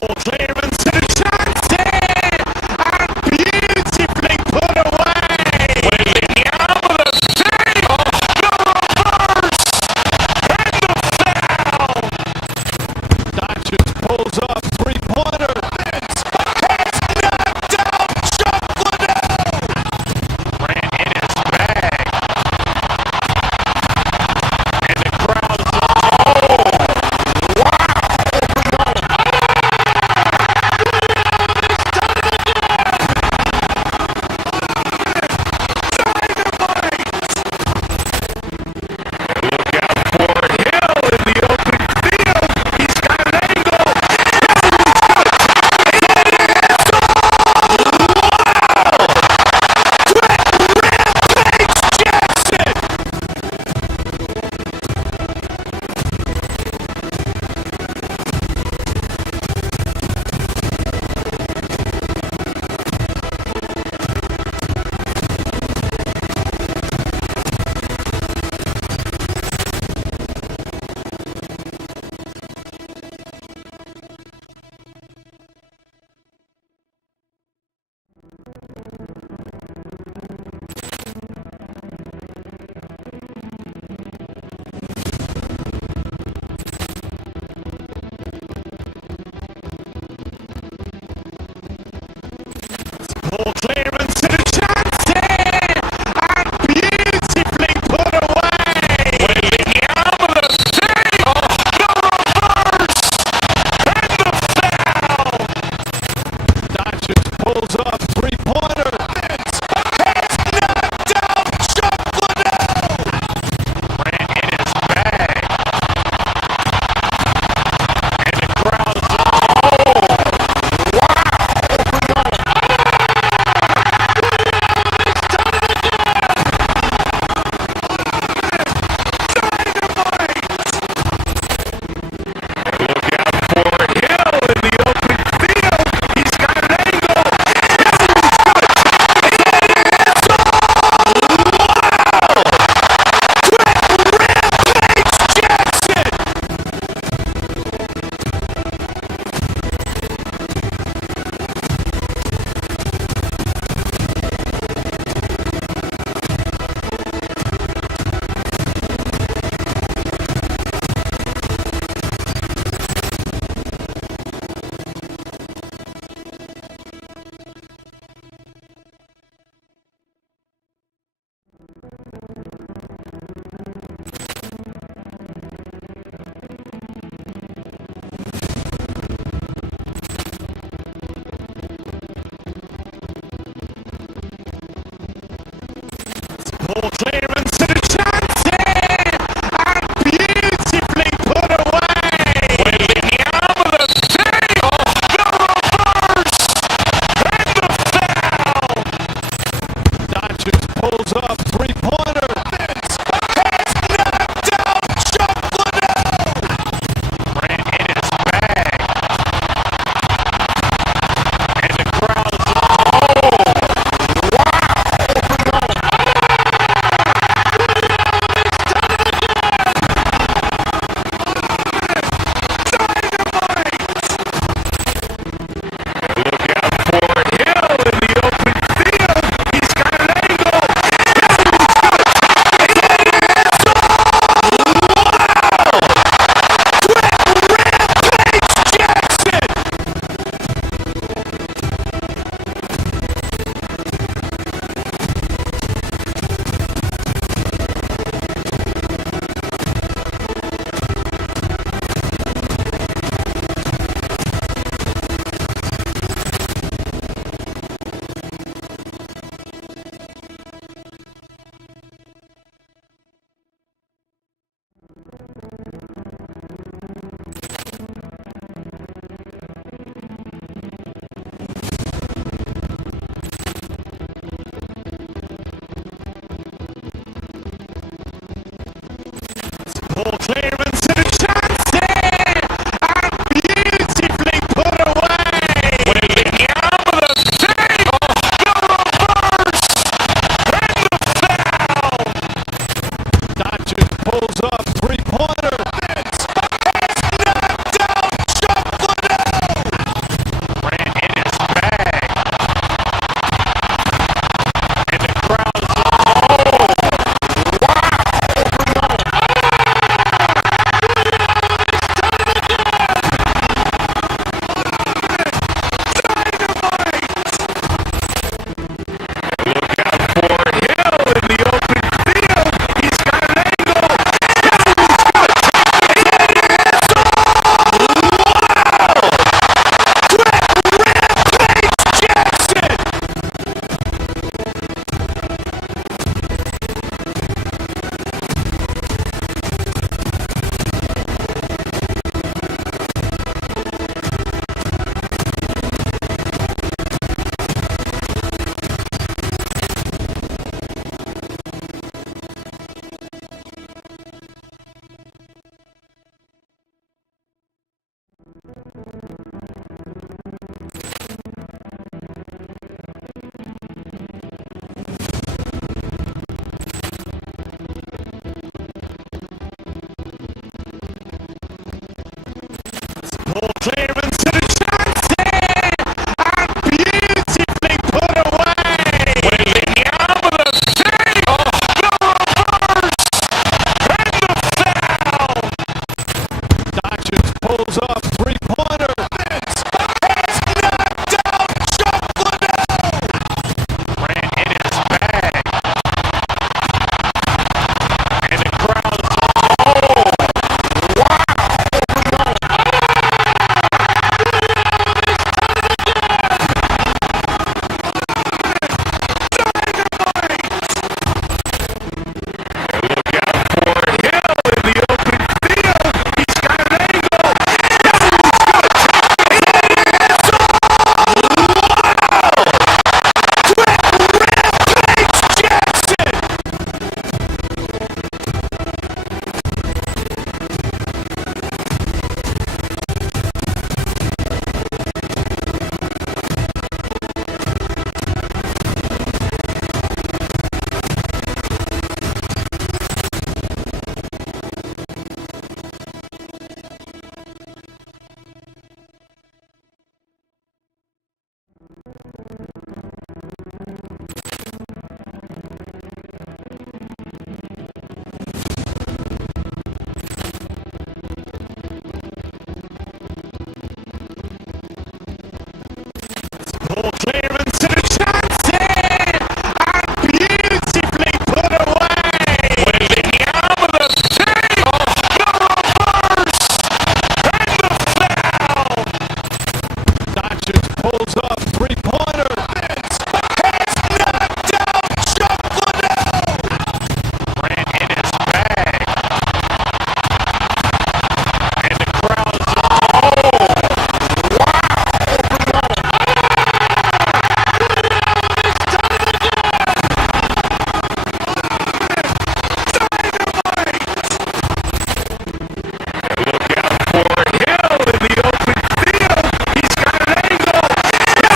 Ball clearance and a chance here! And beautifully put away! Willing out with a save! The reverse! And the foul! That just pulls up three-pointer. It's knocked out, shot for now! Ball clearance and a chance here, and beautifully put away. Williams with a save, the reverse, and the foul. Dodgers pulls up, three-pointer. Has knocked out Chuck Liddell. Grant in his bag. And the crowd's look out for Hill in the open field. He's got an angle.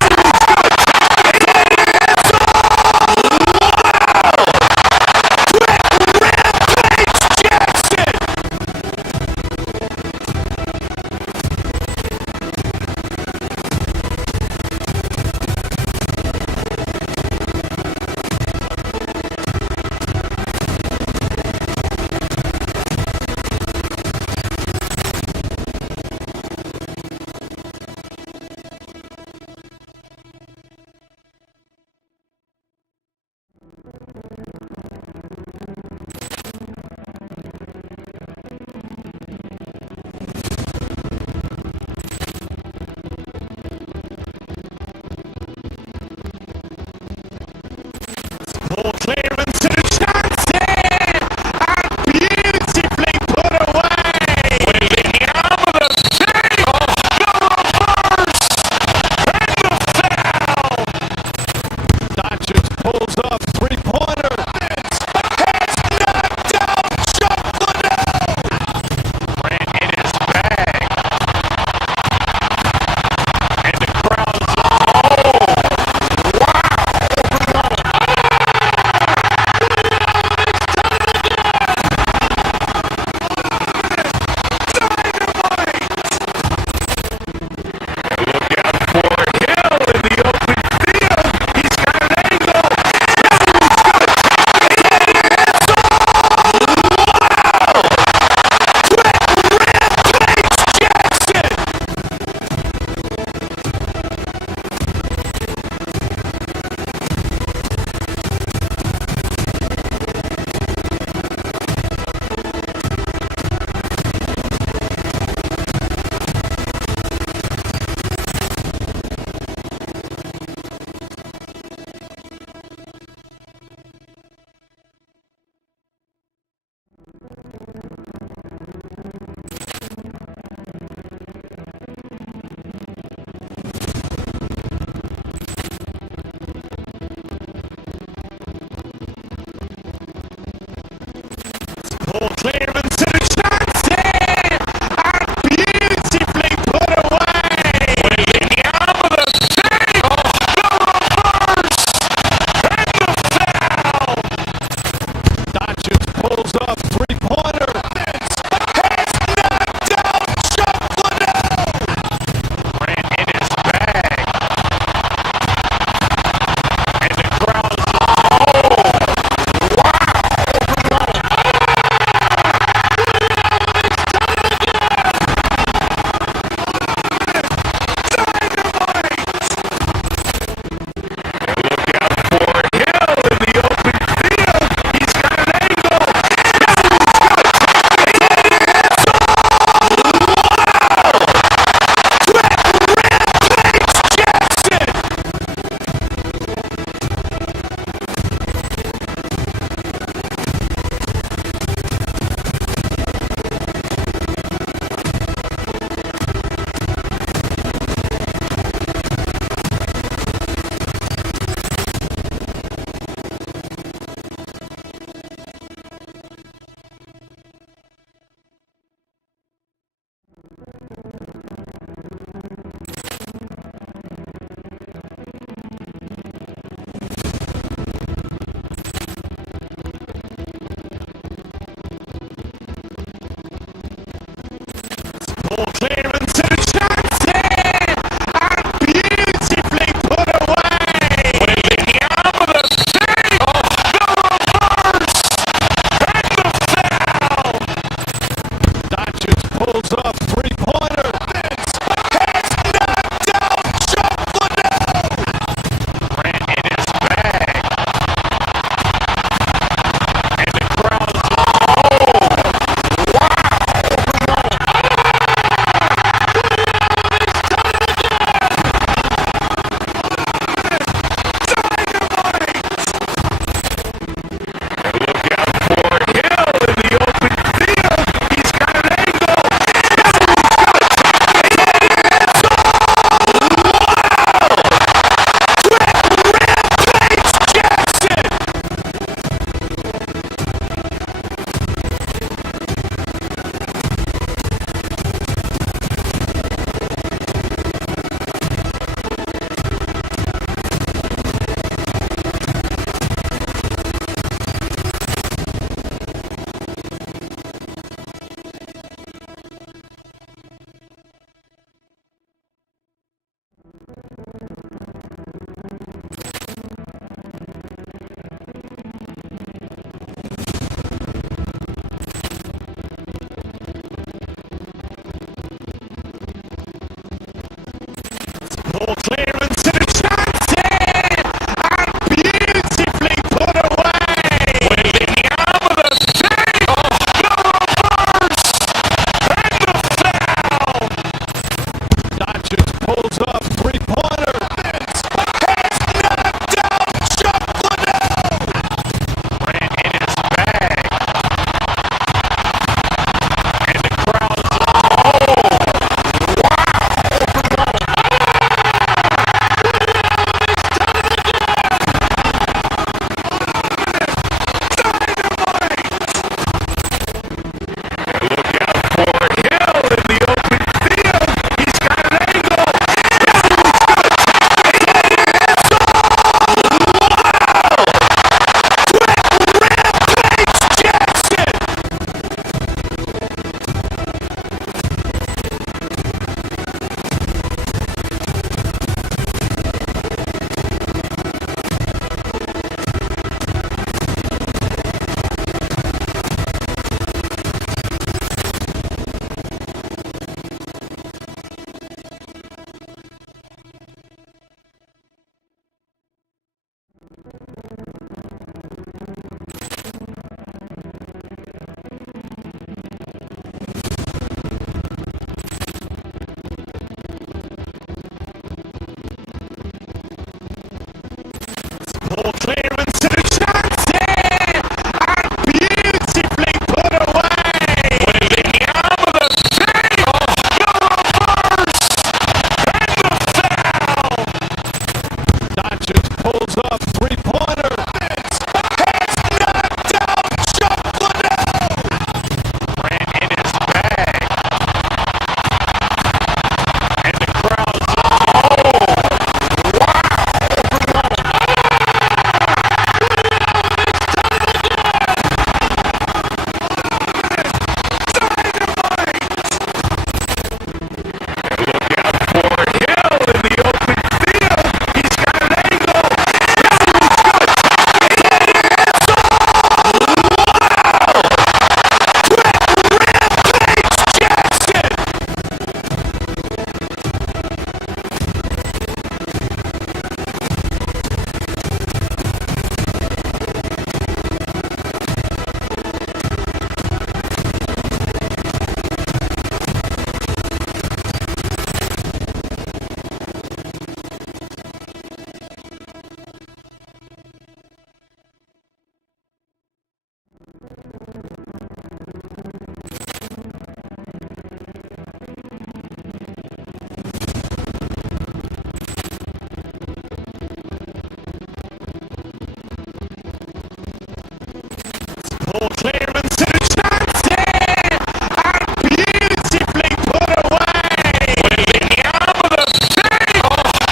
Ball clearance and a chance here, and beautifully put away. William with a save,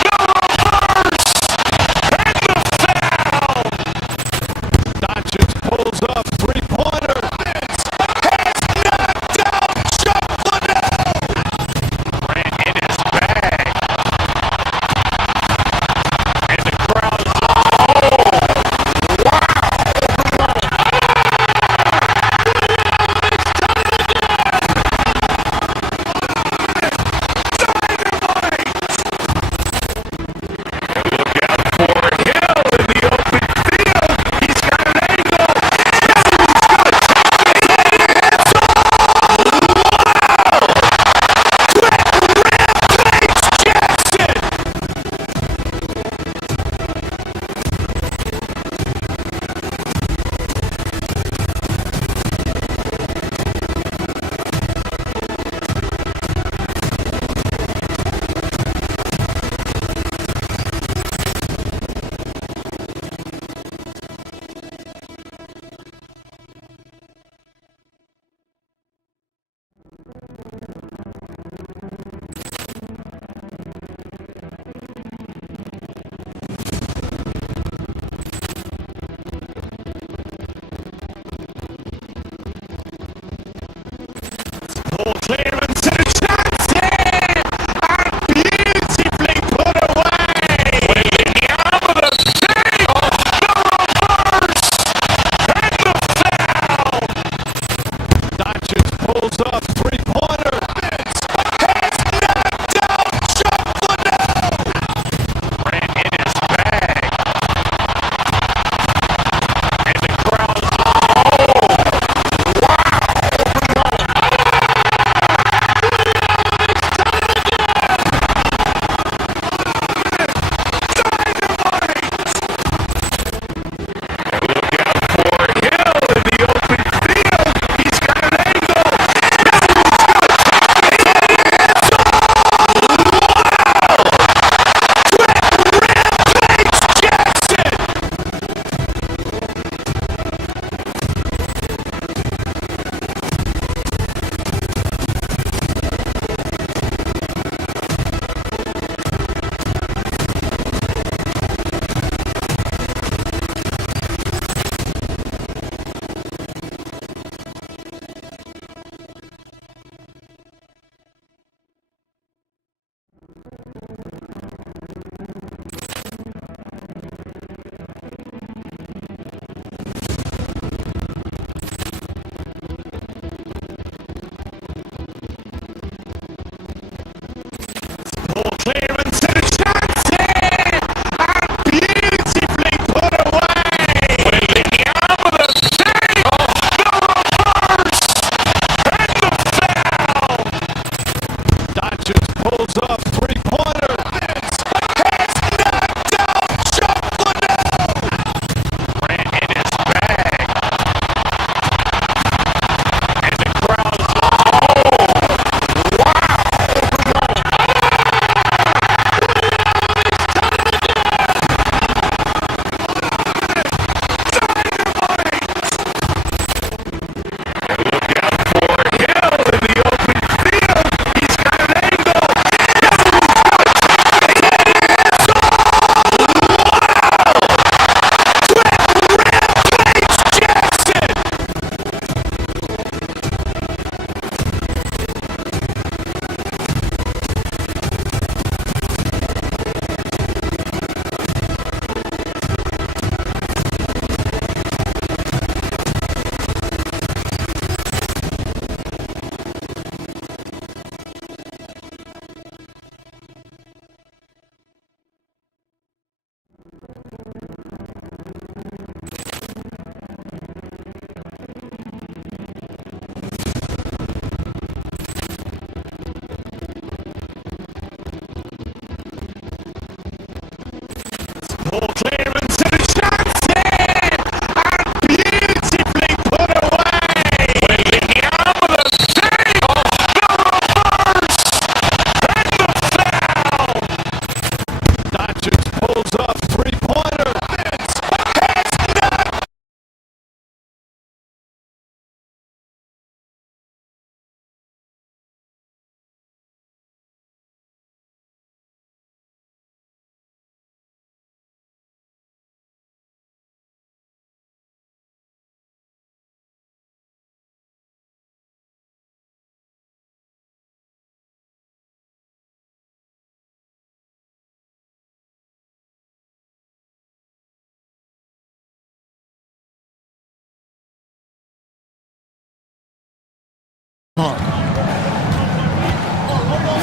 the reverse, and the foul. That just pulls up three-pointer. Vince has knocked out Chocolate. Grant in his bag. And the crowd. Oh, wow.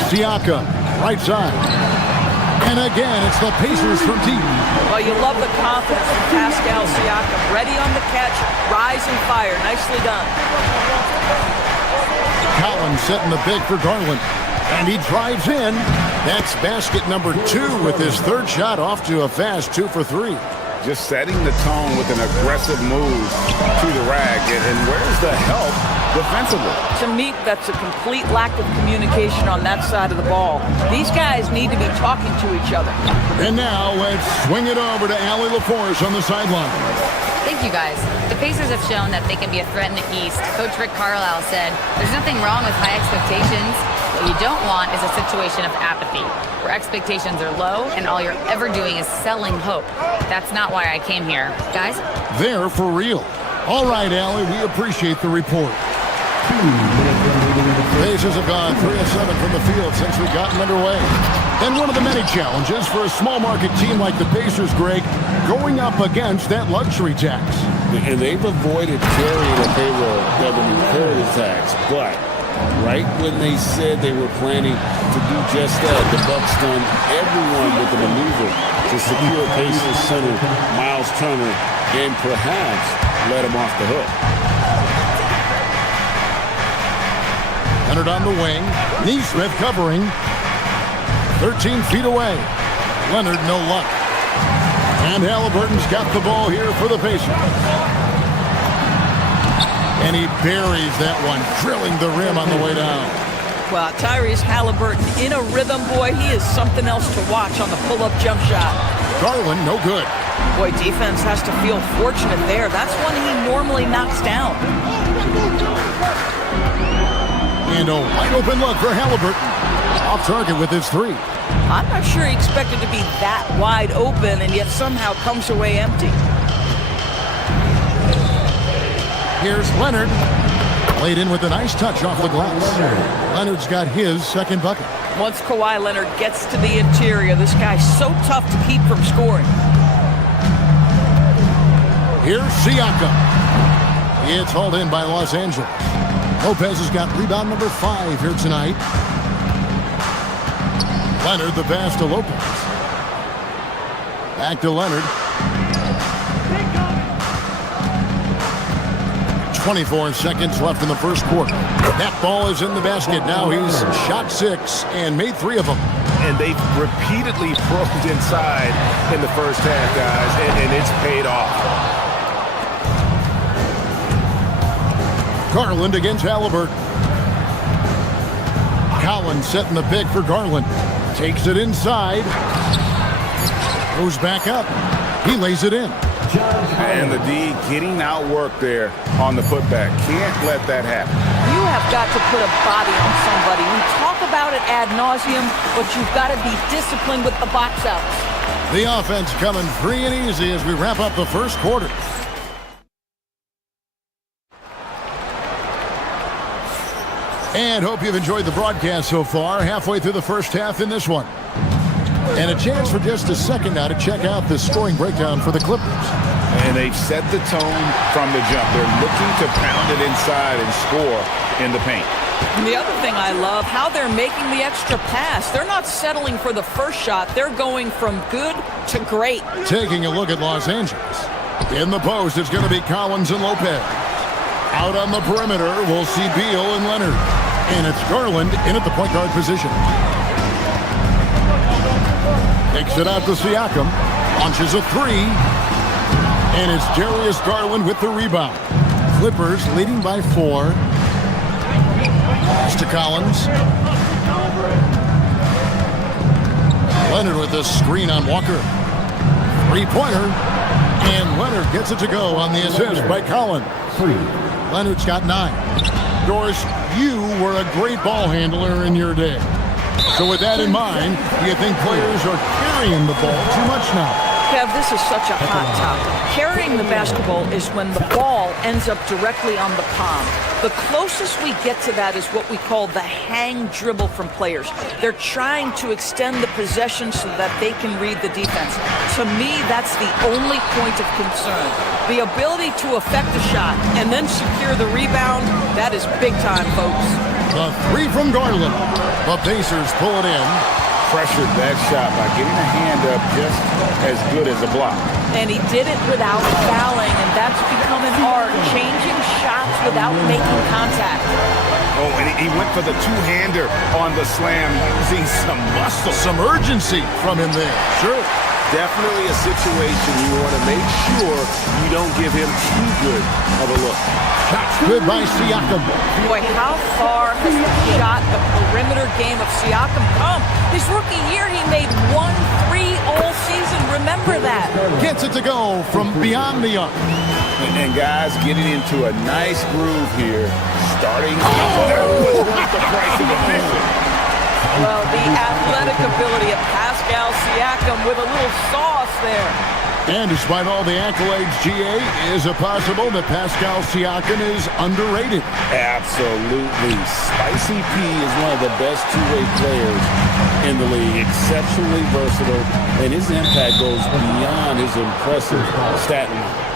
Siakam, right side. And again, it's the Pacers from deep. Well, you love the confidence from Pascal Siakam. Ready on the catch, rise and fire. Nicely done. Collins setting the big for Garland. And he drives in. That's basket number 2 with his third shot off to a fast 2 for 3. Just setting the tone with an aggressive move to the rack. And where's the help defensively? To me, that's a complete lack of communication on that side of the ball. These guys need to be talking to each other. And now let's swing it over to Allie LaForce on the sideline. Thank you, guys. The Pacers have shown that they can be a threat in the East. Coach Rick Carlisle said, there's nothing wrong with high expectations. What you don't want is a situation of apathy, where expectations are low and all you're ever doing is selling hope. That's not why I came here. Guys? They're for real. All right, Allie, we appreciate the report. Pacers have gone 3 of 7 from the field since we've gotten underway. And one of the many challenges for a small market team like the Pacers, Greg, going up against that luxury tax. And they've avoided carrying a payroll revenue quota tax, but right when they said they were planning to do just that, the Bucks done everyone with the maneuver to secure Pacers center Miles Turner and perhaps let him off the hook. Leonard on the wing. Neesmith covering. 13 feet away. Leonard, no luck. And Halliburton's got the ball here for the Pacers. And he buries that one, drilling the rim on the way down. Well, Tyrese Halliburton in a rhythm, boy. He is something else to watch on the pull-up jump shot. Garland, no good. Boy, defense has to feel fortunate there. That's one he normally knocks down. And a wide open look for Halliburton. Off target with his 3. I'm not sure he expected to be that wide open and yet somehow comes away empty. Here's Leonard. Laid in with a nice touch off the glass. Leonard's got his second bucket. Once Kawhi Leonard gets to the interior, this guy's so tough to keep from scoring. Here's Siakam. It's hauled in by Los Angeles. Lopez has got rebound number 5 here tonight. Leonard, the pass to Lopez. Back to Leonard. 24 seconds left in the first quarter. That ball is in the basket. Now he's shot 6 and made 3 of them. And they've repeatedly probed inside in the first half, guys, and it's paid off. Garland against Halliburton. Collins setting the pick for Garland. Takes it inside. Goes back up. He lays it in. And the D getting outworked there on the putback. Can't let that happen. You have got to put a body on somebody. We talk about it ad nauseum, but you've got to be disciplined with the box outs. The offense coming free and easy as we wrap up the first quarter. And hope you've enjoyed the broadcast so far. Halfway through the first half in this one. And a chance for just a second now to check out the scoring breakdown for the Clippers. And they've set the tone from the jump. They're looking to pound it inside and score in the paint. And the other thing I love, how they're making the extra pass. They're not settling for the first shot. They're going from good to great. Taking a look at Los Angeles. In the post, it's going to be Collins and Lopez. Out on the perimeter, we'll see Beal and Leonard. And it's Garland in at the point guard position. Takes it out to Siakam. Launches a 3. And it's Darius Garland with the rebound. Clippers leading by 4. Pass to Collins. Leonard with a screen on Walker. 3-pointer. And Leonard gets it to go on the assist by Collins. Leonard's got 9. Doris, you were a great ball handler in your day. So with that in mind, do you think players are carrying the ball too much now? Kev, this is such a hot topic. Carrying the basketball is when the ball ends up directly on the palm. The closest we get to that is what we call the hang dribble from players. They're trying to extend the possession so that they can read the defense. To me, that's the only point of concern. The ability to affect a shot and then secure the rebound, that is big time, folks. The three from Garland. The Pacers pull it in. Pressured that shot by getting a hand up just as good as a block. And he did it without fouling, and that's become an art, changing shots without making contact. Oh, and he went for the two-hander on the slam using some muscle. Some urgency from him there. Sure. Definitely a situation you want to make sure you don't give him too good of a look. Shots good by Siakam. Boy, how far has the shot, the perimeter game of Siakam come? His rookie year, he made 1-3 all season. Remember that. Gets it to go from beyond the arc. And guys getting into a nice groove here. Starting. That was worth the price of admission. Well, the athletic ability of Pascal Siakam with a little sauce there. And despite all the accolades, GA, is it possible that Pascal Siakam is underrated? Absolutely. Spicy P is one of the best two-way players in the league. Exceptionally versatile, and his impact goes beyond his impressive stat line.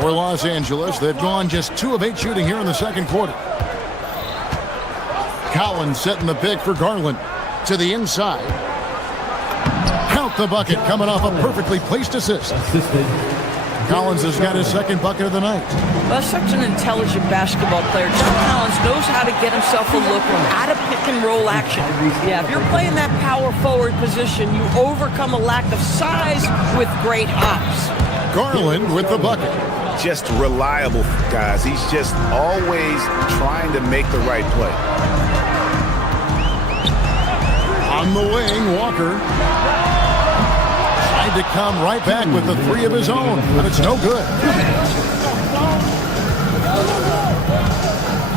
For Los Angeles, they've gone just 2 of 8 shooting here in the second quarter. Collins setting the pick for Garland to the inside. Count the bucket coming off a perfectly placed assist. Collins has got his second bucket of the night. Well, such an intelligent basketball player. John Collins knows how to get himself a look out of pick and roll action. Yeah, if you're playing that power forward position, you overcome a lack of size with great hops. Garland with the bucket. Just reliable, guys. He's just always trying to make the right play. On the wing, Walker. Tried to come right back with the 3 of his own, but it's no good.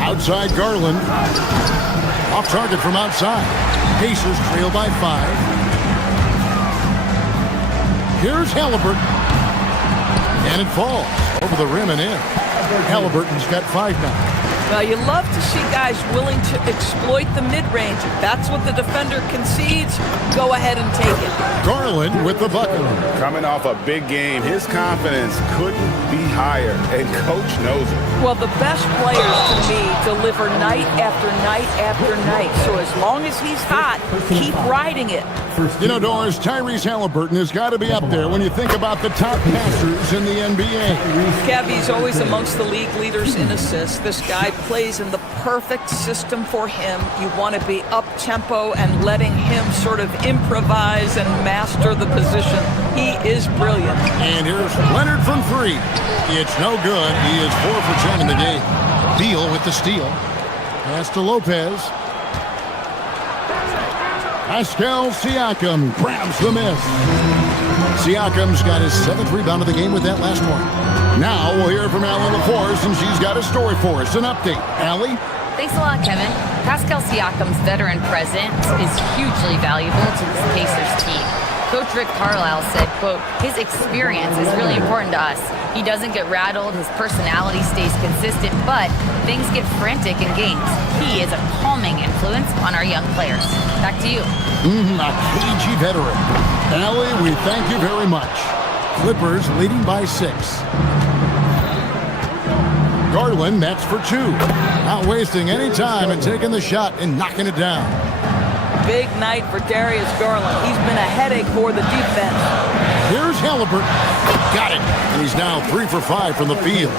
Outside Garland. Off target from outside. Pacers trail by 5. Here's Halliburton. And it falls over the rim and in. Halliburton's got 5 now. Well, you love to see guys willing to exploit the mid-range. If that's what the defender concedes, go ahead and take it. Garland with the bucket. Coming off a big game, his confidence couldn't be higher, and Coach knows it. Well, the best players, to me, deliver night after night after night. So as long as he's hot, keep riding it. You know, Doris, Tyrese Halliburton has got to be up there when you think about the top passers in the NBA. Kevy's always amongst the league leaders in assists. This guy plays in the perfect system for him. You want to be up-tempo and letting him sort of improvise and master the position. He is brilliant. And here's Leonard from 3. It's no good. He is 4 for 10 in the game. Beal with the steal. Pass to Lopez. Pascal Siakam grabs the miss. Siakam's got his 7th rebound of the game with that last one. Now we'll hear from Allie LaForce, and she's got a story for us. An update. Allie? Thanks a lot, Kevin. Pascal Siakam's veteran presence is hugely valuable to this Pacers team. Coach Rick Carlisle said, quote, his experience is really important to us. He doesn't get rattled, his personality stays consistent, but things get frantic in games. He is a calming influence on our young players. Back to you. A cagey veteran. Allie, we thank you very much. Clippers leading by 6. Garland, that's for 2. Not wasting any time and taking the shot and knocking it down. Big night for Darius Garland. He's been a headache for the defense. Here's Halliburton. Got it. And he's now 3 for 5 from the field.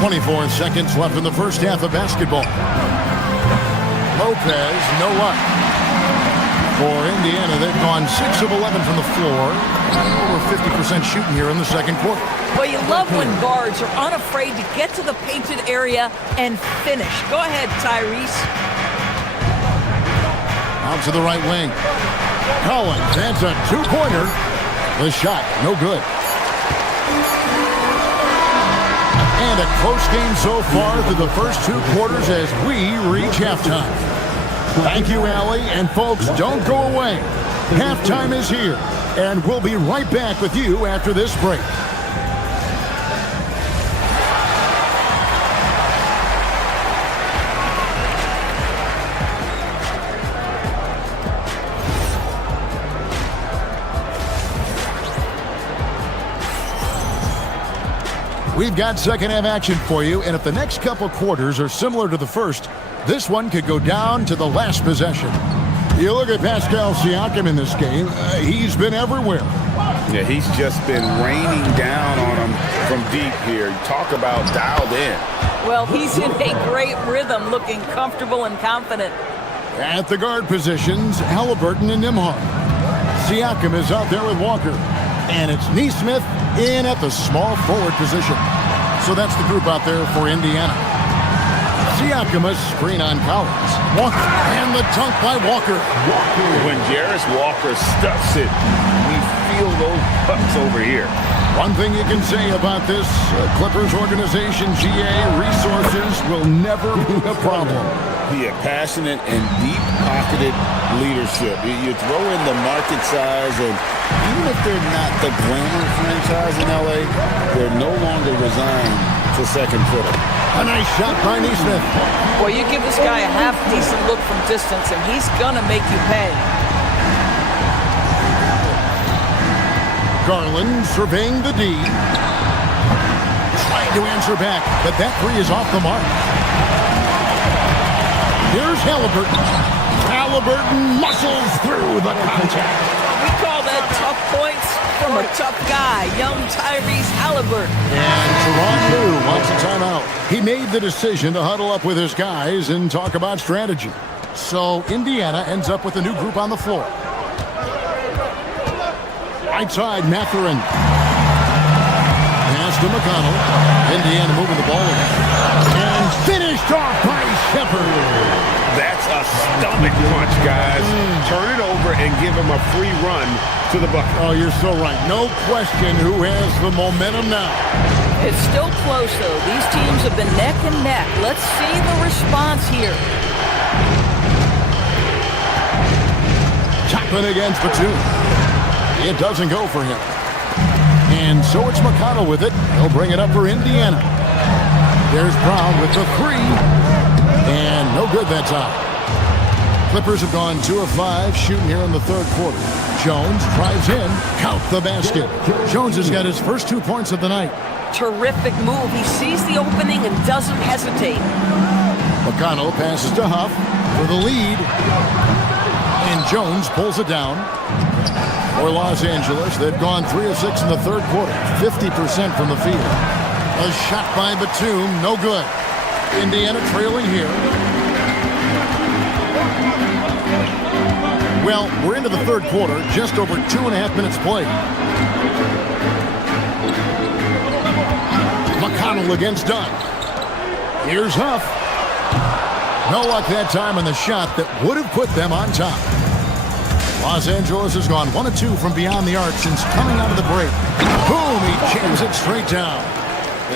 24 seconds left in the first half of basketball. Lopez, no luck. For Indiana, they've gone 6 of 11 from the floor. Over 50% shooting here in the second quarter. Well, you love when guards are unafraid to get to the painted area and finish. Go ahead, Tyrese. Out to the right wing. Collins, that's a 2-pointer. The shot, no good. And a close game so far through the first 2 quarters as we reach halftime. Thank you, Allie. And folks, don't go away. Halftime is here, and we'll be right back with you after this break. We've got second half action for you, and if the next couple quarters are similar to the first, this one could go down to the last possession. You look at Pascal Siakam in this game, he's been everywhere. Yeah, he's just been raining down on him from deep here. Talk about dialed in. Well, he's in a great rhythm, looking comfortable and confident. At the guard positions, Halliburton and Nembhard. Siakam is out there with Walker. And it's Neesmith in at the small forward position. So that's the group out there for Indiana. Siakam, a screen on Collins. Walker, and the dunk by Walker. When Jarris Walker stuffs it, we feel those bucks over here. One thing you can say about this Clippers organization, GA, resources will never be a problem. Yeah, passionate and deep-pocketed leadership. You throw in the market size, and even if they're not the glamour franchise in LA, they're no longer resigned to second fiddle. A nice shot by Neesmith. Well, you give this guy a half-decent look from distance, and he's gonna make you pay. Garland surveying the D. Trying to answer back, but that three is off the mark. Here's Halliburton. Halliburton muscles through the contact. We call that tough points from a tough guy, young Tyrese Halliburton. And Teron Lue wants a timeout. He made the decision to huddle up with his guys and talk about strategy. So Indiana ends up with a new group on the floor. Right side, Mathurin. Pass to McConnell. Indiana moving the ball in. And finished off by Shepard. That's a stomach punch, guys. Turn it over and give him a free run to the bucket. Oh, you're so right. No question who has the momentum now. It's still close, though. These teams have been neck and neck. Let's see the response here. Chapman against Batum. It doesn't go for him. And so it's McConnell with it. He'll bring it up for Indiana. There's Brown with the three. And no good that time. Clippers have gone 2 of 5 shooting here in the third quarter. Jones drives in. Count the basket. Jones has got his first 2 points of the night. Terrific move. He sees the opening and doesn't hesitate. McConnell passes to Huff for the lead. And Jones pulls it down. For Los Angeles, they've gone 3 of 6 in the third quarter. 50% from the field. A shot by Batum, no good. Indiana trailing here. Well, we're into the third quarter, just over 2.5 minutes played. McConnell against Dunn. Here's Huff. No luck that time on the shot that would have put them on top. Los Angeles has gone 1 of 2 from beyond the arc since coming out of the break. Boom, he jams it straight down.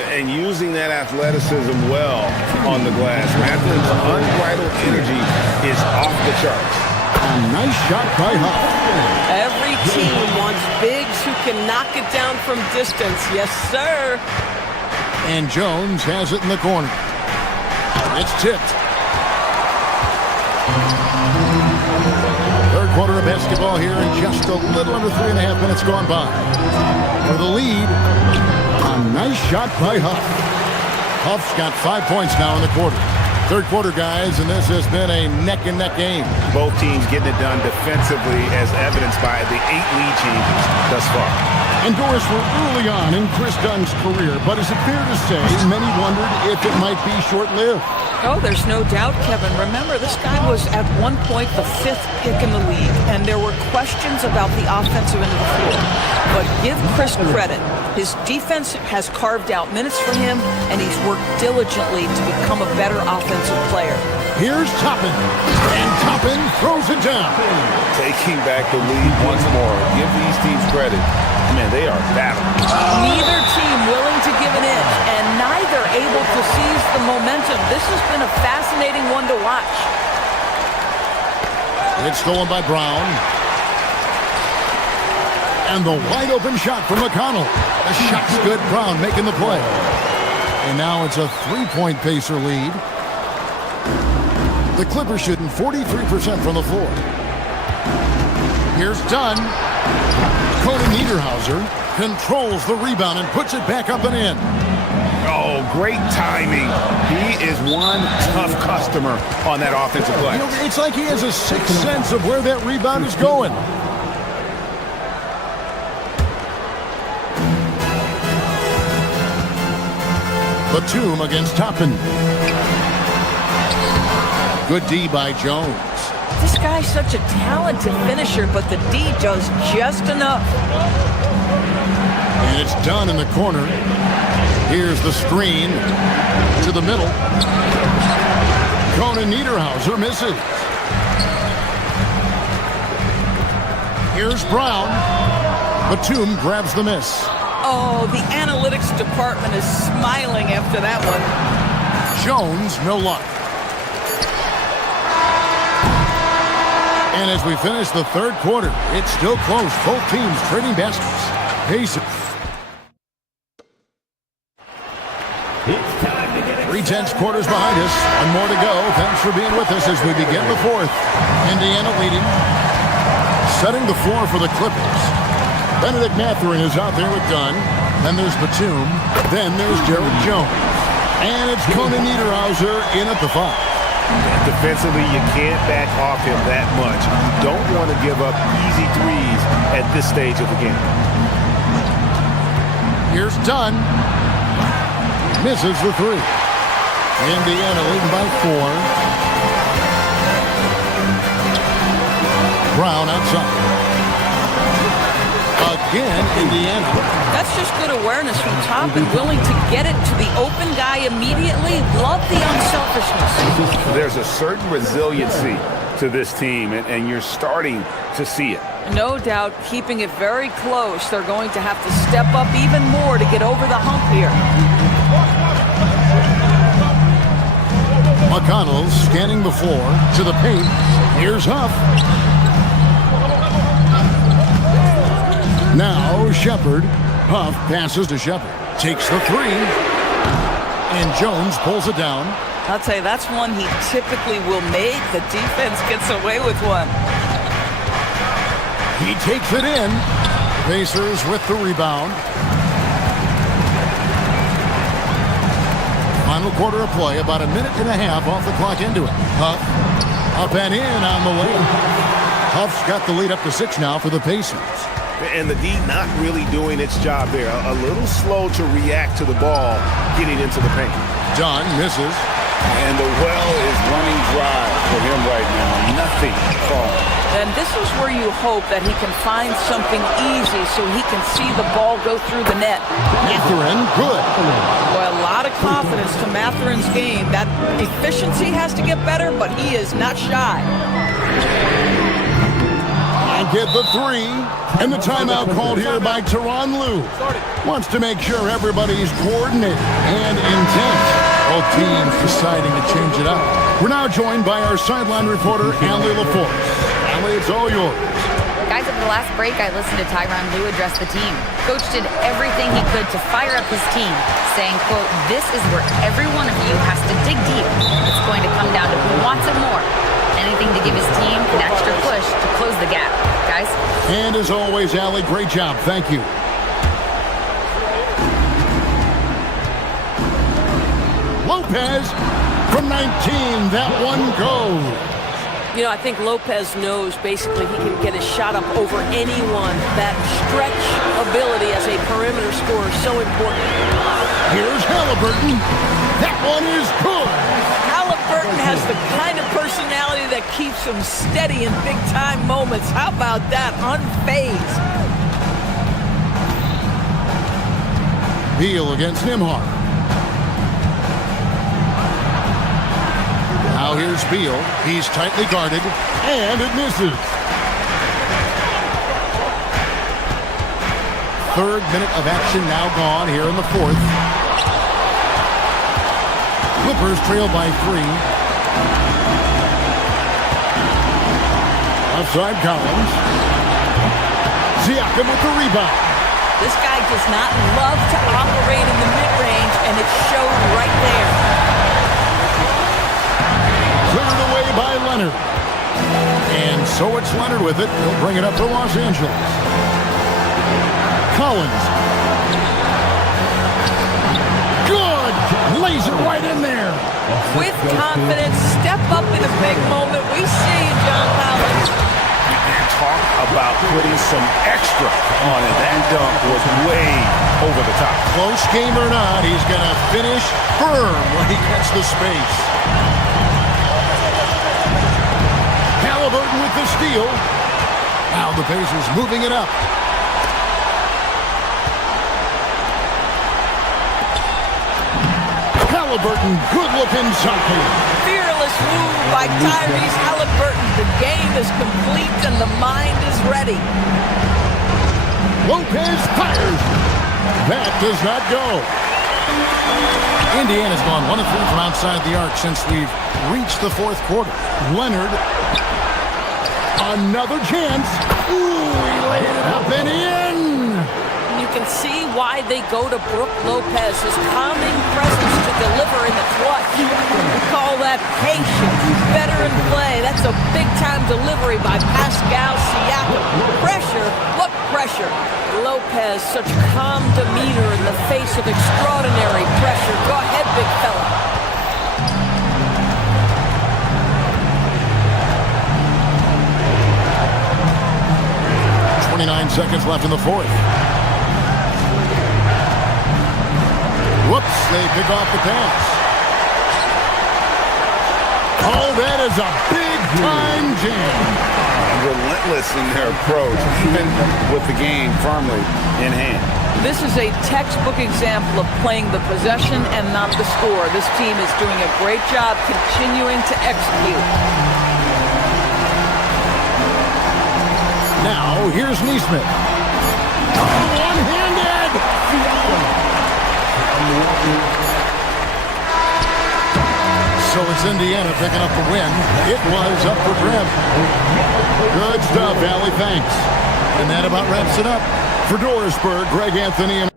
And using that athleticism well on the glass. Matthew's unbridled energy is off the charts. A nice shot by Huff. Every team wants bigs who can knock it down from distance. Yes, sir. And Jones has it in the corner. It's tipped. Third quarter of basketball here in just a little under 3.5 minutes gone by. For the lead, a nice shot by Huff. Huff's got 5 points now in the quarter. Third quarter, guys, and this has been a neck-and-neck game. Both teams getting it done defensively as evidenced by the 8 lead changes thus far. And Doris, we're early on in Chris Dunn's career, but is it fair to say many wondered if it might be short-lived? Oh, there's no doubt, Kevin. Remember, this guy was at one point the 5th pick in the league, and there were questions about the offensive end of the floor. But give Chris credit. His defense has carved out minutes for him, and he's worked diligently to become a better offensive player. Here's Toppin, and Toppin throws it down. Taking back the lead once more. Give these teams credit. Man, they are battling. Neither team willing to give an inch, and neither able to seize the momentum. This has been a fascinating one to watch. It's stolen by Brown. And the wide-open shot from McConnell. The shot's good. Brown making the play. And now it's a 3-point Pacer lead. The Clippers shooting 43% from the floor. Here's Dunn. Cody Niederhauser controls the rebound and puts it back up and in. Oh, great timing. He is one tough customer on that offensive play. It's like he has a sixth sense of where that rebound is going. Batum against Toppin. Good D by Jones. This guy's such a talented finisher, but the D does just enough. And it's done in the corner. Here's the screen to the middle. Conan Niederhauser misses. Here's Brown. Batum grabs the miss. Oh, the analytics department is smiling after that one. Jones, no luck. And as we finish the third quarter, it's still close. Both teams trading baskets. Pacers. 3/10 quarters behind us. One more to go. Thanks for being with us as we begin the fourth. Indiana leading. Setting the floor for the Clippers. Benedict Mathurin is out there with Dunn. Then there's Batum. Then there's Derek Jones. And it's Conan Niederhauser in at the 5. Defensively, you can't back off him that much. You don't want to give up easy threes at this stage of the game. Here's Dunn. Misses the 3. Indiana leading by 4. Brown outside. Again, Indiana. That's just good awareness from Toppin, willing to get it to the open guy immediately. Love the unselfishness. There's a certain resiliency to this team, and you're starting to see it. No doubt, keeping it very close. They're going to have to step up even more to get over the hump here. McConnell scanning the floor to the paint. Here's Huff. Now Shepard. Huff passes to Shepard. Takes the 3. And Jones pulls it down. I'll tell you, that's one he typically will make. The defense gets away with one. He takes it in. Pacers with the rebound. Final quarter of play, about a minute and a half off the clock into it. Huff up and in on the way. Huff's got the lead up to 6 now for the Pacers. And the D not really doing its job there. A little slow to react to the ball getting into the paint. Dunn misses. And the well is running dry for him right now. Nothing falling. And this is where you hope that he can find something easy so he can see the ball go through the net. Mathurin, good. Boy, a lot of confidence to Mathurin's game. That efficiency has to get better, but he is not shy. And get the 3. And the timeout called here by Tyronn Lue. Wants to make sure everybody's coordinated and intent. Both teams deciding to change it up. We're now joined by our sideline reporter, Allie LaForce. Allie, it's all yours. Guys, at the last break, I listened to Tyronn Lue address the team. Coach did everything he could to fire up his team, saying, quote, "This is where every one of you has to dig deep. It's going to come down to who wants it more. Anything to give his team an extra push to close the gap." Guys. And as always, Allie, great job. Thank you. Lopez from 19. That one goes. You know, I think Lopez knows basically he can get his shot up over anyone. That stretch ability as a perimeter scorer is so important. Here's Halliburton. That one is good. Halliburton has the kind of personality that keeps him steady in big-time moments. How about that? Unfazed. Beal against Nembhard. Now here's Beal. He's tightly guarded, and it misses. 3rd minute of action now gone here in the 4th. Clippers trail by 3. Outside Collins. Siakam with the rebound. This guy does not love to operate in the mid-range, and it showed right there. Cleared away by Leonard. And so it's Leonard with it. He'll bring it up for Los Angeles. Collins. Good! with confidence, step up in a big moment. We see you, John Collins. Talk about putting some extra on it. That dunk was way over the top. Close game or not, he's going to finish firm when he gets the space. Halliburton with the steal. Now the Pacers moving it up. Halliburton, good-looking something. Fearless move by Tyrese Halliburton. The game is complete and the mind is ready. Lopez fires. That does not go. Indiana's gone 1 of 3 from outside the arc since we've reached the fourth quarter. Leonard. Another chance. Ooh, he laid it up and in. You can see why they go to Brook Lopez, his calming presence to deliver in the clutch. We call that patience. Veteran play. That's a big-time delivery by Pascal Siakam. Pressure. What pressure? Lopez, such calm demeanor in the face of extraordinary pressure. Go ahead, big fella. Seconds left in the fourth. Whoops, they pick off the pass. Oh, that is a big-time jam. Relentless in their approach, even with the game firmly in hand. This is a textbook example of playing the possession and not the score. This team is doing a great job continuing to execute. Now, here's Neesmith. One-handed! So it's Indiana picking up the win. It was up for grabs. Good stuff, Allie. Thanks. And that about wraps it up. For Dorisburg, Greg Anthony and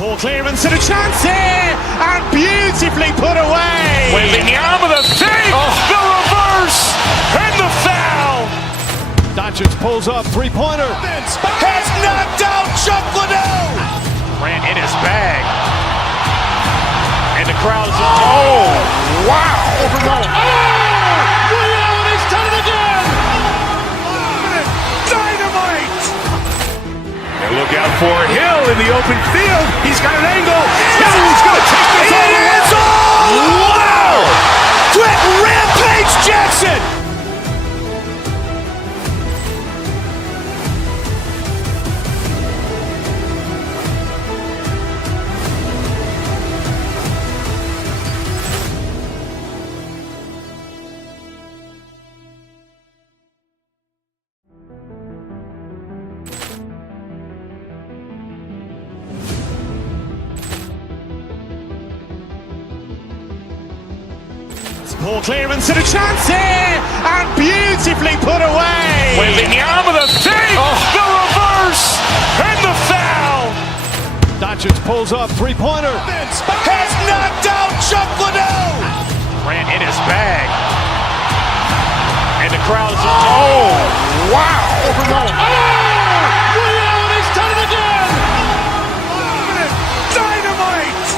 Ball clearance and a chance here, and beautifully put away. Wembanyama the save, the reverse, and the foul. Doncic pulls up, three-pointer. Has knocked out Chuck Liddell. Ran in his bag. And the crowd is, oh, wow. He's done it again! Dynamite. And look out for Hill in the open field. He's got an angle. Hill's going to take this all the way. Wow! Brett Rampage Jackson. Ball clearance and a chance here, and beautifully put away. Wembanyama the save, the reverse, and the foul. Doncic pulls up, three-pointer. Has knocked out Chuck Liddell. Ran in his bag. And the crowd is, oh, wow. He's done it again! Dynamite.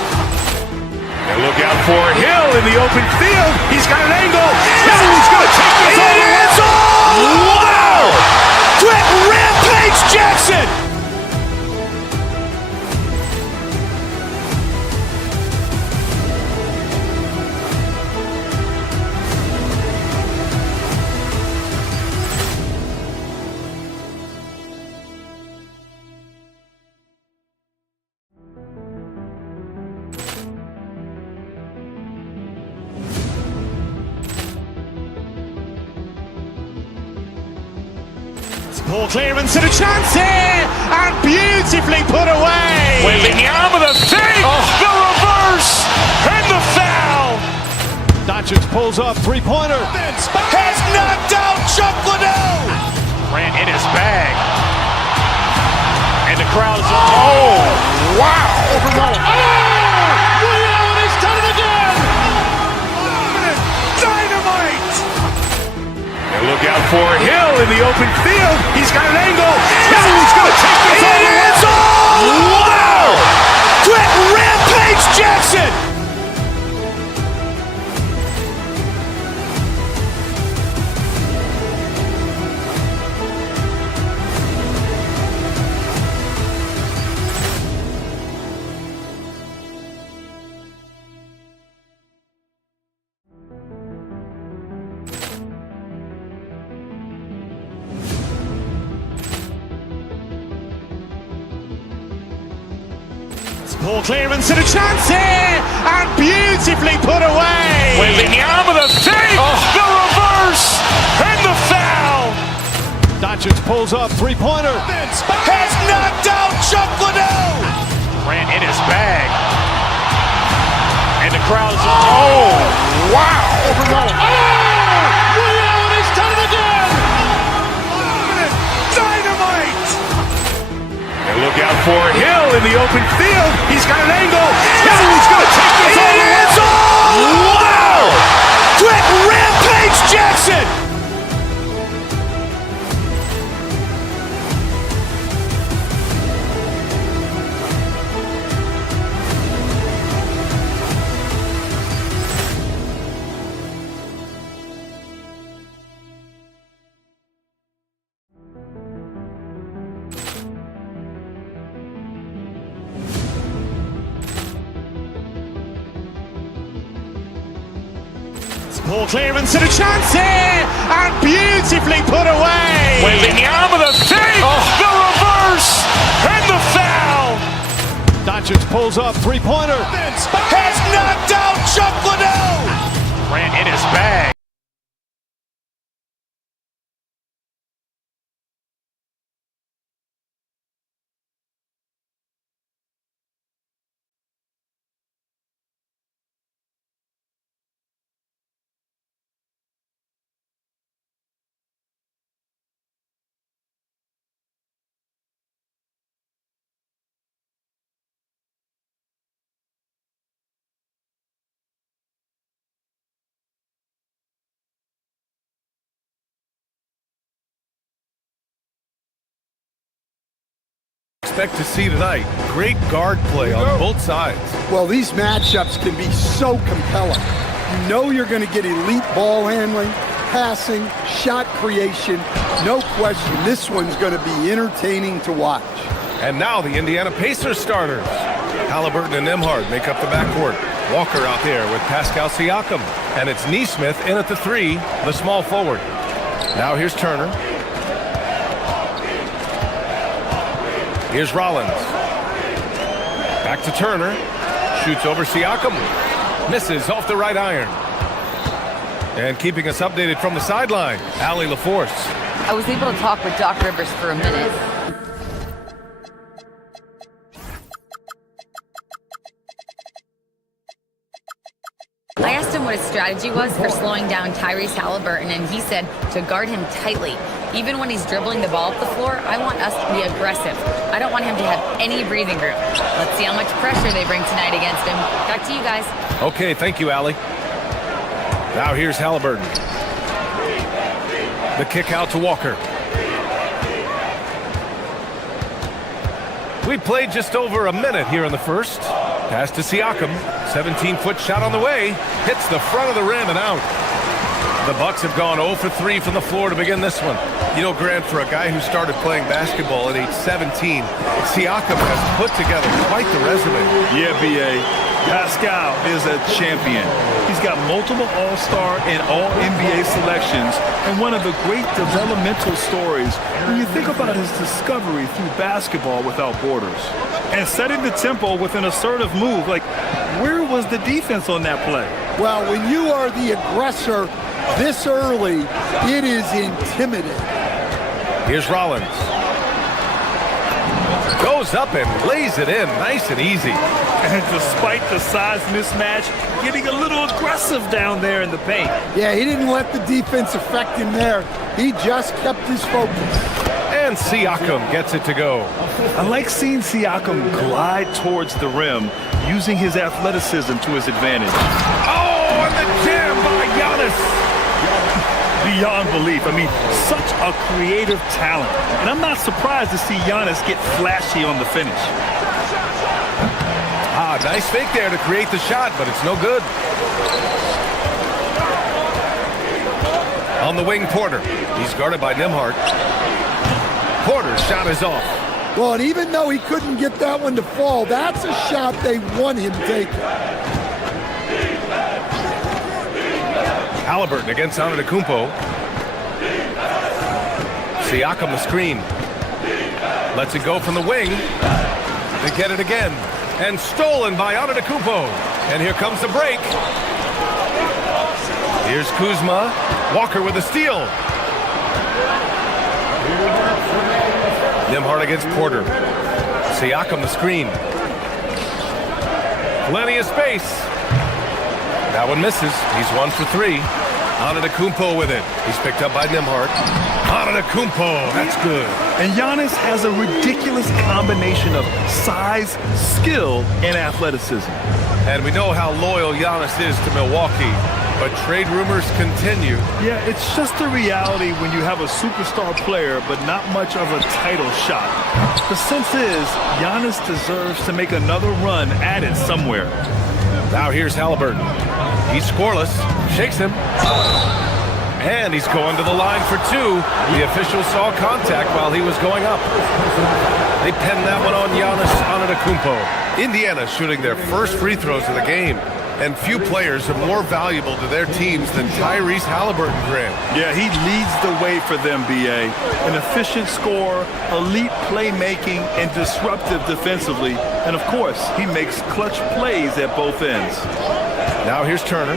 And look out for Hill in the open field. He's got an angle. Hill's going to take this all the way. Wow! Brett Rampage Jackson. Ball clearance and a chance here, and beautifully put away. Wembanyama the save, the reverse, and the foul. Doncic pulls up, three-pointer. Has knocked out Chuck Liddell. Ran in his bag. And the crowd is, oh, wow. He's done it look out for Hill in the open field. He's got an angle. He's going to take this all the way. Wow! Quick Rampage Jackson! Ball clearance and a chance here, and beautifully put away. With the arm of the fake, the reverse, and the foul. Doncic pulls up, three-pointer. Has knocked out Chuck Liddell. Ran in his bag. And the crowd's, oh, wow. He's done it again. Dynamite. And look out for Hill in the open field. He's got an angle. He's going to take this all the way. Wow! Quick Rampage Jackson. Ball clearance and a chance here, and beautifully put away. With the arm of the fake, the reverse, and the foul. Doncic pulls up, three-pointer. Has knocked out Chuck Liddell. Ran in his bag. Expect to see tonight. Great guard play on both sides. Well, these matchups can be so compelling. You know you're going to get elite ball handling, passing, shot creation. No question, this one's going to be entertaining to watch. And now the Indiana Pacers starters. Halliburton and Nembhard make up the backcourt. Walker out there with Pascal Siakam. And it's Nesmith in at the three, the small forward. Now here's Turner. Here's Rollins. Back to Turner. Shoots over Siakam. Misses off the right iron. And keeping us updated from the sideline, Allie LaForce. I was able to talk with Doc Rivers for a minute. I asked him what his strategy was for slowing down Tyrese Halliburton, and he said to guard him tightly. Even when he's dribbling the ball up the floor, I want us to be aggressive. I don't want him to have any breathing room. Let's see how much pressure they bring tonight against him. Back to you guys. Okay, thank you, Allie. Now here's Halliburton. The kick out to Walker. We played just over a minute here in the first. Pass to Siakam. 17-foot shot on the way. Hits the front of the rim and out. The Bucks have gone 0 for 3 from the floor to begin this one. You know, Grant, for a guy who started playing basketball at age 17, Siakam has put together quite the resume. Yeah, B.A. Pascal is a champion. He's got multiple All-Star and All-NBA selections, and one of the great developmental stories when you think about his discovery through basketball without borders. And setting the tempo with an assertive move, like, where was the defense on that play? Well, when you are the aggressor this early, it is intimidating. Here's Rollins. Goes up and lays it in nice and easy. And despite the size mismatch, getting a little aggressive down there in the paint. Yeah, he didn't let the defense affect him there. He just kept his focus. And Siakam gets it to go. I like seeing Siakam glide towards the rim, using his athleticism to his advantage. Oh, and the jam by Giannis. beyond belief. I mean, such a creative talent. And I'm not surprised to see Giannis get flashy on the finish. Nice fake there to create the shot, but it's no good. On the wing, Porter. He's guarded by Nembhard. Porter's shot is off. Well, and even though he couldn't get that one to fall, that's a shot they want him taking. Halliburton against Antetokounmpo. Siakam the screen. Lets it go from the wing. They get it again. And stolen by Antetokounmpo. And here comes the break. Here's Kuzma. Walker with a steal. Nembhard against Porter. Siakam the screen. Plenty of space. That one misses. He's 1 for 3. Antetokounmpo with it. He's picked up by Nembhard. Antetokounmpo, that's good. And Giannis has a ridiculous combination of size, skill, and athleticism. And we know how loyal Giannis is to Milwaukee, but trade rumors continue. Yeah, it's just the reality when you have a superstar player, but not much of a title shot. The sense is, Giannis deserves to make another run at it somewhere. Now here's Halliburton. He's scoreless, shakes him, and he's going to the line for 2. The official saw contact while he was going up. They penned that one on Giannis Antetokounmpo. Indiana shooting their first free throws of the game. And few players are more valuable to their teams than Tyrese Halliburton, Grant. Yeah, he leads the way for them, B.A. An efficient scorer, elite playmaking, and disruptive defensively. And, of course, he makes clutch plays at both ends. Now here's Turner.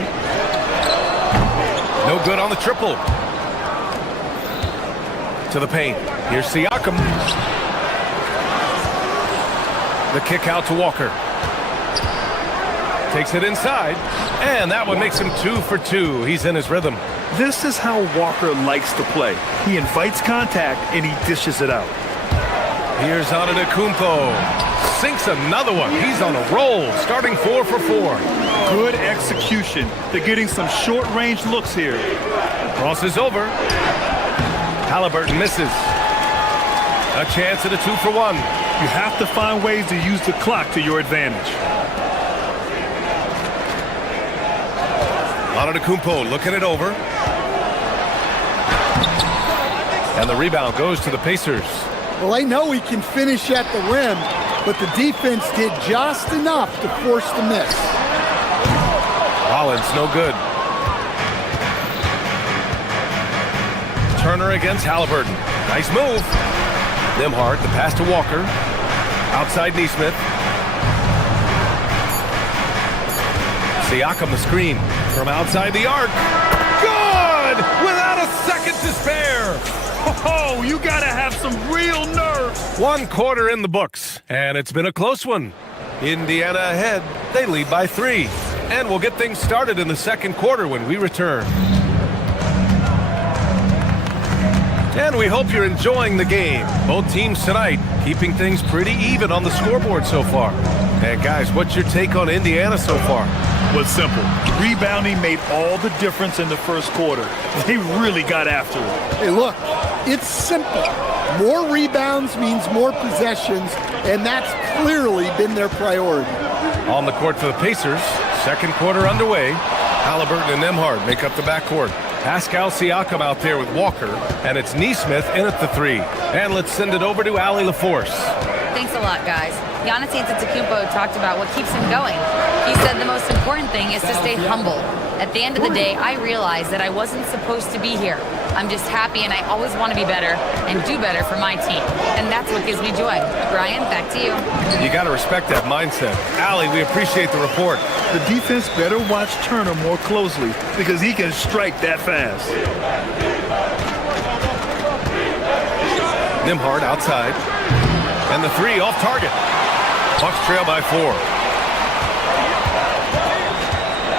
No good on the triple. To the paint. Here's Siakam. The kick out to Walker. Takes it inside, and that one makes him 2 for 2. He's in his rhythm. This is how Walker likes to play. He invites contact, and he dishes it out. Here's Antetokounmpo. Sinks another one. He's on a roll, starting 4 for 4. Good execution. They're getting some short-range looks here. Crosses over. Halliburton misses. A chance at a 2 for 1. You have to find ways to use the clock to your advantage. Antetokounmpo looking it over. And the rebound goes to the Pacers. Well, they know he can finish at the rim, but the defense did just enough to force the miss. Rollins, no good. Turner against Halliburton. Nice move. Nembhard, the pass to Walker. Outside Nesmith. Siakam the screen from outside the arc. Good! Without a second to spare. Oh, you gotta have some real nerve. 1 quarter in the books, and it's been a close one. Indiana ahead. They lead by 3. And we'll get things started in the second quarter when we return. And we hope you're enjoying the game. Both teams tonight keeping things pretty even on the scoreboard so far. And guys, what's your take on Indiana so far? Was simple. Rebounding made all the difference in the first quarter. They really got after it. Hey, look, it's simple. More rebounds means more possessions, and that's clearly been their priority. On the court for the Pacers, second quarter underway. Halliburton and Nembhard make up the backcourt. Pascal Siakam out there with Walker, and it's Nesmith in at the 3. And let's send it over to Allie LaForce. Thanks a lot, guys. Giannis Antetokounmpo talked about what keeps him going. He said the most important thing is to stay humble. At the end of the day, I realized that I wasn't supposed to be here. I'm just happy, and I always want to be better and do better for my team. And that's what gives me joy. Brian, back to you. You got to respect that mindset. Allie, we appreciate the report. The defense better watch Turner more closely because he can strike that fast. Nembhard outside. And the 3 off target. Bucks trail by 4.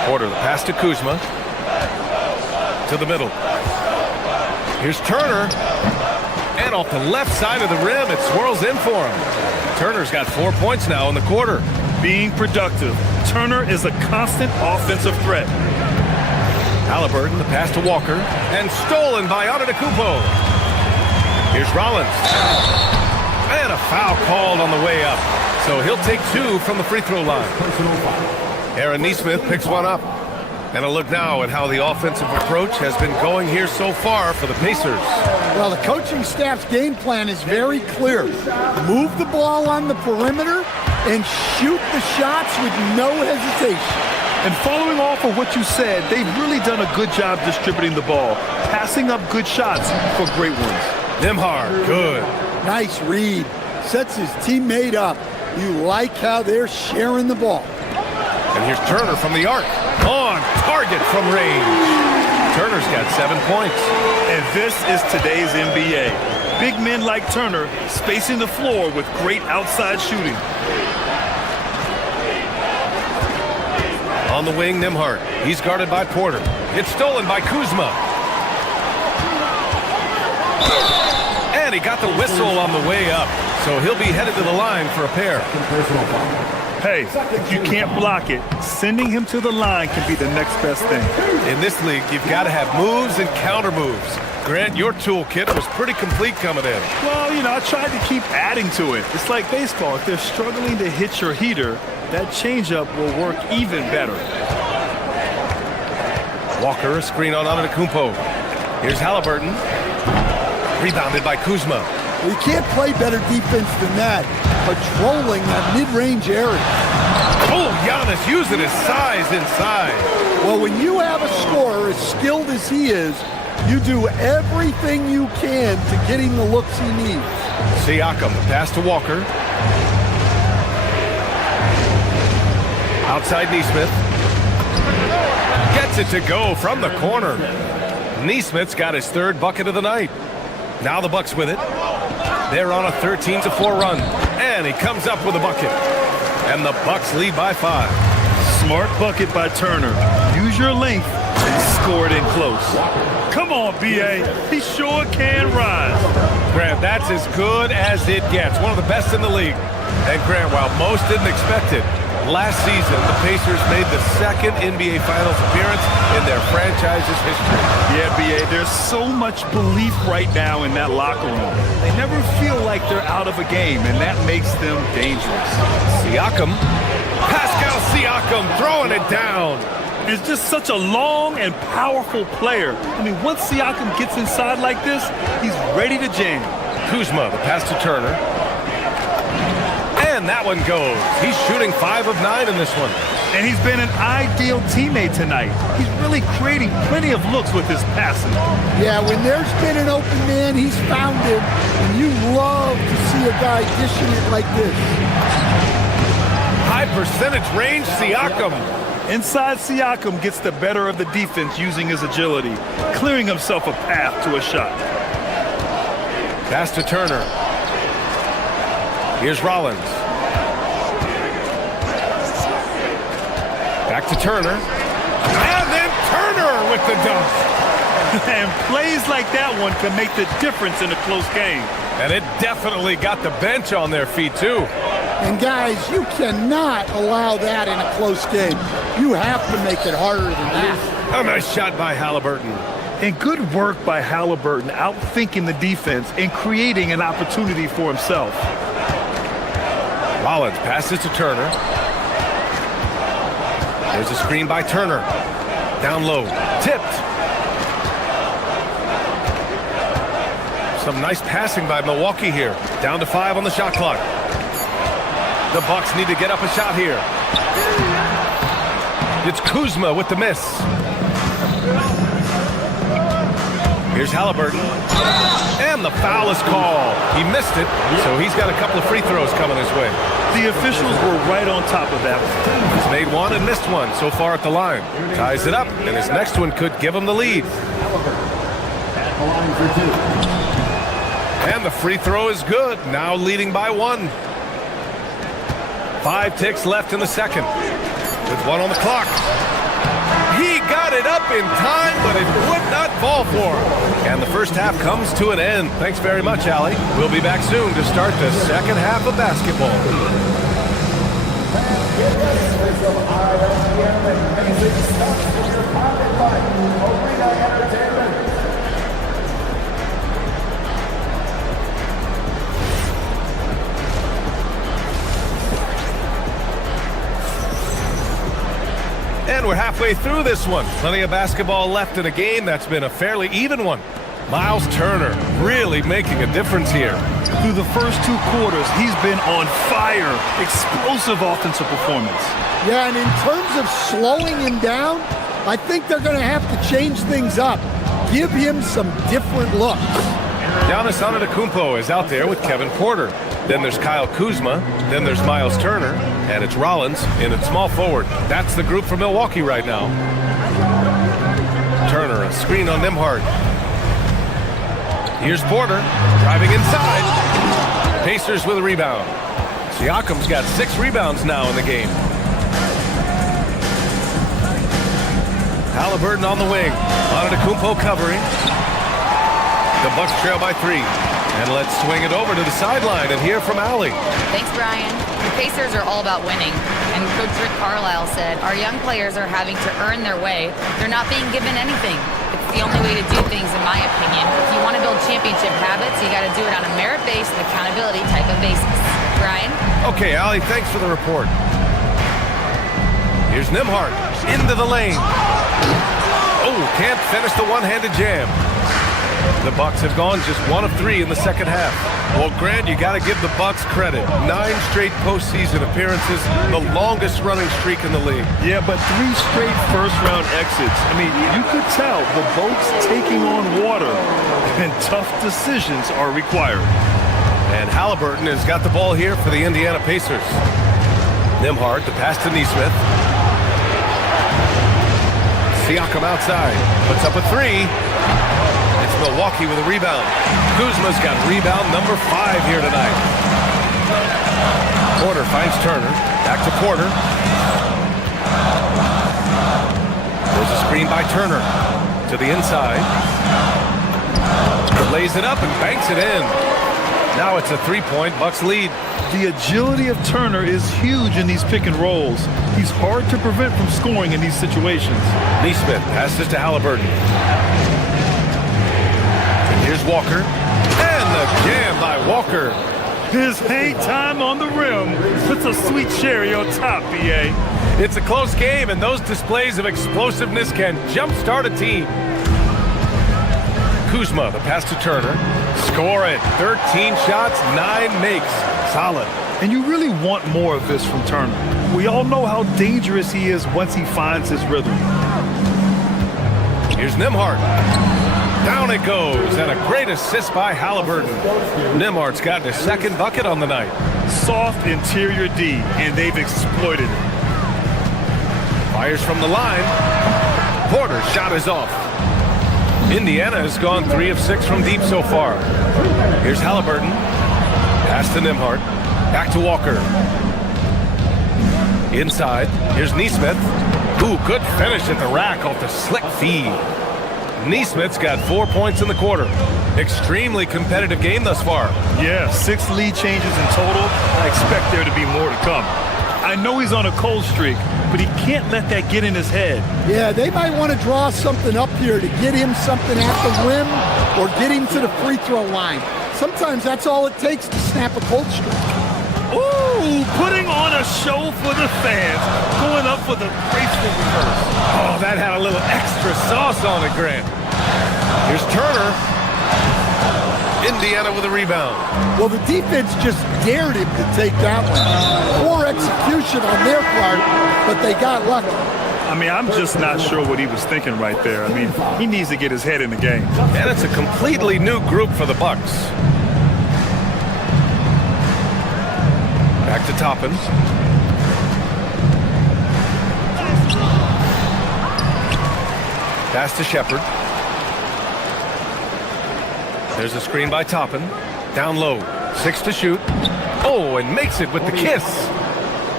Porter, the pass to Kuzma. To the middle. Here's Turner. And off the left side of the rim, it swirls in for him. Turner's got 4 points now in the quarter. Being productive. Turner is a constant offensive threat. Halliburton, the pass to Walker, and stolen by Antetokounmpo. Here's Rollins. And a foul called on the way up. So he'll take 2 from the free throw line. Aaron Nesmith picks one up. And a look now at how the offensive approach has been going here so far for the Pacers. Well, the coaching staff's game plan is very clear. Move the ball on the perimeter and shoot the shots with no hesitation. And following off of what you said, they've really done a good job distributing the ball, passing up good shots for great ones. Nembhard, good. Nice read. Sets his teammate up. You like how they're sharing the ball. And here's Turner from the arc. On target from range. Turner's got 7 points. And this is today's NBA. Big men like Turner spacing the floor with great outside shooting. On the wing, Nembhard. He's guarded by Porter. It's stolen by Kuzma. And he got the whistle on the way up. So he'll be headed to the line for a pair. Hey, if you can't block it, sending him to the line can be the next best thing. In this league, you've got to have moves and counter moves. Grant, your toolkit was pretty complete coming in. Well, I tried to keep adding to it. It's like baseball. If they're struggling to hit your heater, that changeup will work even better. Walker, a screen on Antetokounmpo. Here's Halliburton. Rebounded by Kuzma. You can't play better defense than that. Patrolling that mid-range area. Oh, Giannis using his size inside. Well, when you have a scorer as skilled as he is, you do everything you can to get him the looks he needs. Siakam, the pass to Walker. Outside Nesmith. Gets it to go from the corner. Nesmith's got his 3rd bucket of the night. Now the Bucks with it. They're on a 13-4 run. And he comes up with a bucket. And the Bucks lead by 5. Smart bucket by Turner. Use your length and score it in close. Come on, B.A. He sure can rise. Grant, that's as good as it gets. One of the best in the league. And Grant, while most didn't expect it, last season the Pacers made the 2nd NBA Finals appearance in their franchise's history. Yeah, B.A., there's so much belief right now in that locker room. They never feel like they're out of a game, and that makes them dangerous. Siakam. Pascal Siakam throwing it down. He's just such a long and powerful player. I mean, once Siakam gets inside like this, he's ready to jam. Kuzma, the pass to Turner. And that one goes. He's shooting 5 of 9 in this one. And he's been an ideal teammate tonight. He's really creating plenty of looks with his passing. Yeah, when there's been an open man, he's found him. And you love to see a guy dishing it like this. High percentage range, Siakam. Inside Siakam gets the better of the defense using his agility, clearing himself a path to a shot. Pass to Turner. Here's Rollins. Back to Turner. And then Turner with the dunk. And plays like that one can make the difference in a close game. And it definitely got the bench on their feet, too. And guys, you cannot allow that in a close game. You have to make it harder than that. A nice shot by Halliburton. And good work by Halliburton, outthinking the defense and creating an opportunity for himself. Rollins passes to Turner. There's a screen by Turner. Down low. Tipped. Some nice passing by Milwaukee here. Down to 5 on the shot clock. The Bucks need to get up a shot here. It's Kuzma with the miss. Here's Halliburton. And the foul is called. He missed it, so he's got a couple of free throws coming his way. The officials were right on top of that one. He's made one and missed one so far at the line. Ties it up, and his next one could give him the lead. And the free throw is good, now leading by 1. 5 ticks left in the second, with 1 on the clock. He got it up in time, but it would not fall for him. And the first half comes to an end. Thanks very much, Allie. We'll be back soon to start the second half of basketball. And we're halfway through this one. Plenty of basketball left in a game that's been a fairly even one. Miles Turner really making a difference here. Through the first 2 quarters, he's been on fire. Explosive offensive performance. Yeah, and in terms of slowing him down, I think they're going to have to change things up. Give him some different looks. Giannis Antetokounmpo is out there with Kevin Porter. Then there's Kyle Kuzma. Then there's Miles Turner. And it's Rollins in at small forward. That's the group for Milwaukee right now. Turner, a screen on Nembhard. Here's Porter, driving inside. Pacers with a rebound. Siakam's got 6 rebounds now in the game. Halliburton on the wing. Antetokounmpo covering. The Bucks trail by 3. And let's swing it over to the sideline and hear from Allie. Thanks, Brian. The Pacers are all about winning. And Coach Rick Carlisle said, our young players are having to earn their way. They're not being given anything. It's the only way to do things, in my opinion. If you want to build championship habits, you got to do it on a merit-based, accountability type of basis. Brian? Okay, Allie, thanks for the report. Here's Nembhard into the lane. Oh, can't finish the one-handed jam. The Bucks have gone just 1 of 3 in the second half. Well, Grant, you got to give the Bucks credit. 9 straight postseason appearances, the longest running streak in the league. Yeah, but 3 straight first-round exits. I mean, you could tell the boat's taking on water, and tough decisions are required. And Halliburton has got the ball here for the Indiana Pacers. Nembhard, the pass to Nesmith. Siakam outside, puts up a 3. It's Milwaukee with a rebound. Kuzma's got rebound number 5 here tonight. Porter finds Turner. Back to Porter. There's a screen by Turner. To the inside. Lays it up and banks it in. Now it's a 3-point Bucks lead. The agility of Turner is huge in these pick and rolls. He's hard to prevent from scoring in these situations. Nesmith passes to Halliburton. And here's Walker. And the jam by Walker. His hang time on the rim puts a sweet cherry on top, BA. It's a close game, and those displays of explosiveness can jumpstart a team. Kuzma, the pass to Turner. Score it. 13 shots, 9 makes. Solid. And you really want more of this from Turner. We all know how dangerous he is once he finds his rhythm. Here's Nembhard. Down it goes, and a great assist by Halliburton. Nembhard's got his 2nd bucket on the night. Soft interior D, and they've exploited it. Fires from the line. Porter's shot is off. Indiana has gone 3 of 6 from deep so far. Here's Halliburton. Pass to Nembhard. Back to Walker. Inside. Here's Nesmith. Ooh, good finish at the rack off the slick feed. Nesmith's got 4 points in the quarter. Extremely competitive game thus far. Yeah, 6 lead changes in total. I expect there to be more to come. I know he's on a cold streak, but he can't let that get in his head. Yeah, they might want to draw something up here to get him something at the rim or get him to the free throw line. Sometimes that's all it takes to snap a cold streak. Ooh, putting on a show for the fans. Going up with a graceful reverse. Oh, that had a little extra sauce on it, Grant. Here's Turner. Indiana with a rebound. Well, the defense just dared him to take that one. Poor execution on their part, but they got lucky. I mean, I'm just not sure what he was thinking right there. I mean, he needs to get his head in the game. And it's a completely new group for the Bucks. Back to Toppin. Pass to Shepherd. There's a screen by Toppin. Down low. 6 to shoot. Oh, and makes it with the kiss.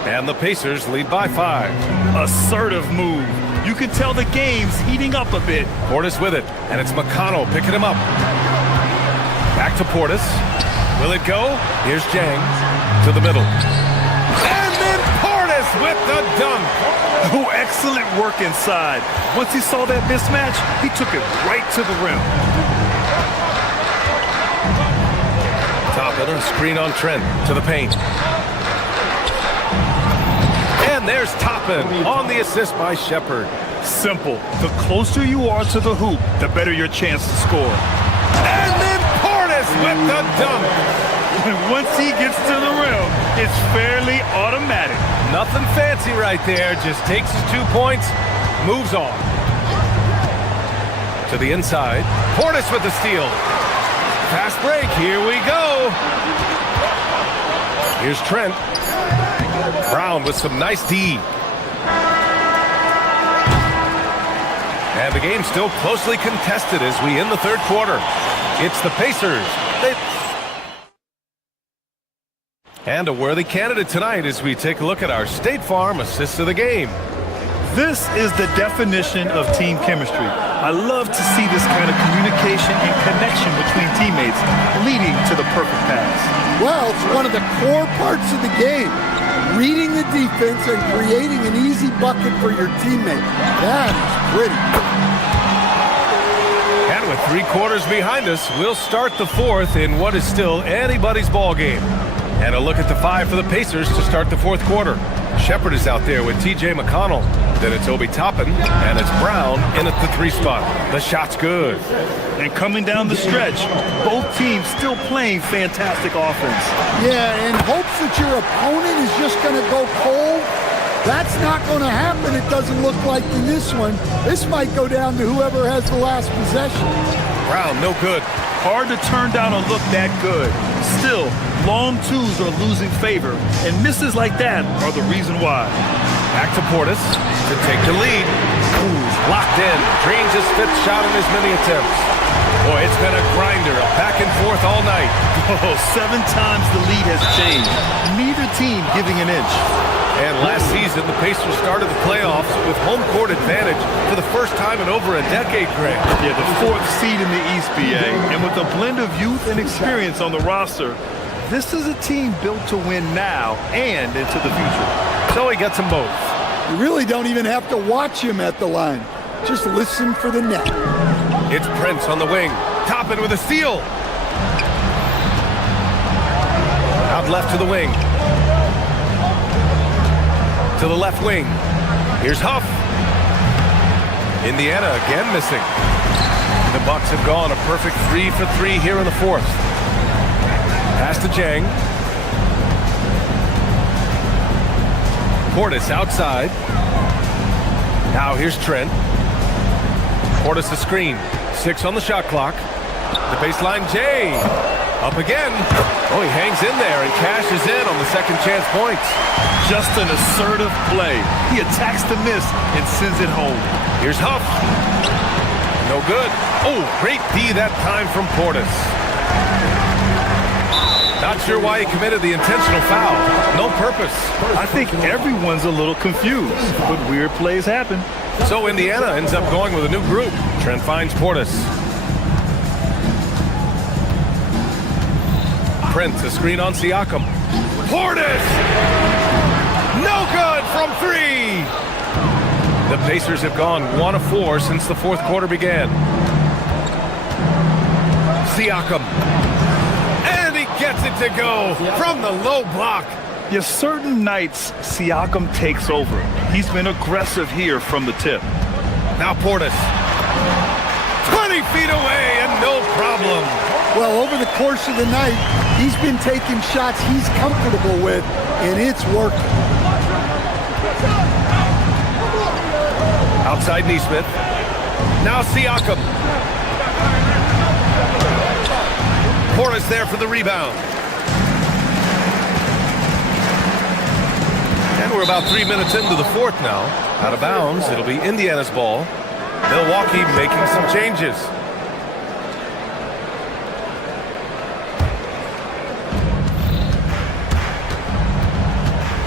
And the Pacers lead by 5. Assertive move. You can tell the game's heating up a bit. Portis with it, and it's McConnell picking him up. Back to Portis. Will it go? Here's Jang to the middle. And then Portis with the dunk. Oh, excellent work inside. Once he saw that mismatch, he took it right to the rim. Top of the screen on Trent to the paint. And there's Toppin on the assist by Shepard. Simple. The closer you are to the hoop, the better your chance to score. And then Portis with the dunk. And once he gets to the rim, it's fairly automatic. Nothing fancy right there. Just takes his 2 points, moves on. To the inside. Portis with the steal. Fast break. Here we go. Here's Trent. Brown with some nice D. And the game's still closely contested as we end the third quarter. It's the Pacers. And a worthy candidate tonight as we take a look at our State Farm assist of the game. This is the definition of team chemistry. I love to see this kind of communication and connection between teammates leading to the perfect pass. Well, it's one of the core parts of the game. Reading the defense and creating an easy bucket for your teammate. That is pretty. And with 3 quarters behind us, we'll start the fourth in what is still anybody's ball game. And a look at the 5 for the Pacers to start the fourth quarter. Shepard is out there with T.J. McConnell. Then it's Obi Toppin, and it's Brown in at the 3 spot. The shot's good. And coming down the stretch, both teams still playing fantastic offense. Yeah, in hopes that your opponent is just going to go cold. That's not going to happen, it doesn't look like in this one. This might go down to whoever has the last possession. Brown, no good. Hard to turn down a look that good. Still, long twos are losing favor, and misses like that are the reason why. Back to Portis to take the lead. Ooh, locked in. Drains his 5th shot in as many attempts. Boy, it's been a grinder, a back and forth all night. Oh, 7 times the lead has changed. Neither team giving an inch. And last season, the Pacers started the playoffs with home court advantage for the first time in over a decade, Greg. Yeah, the 4th seed in the East, BA. And with a blend of youth and experience on the roster, this is a team built to win now and into the future. So he gets them both. You really don't even have to watch him at the line. Just listen for the net. It's Prince on the wing. Toppin with a steal. Out left to the wing. To the left wing. Here's Huff. Indiana again missing. The Bucks have gone a perfect 3 for 3 here in the fourth. Pass to Jang. Portis outside. Now here's Trent. Portis the screen. 6 on the shot clock. The baseline Jay. Up again. Oh, he hangs in there and cashes in on the second chance points. Just an assertive play. He attacks the miss and sends it home. Here's Huff. No good. Oh, great D that time from Portis. Not sure why he committed the intentional foul. No purpose. I think everyone's a little confused, but weird plays happen. So Indiana ends up going with a new group. Trent finds Portis. Prince, a screen on Siakam. Portis! No good from 3! The Pacers have gone 1 of 4 since the fourth quarter began. Siakam. And he gets it to go from the low block. Yeah, certain nights, Siakam takes over. He's been aggressive here from the tip. Now Portis. 20 feet away and no problem. Well, over the course of the night, he's been taking shots he's comfortable with, and it's working. Outside Neesmith. Now Siakam. Portis there for the rebound. And we're about 3 minutes into the fourth now. Out of bounds, it'll be Indiana's ball. Milwaukee making some changes.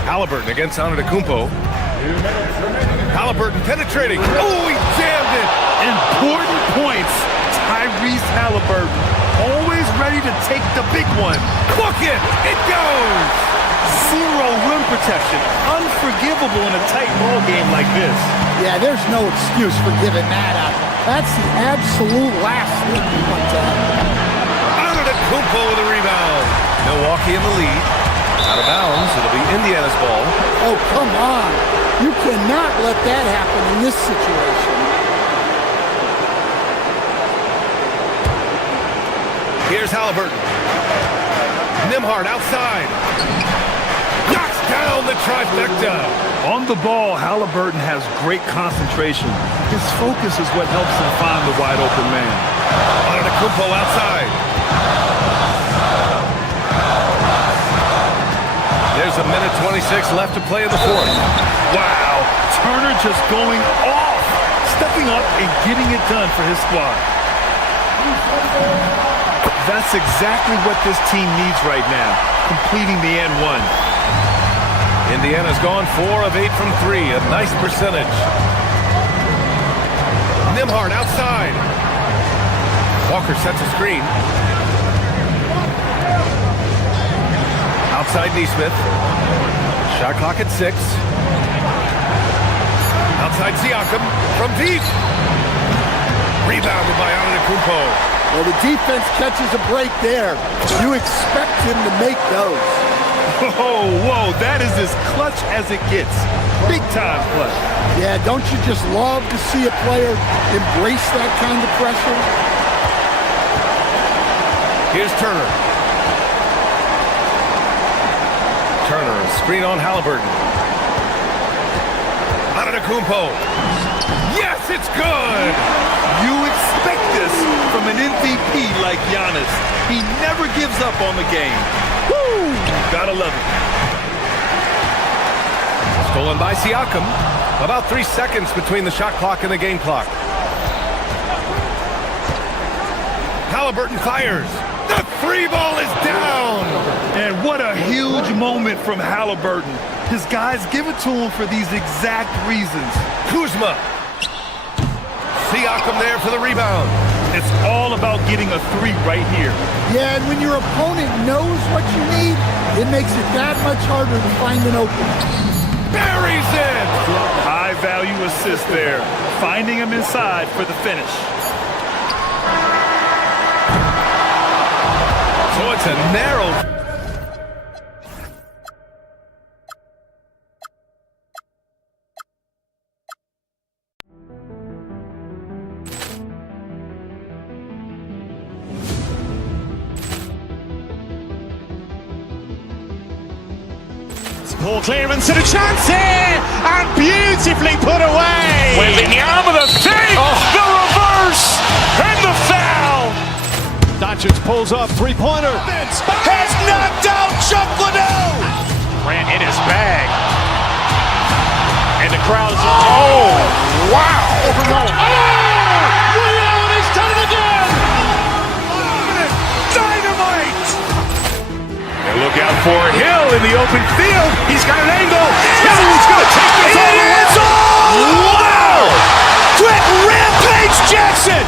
Halliburton against Antetokounmpo. Halliburton penetrating. Oh, he jammed it. Important points. Tyrese Halliburton, always ready to take the big one. Book it. It goes. Zero rim protection. Unforgivable in a tight ball game like this. Yeah, there's no excuse for giving that up. That's the absolute last thing you want to have. Antetokounmpo with a rebound. Milwaukee in the lead. Out of bounds. It'll be Indiana's ball. Oh, come on. You cannot let that happen in this situation. Here's Halliburton. Nembhard outside. Knocks down the trifecta. On the ball, Halliburton has great concentration. His focus is what helps him find the wide open man. Antetokounmpo outside. There's a minute 26 left to play in the fourth. Wow, Turner just going off, stepping up and getting it done for his squad. That's exactly what this team needs right now, completing the and one. Indiana's gone 4 of 8 from 3, a nice percentage. Nembhard outside. Walker sets a screen. Outside Nesmith. Shot clock at 6. Outside Siakam from deep. Rebounded by Antetokounmpo. Well, the defense catches a break there. You expect him to make those. Whoa, that is as clutch as it gets. Big time clutch. Yeah, don't you just love to see a player embrace that kind of pressure? Here's Turner. Turner, screen on Halliburton. Antetokounmpo. Yes, it's good! You expect this from an MVP like Giannis. He never gives up on the game. Woo! Gotta love it. Stolen by Siakam. About 3 seconds between the shot clock and the game clock. Halliburton fires. The 3 ball is down! And what a huge moment from Halliburton. His guys give it to him for these exact reasons. Kuzma. Siakam there for the rebound. It's all about getting a 3 right here. Yeah, and when your opponent knows what you need, it makes it that much harder to find an opening. Buries it! High value assist there. Finding him inside for the finish. So it's a narrow... Ball clearance and a chance here, and beautifully put away. Wembanyama the fake, the reverse, and the foul. Doncic pulls up, three-pointer. Has knocked out Chuck Liddell. Ran in his bag, and the crowd is. Oh, wow! Liddell, and he's done it again. Dynamite. And look out for Hill in the open field. He's got an angle. Hill's going to take this all the way. Wow! Quick Rampage Jackson.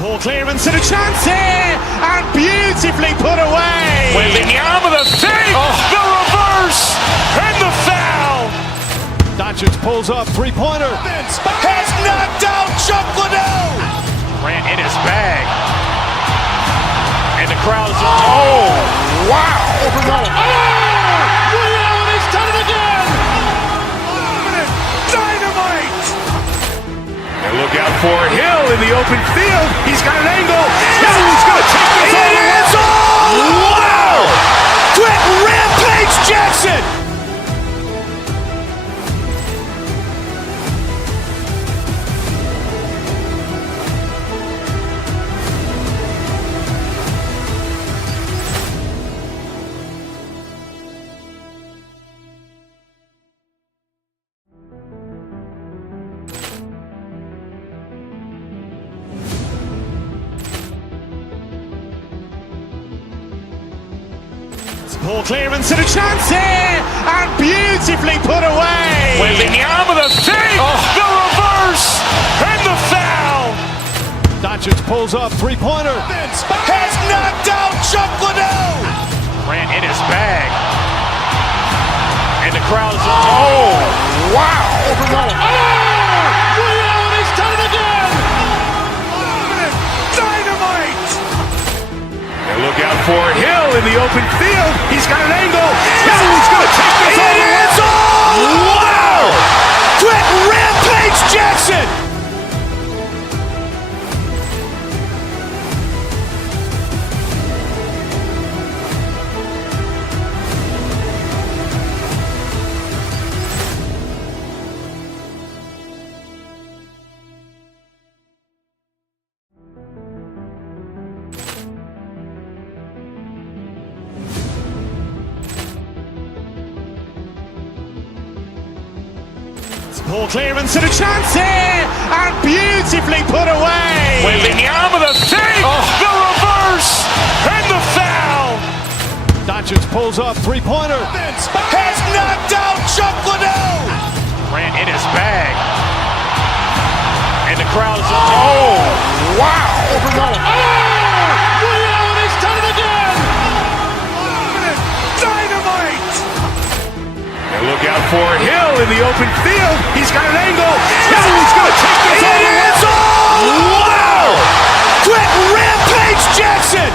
Ball clearance and a chance here, and beautifully put away. Wembanyama the fake, the reverse, and the foul. Doncic pulls up, three-pointer. Has knocked out Chuck Liddell. Ran in his bag, and the crowd is. Oh, wow! Liddell, and he's done it again. Dynamite. And look out for Hill in the open field. He's got an angle. Hill's going to take this all the way. Wow! Quick Rampage Jackson. Ball clearance and a chance here, and beautifully put away. Wembanyama the save, the reverse, and the foul. Doncic pulls up, three-pointer. Has knocked out Chuck Liddell. Ran in his bag. And the crowd is, oh, wow. He's done it again. Dynamite. And look out for Hill in the open field. He's got an angle. He's going to take this all the way. Wow. Quick Rampage Jackson. Ball clearance and a chance here, and beautifully put away. Wembanyama the save, the reverse, and the foul. Doncic pulls up, three-pointer. Has knocked out Chuck Liddell. Ran in his bag. And the crowd is, oh, wow. He's done it again. Dynamite. And look out for Hill in the open field. He's got an angle. He's going to take this all the way. Wow. Quick Rampage Jackson.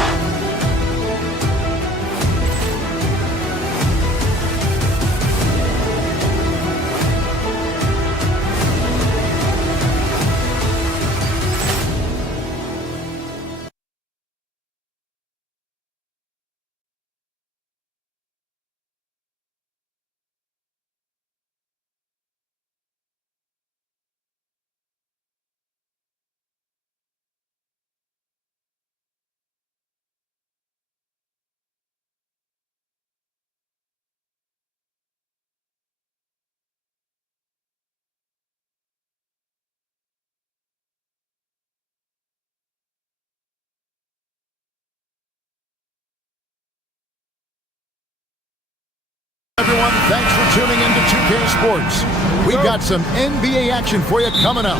Everyone, thanks for tuning in to 2K Sports. We've got some NBA action for you coming up.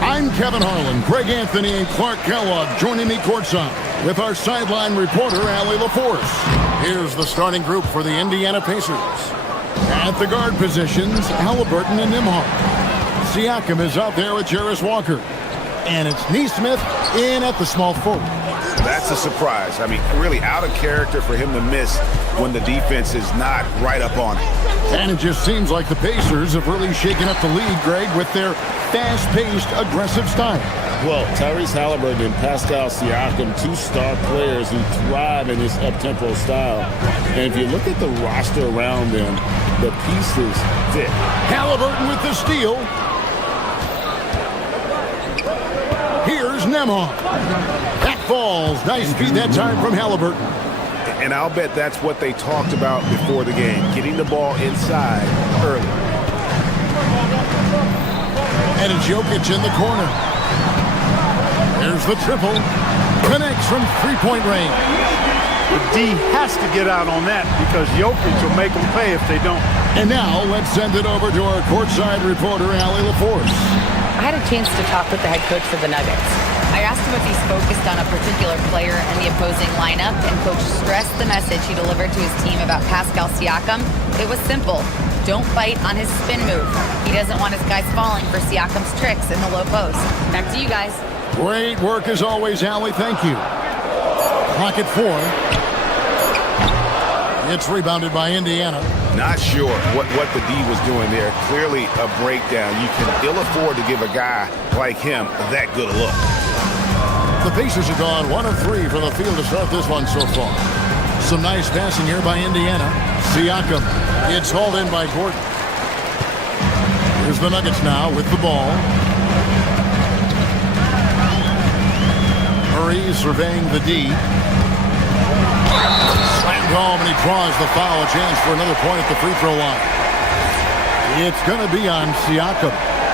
I'm Kevin Harlan, Greg Anthony, and Clark Kellogg joining me courtside with our sideline reporter, Allie LaForce. Here's the starting group for the Indiana Pacers. At the guard positions, Halliburton and Nembhard. Siakam is out there with Jarris Walker. And it's Nesmith in at the small forward. That's a surprise. I mean, really out of character for him to miss when the defense is not right up on it. And it just seems like the Pacers have really shaken up the league, Greg, with their fast-paced, aggressive style. Well, Tyrese Halliburton and Pascal Siakam, two star players who thrive in this up-tempo style. And if you look at the roster around them, the pieces fit. Halliburton with the steal. Here's Nembhard. That falls. Nice feed that time from Halliburton. And I'll bet that's what they talked about before the game, getting the ball inside early. And it's Jokic in the corner. There's the triple. Connects from three-point range. The D has to get out on that because Jokic will make them pay if they don't. And now let's send it over to our courtside reporter, Allie LaForce. I had a chance to talk with the head coach for the Nuggets. I asked him if he's focused on a particular player in the opposing lineup, and Coach stressed the message he delivered to his team about Pascal Siakam. It was simple. Don't bite on his spin move. He doesn't want his guys falling for Siakam's tricks in the low post. Back to you guys. Great work as always, Allie. Thank you. Clock at 4. It's rebounded by Indiana. Not sure what the D was doing there. Clearly a breakdown. You can ill afford to give a guy like him that good a look. The Pacers are gone 1 of 3 from the field to start this one so far. Some nice passing here by Indiana. Siakam. It's hauled in by Gordon. Here's the Nuggets now with the ball. Murray surveying the D. Slammed home, and he draws the foul. A chance for another point at the free throw line. It's going to be on Siakam.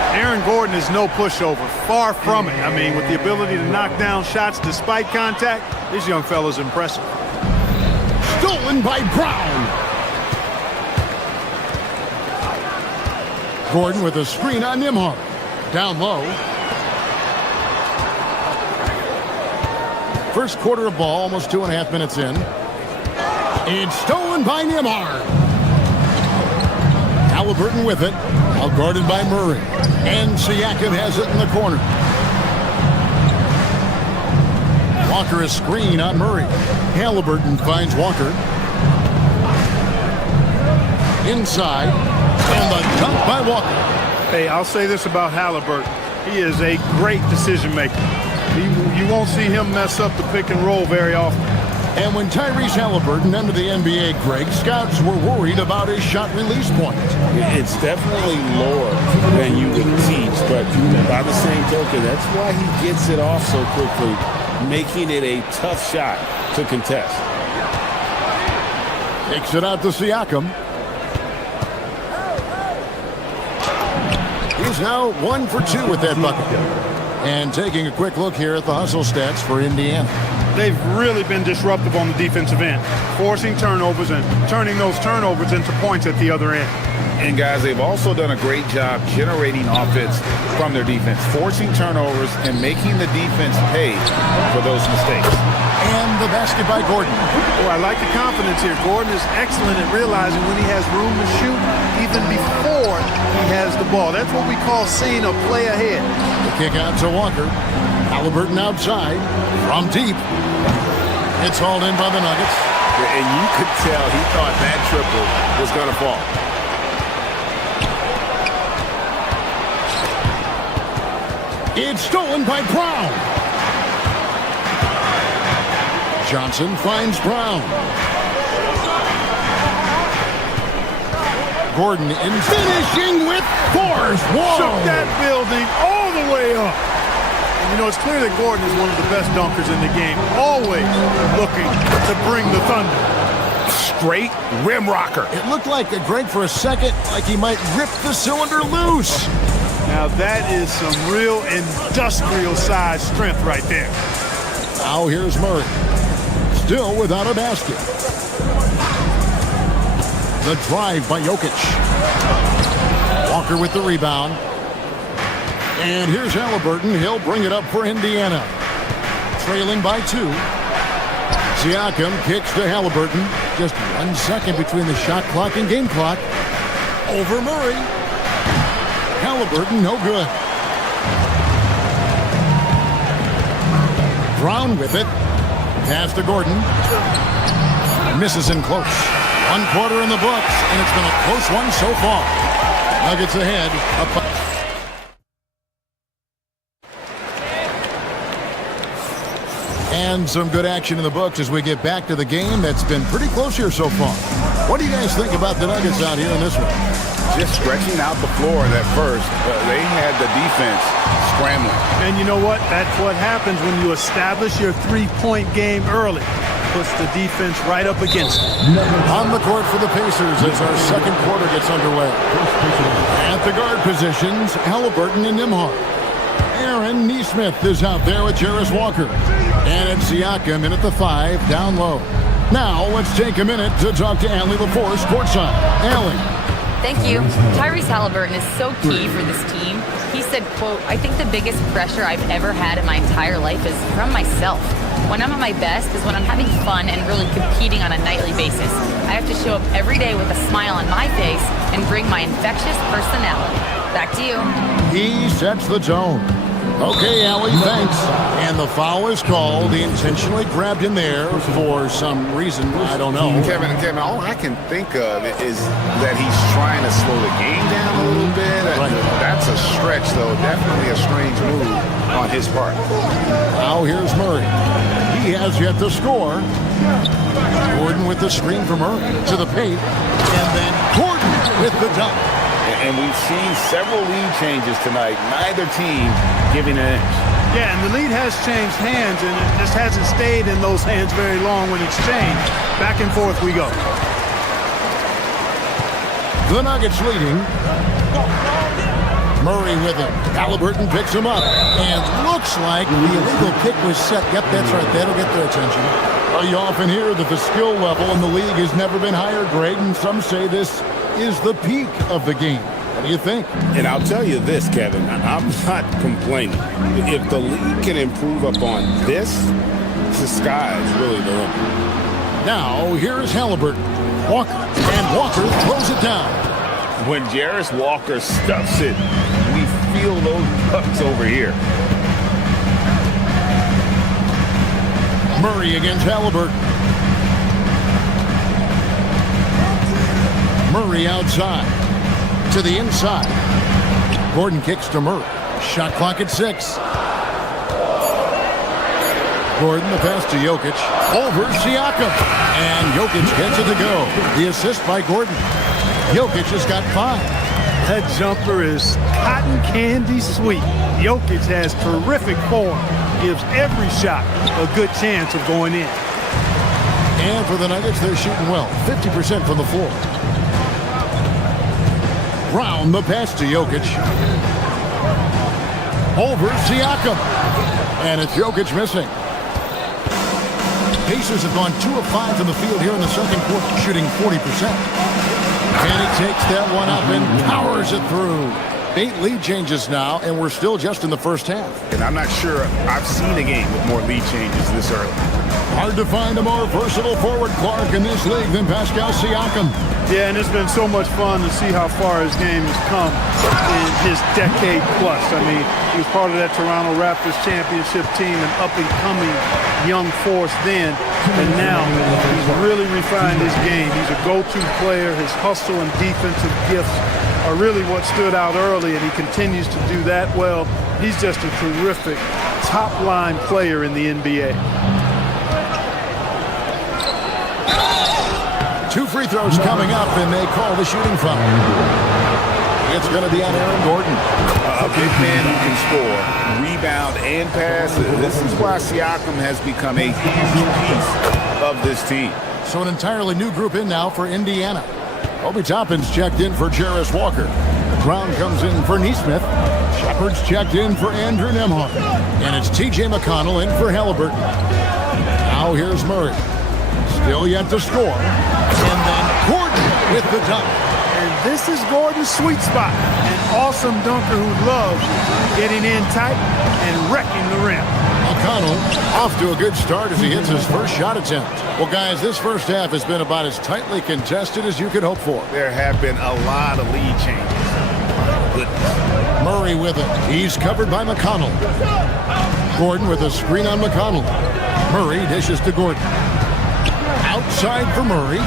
Aaron Gordon is no pushover. Far from it. I mean, with the ability to knock down shots despite contact, this young fella's impressive. stolen by Brown. Gordon with a screen on Nembhard. Down low. First quarter of ball, almost 2.5 minutes in. It's stolen by Nembhard. Halliburton with it. Now guarded by Murray. And Siakam has it in the corner. Walker a screen on Murray. Halliburton finds Walker. Inside. And the dunk by Walker. Hey, I'll say this about Halliburton. He is a great decision maker. You won't see him mess up the pick and roll very often. And when Tyrese Halliburton entered the NBA, Greg, scouts were worried about his shot release point. It's definitely lower than you would teach, but by the same token, that's why he gets it off so quickly, making it a tough shot to contest. Takes it out to Siakam. He's now 1 for 2 with that bucket. And taking a quick look here at the hustle stats for Indiana. They've really been disruptive on the defensive end, forcing turnovers and turning those turnovers into points at the other end. And guys, they've also done a great job generating offense from their defense, forcing turnovers and making the defense pay for those mistakes. And the basket by Gordon. Oh, I like the confidence here. Gordon is excellent at realizing when he has room to shoot even before he has the ball. That's what we call seeing a play ahead. The kick out to Walker. Halliburton outside from deep. It's hauled in by the Nuggets. And you could tell he thought that triple was going to fall. It's stolen by Brown. Johnson finds Brown. Gordon in finishing with force. Whoa! Shook that building all the way up. And you know, it's clear that Gordon is one of the best dunkers in the game, always looking to bring the thunder. Straight rim rocker. It looked like, Greg, for a second, like he might rip the cylinder loose. Now that is some real industrial size strength right there. Now here's Murray. Still without a basket. The drive by Jokic. Walker with the rebound. And here's Halliburton. He'll bring it up for Indiana. Trailing by 2. Siakam kicks to Halliburton. Just 1 second between the shot clock and game clock. Over Murray. Halliburton, no good. Brown with it. Pass to Gordon. Misses in close. 1 quarter in the books, and it's been a close one so far. Nuggets ahead. Up. And some good action in the books as we get back to the game that's been pretty close here so far. What do you guys think about the Nuggets out here in this one? Just stretching out the floor at first. They had the defense scrambling. And you know what? That's what happens when you establish your three-point game early. Puts the defense right up against it. On the court for the Pacers as our second quarter gets underway. At the guard positions, Halliburton and Nembhard. Aaron Nesmith is out there with Jarris Walker. And it's Siakam in at the 5, down low. Now let's take a minute to talk to Allie LaForce courtside. Allie. Thank you. Tyrese Halliburton is so key for this team. He said, quote, "I think the biggest pressure I've ever had in my entire life is from myself. When I'm at my best is when I'm having fun and really competing on a nightly basis. I have to show up every day with a smile on my face and bring my infectious personality." Back to you. He sets the tone. Okay, Allie, thanks. And the foul is called. He intentionally grabbed him there for some reason. I don't know. Kevin, all I can think of is that he's trying to slow the game down a little bit. Right. That's a stretch, though. Definitely a strange move on his part. Now here's Murray. He has yet to score. Gordon with the screen from Murray to the paint. And then Gordon with the dunk. And we've seen several lead changes tonight. Neither team giving an inch. Yeah, and the lead has changed hands, and it just hasn't stayed in those hands very long when it's changed. Back and forth we go. The Nuggets leading. Murray with him. Halliburton picks him up. And looks like the illegal kick was set. Yep, that's right. That'll get their attention. You often hear that the skill level in the league has never been higher, Greg, and some say this is the peak of the game. What do you think? And I'll tell you this, Kevin, I'm not complaining. If the league can improve upon this, the sky is really the limit. Now, here's Halliburton. Walker, and Walker throws it down. When Jarris Walker stuffs it, we feel those Bucks over here. Murray against Halliburton. Murray outside. To the inside. Gordon kicks to Murray. Shot clock at 6. Gordon, the pass to Jokic. Over Siakam. And Jokic gets it to go. The assist by Gordon. Jokic has got 5. That jumper is cotton candy sweet. Jokic has terrific form. Gives every shot a good chance of going in. And for the Nuggets, they're shooting well. 50% from the floor. Brown, the pass to Jokic. Over Siakam. And it's Jokic missing. Pacers have gone 2 of 5 from the field here in the second quarter, shooting 40%. And he takes that one up and powers it through. 8 lead changes now, and we're still just in the first half. And I'm not sure I've seen a game with more lead changes this early. Hard to find a more versatile forward, Clark, in this league than Pascal Siakam. Yeah, and it's been so much fun to see how far his game has come in his decade plus. I mean, he was part of that Toronto Raptors championship team, an up-and-coming young force then, and now he's really refined his game. He's a go-to player. His hustle and defensive gifts are really what stood out early, and he continues to do that well. He's just a terrific top-line player in the NBA. 2 free throws coming up, and they call the shooting foul. It's going to be on Aaron Gordon. A big man who can score, rebound, and pass. This is why Siakam has become a huge piece of this team. So an entirely new group in now for Indiana. Obi Toppin's checked in for Jarris Walker. Brown comes in for Nesmith. Shepard's checked in for Andrew Nembhard. And it's T.J. McConnell in for Halliburton. Now here's Murray. Still yet to score. And then Gordon with the dunk. And this is Gordon's sweet spot. An awesome dunker who loves getting in tight and wrecking the rim. McConnell off to a good start as he hits his first shot attempt. Well, guys, this first half has been about as tightly contested as you could hope for. There have been a lot of lead changes. Goodness. Murray with it. He's covered by McConnell. Gordon with a screen on McConnell. Murray dishes to Gordon. Outside for Murray.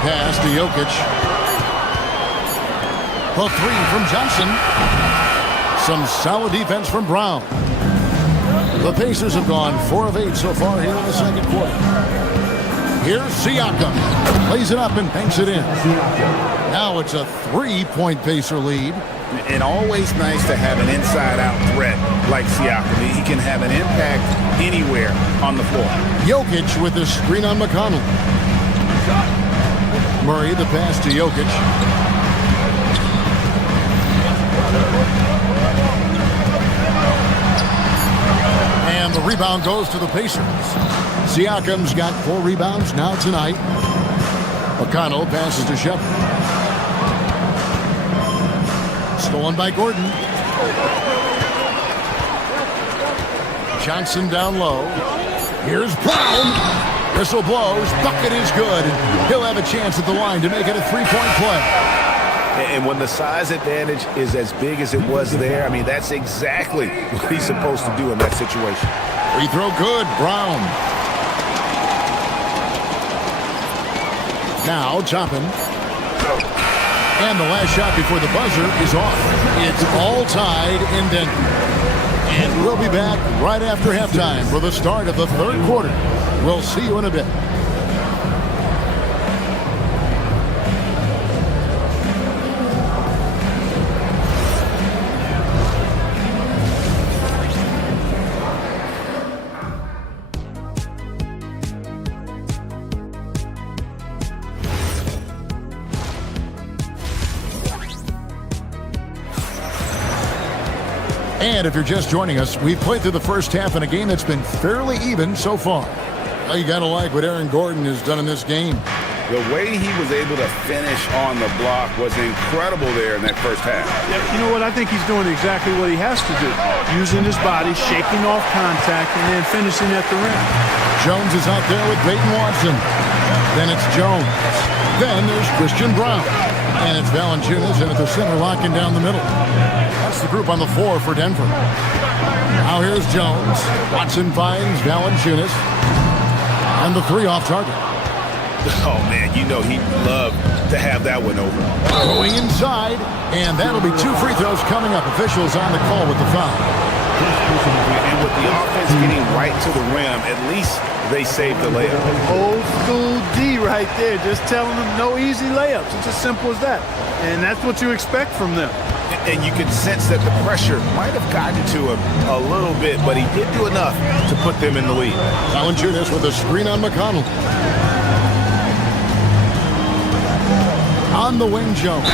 Pass to Jokic. The 3 from Johnson. Some solid defense from Brown. The Pacers have gone 4 of 8 so far here in the second quarter. Here's Siakam. Plays it up and banks it in. Now it's a 3-point Pacer lead. And always nice to have an inside-out threat like Siakam. He can have an impact anywhere on the floor. Jokic with the screen on McConnell. Murray, the pass to Jokic. And the rebound goes to the Pacers. Siakam's got 4 rebounds now tonight. McConnell passes to Shepard. Stolen by Gordon. Johnson down low. Here's Brown. Whistle blows. Bucket is good. He'll have a chance at the line to make it a 3-point play. And when the size advantage is as big as it was there, I mean, that's exactly what he's supposed to do in that situation. Free throw good. Brown. Now Toppin. And the last shot before the buzzer is off. It's all tied in Denver. And we'll be back right after halftime for the start of the third quarter. We'll see you in a bit. And if you're just joining us, we've played through the first half in a game that's been fairly even so far. Well, you got to like what Aaron Gordon has done in this game. The way he was able to finish on the block was incredible there in that first half. Yeah, you know what? I think he's doing exactly what he has to do. Using his body, shaking off contact, and then finishing at the rim. Jones is out there with Peyton Watson. Then it's Jones. Then there's Christian Brown. And it's Valanciunas in at the center, locking down the middle. That's the group on the floor for Denver. Now here's Jones. Watson finds Valanciunas. And the three off target. Oh, man, you know he'd love to have that one over. Going inside, and that'll be 2 free throws coming up. Officials on the call with the foul. And with the offense getting right to the rim, at least they saved the layup. Old school D right there, just telling them no easy layups. It's as simple as that. And that's what you expect from them. And you could sense that the pressure might have gotten to him a little bit, but he did do enough to put them in the lead. Valanciunas with a screen on McConnell. On the wing, Jones.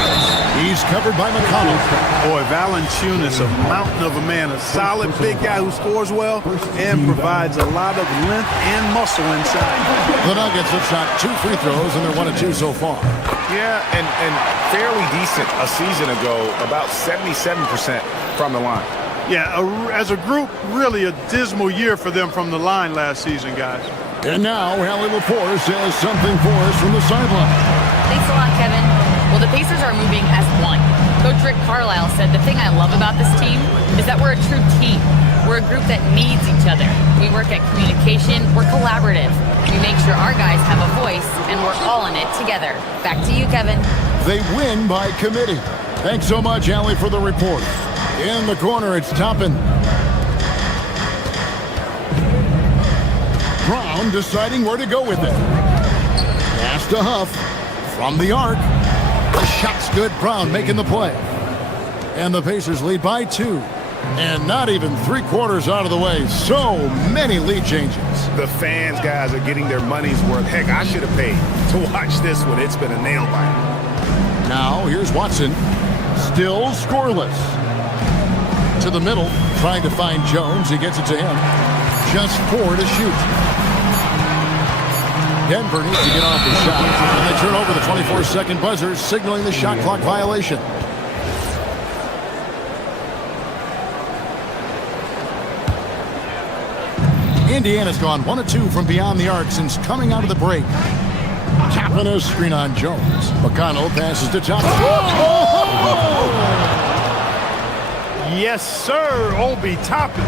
He's covered by McConnell. Boy, Valanciunas, a mountain of a man, a solid big guy who scores well and provides a lot of length and muscle inside. The Nuggets have shot 2 free throws, and they're 1 of 2 so far. Yeah, and fairly decent a season ago, about 77% from the line. Yeah, as a group, really a dismal year for them from the line last season, guys. And now, Hallie Lepore says something for us from the sideline. Thanks a lot, Kevin. Well, the Pacers are moving as one. Coach Rick Carlisle said the thing I love about this team is that we're a true team. We're a group that needs each other. We work at communication. We're collaborative. We make sure our guys have a voice, and we're all in it together. Back to you, Kevin. They win by committee. Thanks so much, Hallie, for the report. In the corner, it's Toppin. Brown deciding where to go with it. Pass to Huff from the arc. The shot's good. Brown making the play. And the Pacers lead by 2. And not even 3/4 out of the way. So many lead changes. The fans, guys, are getting their money's worth. Heck, I should have paid to watch this one. It's been a nail biter. Now here's Watson. Still scoreless. To the middle, trying to find Jones. He gets it to him. Just 4 to shoot. Denver needs to get off the shot. And they turn over the 24-second buzzer, signaling the shot clock violation. Indiana's gone 1 of 2 from beyond the arc since coming out of the break. Tapping a screen on Jones. McConnell passes to Toppin. Yes, sir, Obi Toppin.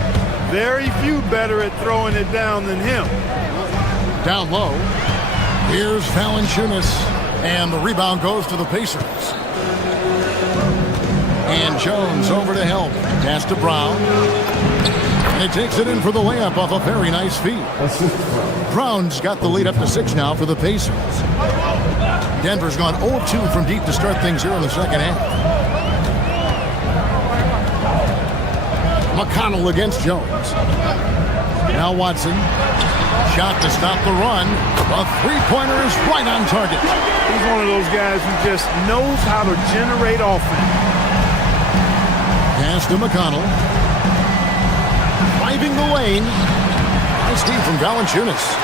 Very few better at throwing it down than him. Down low. Here's Valanciunas. And the rebound goes to the Pacers. And Jones over to help. Pass to Brown. And he takes it in for the layup off a very nice feed. Brown's got the lead up to 6 now for the Pacers. Denver's gone 0-2 from deep to start things here in the second half. McConnell against Jones. Now Watson. Shot to stop the run. A three-pointer is right on target. He's one of those guys who just knows how to generate offense. Pass to McConnell. Driving the lane. Nice feed from Valanciunas.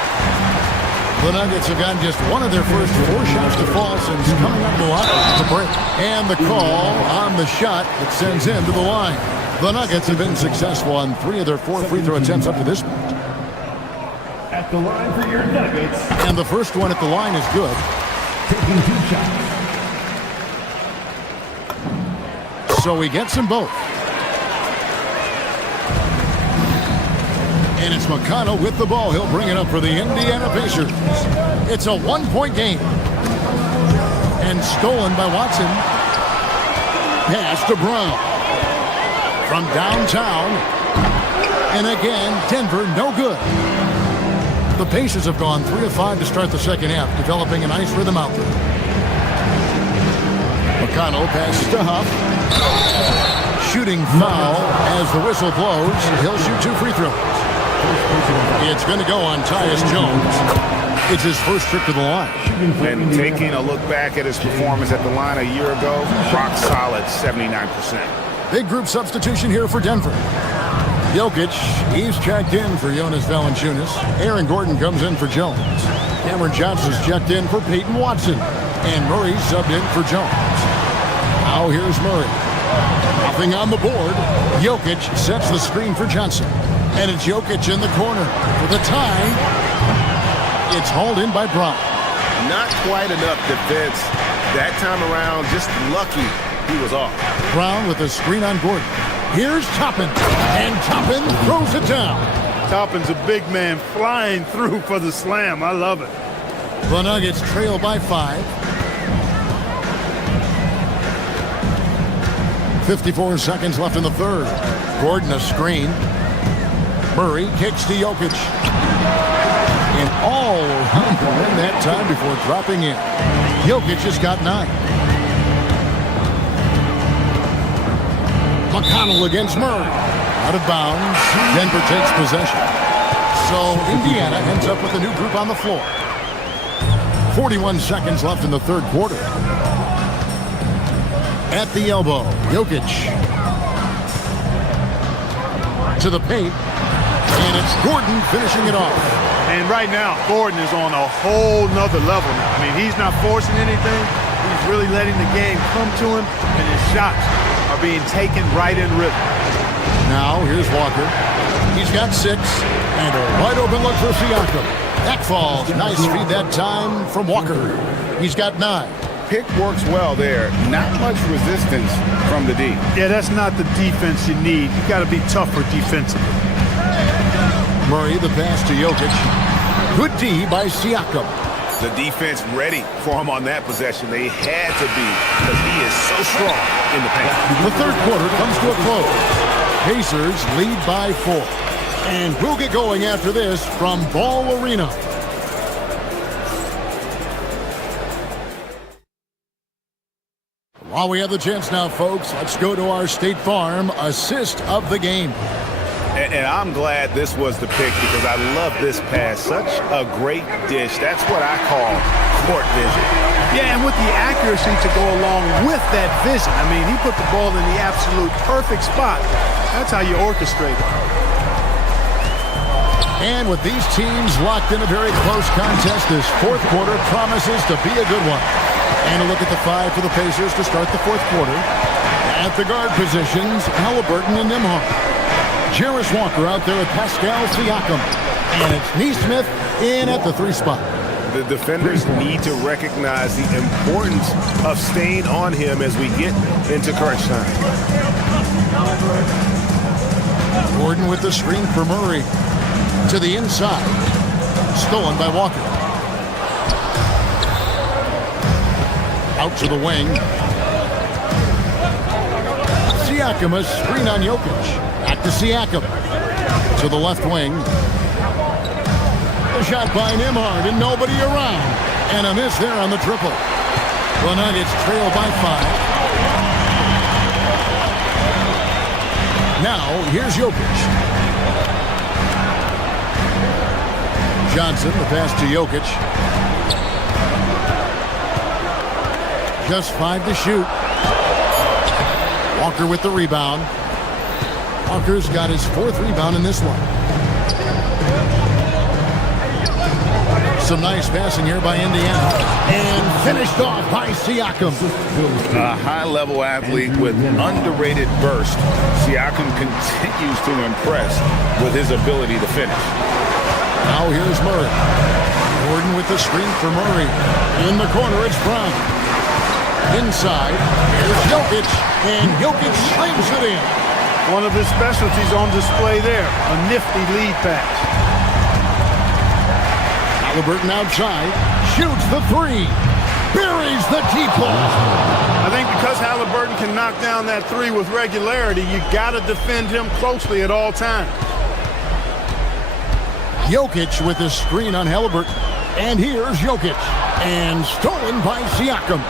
The Nuggets have gotten just 1 of their first 4 shots to fall since coming up the line to break. And the call on the shot that sends him to the line. The Nuggets have been successful on 3 of their 4 free throw attempts up to this point. At the line for your Nuggets. And the first one at the line is good. Taking 2 shots. So he gets them both. And it's McConnell with the ball. He'll bring it up for the Indiana Pacers. It's a 1-point game. And stolen by Watson. Pass to Brown. From downtown. And again, Denver no good. The Pacers have gone 3 of 5 to start the second half, developing a nice rhythm out there. McConnell passes to Huff. Shooting foul as the whistle blows. He'll shoot 2 free throws. It's going to go on Tyus Jones. It's his first trip to the line. And taking a look back at his performance at the line a year ago, rock solid 79%. Big group substitution here for Denver. Jokic, he's checked in for Jonas Valanciunas. Aaron Gordon comes in for Jones. Cameron Johnson's checked in for Peyton Watson. And Murray subbed in for Jones. Now here's Murray. Nothing on the board. Jokic sets the screen for Johnson. And it's Jokic in the corner for the tie. It's hauled in by Brown. Not quite enough defense that time around. Just lucky he was off. Brown with a screen on Gordon. Here's Toppin. And Toppin throws it down. Toppin's a big man flying through for the slam. I love it. The Nuggets trail by 5. 54 seconds left in the third. Gordon a screen. Murray kicks to Jokic. And all around the rim that time before dropping in. Jokic has got 9. McConnell against Murray. Out of bounds. Denver takes possession. So Indiana ends up with a new group on the floor. 41 seconds left in the third quarter. At the elbow, Jokic. To the paint. And it's Gordon finishing it off. And right now, Gordon is on a whole nother level now. I mean, he's not forcing anything. He's really letting the game come to him, and his shots are being taken right in rhythm. Now, here's Walker. He's got 6. And a wide open look for Siakam. That falls. Nice feed that time from Walker. He's got 9. Pick works well there. Not much resistance from the D. Yeah, that's not the defense you need. You got to be tougher defensively. Murray, the pass to Jokic. Good D by Siakam. The defense ready for him on that possession. They had to be because he is so strong in the paint. The third quarter comes to a close. Pacers lead by 4. And we'll get going after this from Ball Arena. While we have the chance now, folks, let's go to our State Farm assist of the game. And I'm glad this was the pick because I love this pass. Such a great dish. That's what I call court vision. Yeah, and with the accuracy to go along with that vision. I mean, he put the ball in the absolute perfect spot. That's how you orchestrate it. And with these teams locked in a very close contest, this fourth quarter promises to be a good one. And a look at the 5 for the Pacers to start the fourth quarter. At the guard positions, Halliburton and Nembhard. Jarris Walker out there with Pascal Siakam. And it's Nesmith in at the 3 spot. The defenders need to recognize the importance of staying on him as we get into crunch time. Gordon with the screen for Murray. To the inside. Stolen by Walker. Out to the wing. Siakam, a screen on Jokic. Back to Siakam. To the left wing. A shot by Nembhard and nobody around. And a miss there on the triple. The Nuggets trail by 5. Now, here's Jokic. Johnson, the pass to Jokic. Just 5 to shoot. Walker with the rebound. Walker's got his 4th rebound in this one. Some nice passing here by Indiana. And finished off by Siakam. A high-level athlete with underrated burst. Siakam continues to impress with his ability to finish. Now here's Murray. Gordon with the screen for Murray. In the corner, it's Brown. Inside, here's Jokic. And Jokic slams it in. One of his specialties on display there. A nifty lead pass. Halliburton outside, shoots the 3, buries the deep ball. I think because Halliburton can knock down that 3 with regularity, you got to defend him closely at all times. Jokic with the screen on Halliburton. And here's Jokic. And stolen by Siakam.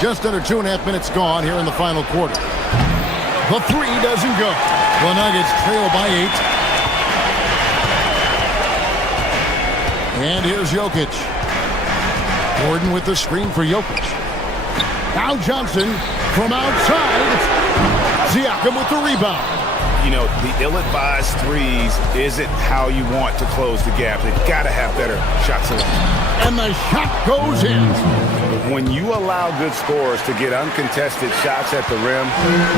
Just under 2.5 minutes gone here in the final quarter. The 3 doesn't go. The Nuggets trail by 8. And here's Jokic. Gordon with the screen for Jokic. Now Johnson from outside. Siakam with the rebound. You know, the ill-advised threes isn't how you want to close the gap. They've got to have better shot selection. And the shot goes in. When you allow good scorers to get uncontested shots at the rim,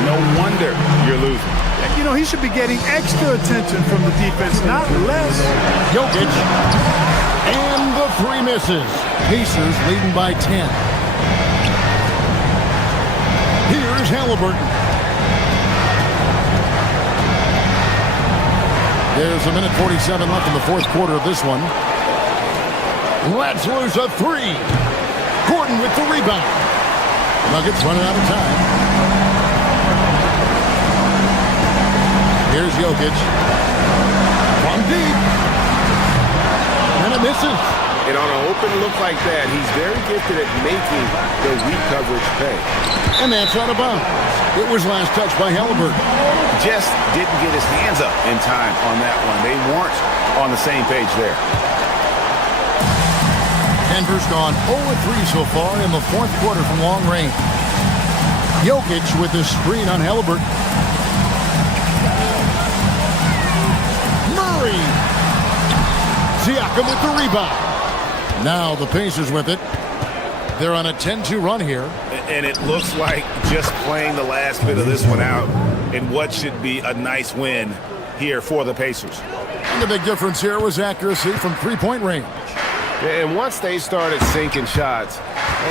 no wonder you're losing. You know, he should be getting extra attention from the defense, not less. Jokic. And the three misses. Pacers leading by 10. Here's Halliburton. There's a minute 47 left in the fourth quarter of this one. Let's lose a three. Gordon with the rebound. Nuggets running out of time. Here's Jokic. From deep. And it misses. And on an open look like that, he's very gifted at making the weak coverage pay. And that's out of bounds. It was last touched by Halliburton. Just didn't get his hands up in time on that one. They weren't on the same page there. Denver's gone 0-3 so far in the fourth quarter from long range. Jokic with the screen on Halliburton. Murray. Siakam with the rebound. Now the Pacers with it. They're on a 10-2 run here. And it looks like just playing the last bit of this one out in what should be a nice win here for the Pacers. And the big difference here was accuracy from three-point range. And once they started sinking shots,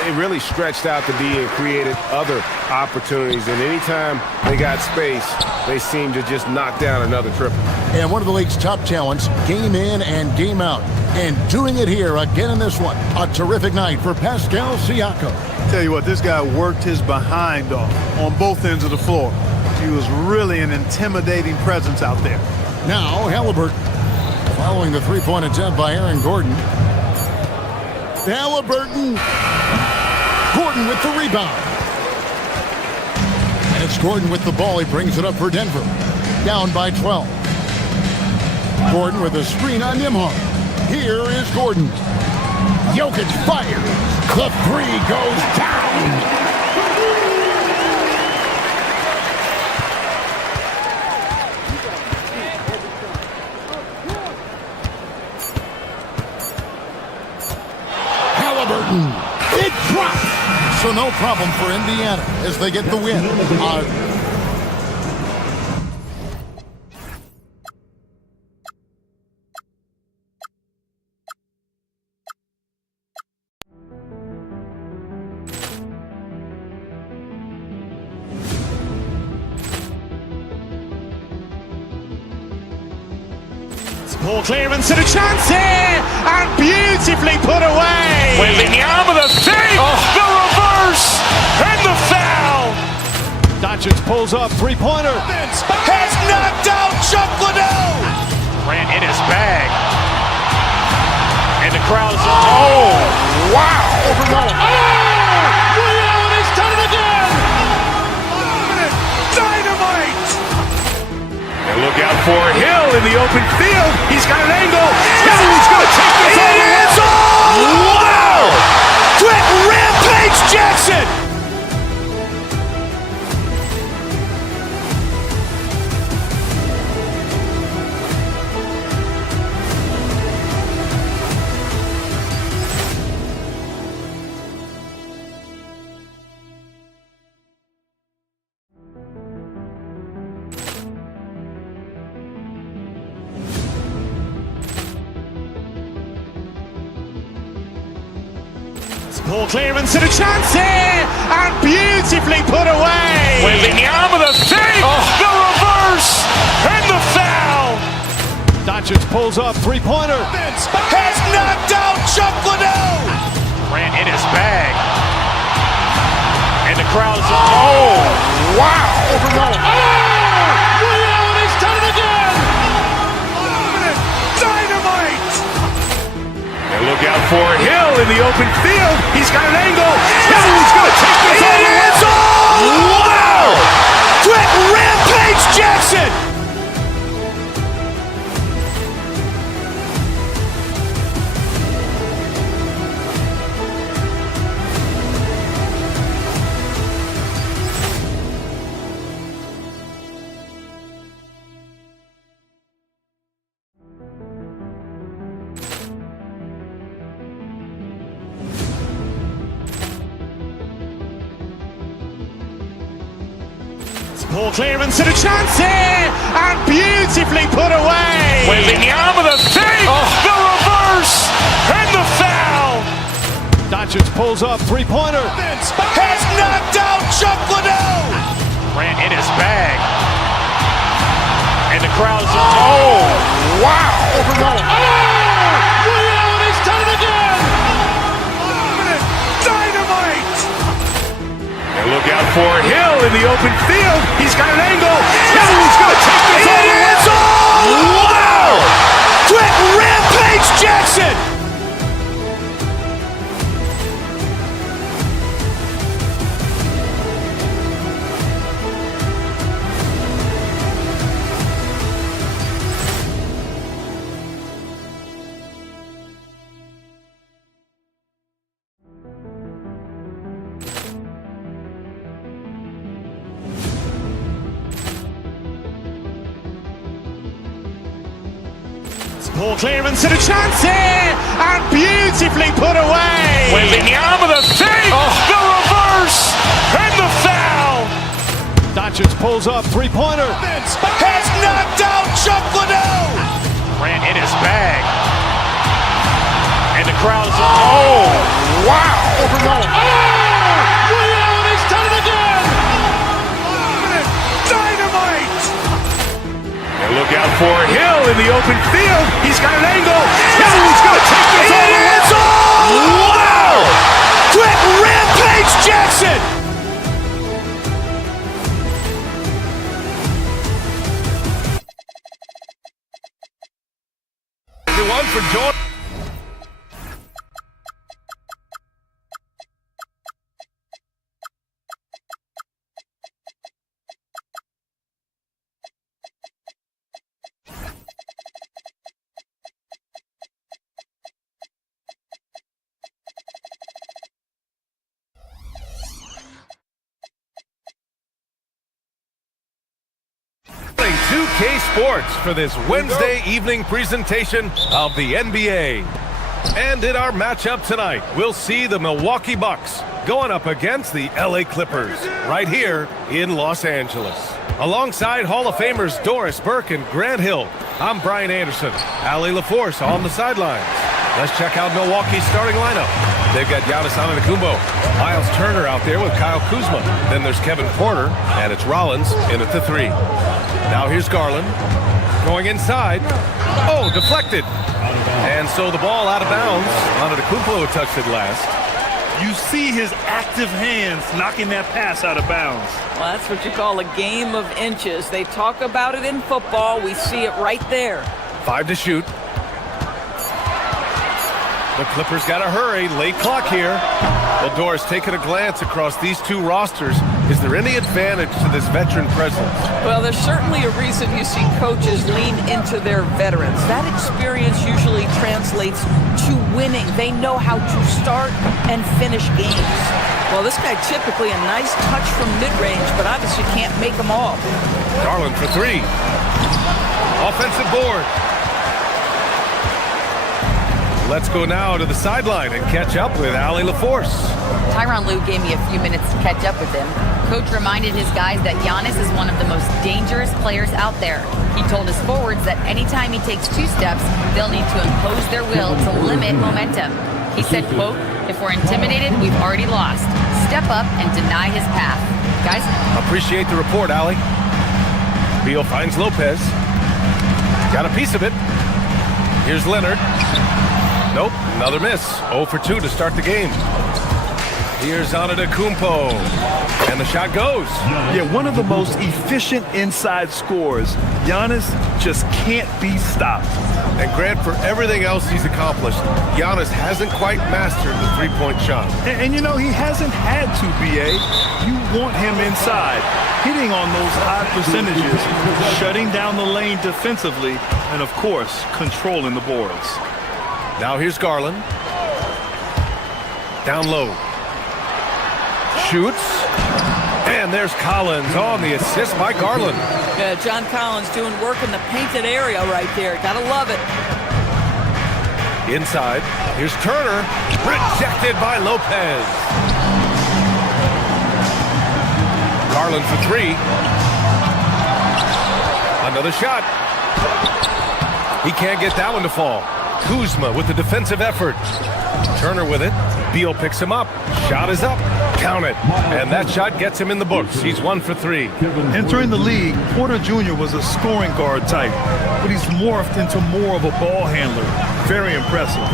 it really stretched out the D and created other opportunities. And anytime they got space, they seemed to just knock down another triple. And one of the league's top talents, game in and game out. And doing it here again in this one. A terrific night for Pascal Siakam. Tell you what, this guy worked his behind off on both ends of the floor. He was really an intimidating presence out there. Now Halliburton following the three-point attempt by Aaron Gordon. Halliburton. Gordon with the rebound. And it's Gordon with the ball. He brings it up for Denver. Down by 12. Gordon with a screen on Nembhard. Here is Gordon. Jokic fires. The three goes down. Halliburton. It drops. So no problem for Indiana as they get the win. Ball clearance and a chance here, and beautifully put away. Wembanyama the fake, the reverse, and the foul. Doncic pulls up, three-pointer. Has knocked out Chuck Liddell. Ran in his bag, and the crowd is. Oh, wow! He's done it again. Dynamite! And look out for Hill in the open field. He's got an angle. He's going to take this all. It is all! Wow! Quick Rampage Jackson! Ball clearance and a chance here, and beautifully put away. Wembanyama the fake, the reverse, and the foul. Doncic pulls up, three-pointer. Has knocked out Chuck Liddell. Ran in his bag, and the crowd is. Oh, wow! He's done it again. Dynamite! And look out for Hill in the open field. He's got an angle. He's going to take this all. It is all! Wow! Quick Rampage Jackson! Ball clearance and a chance here, and beautifully put away. Wembanyama the fake, the reverse, and the foul. Doncic pulls up, three-pointer. Has knocked out Chuck Liddell. Ran in his bag. And the crowd is, oh, wow. Ray Allen, he's done it again! Dynamite. And look out for Hill in the open field. He's got an angle. He's going to take this all the way. Wow. Quick Rampage Jackson. Ball clearance and a chance here, and beautifully put away. Wembanyama the fake, the reverse, and the foul. Doncic pulls up, three-pointer. Has knocked out Chuck Liddell. Ran in his bag. And the crowd is, oh, wow. Ray Allen, he's done it again! Dynamite. And look out for Hill in the open field. He's got an angle. He's going to take this all the way. Wow. Quick Rampage Jackson. Everyone for Jordan. Playing 2K Sports for this Wednesday evening presentation of the NBA. And in our matchup tonight, we'll see the Milwaukee Bucks going up against the LA Clippers right here in Los Angeles. Alongside Hall of Famers Doris Burke and Grant Hill, I'm Brian Anderson. Allie LaForce on the sidelines. Let's check out Milwaukee's starting lineup. They've got Giannis Antetokounmpo, Miles Turner out there with Kyle Kuzma. Then there's Kevin Porter, and it's Rollins in at the 3. Now here's Garland going inside. Oh, deflected. And so the ball out of bounds. Antetokounmpo touched it last. You see his active hands knocking that pass out of bounds. Well, that's what you call a game of inches. They talk about it in football. We see it right there. 5 to shoot. The Clippers got to hurry. Late clock here. Well, Doris, taking a glance across these two rosters, is there any advantage to this veteran presence? Well, there's certainly a reason you see coaches lean into their veterans. That experience usually translates to winning. They know how to start and finish games. Well, this guy typically a nice touch from mid-range, but obviously can't make them all. Garland for 3. Offensive board. Let's go now to the sideline and catch up with Allie LaForce. Tyronn Lue gave me a few minutes to catch up with him. Coach reminded his guys that Giannis is one of the most dangerous players out there. He told his forwards that anytime he takes 2 steps, they'll need to impose their will to limit momentum. He said, quote, "If we're intimidated, we've already lost. Step up and deny his path." Guys? Appreciate the report, Allie. Beal finds Lopez. Got a piece of it. Here's Leonard. Nope, another miss. 0 for 2 to start the game. Here's Antetokounmpo, and the shot goes. Yeah, one of the most efficient inside scorers. Giannis just can't be stopped. And Grant, for everything else he's accomplished, Giannis hasn't quite mastered the three-point shot. And you know, he hasn't had to, B.A. You want him inside, hitting on those high percentages, shutting down the lane defensively, and of course, controlling the boards. Now here's Garland. Down low. Shoots. And there's Collins on the assist by Garland. Yeah, John Collins doing work in the painted area right there. Gotta love it. Inside. Here's Turner. Rejected by Lopez. Garland for 3. Another shot. He can't get that one to fall. Kuzma with the defensive effort. Turner with it. Beal picks him up. Shot is up. Count it. And that shot gets him in the books. He's 1 for 3. Entering the league, Porter Jr. was a scoring guard type, but he's morphed into more of a ball handler. Very impressive.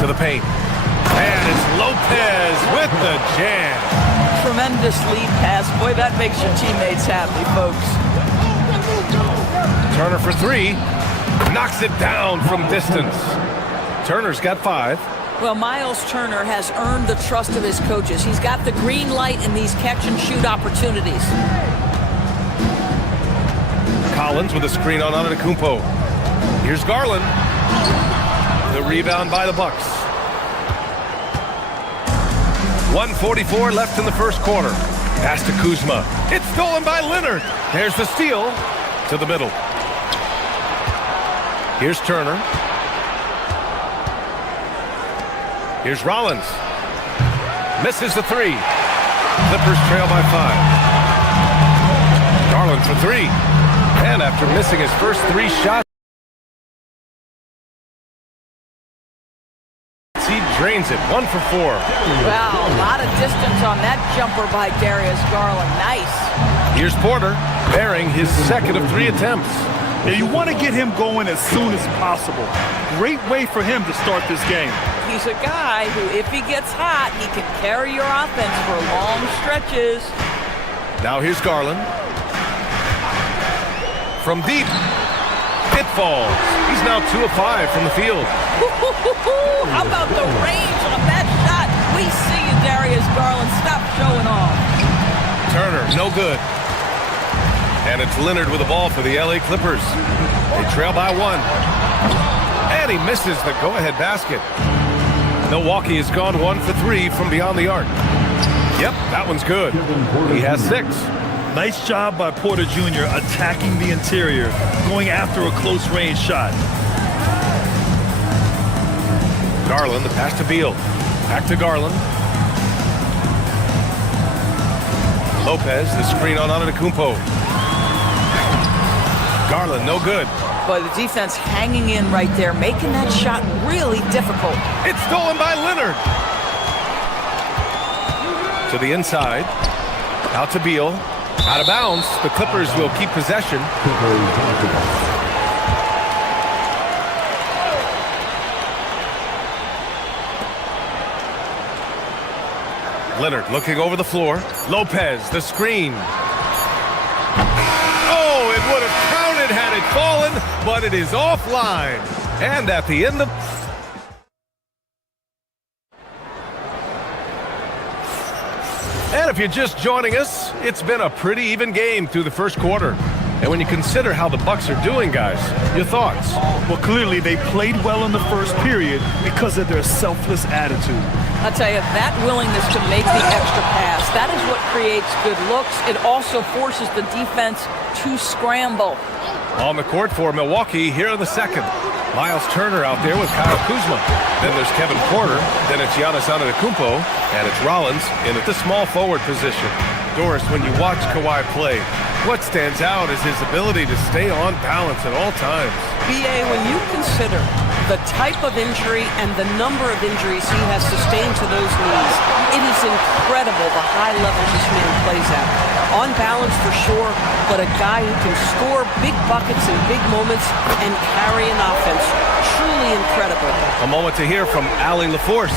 To the paint. And it's Lopez with the jam. Tremendous lead pass. Boy, that makes your teammates happy, folks. Turner for 3. Knocks it down from distance. Turner's got 5. Well, Miles Turner has earned the trust of his coaches. He's got the green light in these catch-and-shoot opportunities. Collins with a screen on Antetokounmpo. Here's Garland. The rebound by the Bucks. 1:44 left in the first quarter. Pass to Kuzma. It's stolen by Leonard. There's the steal to the middle. Here's Turner. Here's Rollins. Misses the 3. Clippers trail by 5. Garland for 3. And after missing his first 3 shots, he drains it. 1 for 4. Wow, a lot of distance on that jumper by Darius Garland. Nice. Here's Porter, bearing his second of 3 attempts. Yeah, you want to get him going as soon as possible. Great way for him to start this game. He's a guy who, if he gets hot, he can carry your offense for long stretches. Now here's Garland. From deep. It falls. He's now 2 of 5 from the field. How about the range on that shot? We see you, Darius Garland. Stop showing off. Turner, no good. And it's Leonard with the ball for the LA Clippers. They trail by 1. And he misses the go-ahead basket. Milwaukee has gone 1 for 3 from beyond the arc. Yep, that one's good. He has 6. Nice job by Porter Jr. attacking the interior, going after a close-range shot. Garland, the pass to Beal. Back to Garland. Lopez, the screen on Antetokounmpo. Garland, no good. But the defense hanging in right there, making that shot really difficult. It's stolen by Leonard. To the inside. Out to Beal. Out of bounds. The Clippers will keep possession. Leonard looking over the floor. Lopez, the screen. Oh, it would have counted had it fallen, but it is offline. And at the end of... And if you're just joining us, it's been a pretty even game through the first quarter. And when you consider how the Bucks are doing, guys, your thoughts? Well, clearly they played well in the first period because of their selfless attitude. I'll tell you, that willingness to make the extra pass, that is what creates good looks. It also forces the defense to scramble. On the court for Milwaukee here in the second. Miles Turner out there with Kyle Kuzma. Then there's Kevin Porter. Then it's Giannis Antetokounmpo. And it's Rollins in at the small forward position. Doris, when you watch Kawhi play, what stands out is his ability to stay on balance at all times. B.A., when you consider the type of injury and the number of injuries he has sustained to those knees, it is incredible the high level this man plays at. On balance for sure, but a guy who can score big buckets in big moments and carry an offense. Truly incredible. A moment to hear from Allie LaForce.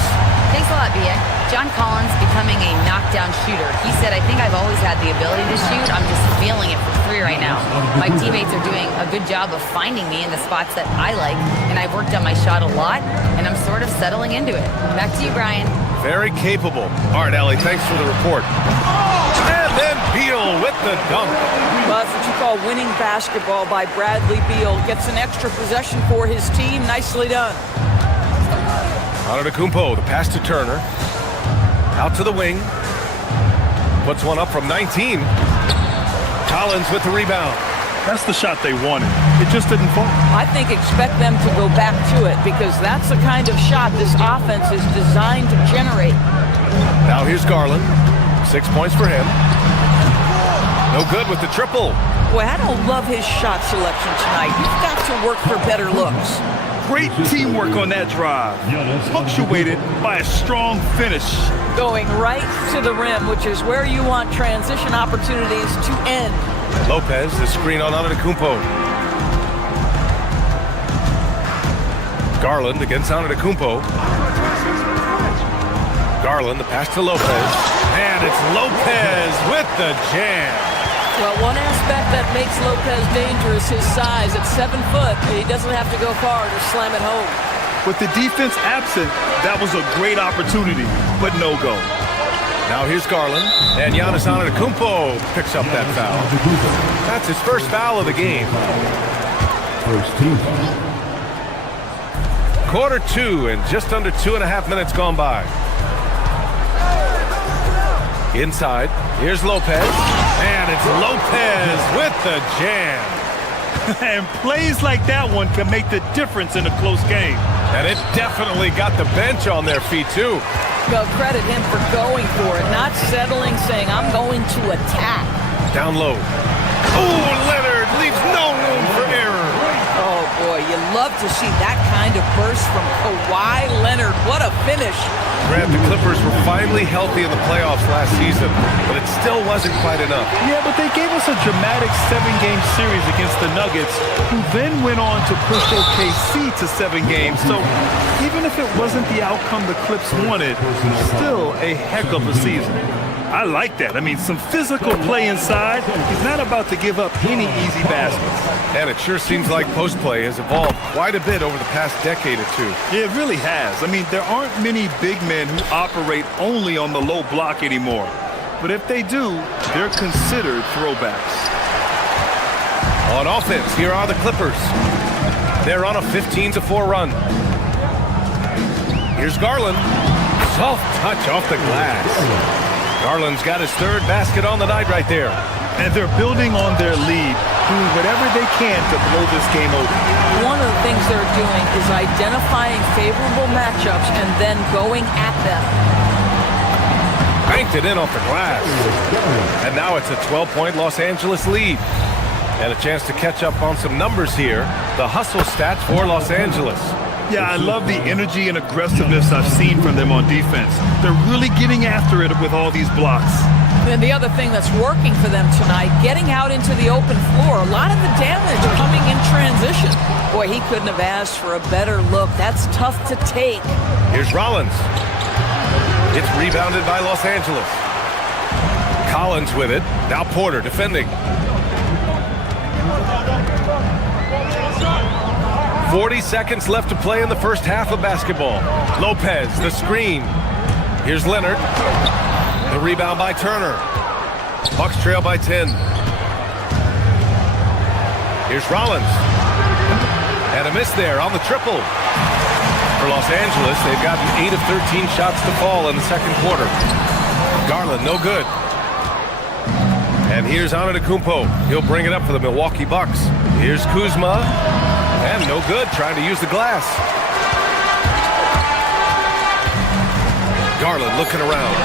Thanks a lot, B.A. John Collins becoming a knockdown shooter. He said, I think I've always had the ability to shoot. I'm just feeling it for 3 right now. My teammates are doing a good job of finding me in the spots that I like, and I've worked on my shot a lot, and I'm sort of settling into it. Back to you, Brian. Very capable. All right, Allie, thanks for the report. And then Beal with the dunk. Well, that's what you call winning basketball by Bradley Beal. Gets an extra possession for his team. Nicely done. Antetokounmpo, the pass to Turner. Out to the wing. Puts one up from 19. Collins with the rebound. That's the shot they wanted. It just didn't fall. I think expect them to go back to it because that's the kind of shot this offense is designed to generate. Now here's Garland. 6 points for him. No good with the triple. Boy, I don't love his shot selection tonight. You've got to work for better looks. Great teamwork on that drive, punctuated by a strong finish. Going right to the rim, which is where you want transition opportunities to end. Lopez, the screen on Antetokounmpo. Garland against Antetokounmpo. Garland, the pass to Lopez. And it's Lopez with the jam. Well, one aspect that makes Lopez dangerous, his size. At 7 foot, he doesn't have to go far to slam it home. With the defense absent, that was a great opportunity, but no go. Now here's Garland, and Giannis Antetokounmpo picks up that foul. That's his first foul of the game. First team. Quarter 2 and just under 2.5 minutes gone by. Inside, here's Lopez, and it's Lopez with the jam. And plays like that one can make the difference in a close game. And it definitely got the bench on their feet, too. Well, credit him for going for it, not settling, saying, I'm going to attack. Down low. Oh, Leonard leaves no room for error. Oh, boy, you love to see that kind of burst from Kawhi Leonard. What a finish. Grant, the Clippers were finally healthy in the playoffs last season, but it still wasn't quite enough. Yeah, but they gave us a dramatic 7-game series against the Nuggets, who then went on to push OKC to 7 games. So even if it wasn't the outcome the Clips wanted, still a heck of a season. I like that. I mean, some physical play inside. He's not about to give up any easy baskets. And it sure seems like post play has evolved quite a bit over the past decade or two. Yeah, it really has. I mean, there aren't many big men who operate only on the low block anymore. But if they do, they're considered throwbacks. On offense, here are the Clippers. They're on a 15-4 run. Here's Garland. Soft touch off the glass. Garland's got his third basket on the night right there. And they're building on their lead, doing whatever they can to blow this game open. One of the things they're doing is identifying favorable matchups and then going at them. Banked it in off the glass. And now it's a 12-point Los Angeles lead. And a chance to catch up on some numbers here. The hustle stats for Los Angeles. Yeah, I love the energy and aggressiveness I've seen from them on defense. They're really getting after it with all these blocks. And the other thing that's working for them tonight, getting out into the open floor. A lot of the damage coming in transition. Boy, he couldn't have asked for a better look. That's tough to take. Here's Rollins. It's rebounded by Los Angeles. Collins with it. Now Porter defending. 40 seconds left to play in the first half of basketball. Lopez, the screen. Here's Leonard. The rebound by Turner. Bucks trail by 10. Here's Rollins. And a miss there on the triple. For Los Angeles, they've gotten 8 of 13 shots to fall in the second quarter. Garland, no good. And here's Antetokounmpo. He'll bring it up for the Milwaukee Bucks. Here's Kuzma. And no good, trying to use the glass. Garland looking around.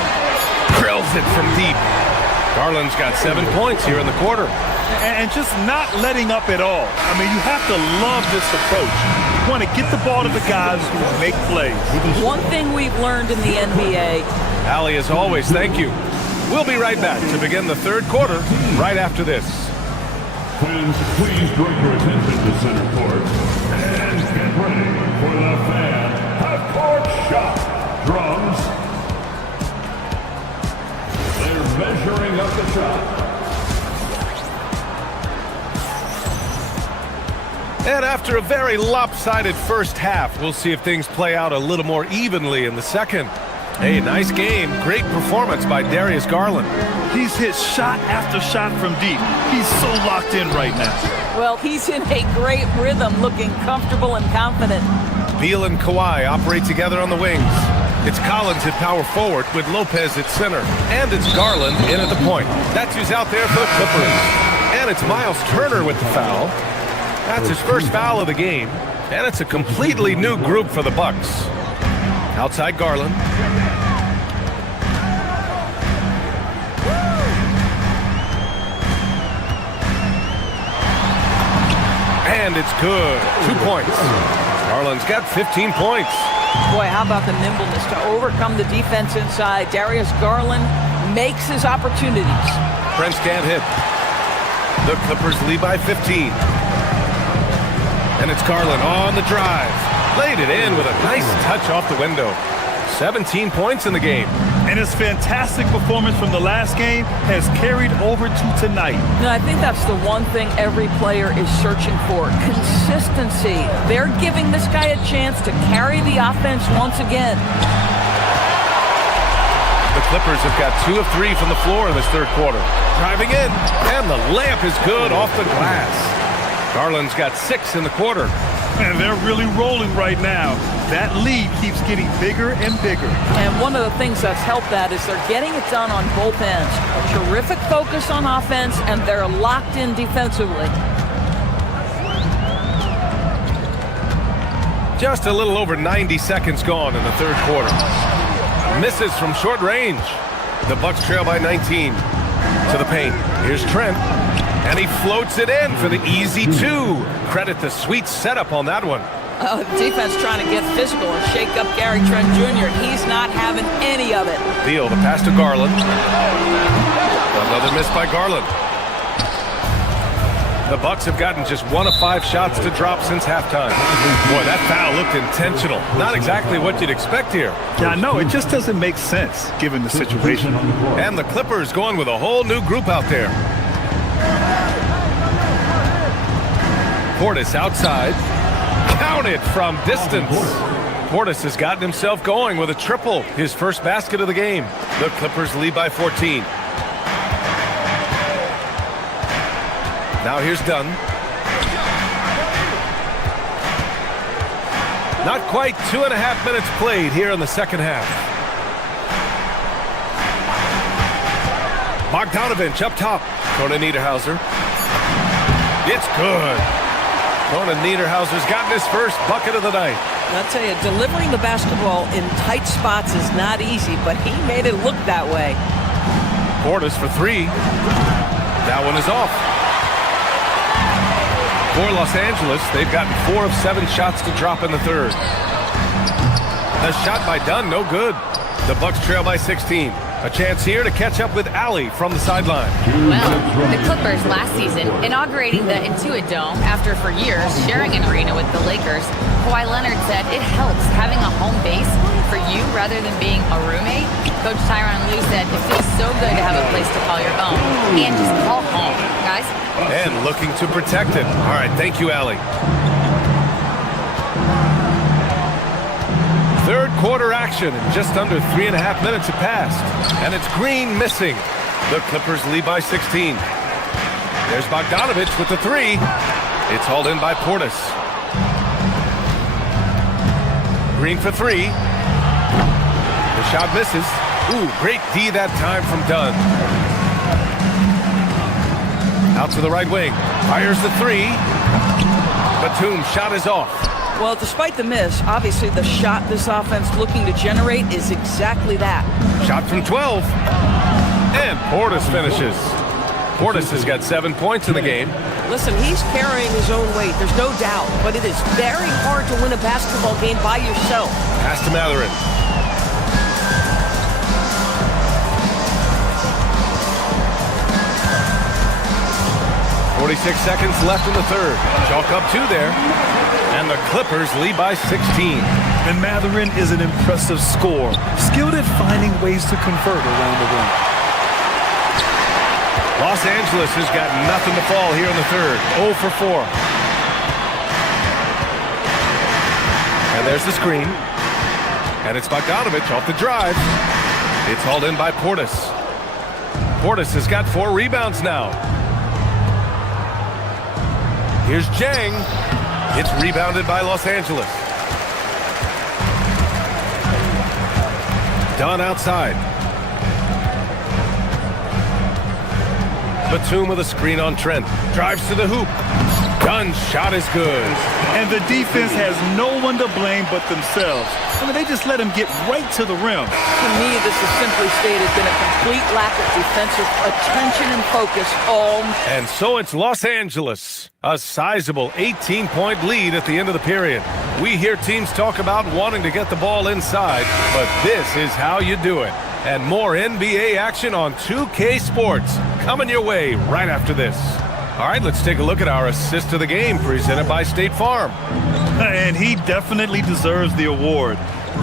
Drills it from deep. Garland's got 7 points here in the quarter. And just not letting up at all. I mean, you have to love this approach. You want to get the ball to the guys who make plays. One thing we've learned in the NBA. Allie, as always, thank you. We'll be right back to begin the third quarter right after this. Fans, please direct your attention to center court and get ready for the fan half-court shot. Drums. They're measuring up the shot. And after a very lopsided first half, we'll see if things play out a little more evenly in the second. Hey, nice game. Great performance by Darius Garland. He's hit shot after shot from deep. He's so locked in right now. Well, he's in a great rhythm, looking comfortable and confident. Beal and Kawhi operate together on the wings. It's Collins at power forward with Lopez at center. And it's Garland in at the point. That's who's out there for the Clippers. And it's Miles Turner with the foul. That's his first foul of the game. And it's a completely new group for the Bucks. Outside Garland. And it's good. 2 points. Garland's got 15 points. Boy, how about the nimbleness to overcome the defense inside. Darius Garland makes his opportunities. Prince can't hit. The Clippers lead by 15. And it's Garland on the drive. Laid it in with a nice touch off the window. 17 points in the game. And his fantastic performance from the last game has carried over to tonight. No, I think that's the one thing every player is searching for. Consistency. They're giving this guy a chance to carry the offense once again. The Clippers have got 2 of 3 from the floor in this third quarter. Driving in, and the layup is good off the glass. Garland's got 6 in the quarter. And they're really rolling right now. That lead keeps getting bigger and bigger. And one of the things that's helped that is they're getting it done on both ends. Terrific focus on offense, and they're locked in defensively. Just a little over 90 seconds gone in the third quarter. Misses from short range. The Bucks trail by 19. To the paint. Here's Trent. And he floats it in for the easy 2. Credit the sweet setup on that one. Defense trying to get physical and shake up Gary Trent Jr. He's not having any of it. Beal, the pass to Garland. Another miss by Garland. The Bucks have gotten just 1 of 5 shots to drop since halftime. Boy, that foul looked intentional. Not exactly what you'd expect here. Yeah, I know. It just doesn't make sense given the situation. And the Clippers going with a whole new group out there. Portis outside. Counted from distance. Portis has gotten himself going with a triple. His first basket of the game. The Clippers lead by 14. Now here's Dunn. Not quite 2.5 minutes played here in the second half. Bogdanovich up top. Conan Niederhauser. It's good. Conan Niederhauser's gotten his first bucket of the night. I'll tell you, delivering the basketball in tight spots is not easy, but he made it look that way. Portis for 3. That one is off. For Los Angeles, they've gotten 4 of 7 shots to drop in the third. The shot by Dunn, no good. The Bucks trail by 16. A chance here to catch up with Allie from the sideline. Well, the Clippers last season inaugurating the Intuit Dome after for years sharing an arena with the Lakers. Kawhi Leonard said it helps having a home base for you rather than being a roommate. Coach Tyronn Lue said it feels so good to have a place to call your own and just call home, guys. And looking to protect it. All right, thank you, Allie. Third quarter action, and just under 3.5 minutes have passed. And it's Green missing. The Clippers lead by 16. There's Bogdanovich with the 3. It's hauled in by Portis. Green for 3. The shot misses. Ooh, great D that time from Dunn. Out to the right wing. Fires the 3. Batum's shot is off. Well, despite the miss, obviously the shot this offense looking to generate is exactly that. Shot from 12. And Portis finishes. Portis has got 7 points in the game. Listen, he's carrying his own weight, there's no doubt, but it is very hard to win a basketball game by yourself. Pass to Matherin. 46 seconds left in the third. Chalk up 2 there. And the Clippers lead by 16. And Matherin is an impressive scorer, skilled at finding ways to convert around the rim. Los Angeles has got nothing to fall here in the third. 0 for 4. And there's the screen. And it's Bogdanovich off the drive. It's hauled in by Portis. Portis has got 4 rebounds now. Here's Jang. It's rebounded by Los Angeles. Dunn outside. Batum with a screen on Trent. Drives to the hoop. Dunn's shot is good. And the defense has no one to blame but themselves. I mean, they just let him get right to the rim. To me, this has simply stated been a complete lack of defensive attention and focus all. And so it's Los Angeles. A sizable 18-point lead at the end of the period. We hear teams talk about wanting to get the ball inside, but this is how you do it. And more NBA action on 2K Sports coming your way right after this. All right, let's take a look at our assist of the game presented by State Farm. And he definitely deserves the award.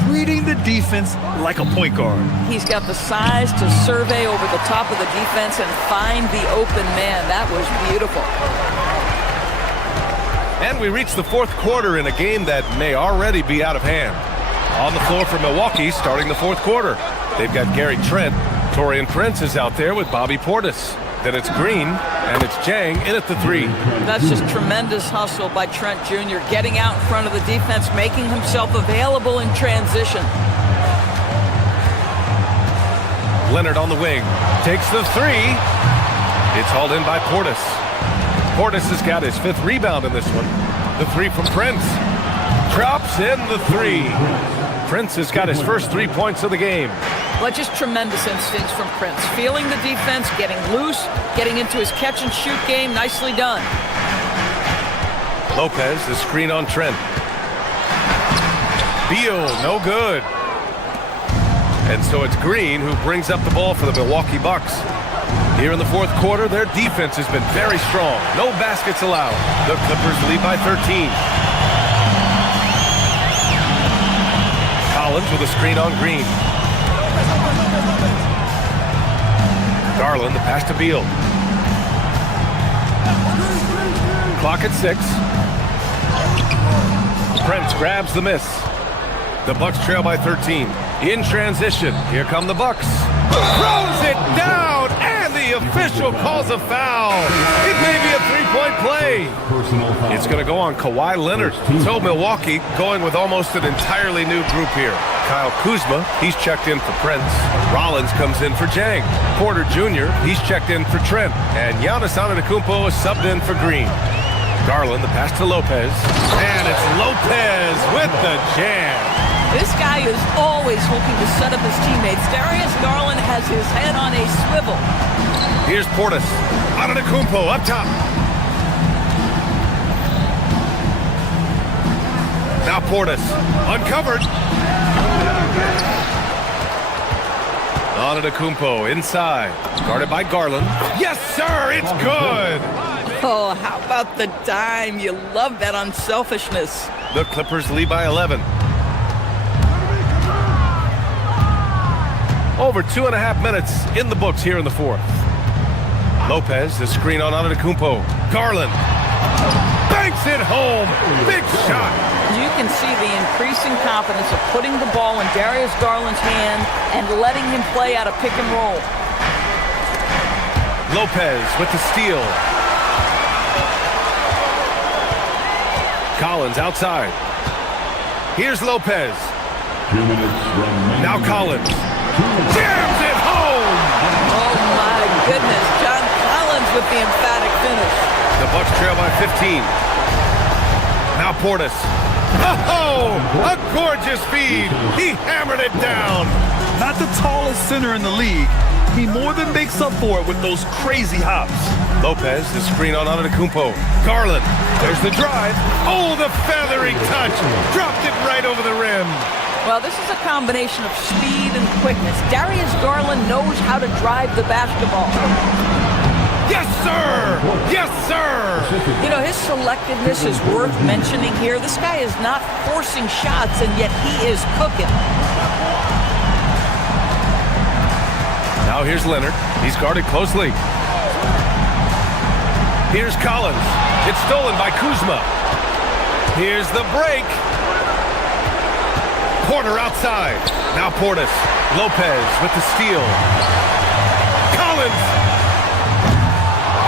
Reading the defense like a point guard. He's got the size to survey over the top of the defense and find the open man. That was beautiful. And we reach the fourth quarter in a game that may already be out of hand. On the floor for Milwaukee starting the fourth quarter. They've got Gary Trent. Taurean Prince is out there with Bobby Portis. Then it's Green, and it's Jang in at the three. That's just tremendous hustle by Trent Jr., getting out in front of the defense, making himself available in transition. Leonard on the wing, takes the three. It's hauled in by Portis. Portis has got his fifth rebound in this one. The three from Prince. Drops in the three. Prince has got his first 3 points of the game. Well, just tremendous instincts from Prince. Feeling the defense, getting loose, getting into his catch-and-shoot game. Nicely done. Lopez, the screen on Trent. Beal, no good. And so it's Green who brings up the ball for the Milwaukee Bucks. Here in the fourth quarter, their defense has been very strong. No baskets allowed. The Clippers lead by 13. Collins with a screen on Green. Garland, the pass to Beal. Clock at 6. Prince grabs the miss. The Bucks trail by 13. In transition, here come the Bucks. Throws it down, and the official calls a foul. It may be a three-point play. It's going to go on Kawhi Leonard. So Milwaukee going with almost an entirely new group here. Kyle Kuzma, he's checked in for Prince. Rollins comes in for Jang. Porter Jr., he's checked in for Trent. And Giannis Antetokounmpo is subbed in for Green. Garland, the pass to Lopez. And it's Lopez with the jam. This guy is always looking to set up his teammates. Darius Garland has his head on a swivel. Here's Portis. Antetokounmpo up top. Now Portis. Uncovered. Antetokounmpo inside. Guarded by Garland. Yes, sir! It's good! Oh, how about the dime? You love that unselfishness. The Clippers lead by 11. Over 2.5 minutes in the books here in the fourth. Lopez, the screen on Antetokounmpo. Garland banks it home. Big shot. You can see the increasing confidence of putting the ball in Darius Garland's hand and letting him play out of pick and roll. Lopez with the steal. Collins outside. Here's Lopez. 2 minutes remaining. Now Collins. Jams it home! Oh, my goodness. John Collins with the emphatic finish. The Bucks trail by 15. Now Portis. Oh, a gorgeous feed. He hammered it down. Not the tallest center in the league. He more than makes up for it with those crazy hops. Lopez, the screen on Antetokounmpo. Garland, there's the drive. Oh, the feathery touch. Dropped it right over the rim. Well, this is a combination of speed and quickness. Darius Garland knows how to drive the basketball. Yes, sir! Yes, sir! You know, his selectiveness is worth mentioning here. This guy is not forcing shots, and yet he is cooking. Now here's Leonard. He's guarded closely. Here's Collins. It's stolen by Kuzma. Here's the break. Porter outside. Now Portis. Lopez with the steal. Collins.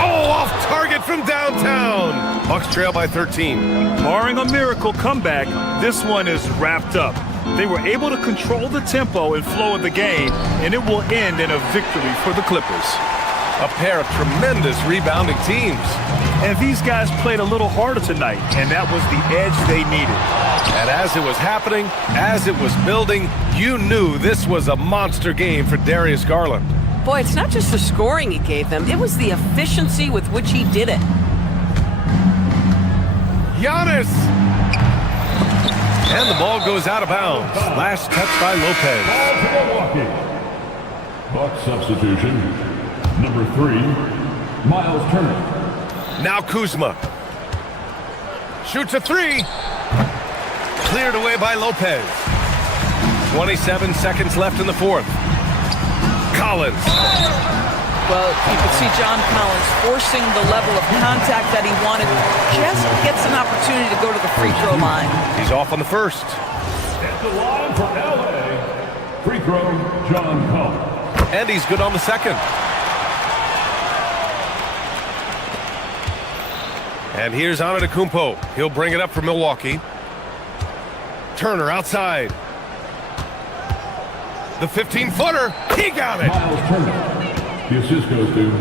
Oh, off target from downtown. Bucks trail by 13. Barring a miracle comeback, this one is wrapped up. They were able to control the tempo and flow of the game, and it will end in a victory for the Clippers. A pair of tremendous rebounding teams. And these guys played a little harder tonight, and that was the edge they needed. And as it was happening, as it was building, you knew this was a monster game for Darius Garland. Boy, it's not just the scoring he gave them. It was the efficiency with which he did it. Giannis! And the ball goes out of bounds. Last touch by Lopez. Milwaukee. Buck substitution. Number 3, Miles Turner. Now Kuzma. Shoots a three. Cleared away by Lopez. 27 seconds left in the fourth. Collins. Well, you can see John Collins forcing the level of contact that he wanted. Just gets an opportunity to go to the free throw line. He's off on the first. At the line for LA. Free throw, John Collins. And he's good on the second. And here's Antetokounmpo. He'll bring it up for Milwaukee. Turner outside. The 15-footer. He got it. Miles Turner. The assist goes to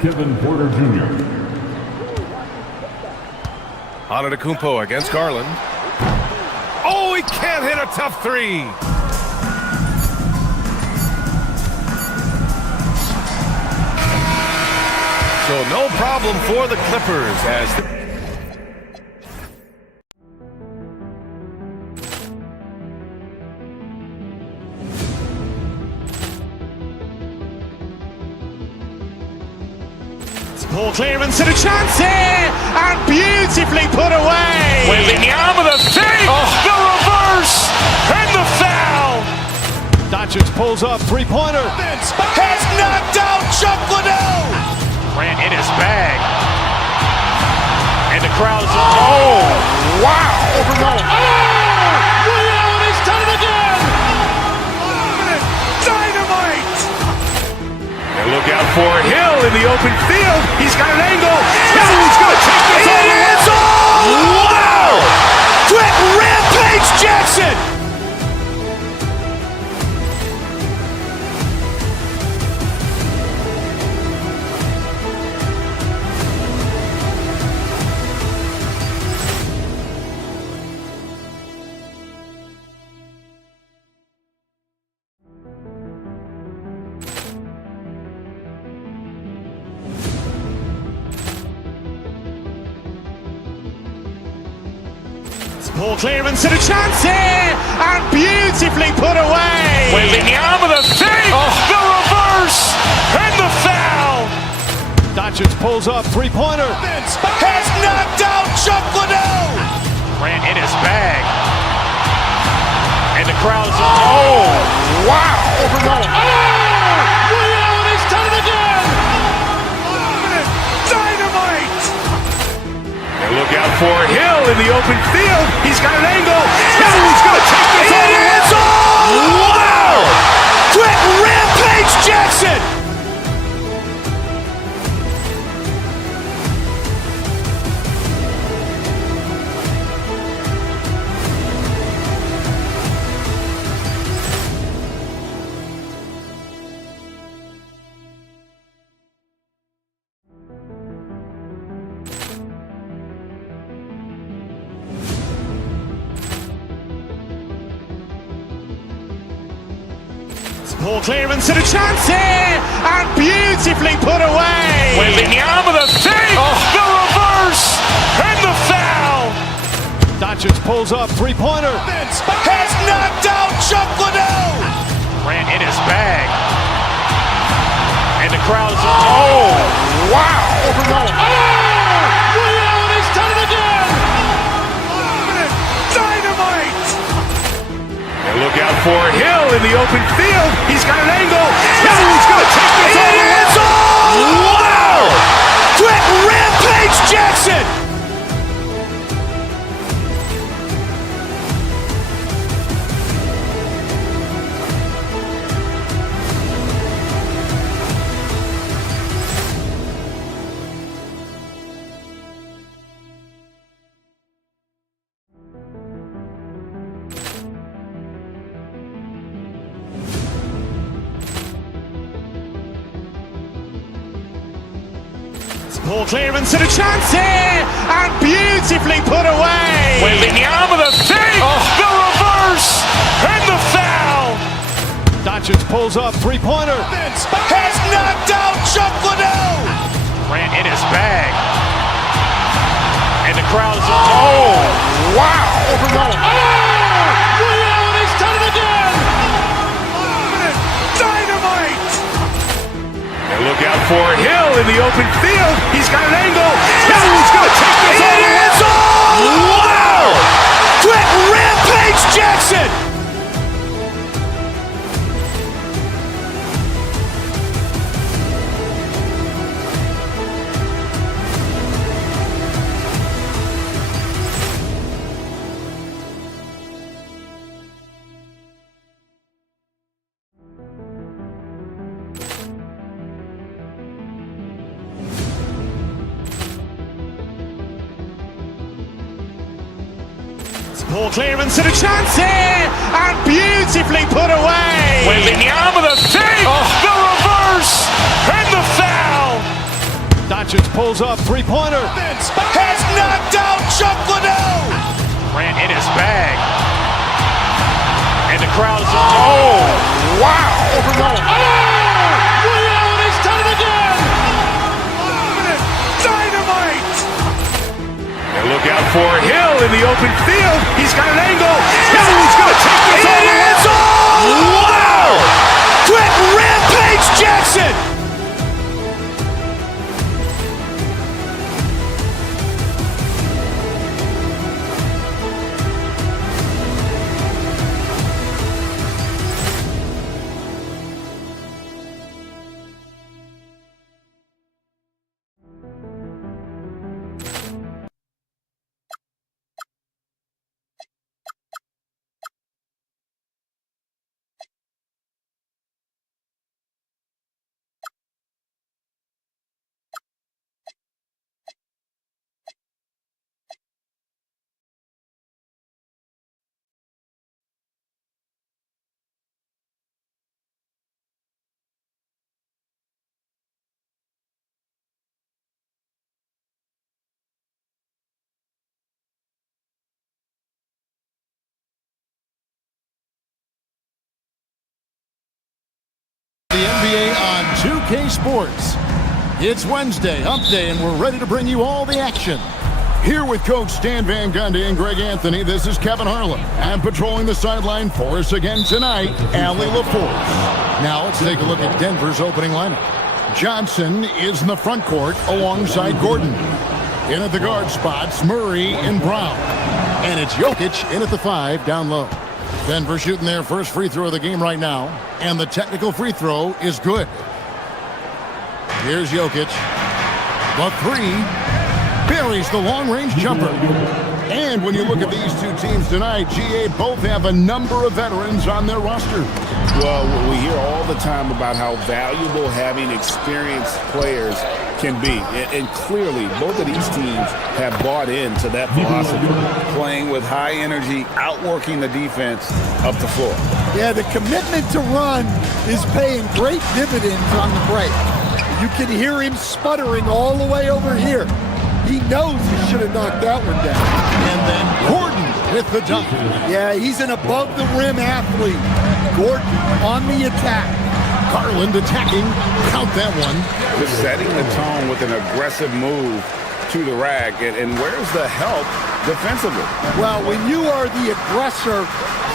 Kevin Porter Jr. Antetokounmpo against Garland. Oh, he can't hit a tough three. So no problem for the Clippers as Ball clearance and a chance here, and beautifully put away. Wembanyama the fake, the reverse, and the foul. Doncic pulls up, three-pointer. Has knocked out Chuck Liddell. Ran in his bag, and the crowd is. Oh, wow! He's done it again. Dynamite! and look out for Hill in the open field. He's got an angle. He's going to take this all the way. Wow! Quick rampage Jackson. Ball clearance and a chance here, and beautifully put away. Wembanyama the fake, the reverse, and the foul. Doncic pulls up, three-pointer. Has knocked out Chuck Liddell. Ran in his bag, and the crowd is. Oh, wow! He's done it again. Dynamite! And look out for Hill in the open field. He's got an angle. He's going to take this all the way. Wow! Quick rampage Jackson. Ball clearance and a chance here, and beautifully put away. Wembanyama the fake, the reverse, and the foul. Doncic pulls up, three-pointer. Has knocked out Chuck Liddell. Ran in his bag, and the crowd is. Oh, wow! He's done it again. Dynamite! And look out for Hill in the open field. He's got an angle. He's going to take this all the way. Wow! Quick rampage Jackson. Ball clearance and a chance here, and beautifully put away. Wembanyama the save, the reverse, and the foul. Doncic pulls up, three-pointer. Has knocked out Chuck Liddell. Grant in his bag, and the crowd is wow! Ray Allen has done it again. Dynamite! And look out for Hill in the open field. He's got an angle. Hill's going to take this all the way. Wow! Quick Rampage Jackson! Ball clearance and a chance here, and beautifully put away. Wembanyama the save, the reverse, and the foul. Doncic pulls up, three-pointer. Has knocked out Chuck Liddell. Grant in his bag, and the crowd is wow! Ray Allen has done it again. Dynamite! And look out for Hill in the open field. He's got an angle. Hill's going to take this all the way. Wow! Quick Rampage Jackson! The NBA on 2K Sports. It's Wednesday, Hump Day, and we're ready to bring you all the action. Here with Coach Stan Van Gundy and Greg Anthony, this is Kevin Harlan. And patrolling the sideline for us again tonight, Allie LaForce. Now let's take a look at Denver's opening lineup. Johnson is in the front court alongside Gordon. In at the guard spots, Murray and Brown. And it's Jokic in at the 5 down low. Denver shooting their first free throw of the game right now, and the technical free throw is good. Here's Jokic. The 3 buries the long-range jumper. And when you look at these two teams tonight, GA both have a number of veterans on their roster. Well, we hear all the time about how valuable having experienced players can be. And clearly, both of these teams have bought into that philosophy. Playing with high energy, outworking the defense up the floor. Yeah, the commitment to run is paying great dividends on the break. You can hear him sputtering all the way over here. He knows he should have knocked that one down. And then Gordon with the dunk. Yeah, he's an above-the-rim athlete. Gordon on the attack. Garland attacking. Count that one. Just setting the tone with an aggressive move to the rack. And where's the help defensively? Well, when you are the aggressor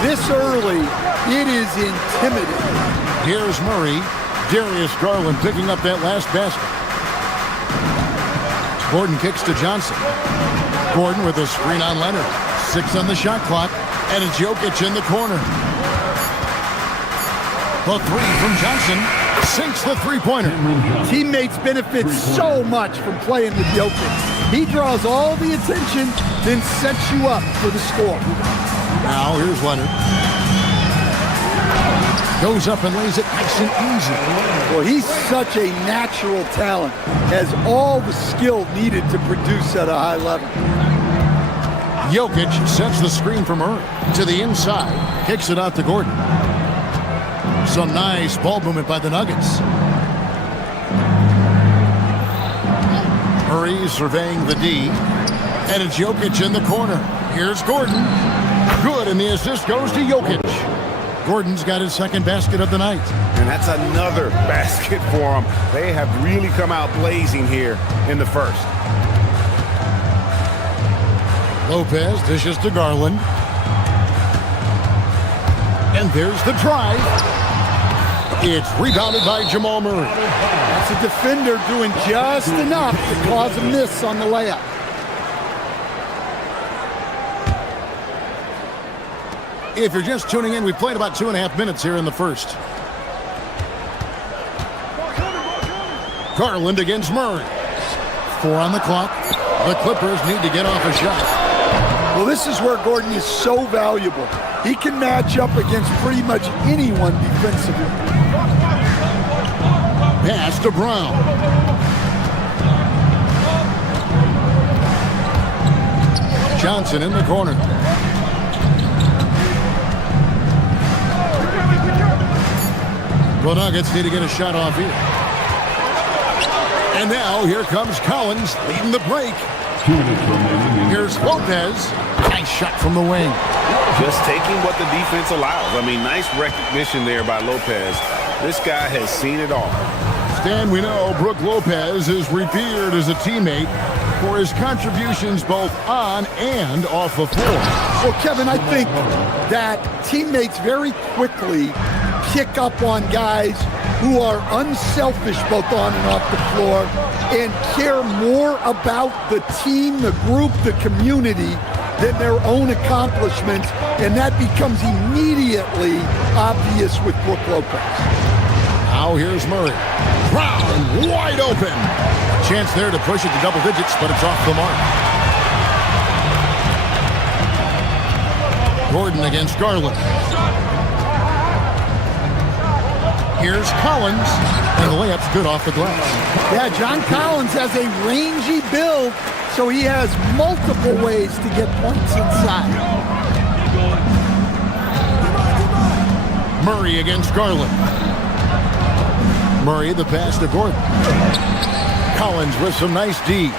this early, it is intimidating. Here's Murray. Darius Garland picking up that last basket. Gordon kicks to Johnson. Gordon with a screen on Leonard. 6 on the shot clock, and it's Jokic in the corner. The 3 from Johnson sinks the three-pointer. Teammates benefit so much from playing with Jokic. He draws all the attention, then sets you up for the score. Now here's Leonard. Goes up and lays it nice and easy. Well, he's such a natural talent. Has all the skill needed to produce at a high level. Jokic sets the screen from Murray to the inside. Kicks it out to Gordon. Some nice ball movement by the Nuggets. Murray surveying the D. And it's Jokic in the corner. Here's Gordon. Good, and the assist goes to Jokic. Gordon's got his second basket of the night. And that's another basket for them. They have really come out blazing here in the first. Lopez dishes to Garland. And there's the drive. It's rebounded by Jamal Murray. That's a defender doing just enough to cause a miss on the layup. If you're just tuning in, we've played about 2.5 minutes here in the first. Garland against Murray. 4 on the clock. The Clippers need to get off a shot. Well, this is where Gordon is so valuable. He can match up against pretty much anyone defensively. Pass to Brown. Johnson in the corner. The Nuggets need to get a shot off here. And now here comes Collins leading the break. Here's Lopez. Nice shot from the wing. Just taking what the defense allows. I mean, nice recognition there by Lopez. This guy has seen it all. Stan, we know Brook Lopez is revered as a teammate for his contributions both on and off the floor. Well, Kevin, I think that teammates very quickly pick up on guys who are unselfish both on and off the floor and care more about the team, the group, the community than their own accomplishments, and that becomes immediately obvious with Brook Lopez. Now here's Murray. Brown wide open. Chance there to push it to double digits, but it's off the mark. Gordon against Garland. Here's Collins, and the layup's good off the glass. Yeah, John Collins has a rangy build, so he has multiple ways to get points inside. Murray against Garland. Murray, the pass to Gordon. Collins with some nice D.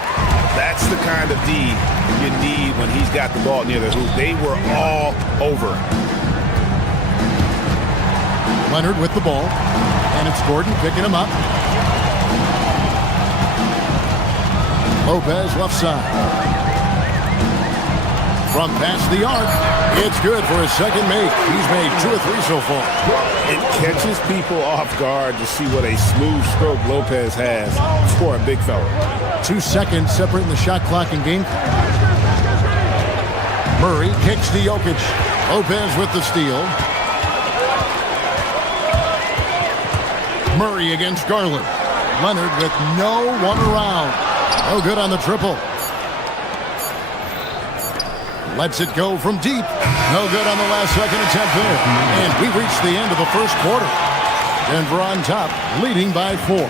That's the kind of D you need when he's got the ball near the hoop. They were all over. Leonard with the ball, and it's Gordon picking him up. Lopez left side. From past the arc, it's good for his second make. He's made 2 or 3 so far. It catches people off guard to see what a smooth stroke Lopez has for a big fella. 2 seconds separating the shot clock and game. Murray kicks to Jokic. Lopez with the steal. Murray against Garland. Leonard with no one around. No good on the triple. Lets it go from deep. No good on the last second attempt there. And we've reached the end of the first quarter. Denver on top, leading by 4.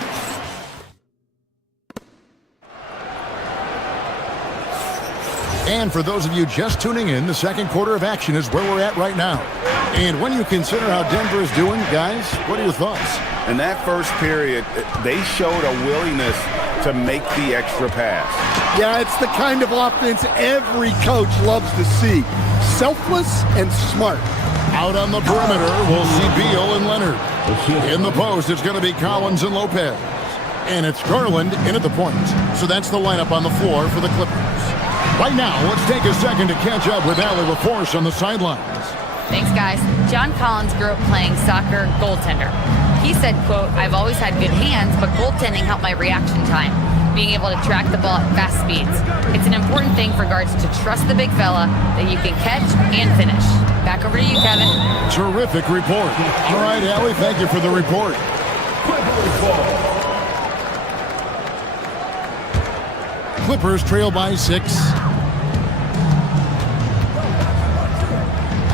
And for those of you just tuning in, the second quarter of action is where we're at right now. And when you consider how Denver is doing, guys, what are your thoughts? In that first period, they showed a willingness to make the extra pass. Yeah, it's the kind of offense every coach loves to see. Selfless and smart. Out on the perimeter, we'll see Beal and Leonard. In the post, it's going to be Collins and Lopez. And it's Garland in at the point. So that's the lineup on the floor for the Clippers. Right now, let's take a second to catch up with Allie LaForce on the sidelines. Thanks, guys. John Collins grew up playing soccer goaltender. He said, quote, "I've always had good hands, but goaltending helped my reaction time, being able to track the ball at fast speeds. It's an important thing for guards to trust the big fella that you can catch and finish." Back over to you, Kevin. Terrific report. All right, Allie, thank you for the report. Clippers trail by 6.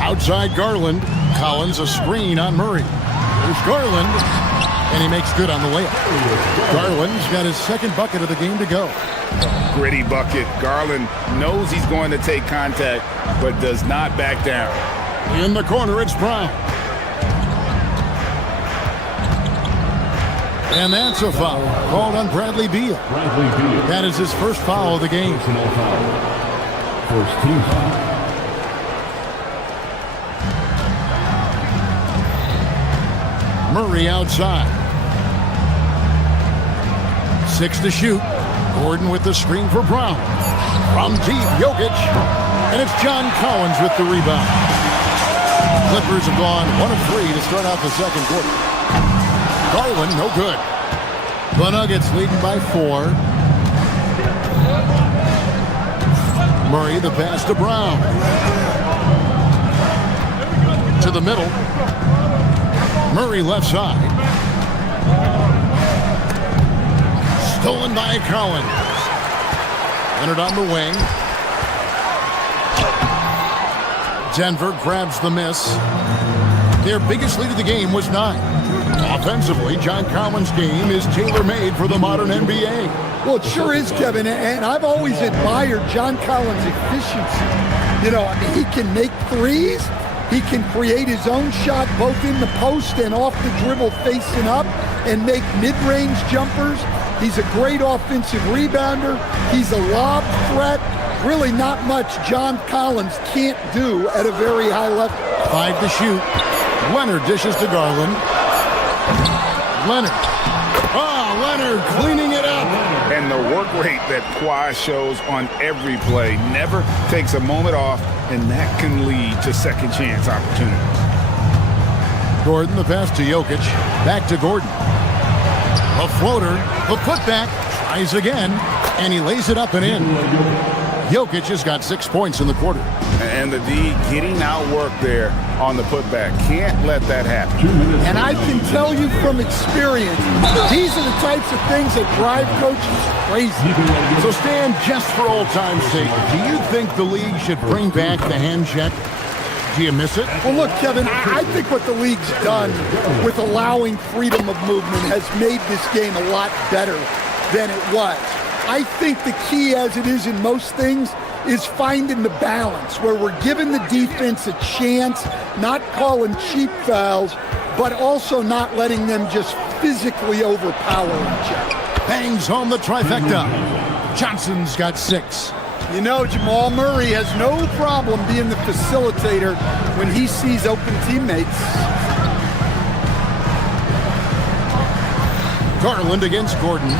Outside Garland. Collins a screen on Murray. There's Garland, and he makes good on the layup. Garland's got his second bucket of the game to go. Gritty bucket. Garland knows he's going to take contact, but does not back down. In the corner, it's Brown. And that's a foul called on Bradley Beal. That is his first foul of the game. Personal foul. First team foul. Murray outside. 6 to shoot. Gordon with the screen for Brown. From deep, Jokic. And it's John Collins with the rebound. Clippers have gone 1 of 3 to start out the second quarter. Garland, no good. The Nuggets leading by 4. Murray, the pass to Brown. To the middle. Murray left side. Stolen by Collins. Leonard on the wing. Denver grabs the miss. Their biggest lead of the game was 9. Offensively, John Collins' game is tailor-made for the modern NBA. Well, it sure is, Kevin, and I've always admired John Collins' efficiency. You know, I mean, he can make threes. He can create his own shot both in the post and off the dribble facing up and make mid-range jumpers. He's a great offensive rebounder. He's a lob threat. Really not much John Collins can't do at a very high level. 5 to shoot. Leonard dishes to Garland. Leonard. Oh, Leonard cleaning it up. And the work rate that Kawhi shows on every play never takes a moment off, and that can lead to second chance opportunity. Gordon, the pass to Jokic. Back to Gordon. A floater. The putback. Tries again. And he lays it up and in. Jokic has got 6 points in the quarter. And the D getting outworked there on the putback. Can't let that happen. And I can tell you from experience, these are the types of things that drive coaches crazy. So Stan, just for old time's sake, do you think the league should bring back the hand check? Do you miss it? Well, look, Kevin, I think what the league's done with allowing freedom of movement has made this game a lot better than it was. I think the key, as it is in most things, is finding the balance where we're giving the defense a chance, not calling cheap fouls, but also not letting them just physically overpower each other. Bangs home the trifecta. Johnson's got 6. You know, Jamal Murray has no problem being the facilitator when he sees open teammates. Garland against Gordon.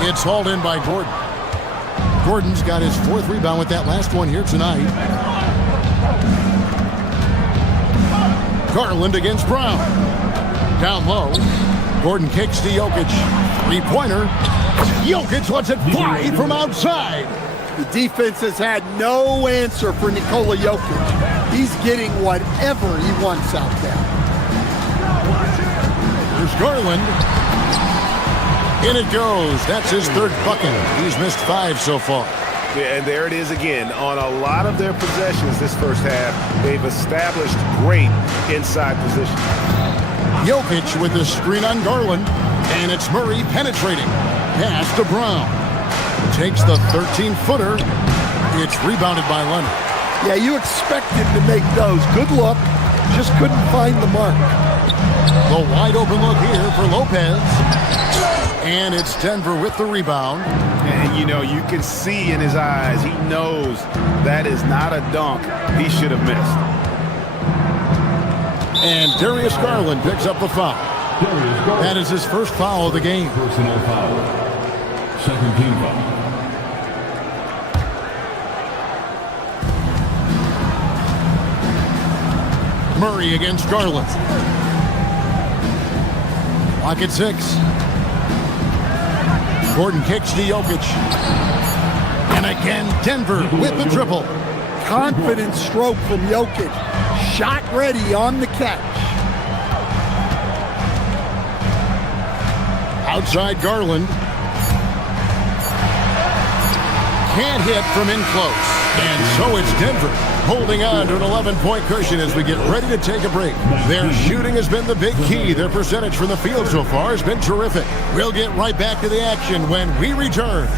It's hauled in by Gordon. Gordon's got his 4th rebound with that last one here tonight. Garland against Brown. Down low. Gordon kicks to Jokic. 3-pointer. Jokic lets it fly from outside. The defense has had no answer for Nikola Jokic. He's getting whatever he wants out there. Here's Garland. In it goes. That's his 3rd bucket. He's missed 5 so far. Yeah, and there it is again. On a lot of their possessions this first half, they've established great inside position. Jokic with the screen on Garland. And it's Murray penetrating. Pass to Brown. Takes the 13-footer. It's rebounded by Leonard. Yeah, you expected to make those. Good look. Just couldn't find the mark. The wide open look here for Lopez. And it's Denver with the rebound. And, you know, you can see in his eyes, he knows that is not a dunk he should have missed. And Darius Garland picks up the foul. That is his first foul of the game. Personal foul. Second team foul. Murray against Garland. Lock at 6. Gordon kicks to Jokic. And again, Denver with the triple. Confident stroke from Jokic. Shot ready on the catch. Outside Garland. Can't hit from in close. And so it's Denver holding on to an 11-point cushion as we get ready to take a break. Their shooting has been the big key. Their percentage from the field so far has been terrific. We'll get right back to the action when we return.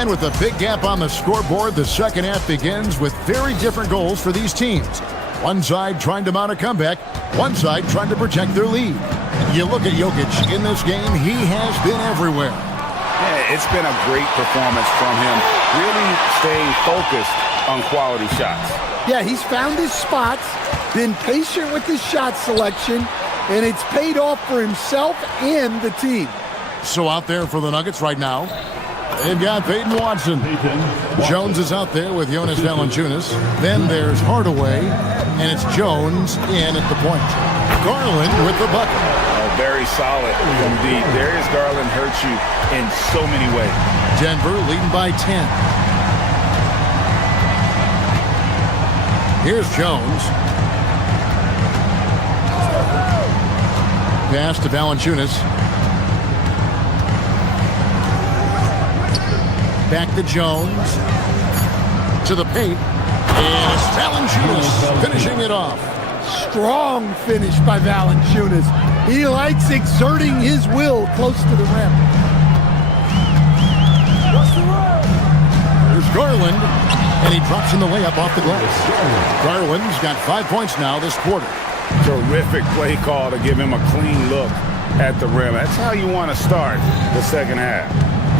And with a big gap on the scoreboard, the second half begins with very different goals for these teams. One side trying to mount a comeback, one side trying to protect their lead. You look at Jokic in this game, he has been everywhere. Yeah, it's been a great performance from him, really staying focused on quality shots. Yeah, he's found his spots, been patient with his shot selection, and it's paid off for himself and the team. So out there for the Nuggets right now, they've got Peyton Watson. Jones is out there with Jonas Valanciunas. Then there's Hardaway, and it's Jones in at the point. Garland with the bucket. Oh, very solid from deep. Darius Garland hurts you in so many ways. Denver leading by 10. Here's Jones. Pass to Valanciunas. Back to Jones. To the paint. And it's Valanciunas finishing it off. Strong finish by Valanciunas. He likes exerting his will close to the rim. There's Garland, and he drops in the layup off the glass. Garland's got 5 points now this quarter. Terrific play call to give him a clean look at the rim. That's how you want to start the second half.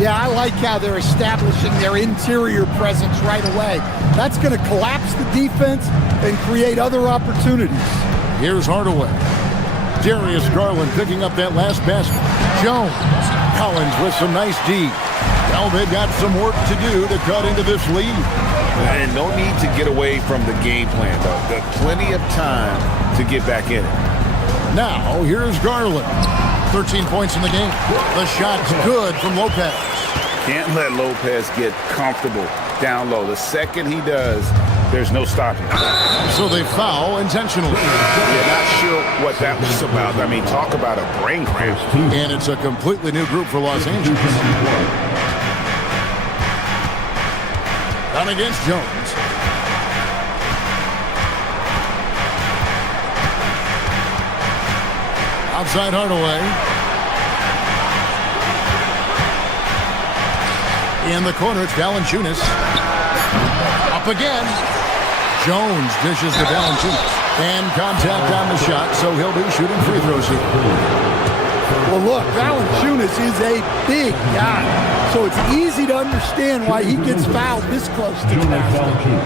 Yeah, I like how they're establishing their interior presence right away. That's going to collapse the defense and create other opportunities. Here's Hardaway. Darius Garland picking up that last basket. Jones. Collins with some nice D. Well, they've got some work to do to cut into this lead. And no need to get away from the game plan, though. There's plenty of time to get back in it. Now, here's Garland. 13 points in the game. The shot's good from Lopez. Can't let Lopez get comfortable down low. The second he does, there's no stopping. So they foul intentionally. Yeah, not sure what that was about. I mean, talk about a brain cramp. And it's a completely new group for Los Angeles. Down against Jones. Outside Hardaway. In the corner, it's Valanciunas. Up again. Jones dishes to Valanciunas. And contact on the shot, so he'll be shooting free throws here. Well, look, Valanciunas is a big guy, so it's easy to understand why he gets fouled this close to the basket.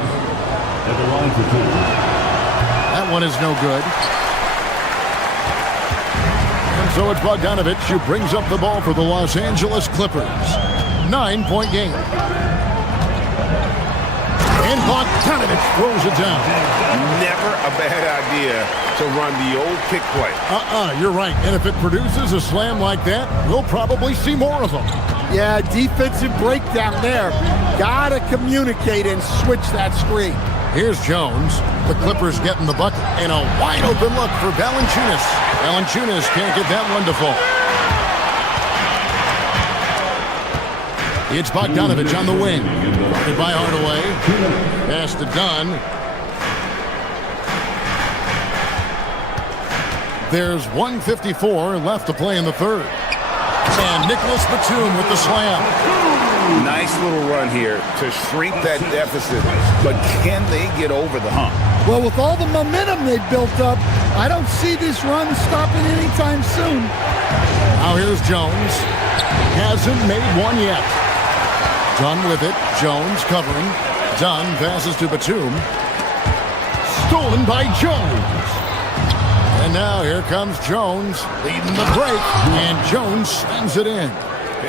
That one is no good. And so it's Bogdanovich who brings up the ball for the Los Angeles Clippers. 9-point game. And Bogdanovich throws it down. Never a bad idea to run the old kick play. You're right. And if it produces a slam like that, we'll probably see more of them. Yeah, defensive breakdown there. Gotta communicate and switch that screen. Here's Jones. The Clippers getting the bucket. And a wide open look for Valanciunas. Valanciunas can't get that one to fall. It's Bogdanovich on the wing. Guarded by Hardaway. Pass to Dunn. There's 1:54 left to play in the third. And Nicholas Batum with the slam. Nice little run here to shrink that deficit, but can they get over the hump? Well, with all the momentum they've built up, I don't see this run stopping anytime soon. Now here's Jones. Hasn't made one yet. Dunn with it. Jones covering. Dunn passes to Batum. Stolen by Jones. And now here comes Jones leading the break. And Jones slams it in.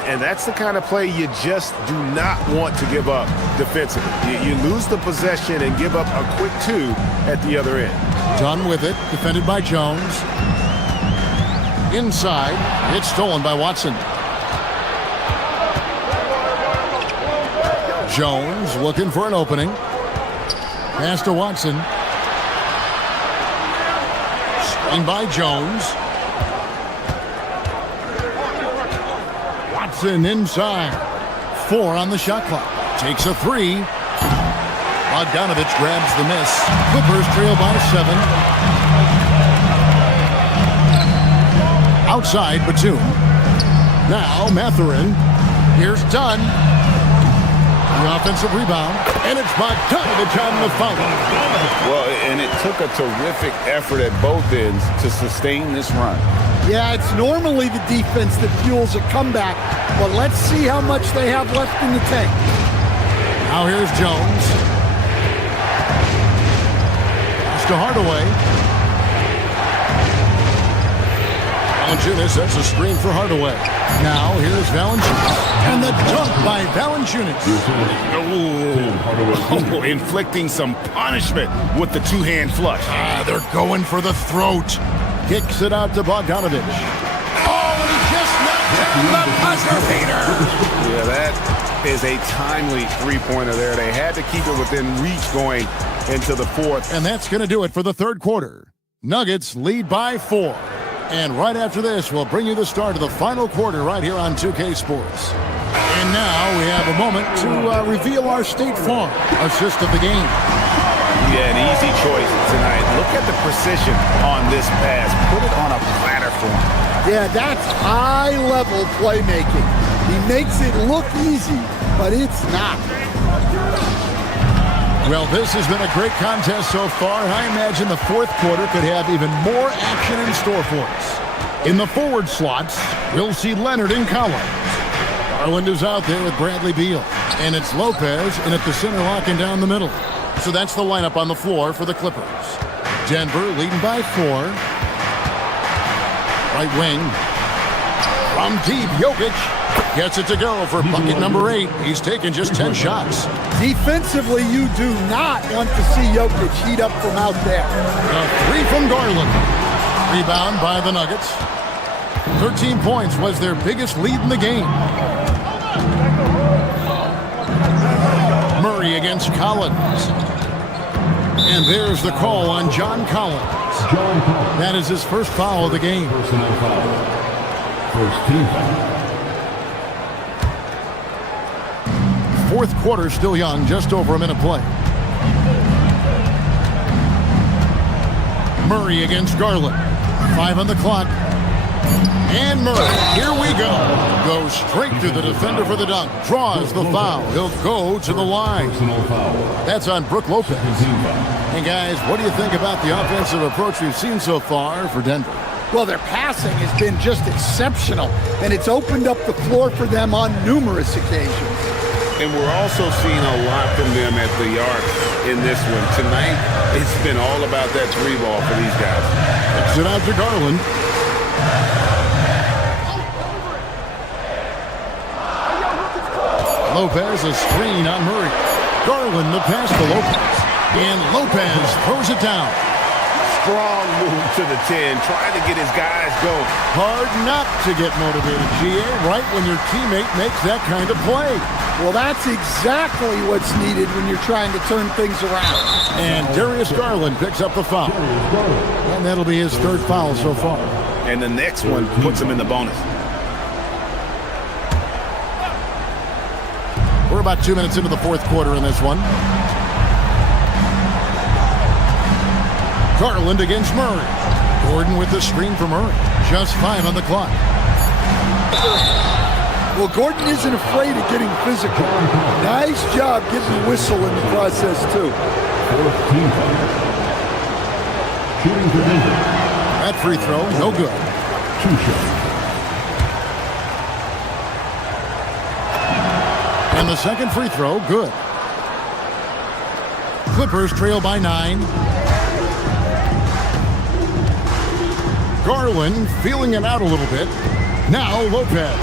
And that's the kind of play you just do not want to give up defensively. You lose the possession and give up a quick two at the other end. Dunn with it. Defended by Jones. Inside. It's stolen by Watson. Jones looking for an opening. Pass to Watson. Screen by Jones. Watson inside. 4 on the shot clock. Takes a 3. Bogdanovich grabs the miss. Clippers trail by 7. Outside Batum. Now Mathurin. Here's Dunn. The offensive rebound, and it's Bogdanovich on the foul. Well, and it took a terrific effort at both ends to sustain this run. Yeah, it's normally the defense that fuels a comeback, but let's see how much they have left in the tank. Now here's Jones. Pass to Hardaway. Valanciunas sets a screen for Hardaway. Now here's Valanciunas. And the dunk by Valanciunas. Oh, inflicting some punishment with the two-hand flush. They're going for the throat. Kicks it out to Bogdanovich. Oh, and he just knocked down the buzzer beater. Yeah, that is a timely three-pointer there. They had to keep it within reach going into the fourth. And that's going to do it for the third quarter. Nuggets lead by 4. And right after this, we'll bring you the start of the final quarter right here on 2K Sports. And now we have a moment to reveal our State Farm assist of the game. Yeah, an easy choice tonight. Look at the precision on this pass. Put it on a platter for him. Yeah, that's high-level playmaking. He makes it look easy, but it's not. Well, this has been a great contest so far, and I imagine the fourth quarter could have even more action in store for us. In the forward slots, we'll see Leonard and Collins. Garland is out there with Bradley Beal, and it's Lopez in at the center locking down the middle. So that's the lineup on the floor for the Clippers. Denver leading by 4. Right wing. From deep, Jokic gets it to go for bucket number 8. He's taken just 10 shots. Defensively, you do not want to see Jokic heat up from out there. A 3 from Garland. Rebound by the Nuggets. 13 points was their biggest lead in the game. Murray against Collins. And there's the call on John Collins. That is his first foul of the game. Personal foul. First team foul. Fourth quarter still young, just over a minute play. Murray against Garland. 5 on the clock. And Murray, here we go. Goes straight through the defender for the dunk. Draws the foul. He'll go to the line. That's on Brook Lopez. And guys, what do you think about the offensive approach we've seen so far for Denver? Well, their passing has been just exceptional, and it's opened up the floor for them on numerous occasions. And we're also seeing a lot from them at the arc in this one. Tonight, it's been all about that 3 ball for these guys. Kicks it out to Garland. Lopez, a screen on Murray. Garland, the pass to Lopez. And Lopez throws it down. Strong move to the 10, trying to get his guys going. Hard not to get motivated, GA, right when your teammate makes that kind of play. Well, that's exactly what's needed when you're trying to turn things around. And Darius Garland picks up the foul. And that'll be his third foul so far. And the next one puts him in the bonus. We're about 2 minutes into the fourth quarter in this one. Garland against Murray. Gordon with the screen for Murray. Just 5 on the clock. Well, Gordon isn't afraid of getting physical. Nice job getting the whistle in the process, too. Fourth team foul. Shooting for Denver. That free throw, no good. 2 shots. And the second free throw, good. Clippers trail by 9. Garland feeling it out a little bit. Now Lopez.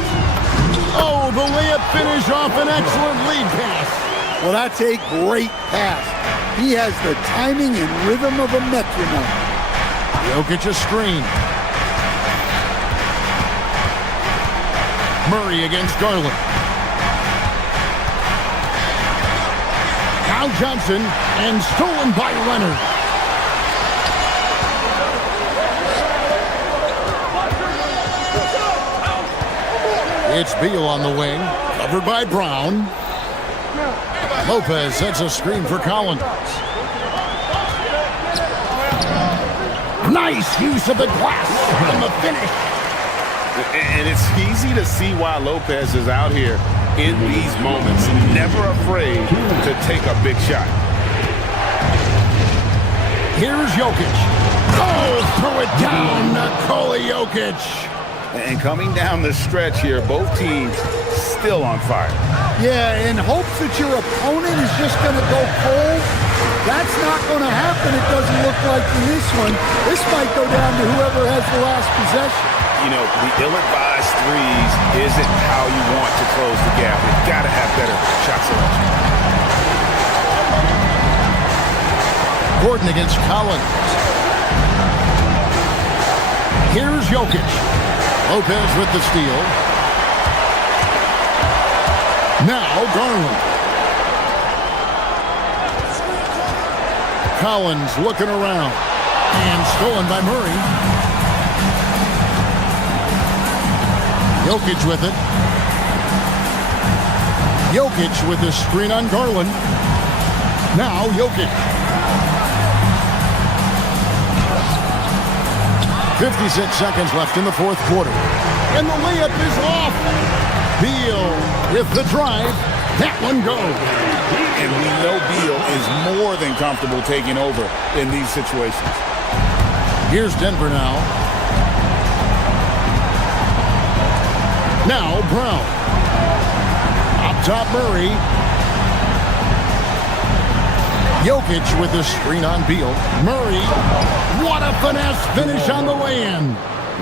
Oh, the layup finish off an excellent lead pass. Well, that's a great pass. He has the timing and rhythm of a metronome. Jokic a screen. Murray against Garland. Now Johnson, and stolen by Leonard. It's Beal on the wing, covered by Brown. Lopez sets a screen for Collins. Nice use of the glass on the finish. And it's easy to see why Lopez is out here in these moments, never afraid to take a big shot. Here's Jokic. Oh, throw it down, Nikola Jokic. And coming down the stretch here, both teams still on fire. Yeah, in hopes that your opponent is just going to go cold, that's not going to happen, it doesn't look like in this one. This might go down to whoever has the last possession. You know, the ill-advised threes isn't how you want to close the gap. You've got to have better shot selection. Gordon against Collins. Here's Jokic. Lopez with the steal. Now Garland. Collins looking around. And stolen by Murray. Jokic with it. Jokic with the screen on Garland. Now Jokic. 56 seconds left in the fourth quarter. And the layup is off. Beal with the drive. That one goes. And we know Beal is more than comfortable taking over in these situations. Here's Denver now. Now Brown. Up top Murray. Jokic with the screen on Beal. Murray. What a finesse finish on the way-in.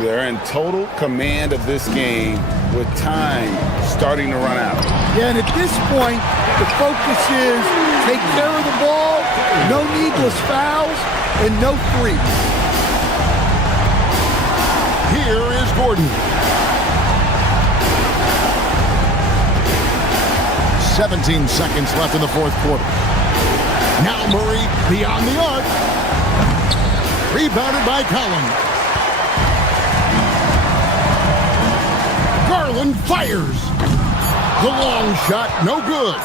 They're in total command of this game with time starting to run out. Yeah, and at this point, the focus is take care of the ball, no needless fouls, and no threes. Here is Gordon. 17 seconds left in the fourth quarter. Now Murray beyond the arc. Rebounded by Collins. Garland fires. The long shot, no good.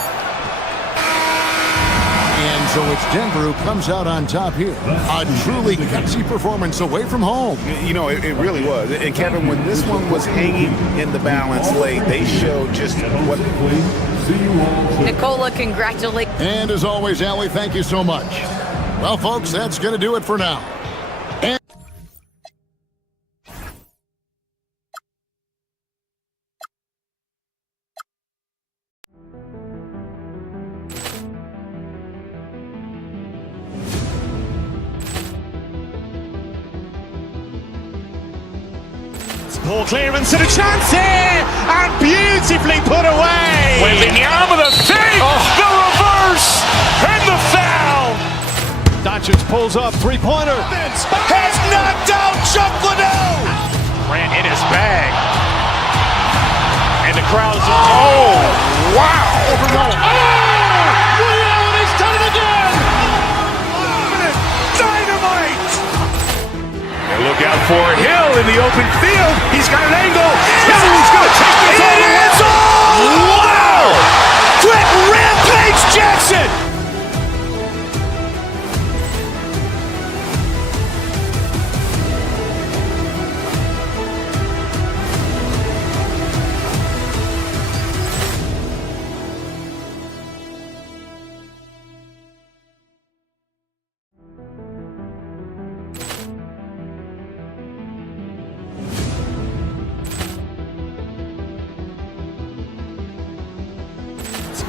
And so it's Denver who comes out on top here. A truly gutsy performance away from home. You know, it really was. And Kevin, when this one was hanging in the balance late, they showed just what... Nikola, congratulations. And as always, Allie, thank you so much. Well, folks, that's going to do it for now. And Ball clearance and a chance here, and beautifully put away. Wembanyama the fake, the reverse, and the foul. Doncic pulls up, three-pointer. Has knocked out Chuck Liddell. Ran in his bag, and the crowd is. Oh, wow! Ray Allen, he's done it again. Dynamite! And look out for Hill in the open field. He's got an angle. He's going to take this all the way. Wow! Quick Rampage Jackson!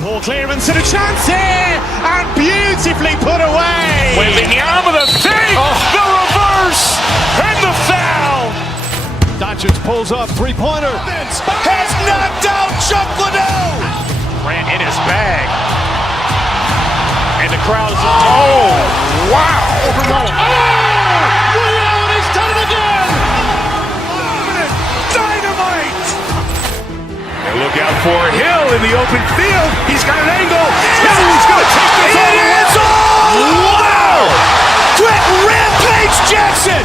Ball clearance and a chance here, and beautifully put away. Wembanyama the fake, the reverse, and the foul. Doncic pulls up, three-pointer. Has knocked out Chuck Liddell. Ran in his bag, and the crowd is. Oh, wow! Ray Allen, he's done it again. Dynamite! And look out for Hill in the open field. He's got an angle. He's going to take this all the way. Wow! Quick Rampage Jackson!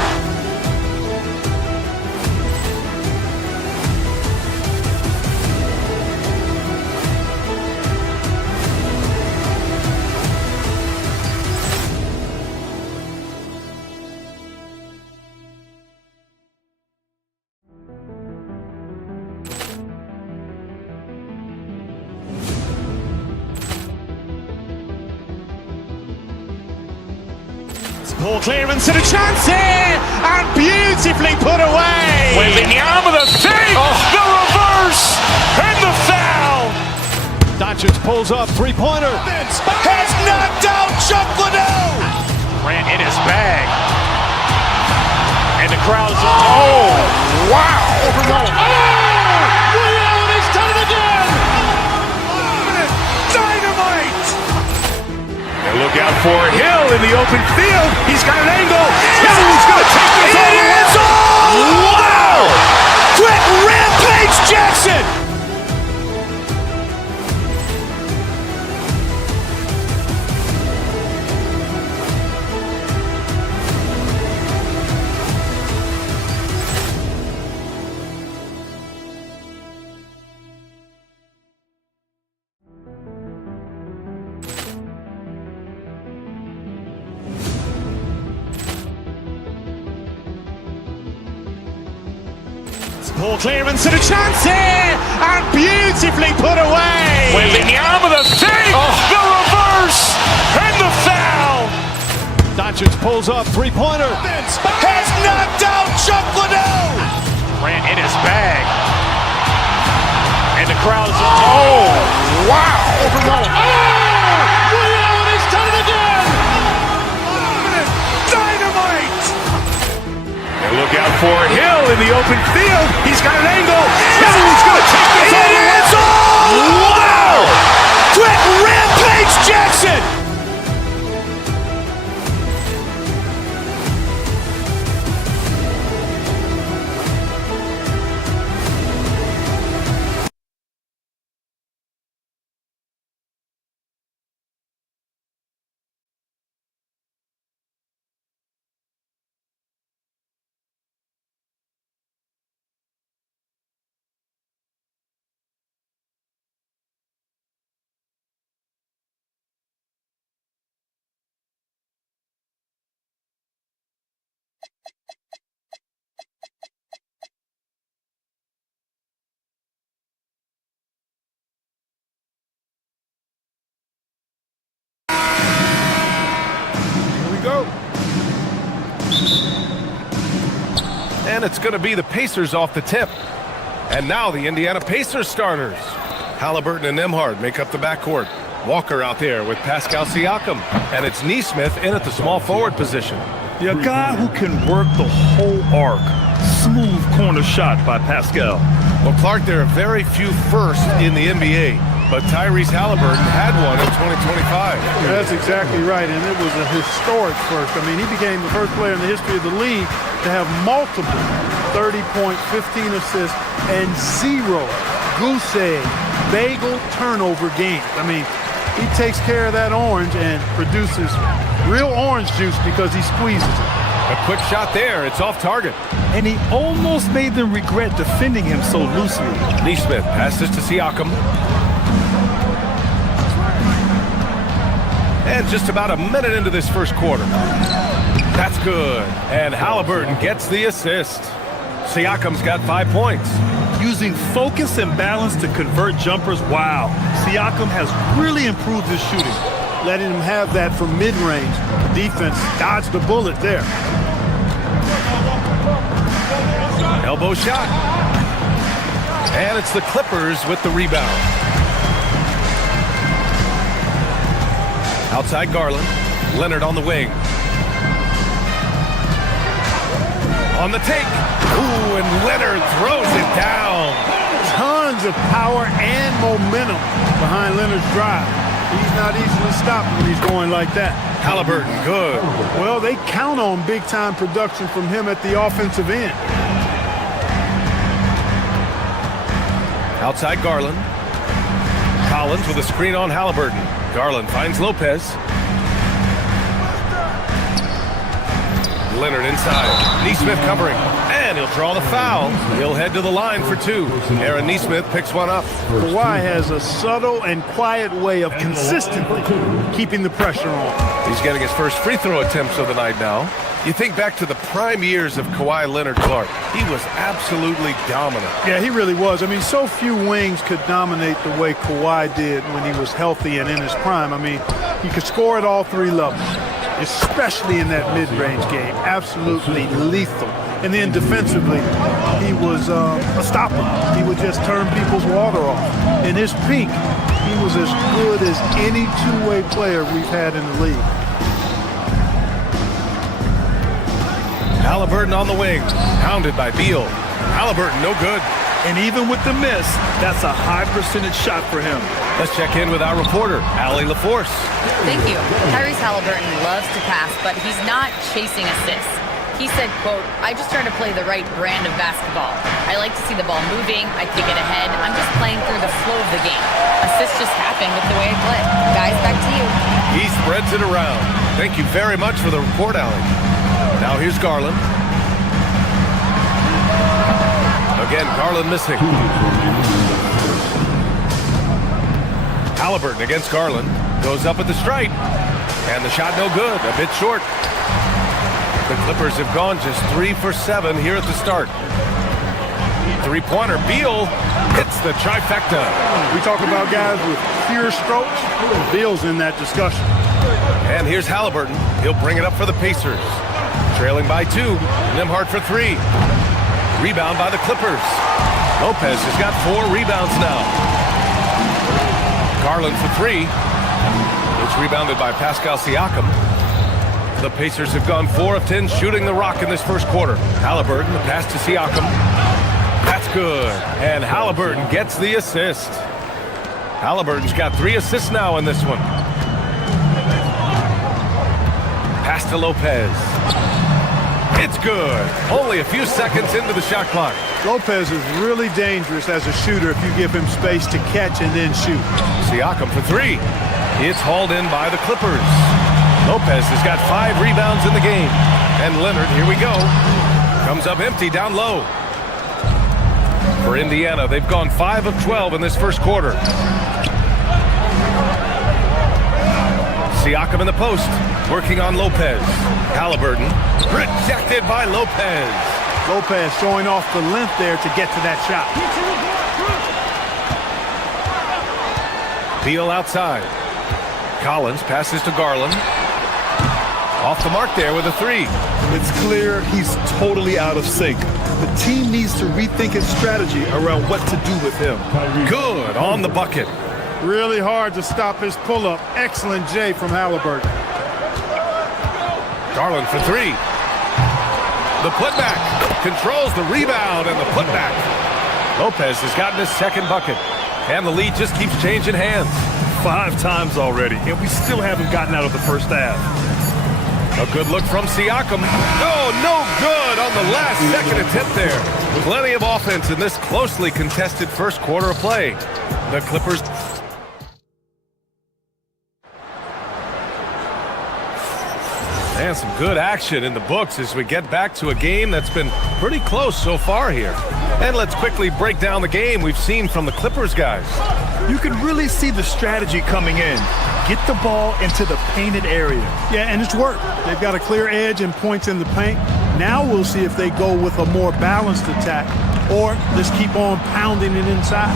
Ball clearance and a chance here, and beautifully put away. Wembanyama the save, the reverse, and the foul. Doncic pulls up, three-pointer. Has knocked out Chuck Liddell. Ran in his bag. And the crowd's... Oh, wow. Ray Allen has done it again. Dynamite. And look out for Hill in the open field. He's got an angle. Hill's going to take this all the way. Wow. Quick Rampage Jackson. Ball clearance and a chance here, and beautifully put away. Wembanyama the save, the reverse, and the foul. Doncic pulls up, three-pointer. Has knocked out Chuck Liddell. Ran in his bag. And the crowd's... Oh, wow. Ray Allen has done it again. Dynamite. And look out for Hill in the open field. He's got an angle. Hill's going to take this all the way. Wow. Quick Rampage Jackson. And it's going to be the Pacers off the tip. And now the Indiana Pacers starters. Halliburton and Nembhard make up the backcourt. Walker out there with Pascal Siakam. And it's Nesmith in at the small forward position. Yeah, a guy who can work the whole arc. Smooth corner shot by Pascal. Well, Clark, there are very few firsts in the NBA. But Tyrese Halliburton had one in 2025. That's exactly right, and it was a historic first. I mean, he became the first player in the history of the league to have multiple 30-point, 15 assists, and 0 goose egg, bagel turnover games. I mean, he takes care of that orange and produces real orange juice because he squeezes it. A quick shot there. It's off target. And he almost made them regret defending him so loosely. Nesmith passes to Siakam. And just about a minute into this first quarter. That's good. And Halliburton gets the assist. Siakam's got 5 points. Using focus and balance to convert jumpers, wow. Siakam has really improved his shooting. Letting him have that from mid-range. Defense dodged the bullet there. Elbow shot. And it's the Clippers with the rebound. Outside Garland. Leonard on the wing. On the take. Ooh, and Leonard throws it down. Tons of power and momentum behind Leonard's drive. He's not easily stopped when he's going like that. Halliburton, good. Well, they count on big-time production from him at the offensive end. Outside Garland. Collins with a screen on Halliburton. Garland finds Lopez. Leonard inside. Nesmith covering. And he'll draw the foul. He'll head to the line for 2. Aaron Nesmith picks one up. Kawhi has a subtle and quiet way of consistently keeping the pressure on. He's getting his first free throw attempts of the night now. You think back to the prime years of Kawhi Leonard Clark. He was absolutely dominant. Yeah, he really was. I mean, so few wings could dominate the way Kawhi did when he was healthy and in his prime. I mean, he could score at all 3 levels. especially in that mid-range game. Absolutely lethal. And then defensively, he was a stopper. He would just turn people's water off. In his peak, he was as good as any two-way player we've had in the league. Halliburton on the wing, pounded by Beal. Halliburton, no good. And even with the miss, that's a high percentage shot for him. Let's check in with our reporter, Allie LaForce. Thank you. Tyrese Halliburton loves to pass, but he's not chasing assists. He said, quote, "I just try to play the right brand of basketball. I like to see the ball moving. I kick it ahead. I'm just playing through the flow of the game. Assists just happen with the way I play." Guys, back to you. He spreads it around. Thank you very much for the report, Allie. Now here's Garland. Again, Garland missing. Halliburton against Garland. Goes up at the stripe. And the shot no good. A bit short. The Clippers have gone just 3 for 7 here at the start. Three-pointer. Beal hits the trifecta. We talk about guys with pure strokes. Beal's in that discussion. And here's Halliburton. He'll bring it up for the Pacers. Trailing by 2. Nembhard for 3. Rebound by the Clippers. Lopez has got 4 rebounds now. Garland for 3. It's rebounded by Pascal Siakam. The Pacers have gone 4 of 10 shooting the rock in this first quarter. Halliburton, the pass to Siakam. That's good. And Halliburton gets the assist. Halliburton's got 3 assists now in this one. Pass to Lopez. It's good. Only a few seconds into the shot clock. Lopez is really dangerous as a shooter if you give him space to catch and then shoot. Siakam for 3. It's hauled in by the Clippers. Lopez has got 5 rebounds in the game. And Leonard, here we go. Comes up empty down low. For Indiana, they've gone 5 of 12 in this first quarter. Siakam in the post, working on Lopez. Halliburton, rejected by Lopez. Lopez showing off the length there to get to that shot. Beal outside. Collins passes to Garland. Off the mark there with a 3. It's clear he's totally out of sync. The team needs to rethink its strategy around what to do with him. Good on the bucket. Really hard to stop his pull-up. Excellent J from Halliburton. Garland for 3. The putback. Controls the rebound and the putback. Lopez has gotten his second bucket. And the lead just keeps changing hands. 5 times already, and we still haven't gotten out of the first half. A good look from Siakam. Oh, no good on the last second attempt there. Plenty of offense in this closely contested first quarter of play. The Clippers. And some good action in the books as we get back to a game that's been pretty close so far here. And let's quickly break down the game we've seen from the Clippers guys. You can really see the strategy coming in. Get the ball into the painted area. Yeah, and it's worked. They've got a clear edge and points in the paint. Now we'll see if they go with a more balanced attack or just keep on pounding it inside.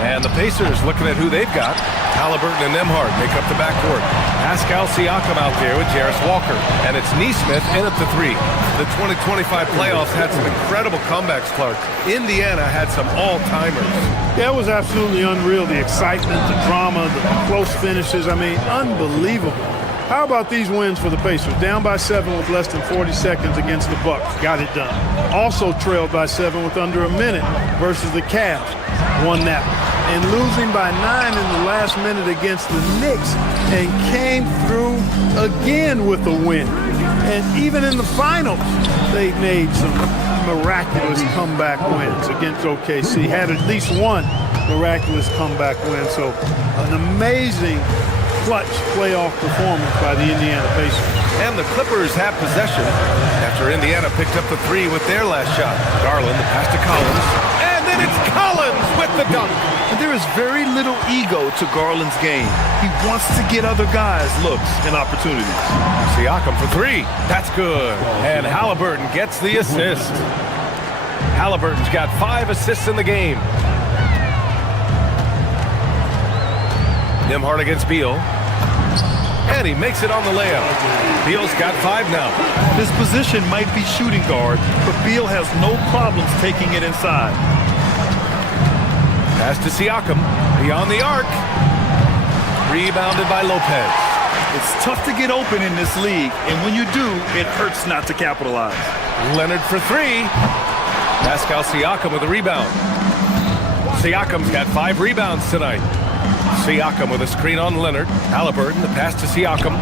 And the Pacers looking at who they've got. Halliburton and Nembhard make up the backcourt. Pascal Siakam out there with Jarris Walker. And it's Nesmith in at the 3. The 2025 playoffs had some incredible comebacks, Clark. Indiana had some all-timers. Yeah, it was absolutely unreal. The excitement, the drama, the close finishes. I mean, unbelievable. How about these wins for the Pacers? Down by 7 with less than 40 seconds against the Bucks. Got it done. Also trailed by 7 with under a minute versus the Cavs. Won that one. And losing by 9 in the last minute against the Knicks and came through again with a win. And even in the finals, they made some miraculous comeback wins against OKC. Had at least one miraculous comeback win. So an amazing clutch playoff performance by the Indiana Pacers. And the Clippers have possession after Indiana picked up the 3 with their last shot. Garland, the pass to Collins. And then it's Collins with the dunk. And there is very little ego to Garland's game. He wants to get other guys looks and opportunities. Siakam for 3. That's good. And Halliburton gets the assist. Halliburton's got 5 assists in the game. Nembhard against Beal. And he makes it on the layup. Beal's got 5 now. His position might be shooting guard, but Beal has no problems taking it inside. Pass to Siakam. Beyond the arc. Rebounded by Lopez. It's tough to get open in this league, and when you do, it hurts not to capitalize. Leonard for 3. Pascal Siakam with a rebound. Siakam's got 5 rebounds tonight. Siakam with a screen on Leonard. Halliburton, the pass to Siakam.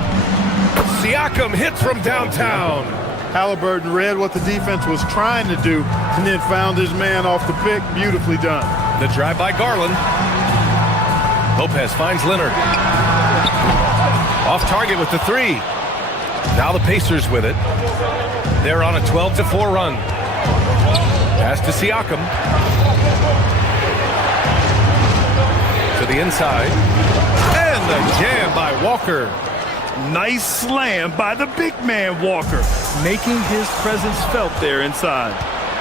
Siakam hits from downtown. Halliburton read what the defense was trying to do and then found his man off the pick. Beautifully done. The drive by Garland. Lopez finds Leonard. Off target with the 3. Now the Pacers with it. They're on a 12-4 run. Pass to Siakam. To the inside. And the jam by Walker. Nice slam by the big man Walker, making his presence felt there inside.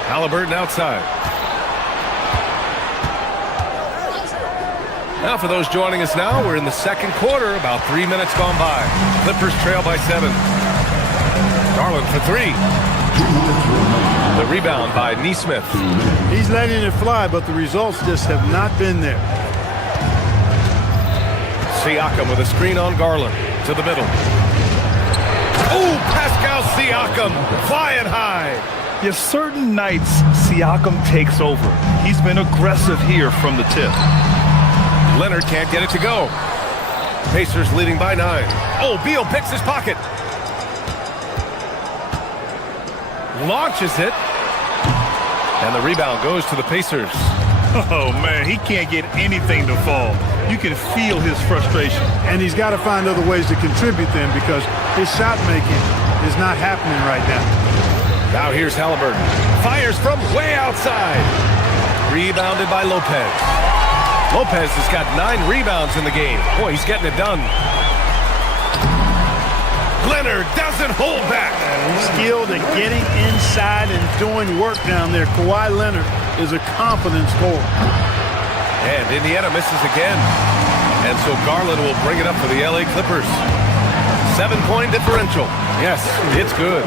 Halliburton outside. Now for those joining us now, we're in the second quarter, about 3 minutes gone by. Clippers trail by 7. Garland for 3. The rebound by Nesmith. He's letting it fly, but the results just have not been there. Siakam with a screen on Garland. To the middle. Oh, Pascal Siakam flying high. Yes, certain nights Siakam takes over. He's been aggressive here from the tip. Leonard can't get it to go. Pacers leading by 9. Oh, Beal picks his pocket. Launches it. And the rebound goes to the Pacers. Oh, man, he can't get anything to fall. You can feel his frustration. And he's got to find other ways to contribute then because his shot making is not happening right now. Now here's Halliburton. Fires from way outside. Rebounded by Lopez. Lopez has got 9 rebounds in the game. Boy, he's getting it done. Leonard doesn't hold back. Skilled at getting inside and doing work down there. Kawhi Leonard is a confident scorer. And Indiana misses again. And so Garland will bring it up for the LA Clippers. 7-point differential. Yes, it's good.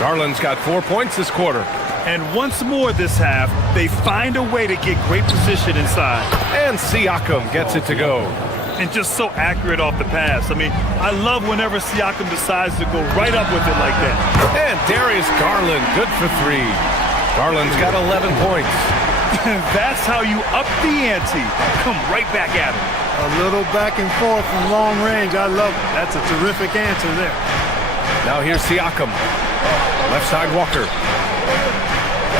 Garland's got 4 points this quarter. And once more this half, they find a way to get great position inside. And Siakam gets it to go. And just so accurate off the pass. I mean, I love whenever Siakam decides to go right up with it like that. And Darius Garland, good for 3. Garland's got 11 points. That's how you up the ante. Come right back at him. A little back and forth from long range. I love it. That's a terrific answer there. Now here's Siakam. Left side Walker.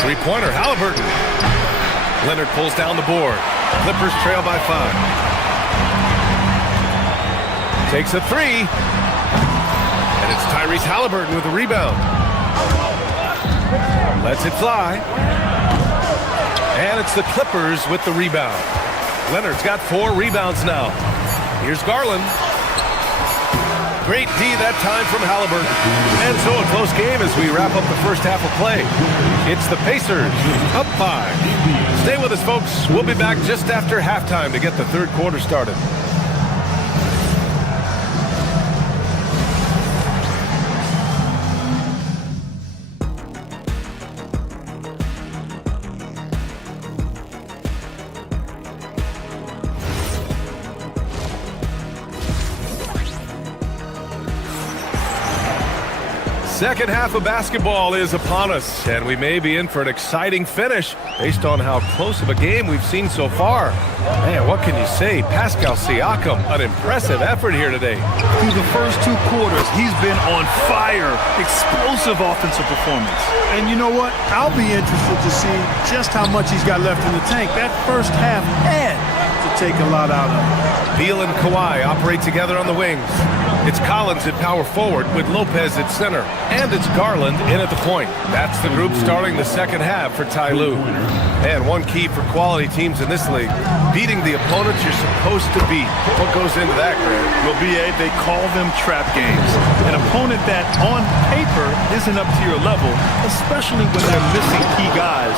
3-pointer, Halliburton. Leonard pulls down the board. Clippers trail by 5. Takes a 3. And it's Tyrese Halliburton with the rebound. Lets it fly. And it's the Clippers with the rebound. Leonard's got 4 rebounds now. Here's Garland. Great D that time from Halliburton. And so a close game as we wrap up the first half of play. It's the Pacers up 5. Stay with us, folks. We'll be back just after halftime to get the third quarter started. Second half of basketball is upon us, and we may be in for an exciting finish based on how close of a game we've seen so far. Man, what can you say? Pascal Siakam, an impressive effort here today. Through the first 2 quarters, he's been on fire. Explosive offensive performance. And you know what? I'll be interested to see just how much he's got left in the tank. That first half had to take a lot out of him. Beal and Kawhi operate together on the wings. It's Collins at power forward with Lopez at center. And it's Garland in at the point. That's the group starting the second half for Ty Lue. And one key for quality teams in this league, beating the opponents you're supposed to beat. What goes into that, Grant? Well, B.A., they call them trap games. An opponent that, on paper, isn't up to your level, especially when they're missing key guys.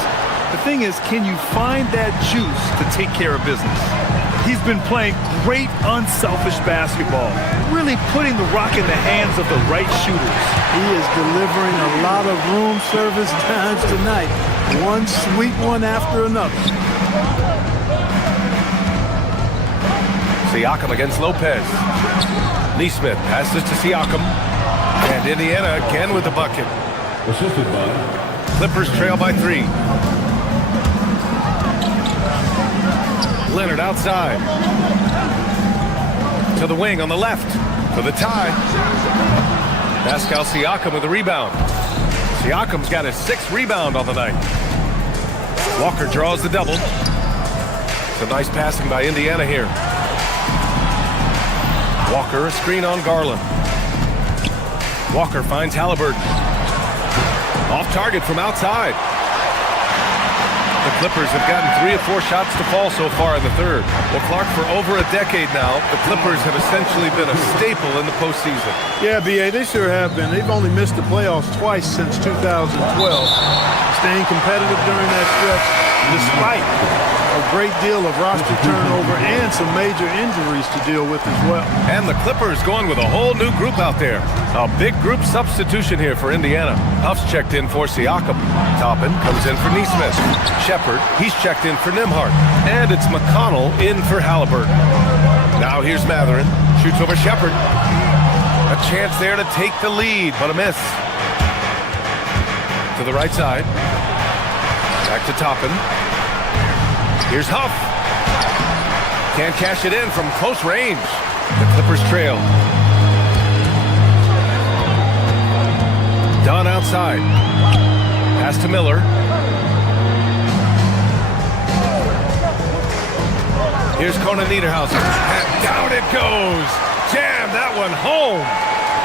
The thing is, can you find that juice to take care of business? He's been playing great, unselfish basketball, really putting the rock in the hands of the right shooters. He is delivering a lot of room service times tonight. One sweet one after another. Siakam against Lopez. Neesmith passes to Siakam. And Indiana again with the bucket. Assisted by Clippers trail by 3. Leonard outside. To the wing on the left. For the tie. Pascal Siakam with the rebound. Siakam's got his 6th rebound on the night. Walker draws the double. It's a nice passing by Indiana here. Walker, a screen on Garland. Walker finds Halliburton. Off target from outside. The Clippers have gotten 3 or 4 shots to fall so far in the third. Well, Clark, for over a decade now, the Clippers have essentially been a staple in the postseason. Yeah, B.A., they sure have been. They've only missed the playoffs twice since 2012. Staying competitive during that stretch, despite a great deal of roster turnover and some major injuries to deal with as well. And the Clippers going with a whole new group out there. A big group substitution here for Indiana. Huff's checked in for Siakam. Toppin comes in for Neesmith. Shepard, he's checked in for Nembhard. And it's McConnell in for Halliburton. Now here's Mathurin. Shoots over Shepard. A chance there to take the lead, but a miss. To the right side. Back to Toppin. Here's Huff. Can't cash it in from close range. The Clippers trail. Dunn outside. Pass to Miller. Here's Conan Niederhauser. And down it goes. Jam that one home.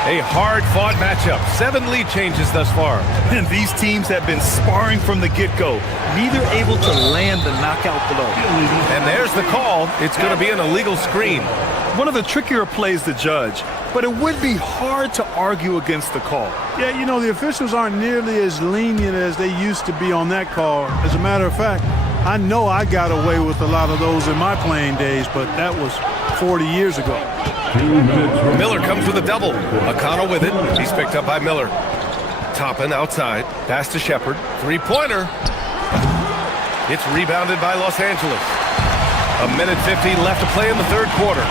A hard-fought matchup. 7 lead changes thus far. And these teams have been sparring from the get-go, neither able to land the knockout blow. And there's the call. It's going to be an illegal screen. One of the trickier plays to judge, but it would be hard to argue against the call. Yeah, you know, the officials aren't nearly as lenient as they used to be on that call. As a matter of fact, I know I got away with a lot of those in my playing days, but that was 40 years ago. Miller comes with a double. McConnell with it. He's picked up by Miller. Toppin outside. Pass to Shepard. 3-pointer. It's rebounded by Los Angeles. 1:50 left to play in the third quarter.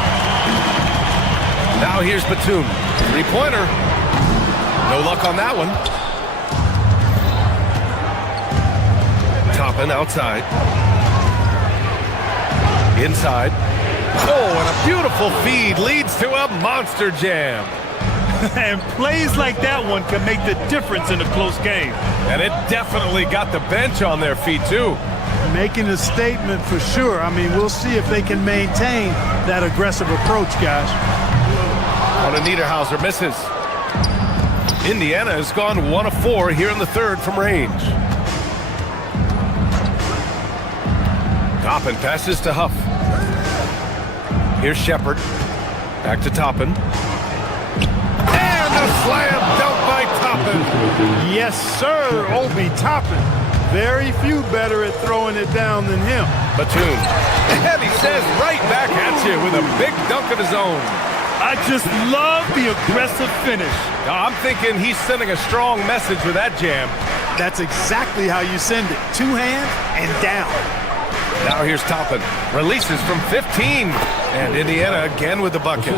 Now here's Batum. 3-pointer. No luck on that one. Toppin outside. Inside. Oh, and a beautiful feed leads to a monster jam. And plays like that one can make the difference in a close game. And it definitely got the bench on their feet, too. Making a statement for sure. I mean, we'll see if they can maintain that aggressive approach, guys. Conan Niederhauser misses. Indiana has gone 1 of 4 here in the third from range. Toppin passes to Huff. Here's Shepard. Back to Toppin. And a slam dunk by Toppin. Yes, sir, Obi Toppin. Very few better at throwing it down than him. Batum. And he says right back at you with a big dunk of his own. I just love the aggressive finish. I'm thinking he's sending a strong message with that jam. That's exactly how you send it. 2 hands and down. Now here's Toppin. Releases from 15. And Indiana again with the bucket.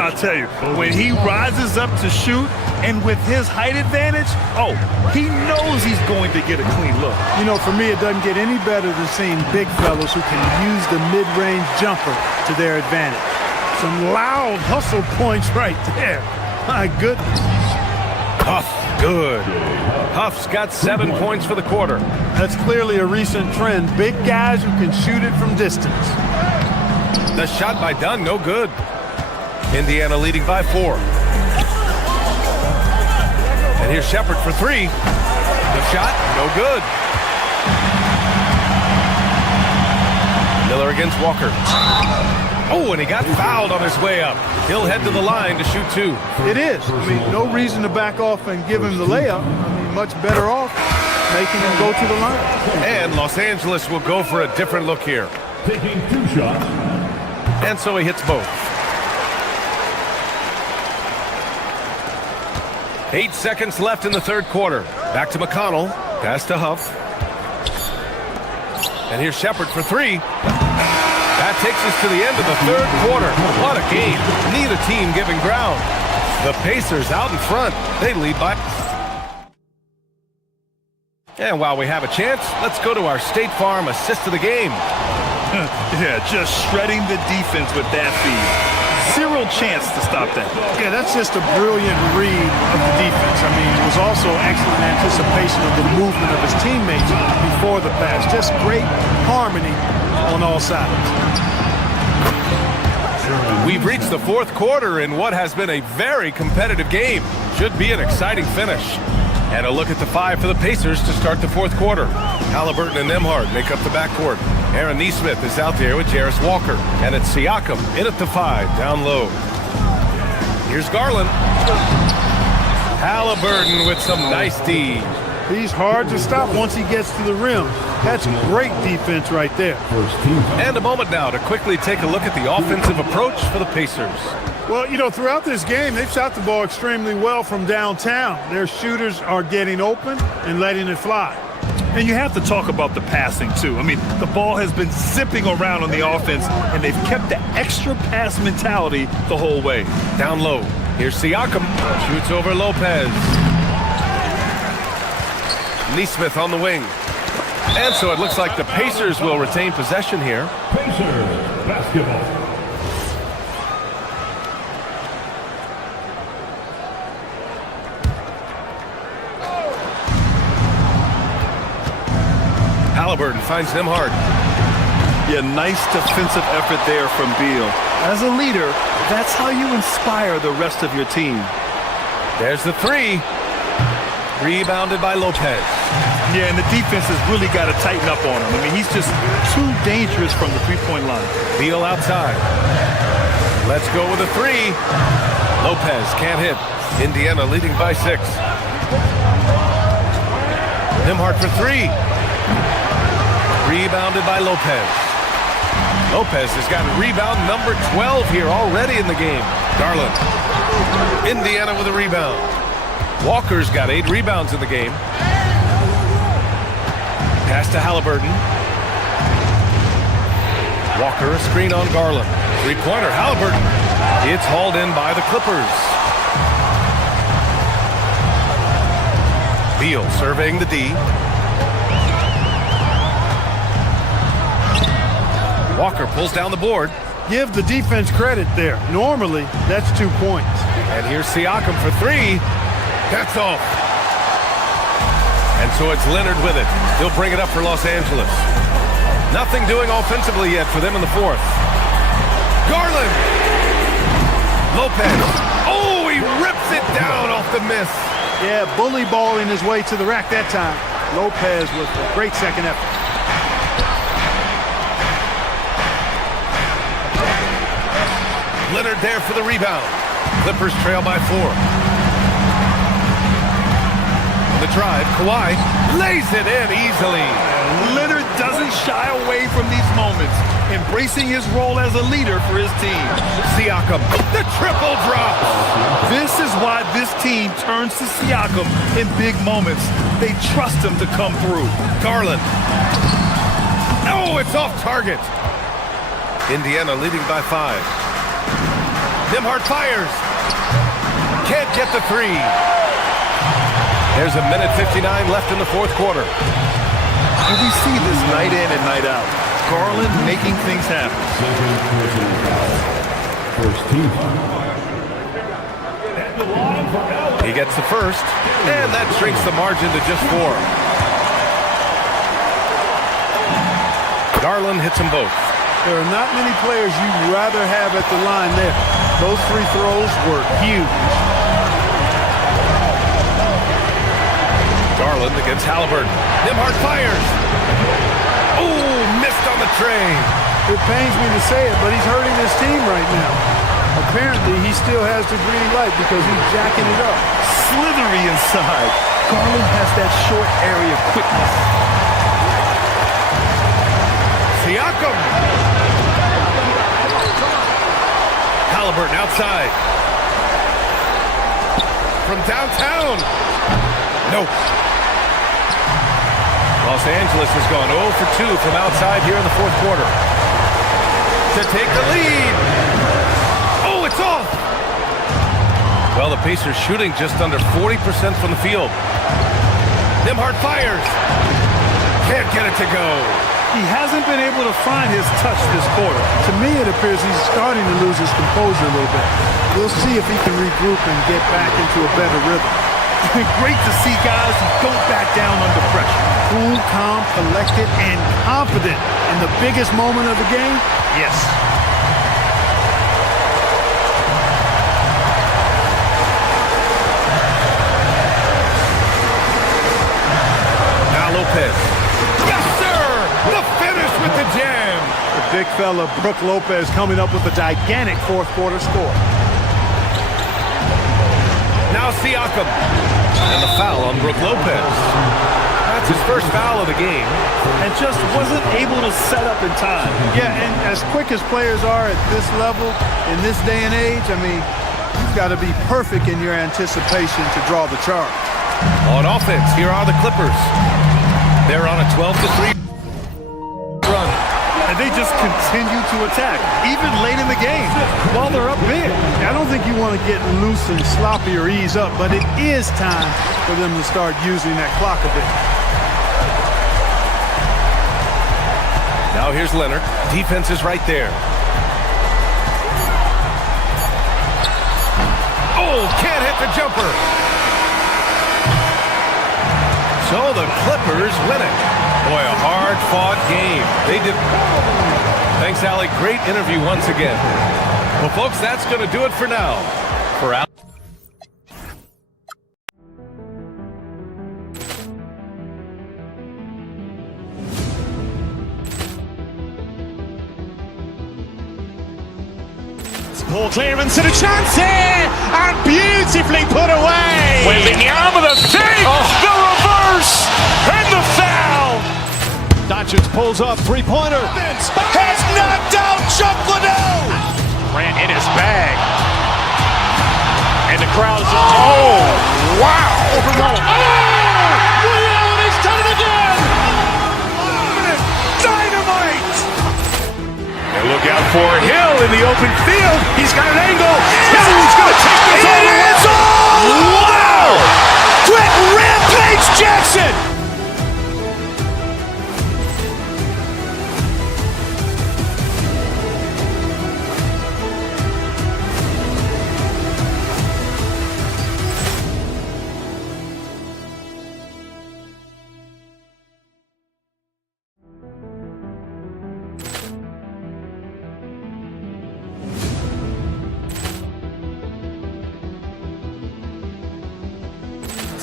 I'll tell you, when he rises up to shoot and with his height advantage, oh, he knows he's going to get a clean look. You know, for me, it doesn't get any better than seeing big fellas who can use the mid-range jumper to their advantage. Some loud hustle points right there. My goodness. Huff, good. Huff's got 7 points for the quarter. That's clearly a recent trend. Big guys who can shoot it from distance. The shot by Dunn, no good. Indiana leading by 4. And here's Shepard for 3. The shot, no good. Miller against Walker. Oh, and he got fouled on his way up. He'll head to the line to shoot 2. It is. I mean, no reason to back off and give him the layup. I mean, much better off making him go to the line. And Los Angeles will go for a different look here. Taking 2 shots. And so he hits both. 8 seconds left in the third quarter. Back to McConnell. Pass to Huff. And here's Shepard for three. That takes us to the end of the third quarter. What a game. Neither team giving ground. The Pacers out in front. They lead by... And while we have a chance, let's go to our State Farm assist of the game. Yeah, just shredding the defense with that feed. Zero chance to stop that. Yeah, that's just a brilliant read of the defense. I mean, it was also excellent anticipation of the movement of his teammates before the pass. Just great harmony on all sides. We've reached the fourth quarter in what has been a very competitive game. Should be an exciting finish. And a look at the five for the Pacers to start the fourth quarter. Halliburton and Nembhard make up the backcourt. Aaron Nesmith is out there with Jarris Walker. And it's Siakam in at the five, down low. Here's Garland. Halliburton with some nice D. He's hard to stop once he gets to the rim. That's great defense right there. And a moment now to quickly take a look at the offensive approach for the Pacers. Well, you know, throughout this game, they've shot the ball extremely well from downtown. Their shooters are getting open and letting it fly. And you have to talk about the passing, too. I mean, the ball has been zipping around on the offense, and they've kept the extra pass mentality the whole way. Down low. Here's Siakam. Shoots over Lopez. Nesmith on the wing. And so it looks like the Pacers will retain possession here. Pacers basketball. Halliburton finds Nembhard. Yeah, nice defensive effort there from Beal. As a leader, that's how you inspire the rest of your team. There's the three. Rebounded by Lopez. Yeah, and the defense has really got to tighten up on him. I mean, he's just too dangerous from the three-point line. Beal outside. Let's go with a three. Lopez can't hit. Indiana leading by 6. Nembhard for three. Rebounded by Lopez. Lopez has got rebound number 12 here already in the game. Garland. Indiana with a rebound. Walker's got 8 rebounds in the game. Pass to Halliburton. Walker, a screen on Garland. Three-pointer, Halliburton. It's hauled in by the Clippers. Beal surveying the D. Walker pulls down the board. Give the defense credit there. Normally, that's 2 points. And here's Siakam for three. That's off. And so it's Leonard with it. He'll bring it up for Los Angeles. Nothing doing offensively yet for them in the fourth. Garland. Lopez. Oh, he rips it down off the miss. Yeah, bully balling his way to the rack that time. Lopez with a great second effort. Leonard there for the rebound. Clippers trail by 4. The drive, Kawhi lays it in easily. Leonard doesn't shy away from these moments, embracing his role as a leader for his team. Siakam, the triple drop. This is why this team turns to Siakam in big moments. They trust him to come through. Garland. Oh, it's off target. Indiana leading by 5. Nembhard fires. Can't get the three. There's a minute 59 left in the fourth quarter. And we see this night in and night out. Garland making things happen. First team. He gets the first, and that shrinks the margin to just 4. Garland hits them both. There are not many players you'd rather have at the line there. Those free throws were huge. Garland against Halliburton. Nembhard fires. Oh, missed on the tray. It pains me to say it, but he's hurting his team right now. Apparently, he still has the green light because he's jacking it up. Slithery inside. Garland has that short area quickness. Siakam. Halliburton outside. From downtown. Nope. Los Angeles has gone 0 for 2 from outside here in the fourth quarter. To take the lead. Oh, it's off. Well, the Pacers shooting just under 40% from the field. Nembhard fires. Can't get it to go. He hasn't been able to find his touch this quarter. To me, it appears he's starting to lose his composure a little bit. We'll see if he can regroup and get back into a better rhythm. Great to see guys who don't back down under pressure. Cool, calm, collected, and confident in the biggest moment of the game. Yes. Now Lopez. Yes, sir! The finish with the jam. The big fella, Brook Lopez, coming up with a gigantic fourth quarter score. Now Siakam. And the foul on Brook Lopez. That's his first foul of the game. And just wasn't able to set up in time. Yeah, and as quick as players are at this level, in this day and age, I mean, you've got to be perfect in your anticipation to draw the charge. On offense, here are the Clippers. They're on a 12-3 run. And they just continue to attack, even late in the game, while they're up big. I don't think you want to get loose and sloppy or ease up, but it is time for them to start using that clock a bit. Now here's Leonard. Defense is right there. Oh, can't hit the jumper. So the Clippers win it. Boy, a hard-fought game. They did. Thanks, Allie. Great interview once again. Well, folks, that's going to do it for now. For Allie. Ball clearance and a chance here, and beautifully put away. Wembanyama the save, the reverse, and the foul. Doncic pulls up, three-pointer. Has knocked out Chuck Liddell. Ran in his bag. And the crowd is, oh, wow. He's done it again. Dynamite. And look out for Hill in the open field. He's got an angle. He's going to take this all the way. Wow! Quick Rampage Jackson.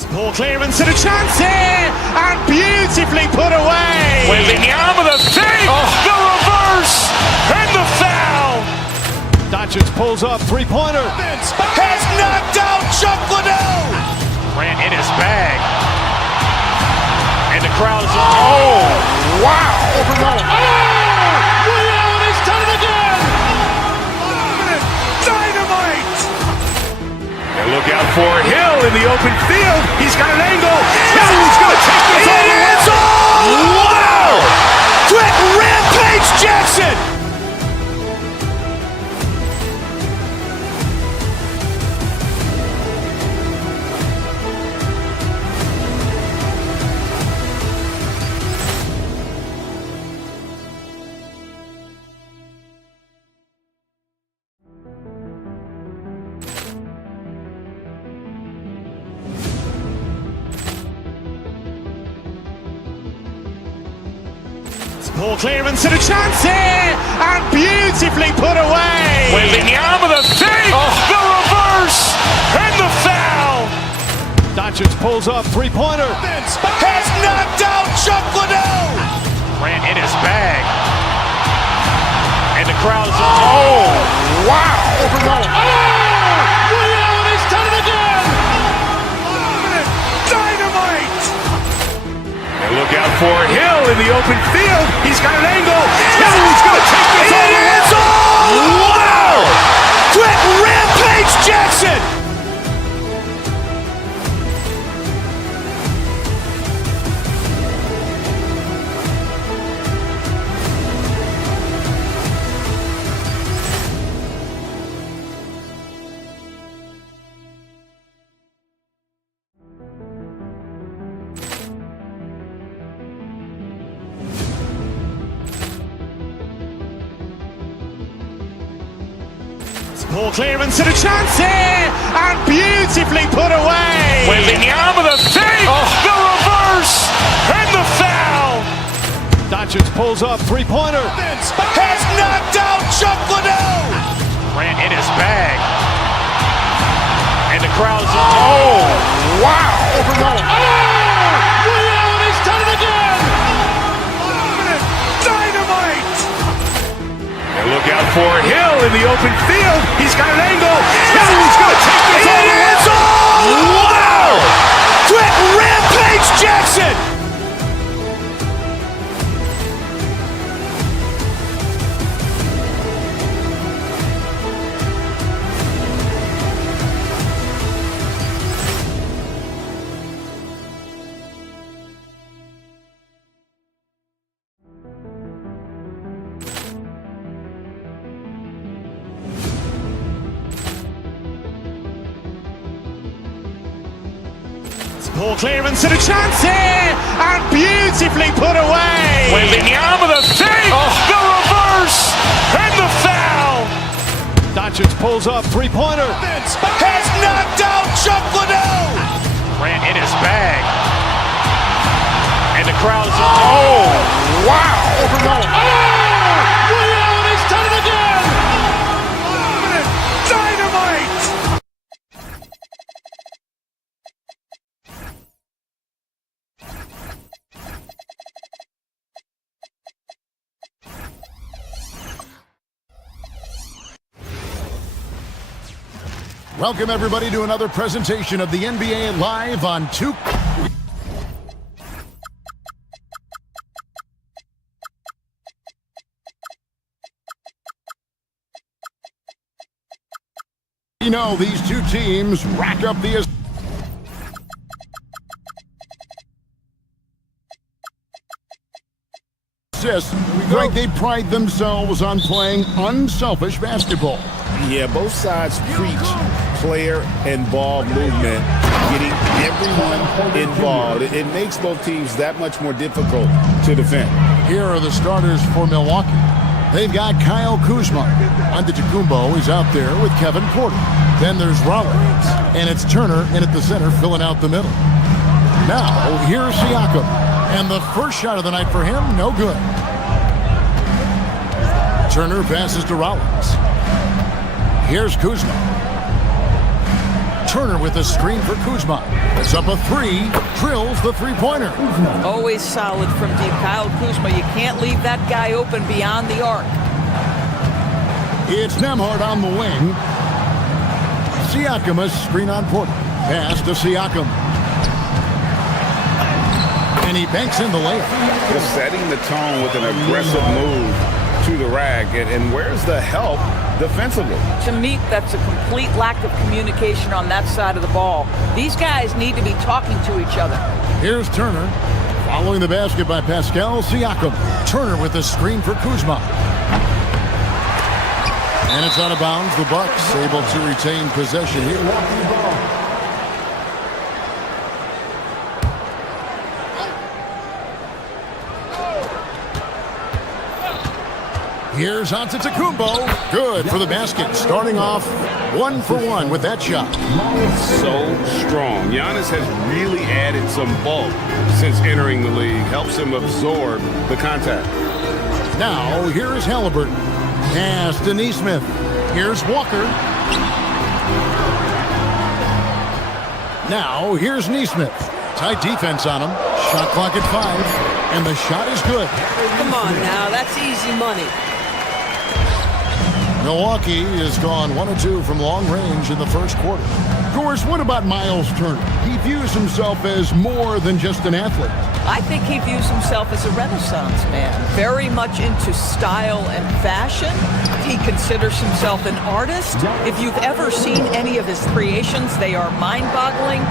Ball clearance and a chance here, and beautifully put away. Wembanyama the save, the reverse, and the foul. Doncic pulls up, three-pointer. Has knocked out Chuck Liddell. Ran in his bag. And the crowd is, oh, wow. He's done it again. Dynamite. And look out for Hill in the open field. He's got an angle. He's going to take this all the way. Wow! Quick Rampage Jackson. Ball clearance and a chance here, and beautifully put away. Wembanyama the save, the reverse, and the foul. Doncic pulls up, three-pointer. Has knocked out Chuck Liddell. Ran in his bag. And the crowd is, oh, wow. He's done it again. Dynamite. And look out for Hill in the open field. He's got an angle. He's going to take this all the way. Wow! Quick Ball clearance and a chance here, and beautifully put away. Wembanyama the save, the reverse, and the foul. Doncic pulls up, three-pointer. Has knocked out Chuck Liddell. Grant in his bag. And the crowd's wow! Over Nolan. Ray Allen has done it again! Dynamite! And look out for Hill in the open field. He's got an angle. He's going to take this all. It is all! Wow! Quick Rampage Jackson! Ball clearance and a chance here, and beautifully put away. Wembanyama the save, the reverse, and the foul. Doncic pulls up, three-pointer. Has knocked out Chuck Liddell. Grant in his bag. And the crowd's wow! Over Nolan. Ray Allen has done it again! Dynamite! Welcome, everybody, to another presentation of the NBA Live on 2. You know, these two teams rack up the assists. Like they pride themselves on playing unselfish basketball. Yeah, both sides preach player and ball movement, getting everyone involved. It makes both teams that much more difficult to defend. Here are the starters for Milwaukee. They've got Kyle Kuzma. Antetokounmpo is out there with Kevin Porter. Then there's Rollins, and it's Turner in at the center, filling out the middle. Now, here's Siakam, and the first shot of the night for him, no good. Turner passes to Rollins. Here's Kuzma. Turner with a screen for Kuzma. It's up a three, drills the three-pointer. Always solid from deep. Kyle Kuzma, you can't leave that guy open beyond the arc. It's Nembhard on the wing. Siakam, a screen on Porter. Pass to Siakam. And he banks in the layup. Just setting the tone with an aggressive move to the rack. And where's the help defensively? To me, that's a complete lack of communication on that side of the ball. These guys need to be talking to each other. Here's Turner. Following the basket by Pascal Siakam. Turner with the screen for Kuzma. And it's out of bounds. The Bucks able to retain possession here. Here's Antetokounmpo. Good for the basket. Starting off 1 for 1 with that shot. So strong. Giannis has really added some bulk since entering the league. Helps him absorb the contact. Now, here is Halliburton. Pass to Nesmith. Here's Walker. Now, here's Nesmith. Tight defense on him. Shot clock at 5. And the shot is good. Come on now, that's easy money. Milwaukee has gone 1 of 2 from long range in the first quarter. Of course, what about Miles Turner? He views himself as more than just an athlete. I think he views himself as a Renaissance man, very much into style and fashion. He considers himself an artist. If you've ever seen any of his creations, they are mind-boggling.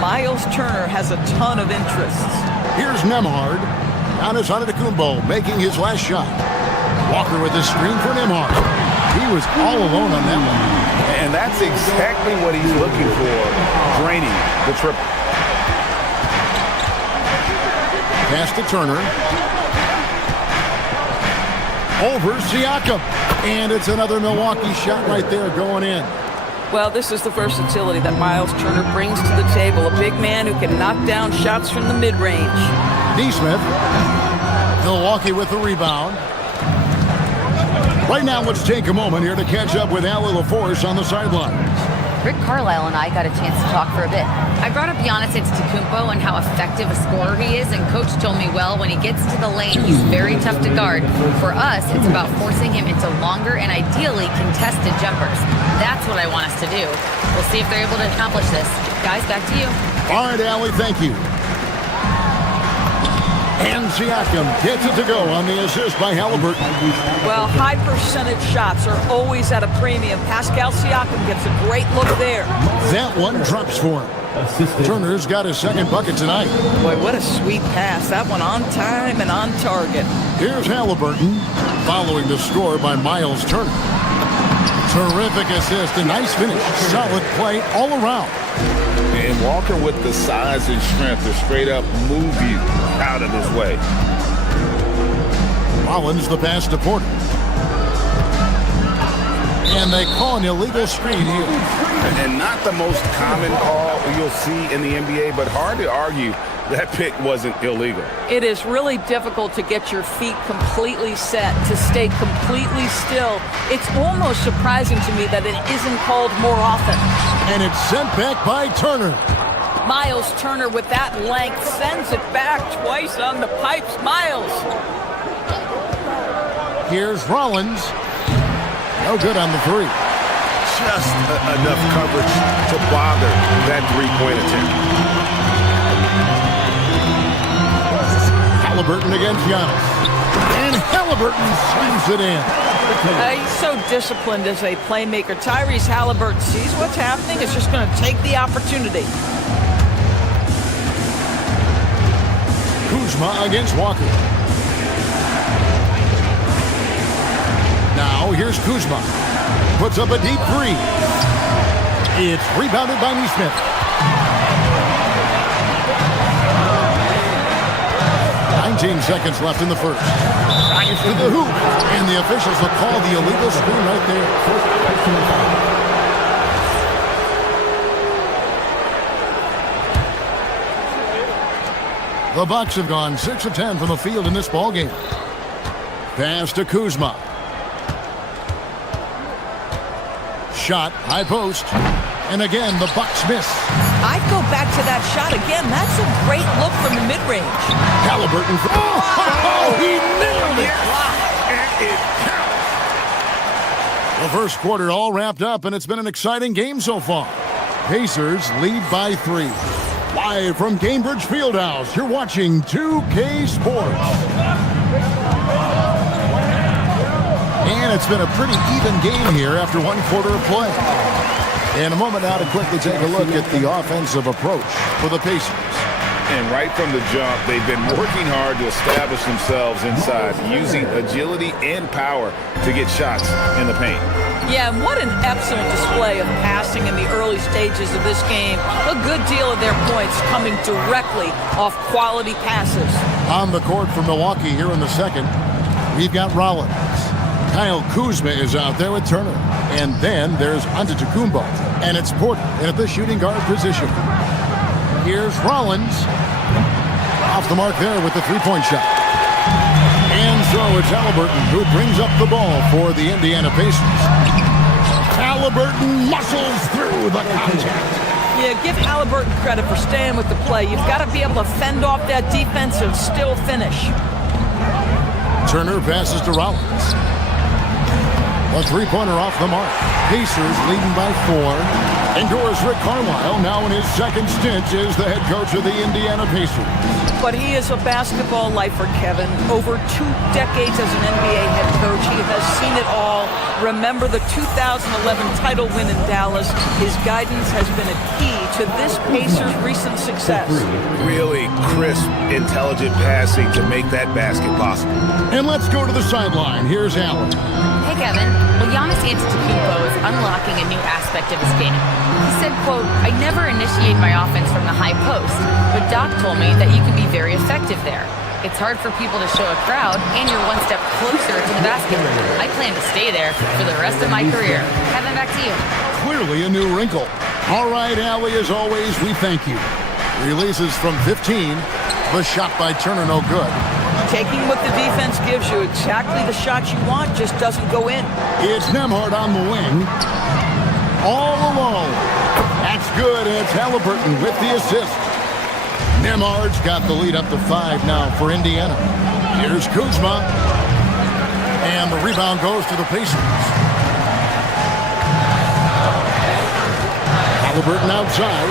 Miles Turner has a ton of interests. Here's Nembhard. Giannis Antetokounmpo making his last shot. Walker with the screen for Nembhard. He was all alone on that one. And that's exactly what he's looking for, draining the triple. Pass to Turner. Over Siakam. And it's another Milwaukee shot right there going in. Well, this is the versatility that Miles Turner brings to the table. A big man who can knock down shots from the mid-range. Neesmith. Milwaukee with the rebound. Right now, let's take a moment here to catch up with Allie LaForce on the sidelines. Rick Carlisle and I got a chance to talk for a bit. I brought up Giannis Antetokounmpo and how effective a scorer he is, and Coach told me, well, when he gets to the lane, he's very tough to guard. For us, it's about forcing him into longer and ideally contested jumpers. That's what I want us to do. We'll see if they're able to accomplish this. Guys, back to you. All right, Allie, thank you. And Siakam gets it to go on the assist by Halliburton. Well, high percentage shots are always at a premium. Pascal Siakam gets a great look there. That one drops for him. Turner's got his second bucket tonight. Boy, what a sweet pass. That one on time and on target. Here's Halliburton following the score by Miles Turner. Terrific assist, a nice finish. Solid play all around. And Walker with the size and strength to straight up move you out of his way. Rollins the pass to Porter. And they call an illegal screen here. And not the most common call you'll see in the NBA, but hard to argue that pick wasn't illegal. It is really difficult to get your feet completely set, to stay completely still. It's almost surprising to me that it isn't called more often. And it's sent back by Turner. Miles Turner with that length sends it back twice on the pipes. Miles. Here's Rollins. No good on the three. Just enough coverage to bother that three-point attempt. Halliburton against Giannis. And Halliburton slams it in. He's so disciplined as a playmaker. Tyrese Halliburton sees what's happening. Is just going to take the opportunity. Kuzma against Walker. Now here's Kuzma. Puts up a deep three. It's rebounded by Neesmith. 19 seconds left in the first. Drives to the hoop. And the officials will call the illegal screen right there. The Bucks have gone 6 of 10 from the field in this ballgame. Pass to Kuzma. Shot, high post. And again, the Bucks miss. I'd go back to that shot again. That's a great look from the mid-range. Halliburton. He nailed it. And it counts. The first quarter all wrapped up, and it's been an exciting game so far. Pacers lead by 3. Live from Cambridge Fieldhouse, you're watching 2K Sports. And it's been a pretty even game here after one quarter of play. In a moment now to quickly take a look at the offensive approach for the Pacers. And right from the jump, they've been working hard to establish themselves inside, using agility and power to get shots in the paint. Yeah, and what an excellent display of passing in the early stages of this game. A good deal of their points coming directly off quality passes. On the court for Milwaukee here in the second, we've got Rollins. Kyle Kuzma is out there with Turner. And then there's Antetokounmpo. And it's Porter at the shooting guard position. Here's Rollins. Off the mark there with the three-point shot. And so it's Halliburton who brings up the ball for the Indiana Pacers. Halliburton muscles through the contact. Yeah, give Halliburton credit for staying with the play. You've got to be able to fend off that defense and still finish. Turner passes to Rollins. A three-pointer off the mark. Pacers leading by 4. Indoors, Rick Carlisle, now in his second stint, is the head coach of the Indiana Pacers. But he is a basketball lifer, Kevin. Over 2 decades as an NBA head coach, he has seen it all. Remember the 2011 title win in Dallas. His guidance has been a key to this Pacers' recent success. Really crisp, intelligent passing to make that basket possible. And let's go to the sideline. Here's Allen. Hey, Kevin. Well, Giannis Antetokounmpo is unlocking a new aspect of his game. He said, quote, "I never initiate my offense from the high post, but Doc told me that you can be very effective there. It's hard for people to show a crowd, and you're one step closer to the basket. I plan to stay there for the rest of my career. Kevin, back to you. Clearly a new wrinkle. All right, Allie, as always, we thank you. Releases from 15. The shot by Turner, no good. Taking what the defense gives you, exactly the shot you want, just doesn't go in. It's Nembhard on the wing. All alone. That's good. It's Halliburton with the assist. Nembhard's got the lead up to 5 now for Indiana. Here's Kuzma. And the rebound goes to the Pacers. Halliburton outside.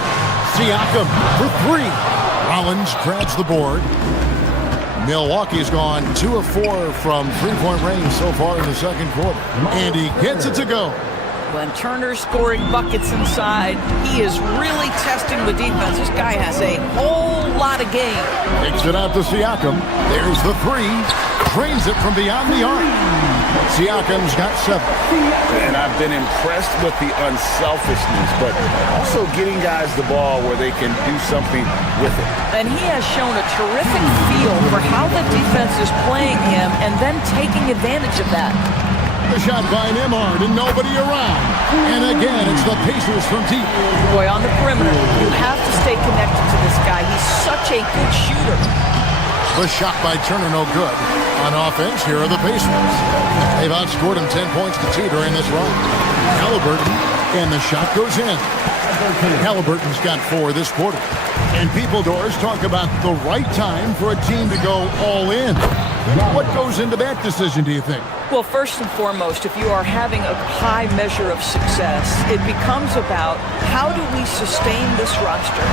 Siakam for 3. Rollins grabs the board. Milwaukee's gone 2 of 4 from three-point range so far in the second quarter. And he gets it to go. When Turner's scoring buckets inside, he is really testing the defense. This guy has a whole lot of game. Takes it out to Siakam. There's the 3. Drains it from beyond the arc. Siakam's got 7. And I've been impressed with the unselfishness, but also getting guys the ball where they can do something with it. And he has shown a terrific feel for how the defense is playing him and then taking advantage of that. The shot by Nembhard and nobody around. And again, it's the Pacers from deep. Boy, on the perimeter, you have to stay connected to this guy. He's such a good shooter. The shot by Turner, no good. On offense, here are the Pacers. They've outscored him 10 points to 2 during this run. Halliburton, and the shot goes in. Halliburton's got 4 this quarter. And people, Doris, talk about the right time for a team to go all in. What goes into that decision, do you think? Well, first and foremost, if you are having a high measure of success, it becomes about how do we sustain this roster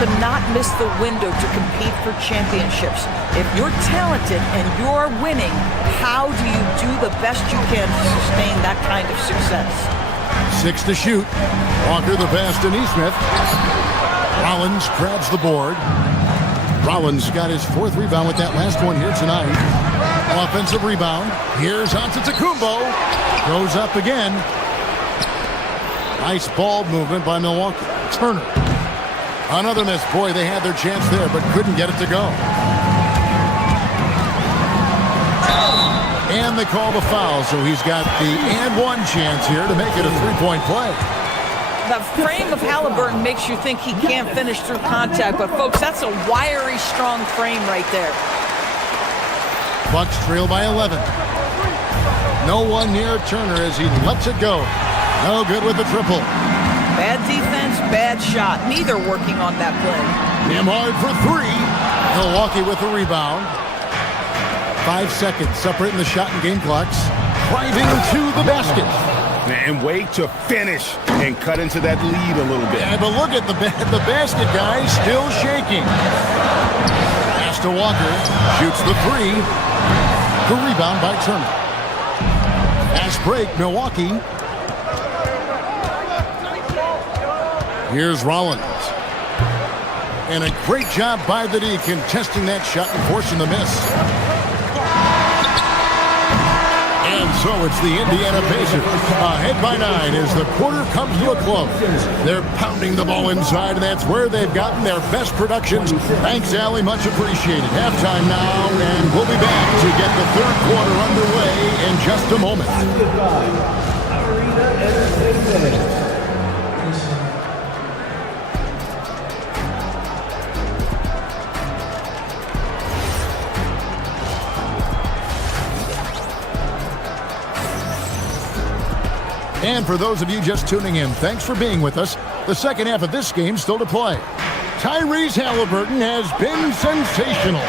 to not miss the window to compete for championships. If you're talented and you're winning, how do you do the best you can to sustain that kind of success? 6 to shoot. Walker the pass to Nesmith. Rollins grabs the board. Rollins got his 4th rebound with that last one here tonight. Offensive rebound. Here's Antetokounmpo. Goes up again. Nice ball movement by Milwaukee. Turner. Another miss. Boy, they had their chance there, but couldn't get it to go. And they call the foul, so he's got the and 1 chance here to make it a 3-point play. The frame of Halliburton makes you think he can't finish through contact, but folks, that's a wiry, strong frame right there. Bucks trail by 11. No one near Turner as he lets it go. No good with the triple. Bad defense, bad shot. Neither working on that play. Nembhard for 3. Milwaukee with the rebound. 5 seconds separating the shot and game clocks. Driving to the basket. And wait to finish and cut into that lead a little bit. Yeah, but look at the basket guy still shaking. Pass to Walker. Shoots the 3. The rebound by Turner. Fast break, Milwaukee. Here's Rollins. And a great job by the D contesting that shot and forcing the miss. And so it's the Indiana Pacers ahead by 9 as the quarter comes to a close. They're pounding the ball inside, and that's where they've gotten their best productions. Thanks, Allie. Much appreciated. Halftime now, and we'll be back to get the third quarter underway in just a moment. And for those of you just tuning in, thanks for being with us. The second half of this game still to play. Tyrese Halliburton has been sensational.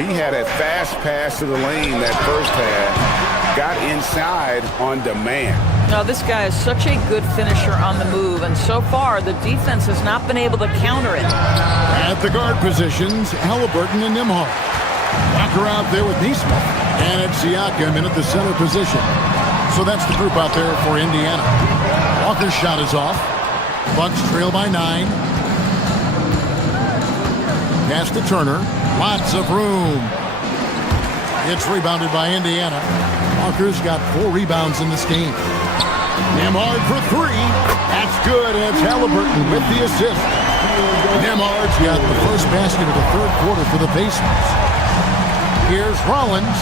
He had a fast pass to the lane that first half. Got inside on demand. Now, this guy is such a good finisher on the move, and so far the defense has not been able to counter it. At the guard positions, Halliburton and Nembhard. Walker out there with Nesmith. And it's Siakam in at the center position. So that's the group out there for Indiana. Walker's shot is off. Bucks trail by 9. Pass to Turner. Lots of room. It's rebounded by Indiana. Walker's got 4 rebounds in this game. Nembhard for 3. That's good. It's Halliburton with the assist. Nembhard's got the first basket of the third quarter for the Pacers. Here's Rollins.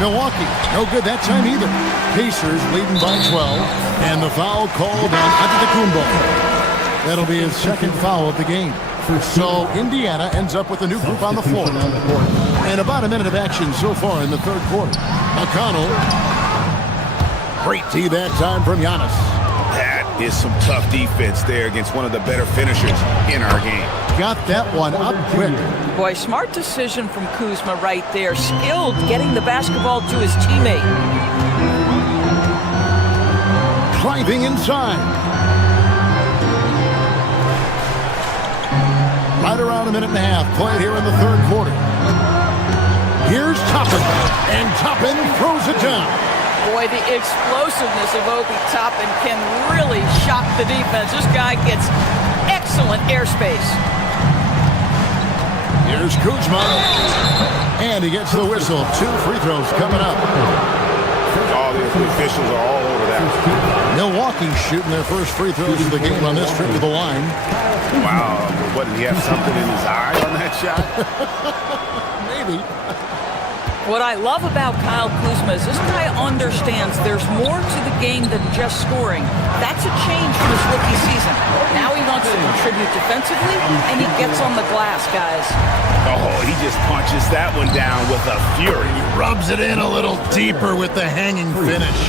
Milwaukee, no good that time either. Pacers leading by 12. And the foul called on Antetokounmpo. That'll be his second foul of the game. So Indiana ends up with a new group on the floor. And about a minute of action so far in the third quarter. McConnell. Great D that time from Giannis. That is some tough defense there against one of the better finishers in our game. Got that one up quick. Boy, smart decision from Kuzma right there. Skilled getting the basketball to his teammate. Driving inside. Right around a minute and a half played here in the third quarter. Here's Toppin, and Toppin throws it down. Boy, the explosiveness of Obi Toppin can really shock the defense. This guy gets excellent airspace. Here's Kuzma, and he gets the whistle. 2 free throws coming up. All the officials are all over that. Milwaukee shooting their first free throws of the game on this trip to the line. Wow, what, did he have something in his eye on that shot? Maybe. What I love about Kyle Kuzma is this guy understands there's more to the game than just scoring. That's a change from his rookie season. Now he wants to contribute defensively, and he gets on the glass, guys. Oh, he just punches that one down with a fury. Rubs it in a little deeper with the hanging finish.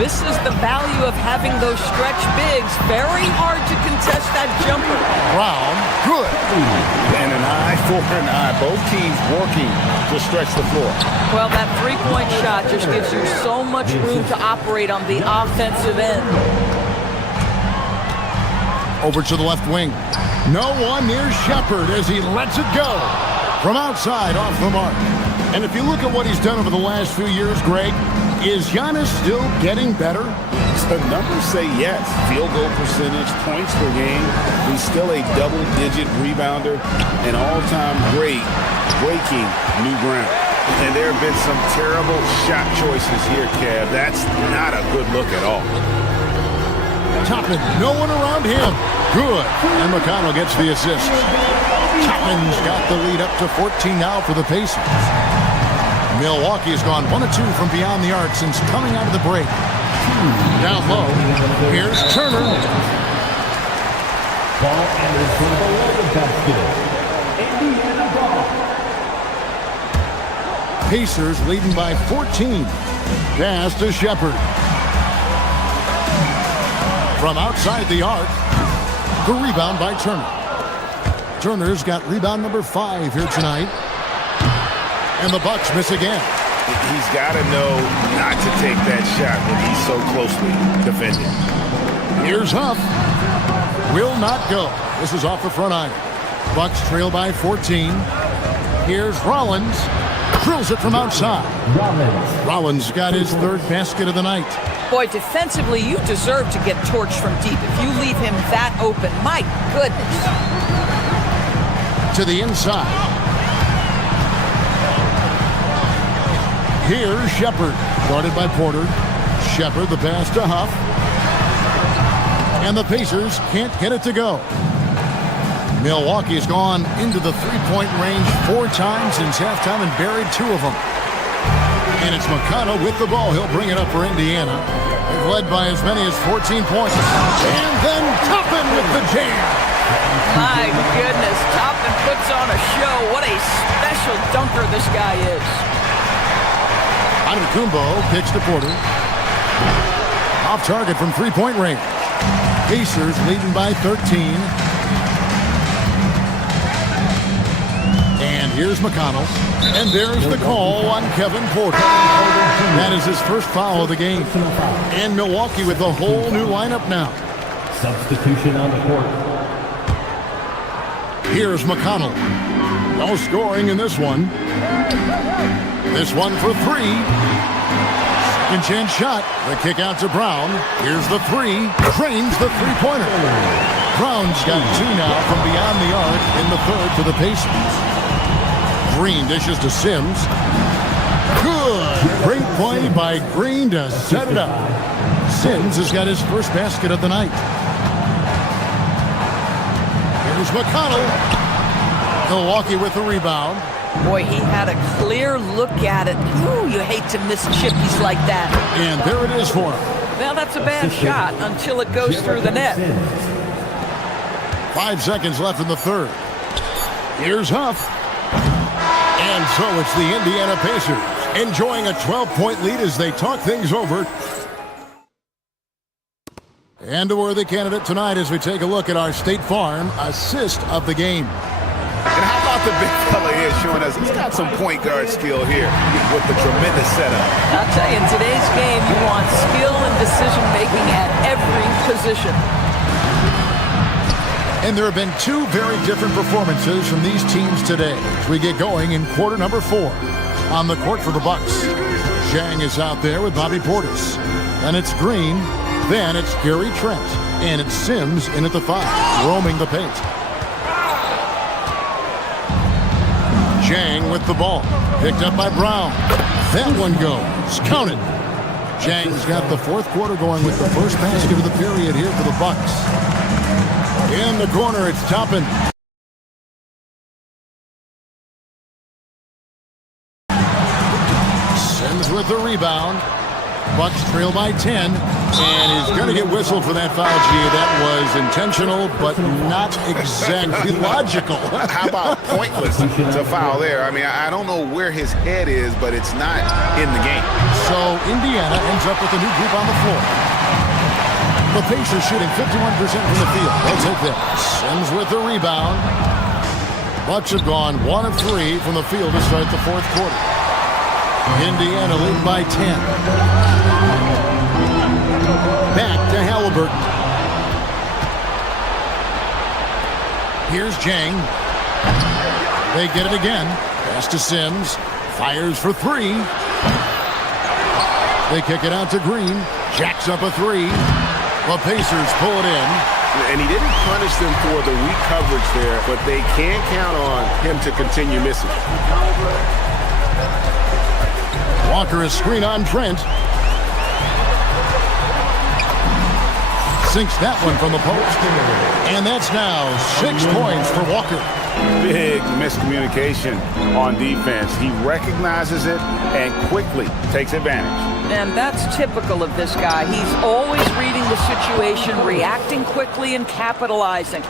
This is the value of having those stretch bigs. Very hard to contest that jumper. Brown, good. And an eye for an eye. Both teams working to stretch the floor. Well, that three-point shot just gives you so much room to operate on the offensive end. Over to the left wing. No one near Shepard as he lets it go. From outside, off the mark. And if you look at what he's done over the last few years, Greg, is Giannis still getting better? The numbers say yes. Field goal percentage, points per game. He's still a double-digit rebounder, an all-time great, breaking new ground. And there have been some terrible shot choices here, Kev. That's not a good look at all. Toppin, no one around him. Good. And McConnell gets the assist. Toppin's got the lead up to 14 now for the Pacers. Milwaukee has gone 1 of 2 from beyond the arc since coming out of the break. Down low. Here's Turner. Ball enters from below the basket. Indiana ball. Pacers leading by 14. Pass to Shepard. From outside the arc, the rebound by Turner. Turner's got rebound number 5 here tonight. And the Bucks miss again. He's got to know not to take that shot when he's so closely defended. Here's Huff. Will not go. This is off the front iron. Bucks trail by 14. Here's Rollins. Drills it from outside. Rollins got his 3rd basket of the night. Boy, defensively, you deserve to get torched from deep. If you leave him that open, my goodness. To the inside. Here's Shepard, guarded by Porter. Shepard, the pass to Huff. And the Pacers can't get it to go. Milwaukee's gone into the three-point range 4 times since halftime and buried 2 of them. And it's McConnell with the ball. He'll bring it up for Indiana. They've led by as many as 14 points. And then Toppin with the jam. My goodness, Toppin puts on a show. What a special dunker this guy is. Antetokounmpo kicks to Porter. Off target from three-point range. Pacers leading by 13. And here's McConnell. And there's the call on Kevin Porter. That is his first foul of the game. And Milwaukee with a whole new lineup now. Substitution on the court. Here's McConnell. No scoring in this one. This one for 3. Second chance shot. The kick out to Brown. Here's the 3. Drains the three-pointer. Brown's got 2 now from beyond the arc in the 3rd for the Pacers. Green dishes to Sims. Good. Great play by Green to set it up. Sims has got his first basket of the night. Here's McConnell. Milwaukee with the rebound. Boy, he had a clear look at it. Ooh, you hate to miss chippies like that. And there it is for him. Well, that's a bad shot until it goes through the net. 5 seconds left in the third. Here's Huff. And so it's the Indiana Pacers enjoying a 12-point lead as they talk things over. And a worthy candidate tonight as we take a look at our State Farm assist of the game. And how about the big fella here showing us he's got some point guard skill here with the tremendous setup. I'll tell you, in today's game, you want skill and decision-making at every position. And there have been two very different performances from these teams today as we get going in quarter number 4. On the court for the Bucks, Zhang is out there with Bobby Portis. And it's Green, then it's Gary Trent, and it's Sims in at the 5, roaming the paint. Zhang with the ball, picked up by Brown. That one goes, counted. Zhang's got the fourth quarter going with the first basket of the period here for the Bucks. In the corner, it's Toppin. Sims with the rebound. Bucks trail by 10, and he's going to get whistled for that foul. Gee, that was intentional, but not exactly logical. How about pointless to foul there? I mean, I don't know where his head is, but it's not in the game. So Indiana ends up with a new group on the floor. The Pacers shooting 51% from the field. They'll take that. Sims with the rebound. Bucks have gone 1 of 3 from the field to start the fourth quarter. Indiana lead by 10. Back to Halliburton. Here's Zhang. They get it again. Pass to Sims. Fires for 3. They kick it out to Green. Jacks up a 3. The Pacers pull it in. And he didn't punish them for the weak coverage there, but they can count on him to continue missing. Walker is screen on Trent. Sinks that one from the post. And that's now 6 points for Walker. Big miscommunication on defense. He recognizes it and quickly takes advantage. And that's typical of this guy. He's always reading the situation, reacting quickly, and capitalizing.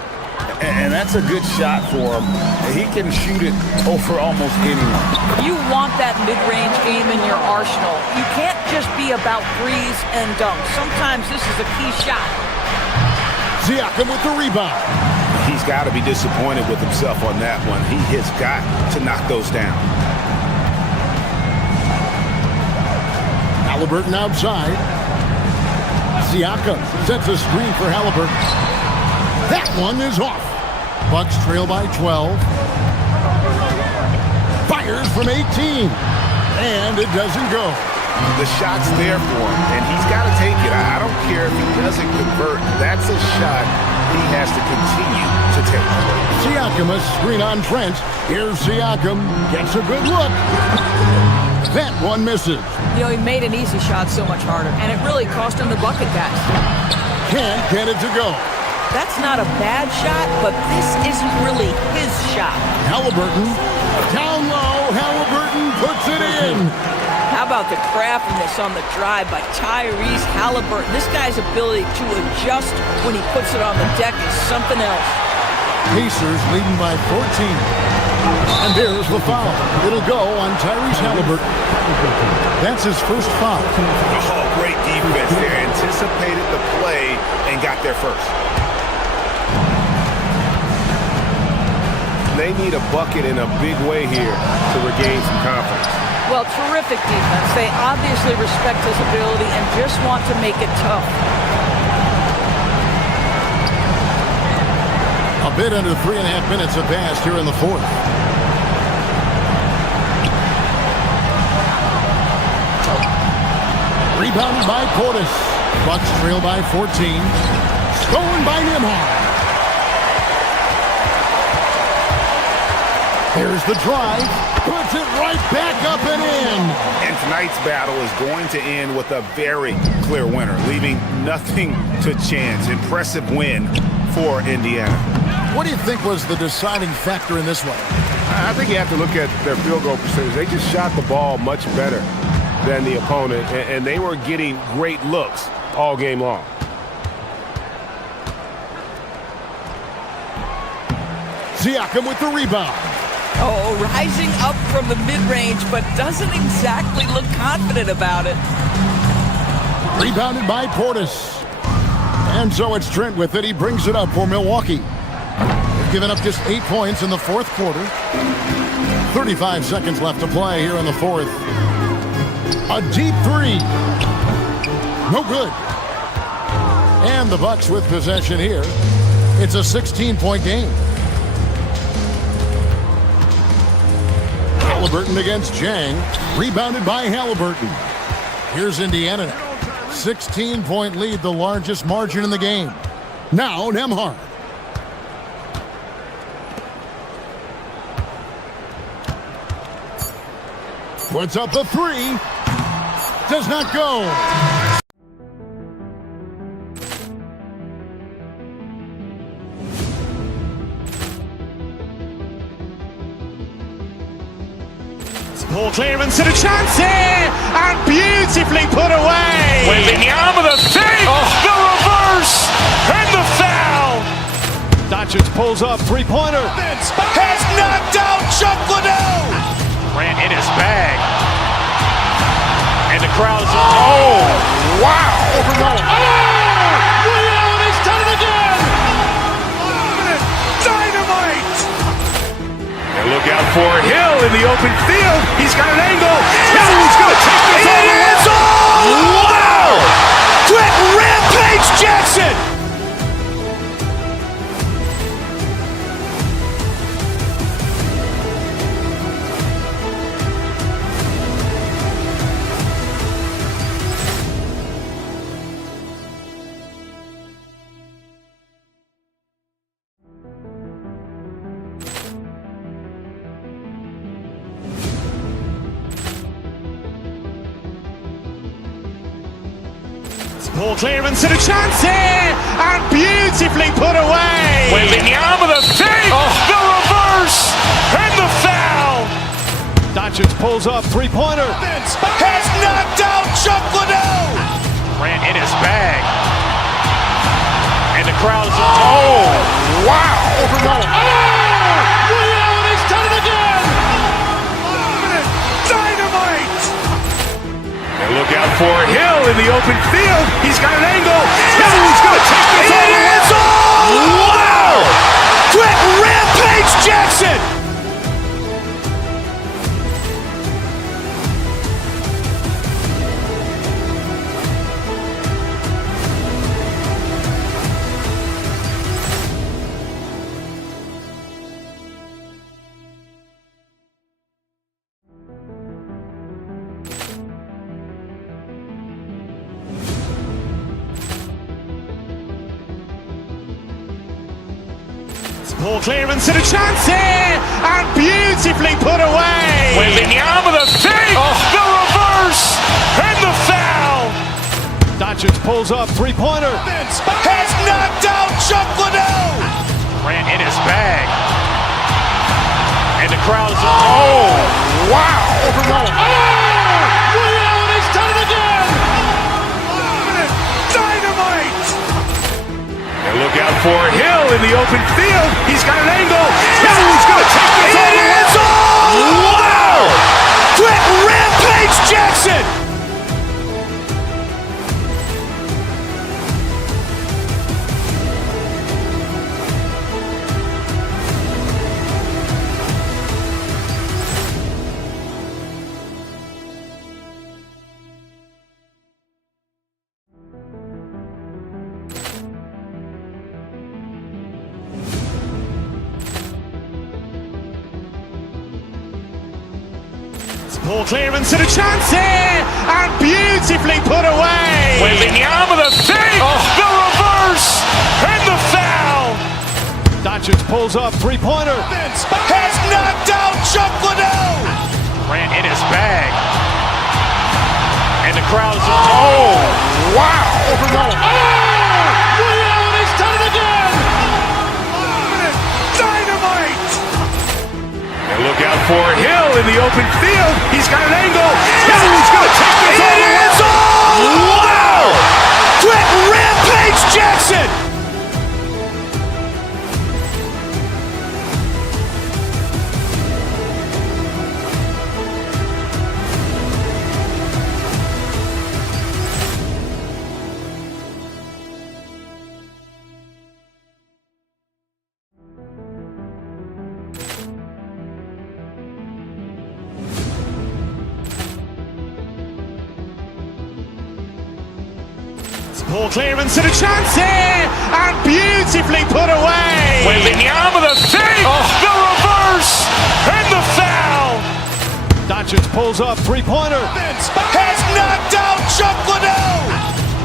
And that's a good shot for him. He can shoot it over almost anyone. You want that mid-range game in your arsenal. You can't just be about threes and dunks. Sometimes this is a key shot. Siakam with the rebound. He's got to be disappointed with himself on that one. He has got to knock those down. Halliburton outside. Siakam sets a screen for Halliburton. That one is off. Bucks trail by 12. Fires from 18. And it doesn't go. The shot's there for him, and he's got to take it. I don't care if he doesn't convert. That's a shot he has to continue to take. Siakam, a screen on Trent. Here's Siakam. Gets a good look. That one misses. You know, he made an easy shot so much harder, and it really cost him the bucket, guys. Can't get it to go. That's not a bad shot, but this isn't really his shot. Halliburton, down low. Halliburton puts it in. How about the craftiness on the drive by Tyrese Halliburton? This guy's ability to adjust when he puts it on the deck is something else. Pacers leading by 14. And there's the foul. It'll go on Tyrese Halliburton. That's his first foul. Oh, great defense there. Anticipated the play and got there first. They need a bucket in a big way here to regain some confidence. Well, terrific defense. They obviously respect his ability and just want to make it tough. A bit under 3.5 minutes have passed here in the fourth. Rebounded by Portis. Bucks trail by 14. Stolen by Nembhard. Here's the drive. Puts it right back up and in. And tonight's battle is going to end with a very clear winner, leaving nothing to chance. Impressive win for Indiana. What do you think was the deciding factor in this one? I think you have to look at their field goal percentage. They just shot the ball much better than the opponent, and they were getting great looks all game long. Siakam with the rebound. Oh, rising up from the mid-range, but doesn't exactly look confident about it. Rebounded by Portis. And so it's Trent with it. He brings it up for Milwaukee. They've given up just 8 points in the fourth quarter. 35 seconds left to play here in the fourth. A deep three. No good. And the Bucks with possession here. It's a 16-point game. Halliburton against Jang. Rebounded by Halliburton. Here's Indiana now. 16-point lead, the largest margin in the game. Now Nembhard. Puts up the three. Does not go. Ball clearance and a chance here, and beautifully put away. Wembanyama with a save, the reverse, and the foul. Doncic pulls up, three-pointer. Vince has knocked out Chuck Liddell. Ran in his bag, and the crowd is oh wow! Ray Allen has done it again. Dynamite! And look out for Hill in the open field. He's got an angle. He's going to take this all the way. Wow! Quick Rampage Jackson! Ball clearance and a chance here, and beautifully put away. Wembanyama with a save, the reverse, and the foul. Doncic pulls up, three-pointer. Vince has knocked out Chuck Liddell. Ran in his bag, and the crowd is oh wow! Ray Allen has done it again. Dynamite! And look out for Hill in the open field. He's got an angle. He's going to take this all the way. Wow! Quick Rampage Jackson! Ball clearance and a chance here, and beautifully put away. Wembanyama with a save, the reverse, and the foul. Doncic pulls up, three-pointer. Vince has knocked out Chuck Liddell. Ran in his bag, and the crowd is oh wow! Ray Allen has done it again. Dynamite! And look out for Hill in the open field. He's got an angle. He's going to take this all the way. Wow! Quick Rampage Jackson! Ball clearance and a chance here, and beautifully put away. Wembanyama with a save, the reverse, and the foul. Doncic pulls up, three-pointer. Vince has knocked out Chuck Liddell. Ran in his bag, and the crowd is oh wow! Ray Allen has done it again. for Hill in the open field. He's got an angle. He's going to take this all the way. Wow! Quick Rampage Jackson! Poor clearance and a chance here, and beautifully put away. Wembanyama the save, the reverse, and the foul. Doncic pulls up, three-pointer. Has knocked out Chuck Liddell.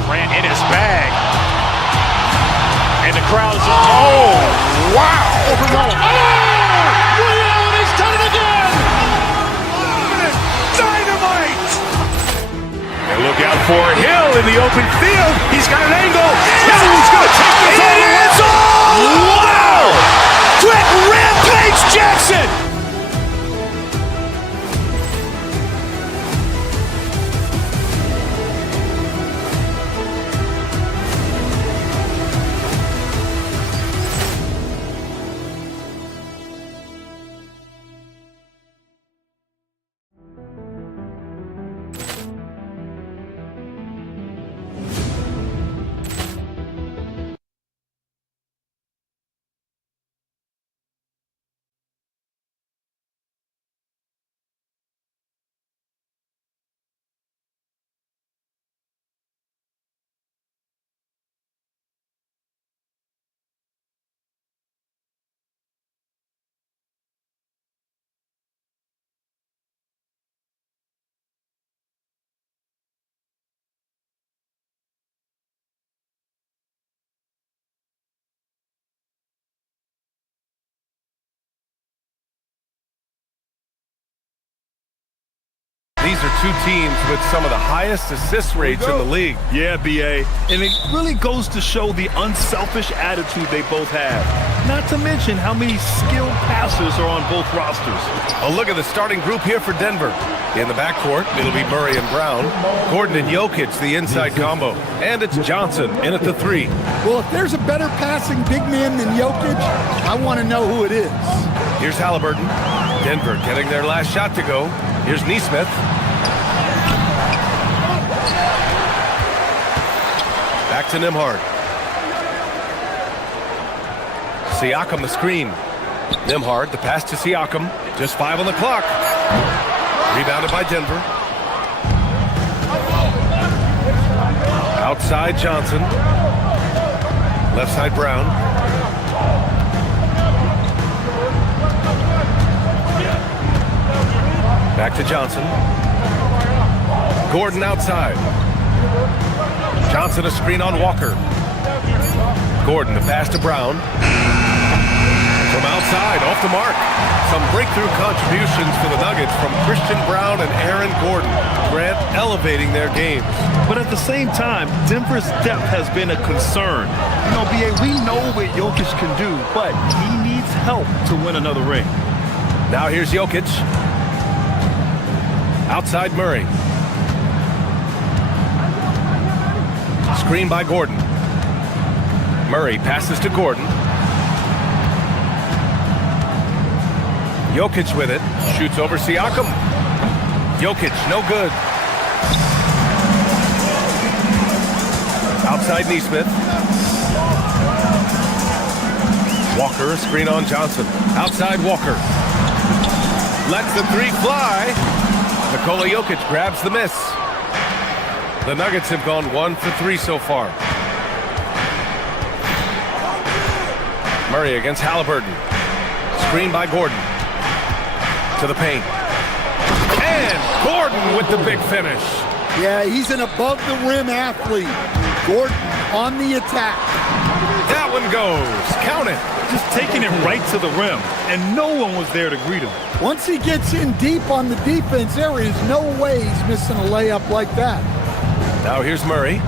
Grant in his bag. And the crowd's Oh, wow. He's done it again. Dynamite. And look out for Hill in the open field. He's got an angle. He's going to take this all the way. Wow! Quick Rampage Jackson! These are two teams with some of the highest assist rates in the league. Yeah, B.A. And it really goes to show the unselfish attitude they both have. Not to mention how many skilled passers are on both rosters. A look at the starting group here for Denver. In the backcourt, it'll be Murray and Brown. Gordon and Jokic, the inside combo. And it's Johnson in at the three. Well, if there's a better passing big man than Jokic, I want to know who it is. Here's Halliburton. Denver getting their last shot to go. Here's Nesmith. Back to Nembhard. Siakam the screen. Nembhard, the pass to Siakam. Just 5 on the clock. Rebounded by Denver. Outside Johnson. Left side Brown. Back to Johnson. Gordon outside. Johnson a screen on Walker. Gordon the pass to Brown. From outside, off the mark. Some breakthrough contributions for the Nuggets from Christian Brown and Aaron Gordon. Grant elevating their games. But at the same time, Denver's depth has been a concern. You know, B.A., we know what Jokic can do, but he needs help to win another ring. Now here's Jokic. Outside Murray. Screen by Gordon. Murray passes to Gordon. Jokic with it. Shoots over Siakam. Jokic, no good. Outside Nesmith. Walker, a screen on Johnson. Outside Walker. Lets the three fly. Nikola Jokic grabs the miss. The Nuggets have gone 1 for 3 so far. Murray against Halliburton. Screen by Gordon. To the paint. And Gordon with the big finish. Yeah, he's an above-the-rim athlete. Gordon on the attack. That one goes. Count it. Just taking it right to the rim, and no one was there to greet him. Once he gets in deep on the defense, there is no way he's missing a layup like that. Now here's Murray.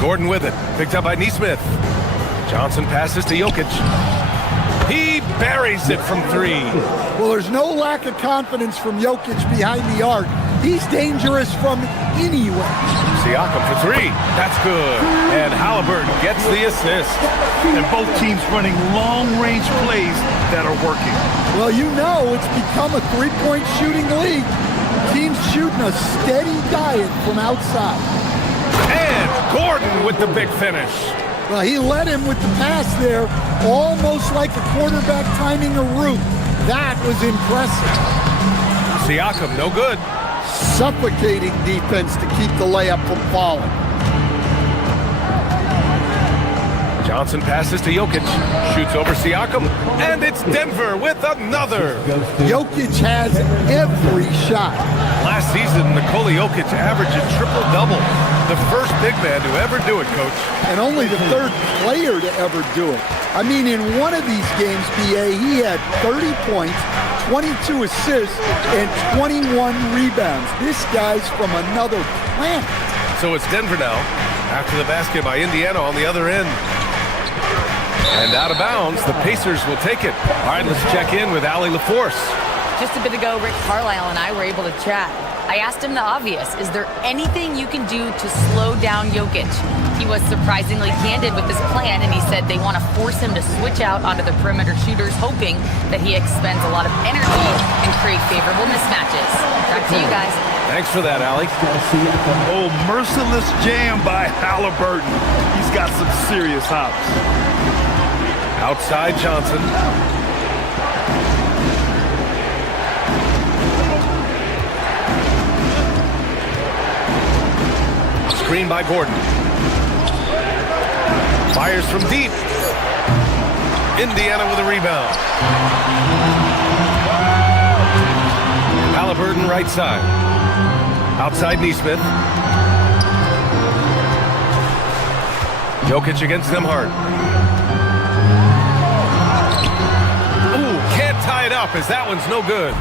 Gordon with it. Picked up by Nesmith. Johnson passes to Jokic. He buries it from three. Well, there's no lack of confidence from Jokic behind the arc. He's dangerous from anywhere. Siakam for three. That's good. And Halliburton gets the assist. And both teams running long-range plays that are working. Well, you know it's become a three-point shooting league. Teams shooting a steady diet from outside. And Gordon with the big finish. Well, he led him with the pass there, almost like a quarterback timing a route. That was impressive. Siakam, no good. Suffocating defense to keep the layup from falling. Johnson passes to Jokic, shoots over Siakam, and it's Denver with another. Jokic has every shot. Last season, Nikola Jokic averaged a triple-double. The first big man to ever do it, Coach. And only the third player to ever do it. I mean, in one of these games, BA, he had 30 points, 22 assists, and 21 rebounds. This guy's from another planet. So it's Denver now, after the basket by Indiana on the other end. And out of bounds, the Pacers will take it. All right, let's check in with Allie LaForce. Just a bit ago, Rick Carlisle and I were able to chat. I asked him the obvious. Is there anything you can do to slow down Jokic? He was surprisingly candid with his plan, and he said they want to force him to switch out onto the perimeter shooters, hoping that he expends a lot of energy and create favorable mismatches. Back to you guys. Thanks for that, Allie. Oh, merciless jam by Halliburton. He's got some serious hops. Outside Johnson. Screen by Gordon. Fires from deep. Indiana with a rebound. Halliburton right side. Outside Nesmith. Jokic against Nembhard. Ooh, can't tie it up as that one's no good.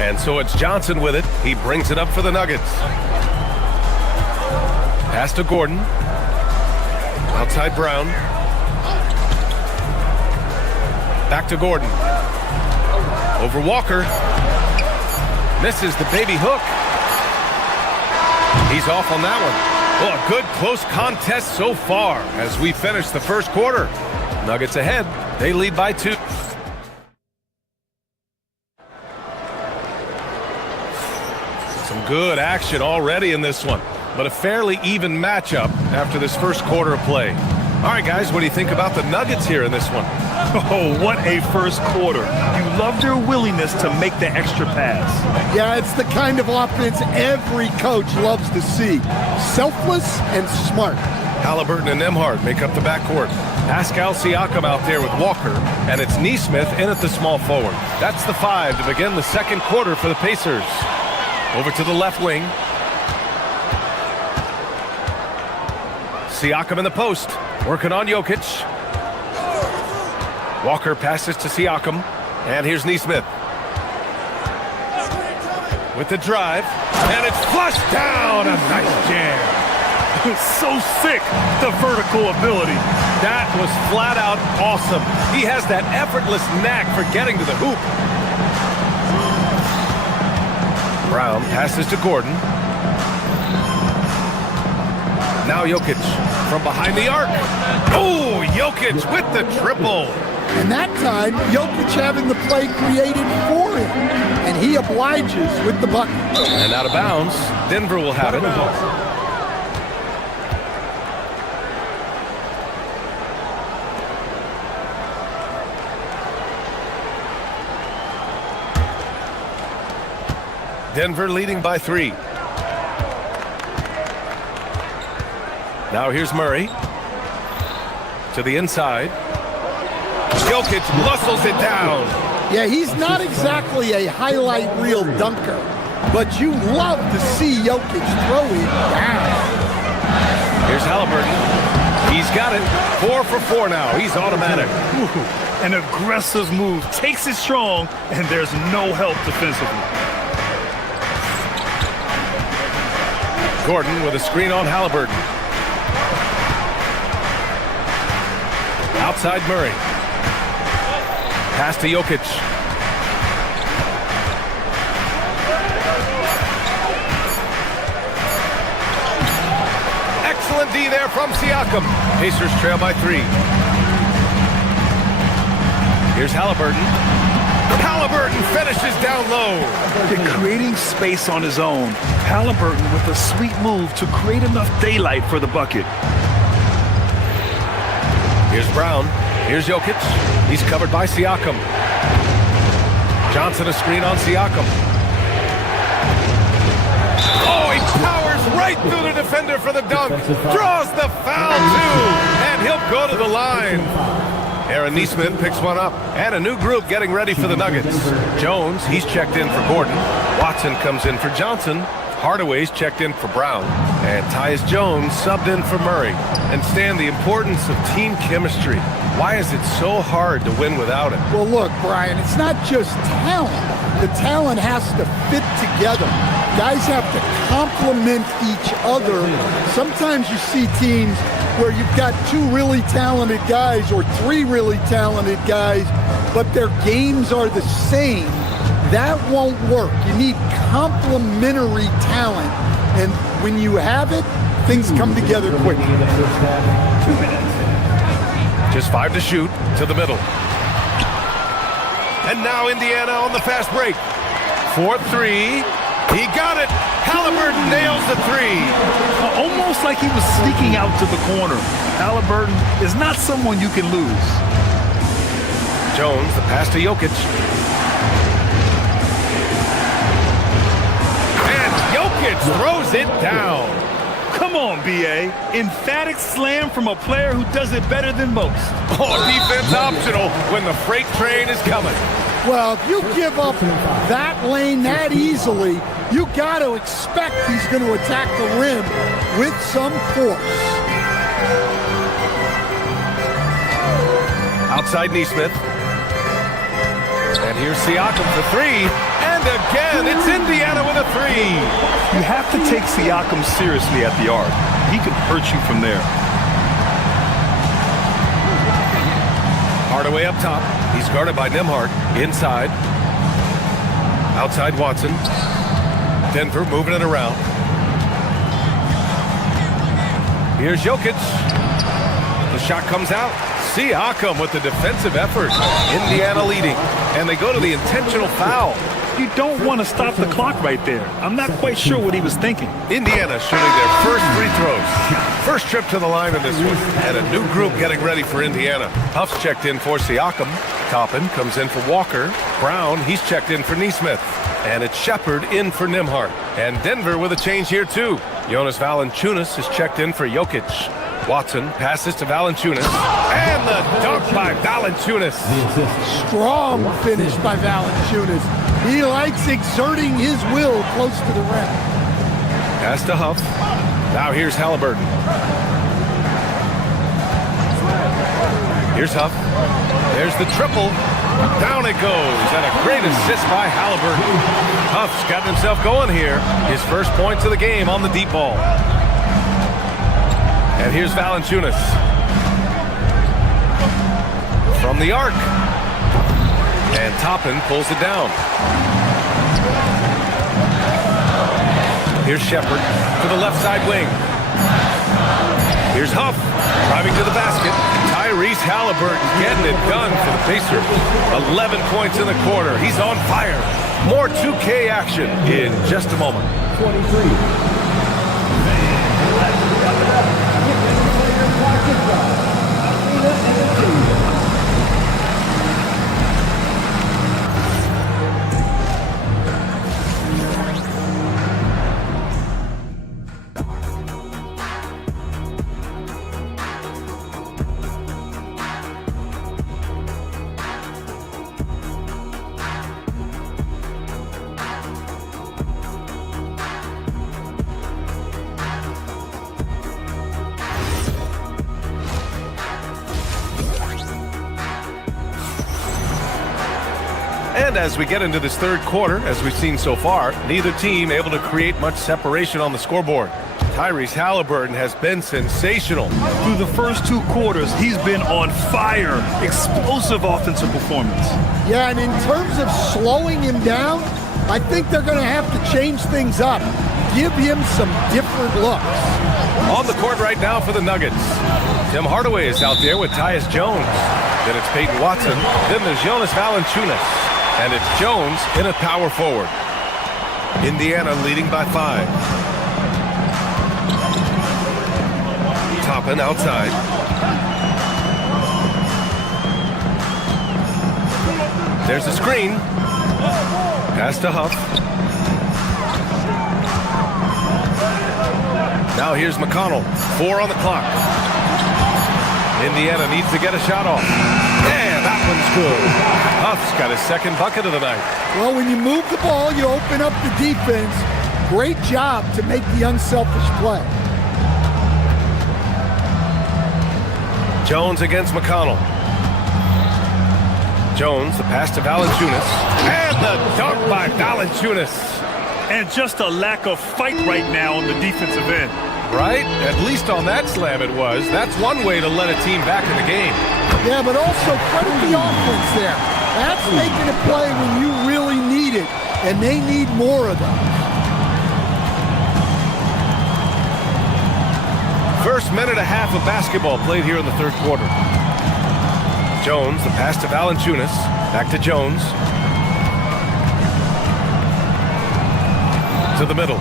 And so it's Johnson with it. He brings it up for the Nuggets. Pass to Gordon. Outside Brown. Back to Gordon. Over Walker. Misses the baby hook. He's off on that one. Well, a good close contest so far as we finish the first quarter. Nuggets ahead. They lead by 2. Some good action already in this one, but a fairly even matchup after this first quarter of play. All right, guys, what do you think about the Nuggets here in this one? Oh, what a first quarter. You love their willingness to make the extra pass. Yeah, it's the kind of offense every coach loves to see. Selfless and smart. Halliburton and Nembhard make up the backcourt. Pascal Siakam out there with Walker, and it's Nesmith in at the small forward. That's the 5 to begin the second quarter for the Pacers. Over to the left wing. Siakam in the post, working on Jokic. Walker passes to Siakam, and here's Nesmith. With the drive, and it's flushed down, a nice jam. So sick, the vertical ability. That was flat out awesome. He has that effortless knack for getting to the hoop. Brown passes to Gordon. Now Jokic from behind the arc. Oh, Jokic with the triple. And that time, Jokic having the play created for him. And he obliges with the bucket. And out of bounds, Denver will have it. Denver leading by 3. Now here's Murray. To the inside. Jokic muscles it down. Yeah, he's not exactly a highlight reel dunker, but you love to see Jokic throw it down. Here's Halliburton. He's got it. 4 for 4 now. He's automatic. Ooh, an aggressive move. Takes it strong, and there's no help defensively. Gordon with a screen on Halliburton. Outside Murray. Pass to Jokic. Excellent D there from Siakam. Pacers trail by 3. Here's Halliburton. Halliburton finishes down low. They're creating space on his own. Halliburton with a sweet move to create enough daylight for the bucket. Here's Brown. Here's Jokic. He's covered by Siakam. Johnson a screen on Siakam. Oh, he powers right through the defender for the dunk. Draws the foul too. And he'll go to the line. Aaron Nesmith picks one up. And a new group getting ready for the Nuggets. Jones, he's checked in for Gordon. Watson comes in for Johnson. Hardaway's checked in for Brown. And Tyus Jones subbed in for Murray. And Stan, the importance of team chemistry. Why is it so hard to win without it? Well, look, Brian, it's not just talent. The talent has to fit together. Guys have to complement each other. Sometimes you see teams where you've got 2 really talented guys or 3 really talented guys, but their games are the same. That won't work. You need complementary talent. And when you have it, things come together quickly. 2 minutes. Just 5 to shoot to the middle. And now Indiana on the fast break. 4-3. He got it. Halliburton nails the 3. Almost like he was sneaking out to the corner. Halliburton is not someone you can lose. Jones, the pass to Jokic. And Jokic throws it down. Come on, B.A. Emphatic slam from a player who does it better than most. Oh, defense optional when the freight train is coming. Well, if you give up that lane that easily, you got to expect he's going to attack the rim with some force. Outside Nesmith. And here's Siakam for 3. And again, it's Indiana with a 3. You have to take Siakam seriously at the arc. He can hurt you from there. Hardaway up top. He's guarded by Nembhard. Inside. Outside Watson. Denver moving it around. Here's Jokic. The shot comes out. Siakam with the defensive effort. Indiana leading. And they go to the intentional foul. You don't want to stop the clock right there. I'm not quite sure what he was thinking. Indiana shooting their first free throws. First trip to the line in this one. And a new group getting ready for Indiana. Huff's checked in for Siakam. Toppin comes in for Walker. Brown, he's checked in for Nesmith. And it's Shepard in for Nembhard. And Denver with a change here too. Jonas Valanciunas is checked in for Jokic. Watson passes to Valanciunas. And the dunk by Valanciunas. Strong finish by Valanciunas. He likes exerting his will close to the rim. Pass to Huff. Now here's Halliburton. Here's Huff. There's the triple. Down it goes. And a great assist by Halliburton. Huff's gotten himself going here. His first points of the game on the deep ball. And here's Valanciunas. From the arc. And Toppin pulls it down. Here's Shepard to the left side wing. Here's Huff driving to the basket. Tyrese Halliburton getting it done for the Pacers. 11 points in the quarter. He's on fire. More 2K action in just a moment. 23. And as we get into this third quarter, as we've seen so far, neither team able to create much separation on the scoreboard. Tyrese Halliburton has been sensational. Through the first 2 quarters, he's been on fire. Explosive offensive performance. Yeah, and in terms of slowing him down, I think they're going to have to change things up. Give him some different looks. On the court right now for the Nuggets. Tim Hardaway is out there with Tyus Jones. Then it's Peyton Watson. Then there's Jonas Valanciunas. And it's Jones in at power forward. Indiana leading by 5. Toppin outside. There's a screen. Pass to Huff. Now here's McConnell. 4 on the clock. Indiana needs to get a shot off. And that one's good. Huff's got his second bucket of the night. Well, when you move the ball, you open up the defense. Great job to make the unselfish play. Jones against McConnell. Jones, the pass to Valanciunas. And the dunk by Valanciunas. And just a lack of fight right now on the defensive end. Right? At least on that slam it was. That's one way to let a team back in the game. Yeah, but also credit the offense there. That's making a play when you really need it, and they need more of them. First minute and a half of basketball played here in the third quarter. Jones, the pass to Valanciunas. Back to Jones. To the middle.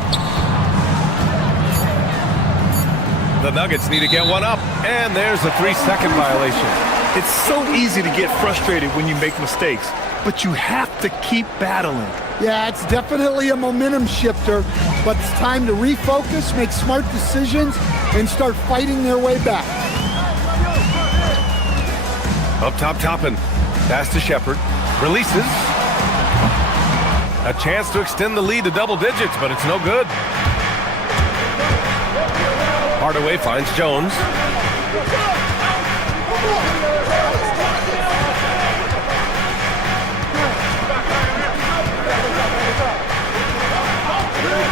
The Nuggets need to get one up, and there's a 3-second violation. It's so easy to get frustrated when you make mistakes, but you have to keep battling. Yeah, it's definitely a momentum shifter, but it's time to refocus, make smart decisions, and start fighting their way back. Up top, Toppin. Pass to Shepard. Releases. A chance to extend the lead to double digits, but it's no good. Hardaway finds Jones.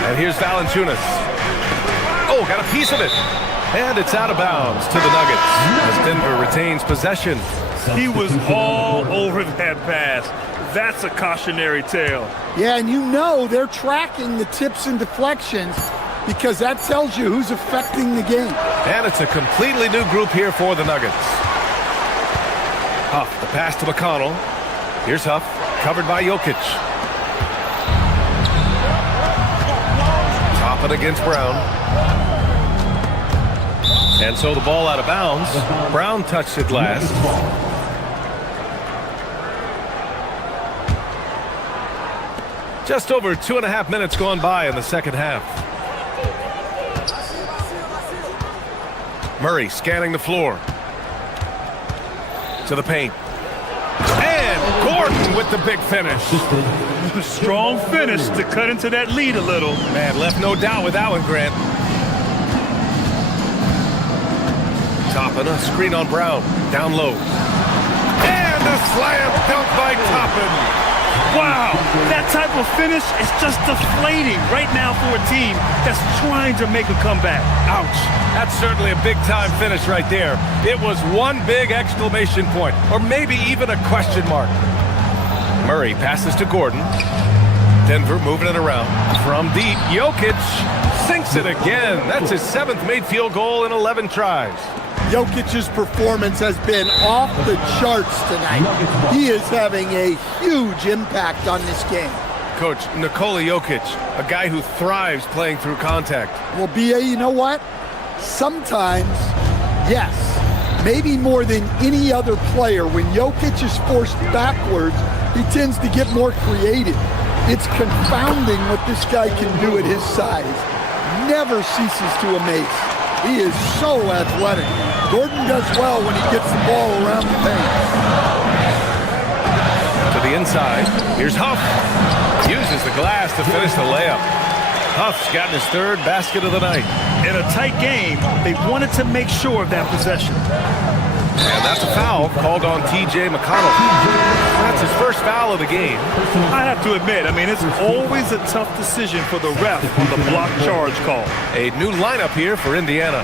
And here's Valanciunas. Oh, got a piece of it. And it's out of bounds to the Nuggets as Denver retains possession. He was all over that pass. That's a cautionary tale. Yeah, and you know they're tracking the tips and deflections because that tells you who's affecting the game. And it's a completely new group here for the Nuggets. Huff, the pass to McConnell. Here's Huff, covered by Jokic. Toppin against Brown. And so the ball out of bounds. Brown touched it last. Just over 2.5 minutes gone by in the second half. Murray scanning the floor. To the paint. And Gordon with the big finish. Strong finish to cut into that lead a little. Man, left no doubt with that one, Grant. Toppin, a screen on Brown. Down low. And a slam dunk by Toppin. Wow, that type of finish is just deflating right now for a team that's trying to make a comeback. Ouch. That's certainly a big-time finish right there. It was one big exclamation point, or maybe even a question mark. Murray passes to Gordon. Denver moving it around. From deep, Jokic sinks it again. That's his 7th made field goal in 11 tries. Jokic's performance has been off the charts tonight. He is having a huge impact on this game. Coach, Nikola Jokic, a guy who thrives playing through contact. Well, B.A., you know what? Sometimes, yes, maybe more than any other player, when Jokic is forced backwards, he tends to get more creative. It's confounding what this guy can do at his size. Never ceases to amaze. He is so athletic. Gordon does well when he gets the ball around the paint. To the inside. Here's Huff. Uses the glass to finish the layup. Huff's gotten his 3rd basket of the night. In a tight game, they wanted to make sure of that possession. And that's a foul called on T.J. McConnell. That's his first foul of the game. I have to admit, I mean, it's always a tough decision for the ref on the block charge call. A new lineup here for Indiana.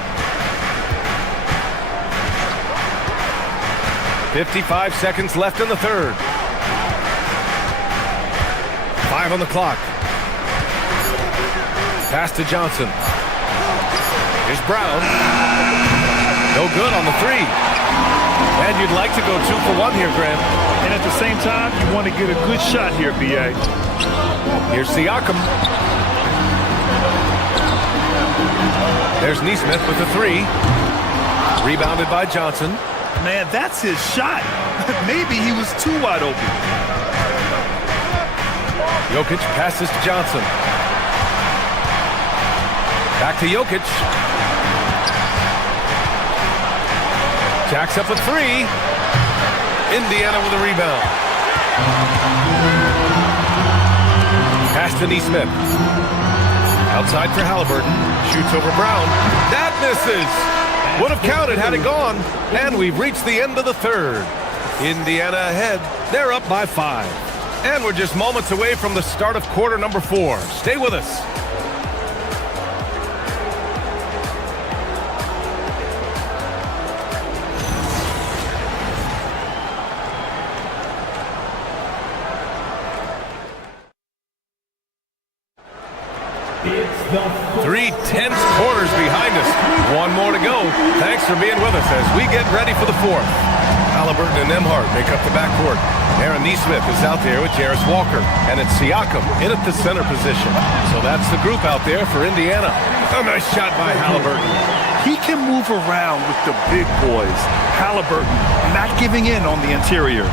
55 seconds left in the third. 5 on the clock. Pass to Johnson. Here's Brown. No good on the three. And you'd like to go 2 for 1 here, Graham. And at the same time, you want to get a good shot here, B.A. Here's Siakam. There's Nesmith with the 3. Rebounded by Johnson. Man, that's his shot. Maybe he was too wide open. Jokic passes to Johnson. Back to Jokic. Jacks up a 3. Indiana with a rebound. Pass to Nesmith. Outside for Halliburton. Shoots over Brown. That misses. Would have counted had it gone. And we've reached the end of the third. Indiana ahead. They're up by 5. And we're just moments away from the start of quarter number 4. Stay with us. Three tense quarters behind us. One more to go. Thanks for being with us as we get ready for the fourth. Halliburton and Nembhard make up the backcourt. Aaron Nesmith is out there with Jarris Walker. And it's Siakam in at the center position. So that's the group out there for Indiana. A nice shot by Halliburton. He can move around with the big boys. Halliburton not giving in on the interior.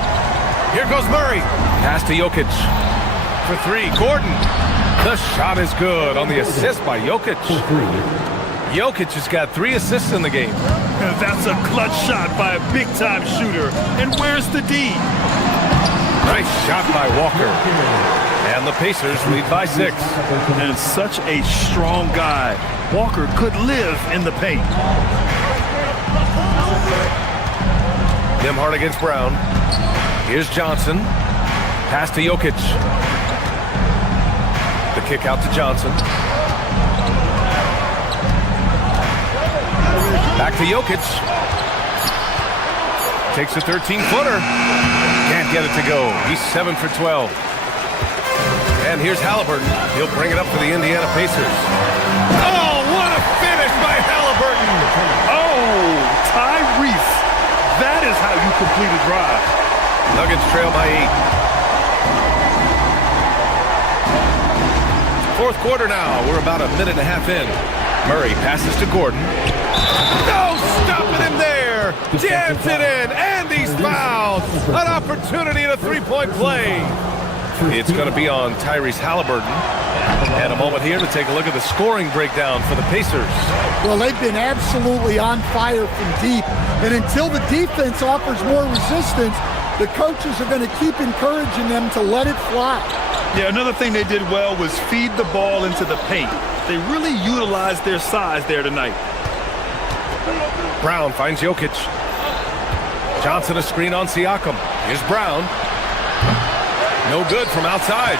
Here goes Murray. Pass to Jokic. For 3, Gordon. The shot is good on the assist by Jokic. Jokic has got 3 assists in the game. That's a clutch shot by a big-time shooter. And where's the D? Nice shot by Walker. And the Pacers lead by 6. And such a strong guy. Walker could live in the paint. Nembhard against Brown. Here's Johnson. Pass to Jokic. The kick out to Johnson. Back to Jokic. Takes a 13-footer. Can't get it to go. He's 7 for 12. And here's Halliburton. He'll bring it up for the Indiana Pacers. Oh, what a finish by Halliburton. Oh, Tyrese. That is how you complete a drive. Nuggets trail by 8. Fourth quarter now. We're about a minute and a half in. Murray passes to Gordon. No stopping him there. Jams it in, and he's fouled. An opportunity in a three-point play. It's going to be on Tyrese Halliburton. And a moment here to take a look at the scoring breakdown for the Pacers. Well, they've been absolutely on fire from deep. And until the defense offers more resistance, the coaches are going to keep encouraging them to let it fly. Yeah, another thing they did well was feed the ball into the paint. They really utilized their size there tonight. Brown finds Jokic. Johnson a screen on Siakam. Here's Brown. No good from outside.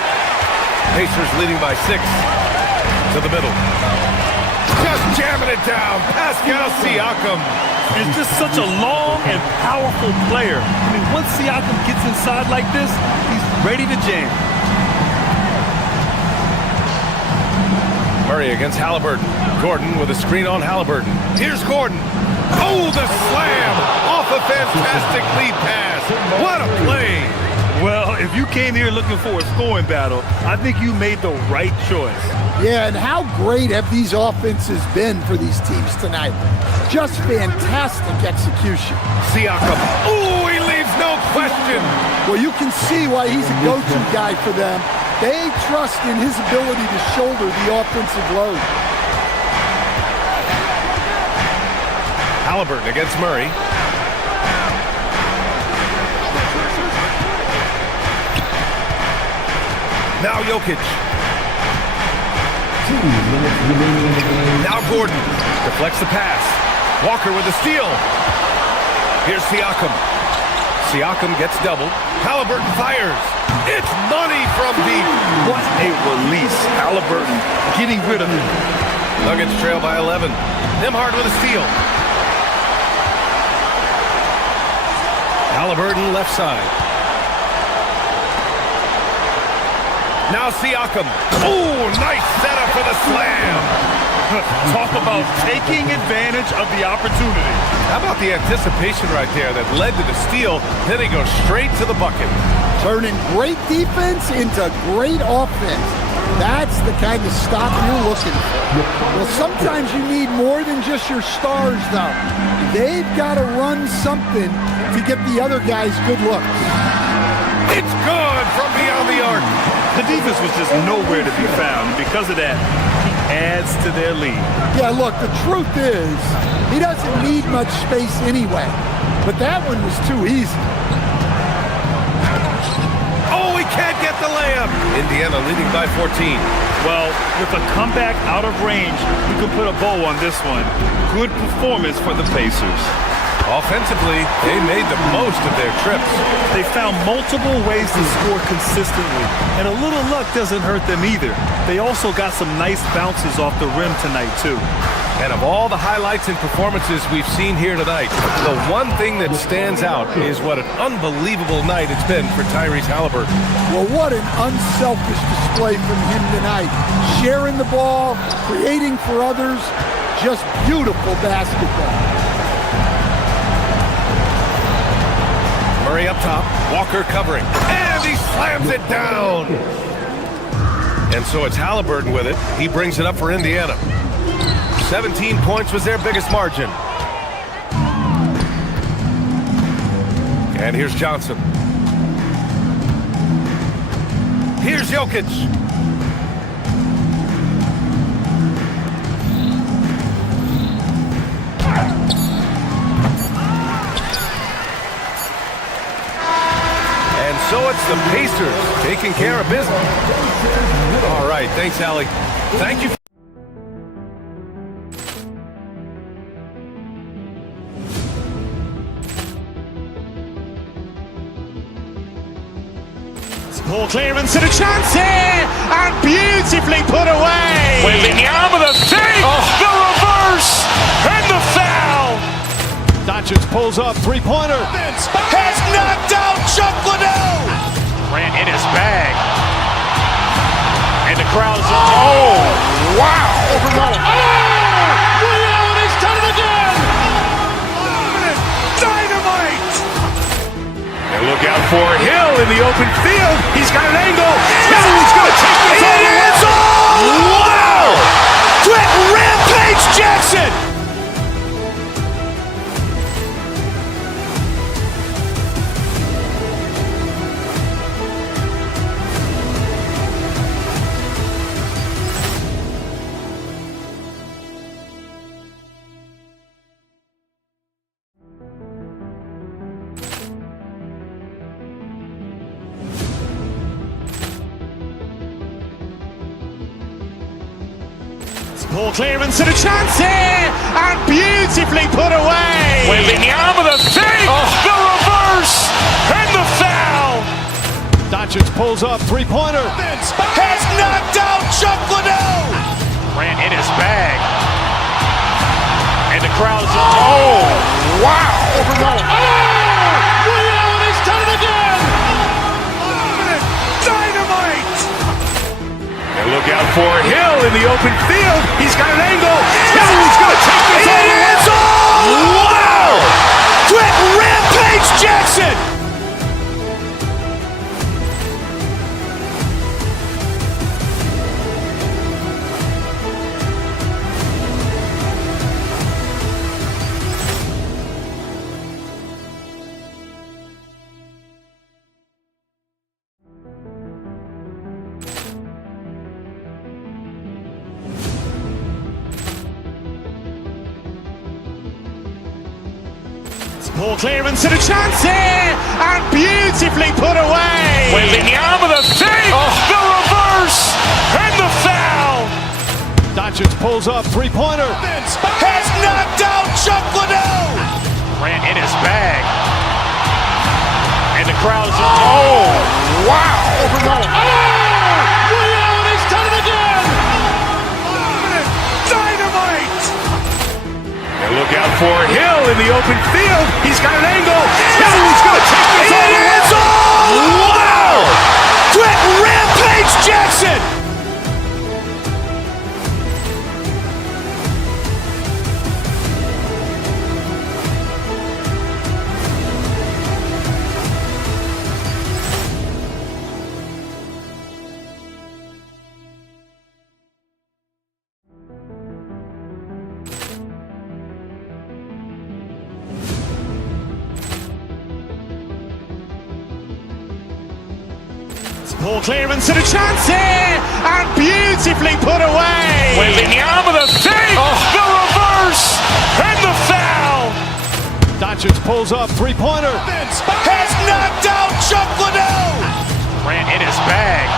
Pacers leading by 6. To the middle. Just jamming it down. Pascal Siakam. And just such a long and powerful player. I mean, once Siakam gets inside like this, he's ready to jam. Murray against Halliburton. Gordon with a screen on Halliburton. Here's Gordon. Oh, the slam off a fantastic lead pass. What a play. Well, if you came here looking for a scoring battle, I think you made the right choice. Yeah, and how great have these offenses been for these teams tonight? Just fantastic execution. Siakam. Oh, he leaves no question. Well, you can see why he's a go-to guy for them. They trust in his ability to shoulder the offensive load. Halliburton against Murray. Now Jokic. Now Gordon deflects the pass. Walker with a steal. Here's Siakam. Siakam gets doubled. Halliburton fires. It's money from deep. What a release. Halliburton getting rid of it. Nuggets trail by 11. Nembhard with a steal. Halliburton left side. Now Siakam. Oh, nice setup for the slam. Talk about taking advantage of the opportunity. How about the anticipation right there that led to the steal, then he goes straight to the bucket. Turning great defense into great offense. That's the kind of stop you're looking for. Well, sometimes you need more than just your stars, though. They've got to run something to get the other guys good looks. It's good from beyond the arc. The defense was just nowhere to be found. And because of that, he adds to their lead. Yeah, look, the truth is, he doesn't need much space anyway. But that one was too easy. Oh, he can't get the layup. Indiana leading by 14. Well, with a comeback out of range, you can put a bow on this one. Good performance for the Pacers. Offensively, they made the most of their trips. They found multiple ways to score consistently, and a little luck doesn't hurt them either. They also got some nice bounces off the rim tonight, too. And of all the highlights and performances we've seen here tonight, the one thing that stands out is what an unbelievable night it's been for Tyrese Halliburton. Well, what an unselfish display from him tonight. Sharing the ball, creating for others, just beautiful basketball. Murray up top, Walker covering, and he slams it down. And so it's Halliburton with it. He brings it up for Indiana. 17 points was their biggest margin. And here's Johnson. Here's Jokic. So it's the Pacers taking care of business. All right, thanks, Allie. Thank you. Ball clearance and a chance here, and beautifully put away. Wembanyama the fake, the reverse, and the foul. Doncic pulls up, three-pointer. Has knocked out Chuck Liddell. Ran in his bag. And the crowd is... Oh, wow. Ray Allen has done it again. Dynamite. And look out for Hill in the open field. He's got an angle. No, he's going to take this all the way. Wow. Quick Rampage Jackson. Ball clearance and a chance here, and beautifully put away. Wembanyama the fake, the reverse, and the foul. Doncic pulls up, three-pointer. Has knocked out Chuck Liddell. Ran in his bag. And the crowd is... Oh, wow. Ray Allen has done it again. Dynamite. And look out for Hill in the open field. He's got an angle. No, he's going to take this all the way. Wow. Quick Rampage Jackson. Ball clearance and a chance here, and beautifully put away. Wembanyama the fake, the reverse, and the foul. Doncic pulls up, three-pointer. Has knocked out Chuck Liddell. Ran in his bag. And the crowd is, oh, wow. Ray Allen has done it again. Dynamite! And look out for Hill in the open field. He's got an angle. Hill's going to take this all the way. Wow! Quick Rampage Jackson! Ball clearance and a chance here, and beautifully put away. Wembanyama the save, the reverse, and the foul. Doncic pulls up, three-pointer. Has knocked out Chuck Liddell. Ran in his bag.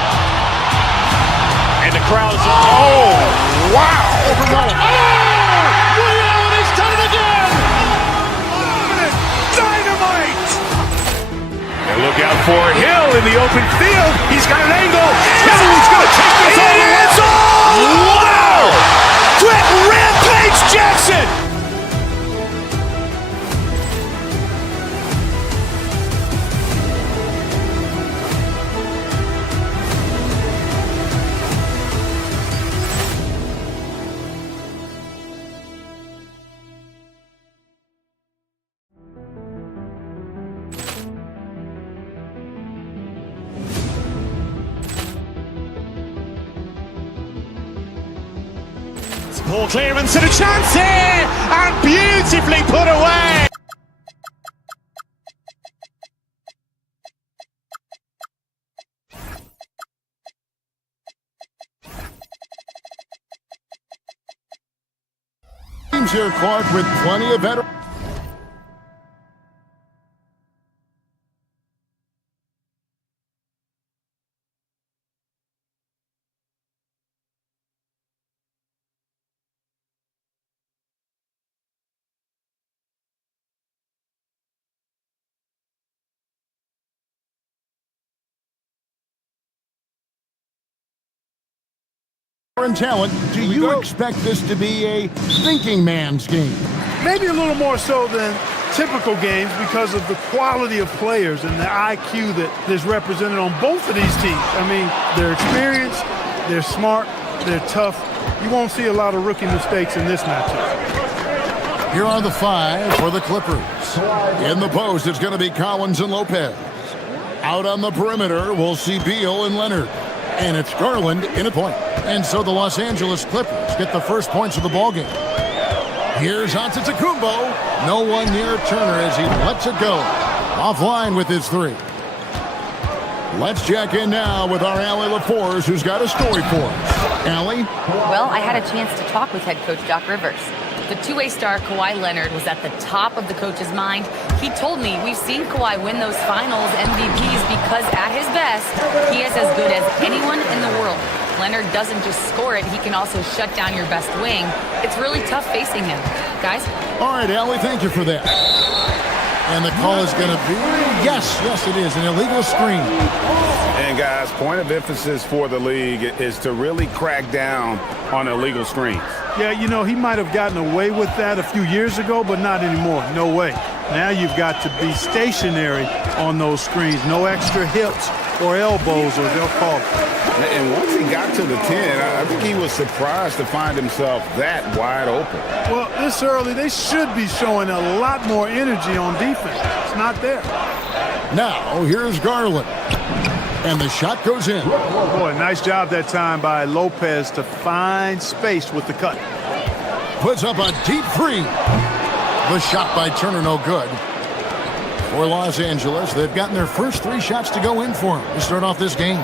And the crowd is, oh, wow. Ray Allen has done it again. Dynamite! And look out for Hill in the open field. He's got an angle. Hill's going to take this all the way. Wow! Quick Rampage Jackson! Ball clearance and a chance here, and beautifully put away. Teams here, Clark, with plenty of veterans. Talent, do you expect this to be a thinking man's game? Maybe a little more so than typical games because of the quality of players and the IQ that is represented on both of these teams. I mean, they're experienced, they're smart, they're tough. You won't see a lot of rookie mistakes in this matchup. Here are the five for the Clippers. In the post, it's going to be Collins and Lopez. Out on the perimeter, we'll see Beal and Leonard. And it's Garland in a point. And so the Los Angeles Clippers get the first points of the ballgame. Here's Antetokounmpo. No one near Turner as he lets it go. Offline with his three. Let's check in now with our Allie LaForce, who's got a story for us. Allie? Well, I had a chance to talk with head coach Doc Rivers. The two-way star Kawhi Leonard was at the top of the coach's mind. He told me we've seen Kawhi win those finals MVPs because at his best, he is as good as anyone in the world. Leonard doesn't just score it, he can also shut down your best wing. It's really tough facing him. Guys? All right, Allie, thank you for that. And the call is going to be, yes, it is, an illegal screen. And guys, point of emphasis for the league is to really crack down on illegal screens. Yeah, you know, he might have gotten away with that a few years ago, but not anymore. No way. Now you've got to be stationary on those screens. No extra hips or elbows, or they'll call it. And once he got to the 10, I think he was surprised to find himself that wide open. Well, this early, they should be showing a lot more energy on defense. It's not there. Now, here's Garland. And the shot goes in. Boy, nice job that time by Lopez to find space with the cut. Puts up a deep three. The shot by Turner, no good. For Los Angeles, they've gotten their first three shots to go in for him to start off this game.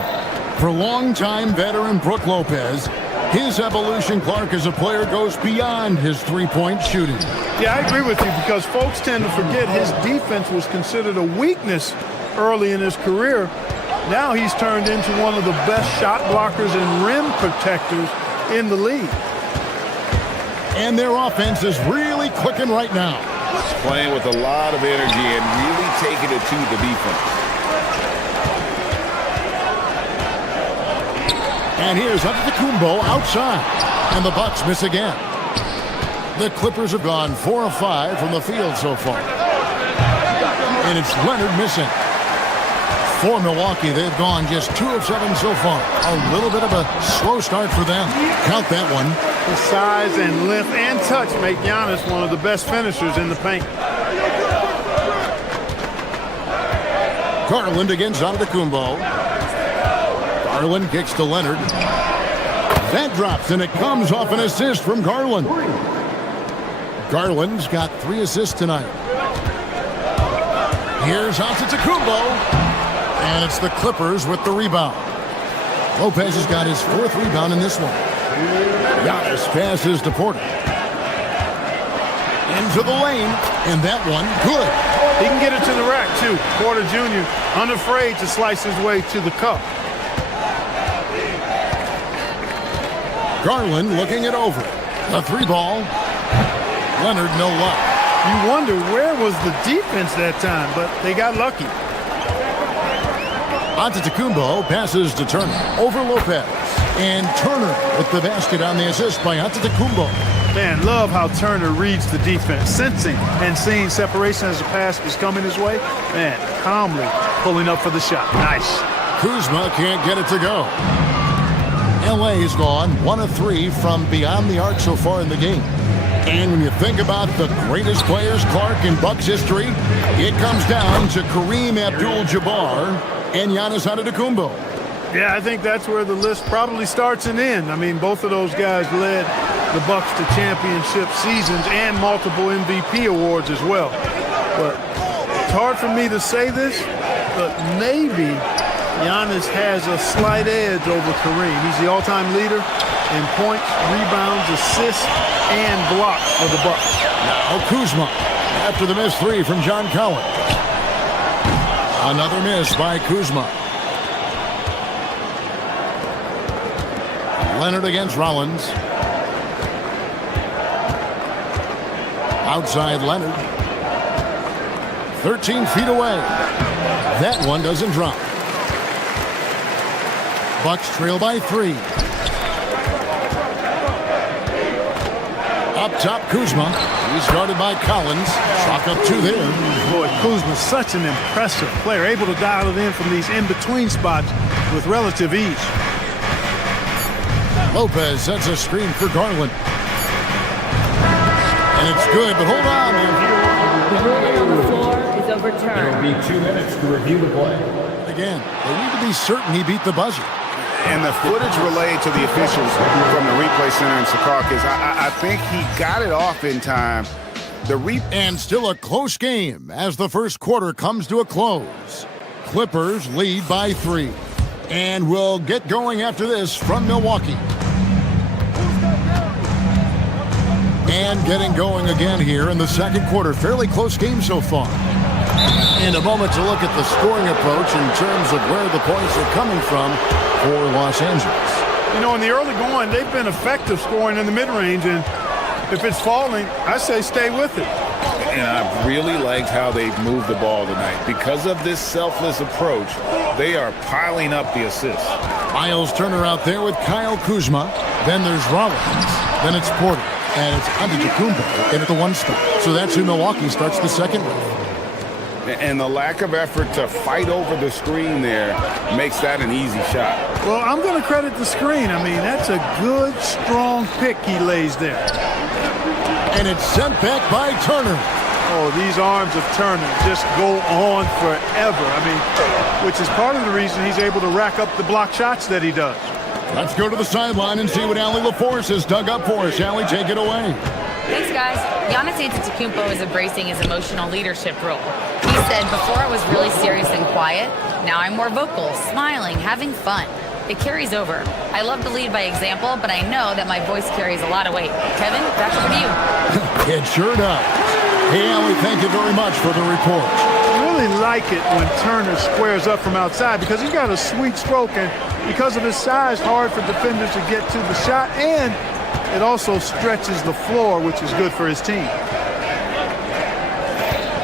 For longtime veteran Brook Lopez, his evolution, Clark, as a player goes beyond his three-point shooting. Yeah, I agree with you because folks tend to forget his defense was considered a weakness early in his career. Now he's turned into one of the best shot blockers and rim protectors in the league. And their offense is really clicking right now. playing with a lot of energy and really taking it to the defense. And here's Antetokounmpo outside. And the Bucks miss again. The Clippers have gone 4 of 5 from the field so far. And it's Leonard missing. For Milwaukee, they've gone just 2 of 7 so far. A little bit of a slow start for them. Count that one. The size and length and touch make Giannis one of the best finishers in the paint. Garland against Antetokounmpo. Garland kicks to Leonard. That drops, and it comes off an assist from Garland. Garland's got 3 assists tonight. Here's Antetokounmpo. And it's the Clippers with the rebound. Lopez has got his 4th rebound in this one. Giannis passes to Porter. Into the lane, and that one good. He can get it to the rack, too. Porter Jr. unafraid to slice his way to the cup. Garland looking it over. The 3-ball. Leonard, no luck. You wonder where was the defense that time, but they got lucky. Antetokounmpo passes to Turner. Over Lopez. And Turner with the basket on the assist by Antetokounmpo. Man, love how Turner reads the defense, sensing and seeing separation as the pass is coming his way. Man, calmly pulling up for the shot. Nice. Kuzma can't get it to go. LA's gone 1 of 3 from beyond the arc so far in the game. And when you think about the greatest players, Clark, in Bucks history, it comes down to Kareem Abdul-Jabbar and Giannis Antetokounmpo. Yeah, I think that's where the list probably starts and ends. I mean, both of those guys led the Bucks to championship seasons and multiple MVP awards as well. But it's hard for me to say this, but maybe Giannis has a slight edge over Kareem. He's the all-time leader in points, rebounds, assists, and blocks for the Bucks. Now Kuzma after the missed 3 from John Collins. Another miss by Kuzma. Leonard against Rollins. Outside Leonard. 13 feet away. That one doesn't drop. Bucks trail by 3. Up top, Kuzma. He's guarded by Collins. Chalk up 2 there. Boy, Kuzma's such an impressive player, able to dial it in from these in-between spots with relative ease. Lopez sets a screen for Garland. And it's good, but hold on. The ruling on the floor is overturned. It'll be 2 minutes to review the play. Again, they need to be certain he beat the buzzer. And the footage relayed to the officials from the replay center in Secaucus, I think he got it off in time. And still a close game as the first quarter comes to a close. Clippers lead by 3. And we'll get going after this from Milwaukee. And getting going again here in the second quarter. Fairly close game so far. In a moment to look at the scoring approach in terms of where the points are coming from for Los Angeles. You know, in the early going, they've been effective scoring in the mid-range, and if it's falling, I say stay with it. And I really liked how they've moved the ball tonight. Because of this selfless approach, they are piling up the assists. Miles Turner out there with Kyle Kuzma. Then there's Rollins. Then it's Porter. And it's Antetokounmpo in at the 1 stop. So that's who Milwaukee starts the second with. And the lack of effort to fight over the screen there makes that an easy shot. Well, I'm going to credit the screen. I mean, that's a good, strong pick he lays there. And it's sent back by Turner. Oh, these arms of Turner just go on forever. I mean, which is part of the reason he's able to rack up the block shots that he does. Let's go to the sideline and see what Allie LaForce has dug up for us. Allie, take it away. Thanks, guys. Giannis Antetokounmpo is embracing his emotional leadership role. He said, before I was really serious and quiet, now I'm more vocal, smiling, having fun. It carries over. I love to lead by example, but I know that my voice carries a lot of weight. Kevin, back over to you. It sure does. Hey, Allie, thank you very much for the report. I really like it when Turner squares up from outside because he's got a sweet stroke, and because of his size, hard for defenders to get to the shot, and it also stretches the floor, which is good for his team.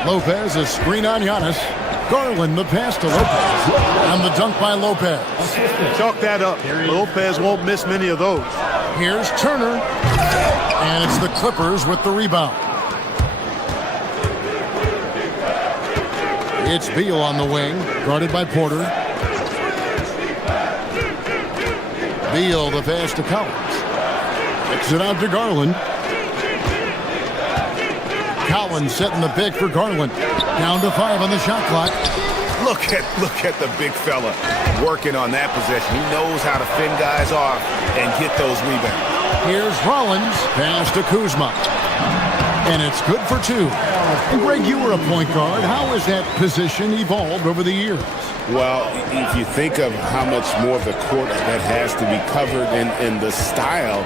Lopez, a screen on Giannis. Garland, the pass to Lopez. And the dunk by Lopez. Chalk that up. Lopez won't miss many of those. Here's Turner. And it's the Clippers with the rebound. It's Beal on the wing, guarded by Porter. Beal, the pass to Collins. Kicks it out to Garland. Collins setting the pick for Garland. Down to 5 on the shot clock. Look at the big fella working on that possession. He knows how to fend guys off and get those rebounds. Here's Rollins. Pass to Kuzma. And it's good for 2. And Greg, you were a point guard. How has that position evolved over the years? Well, if you think of how much more of the court that has to be covered and the style,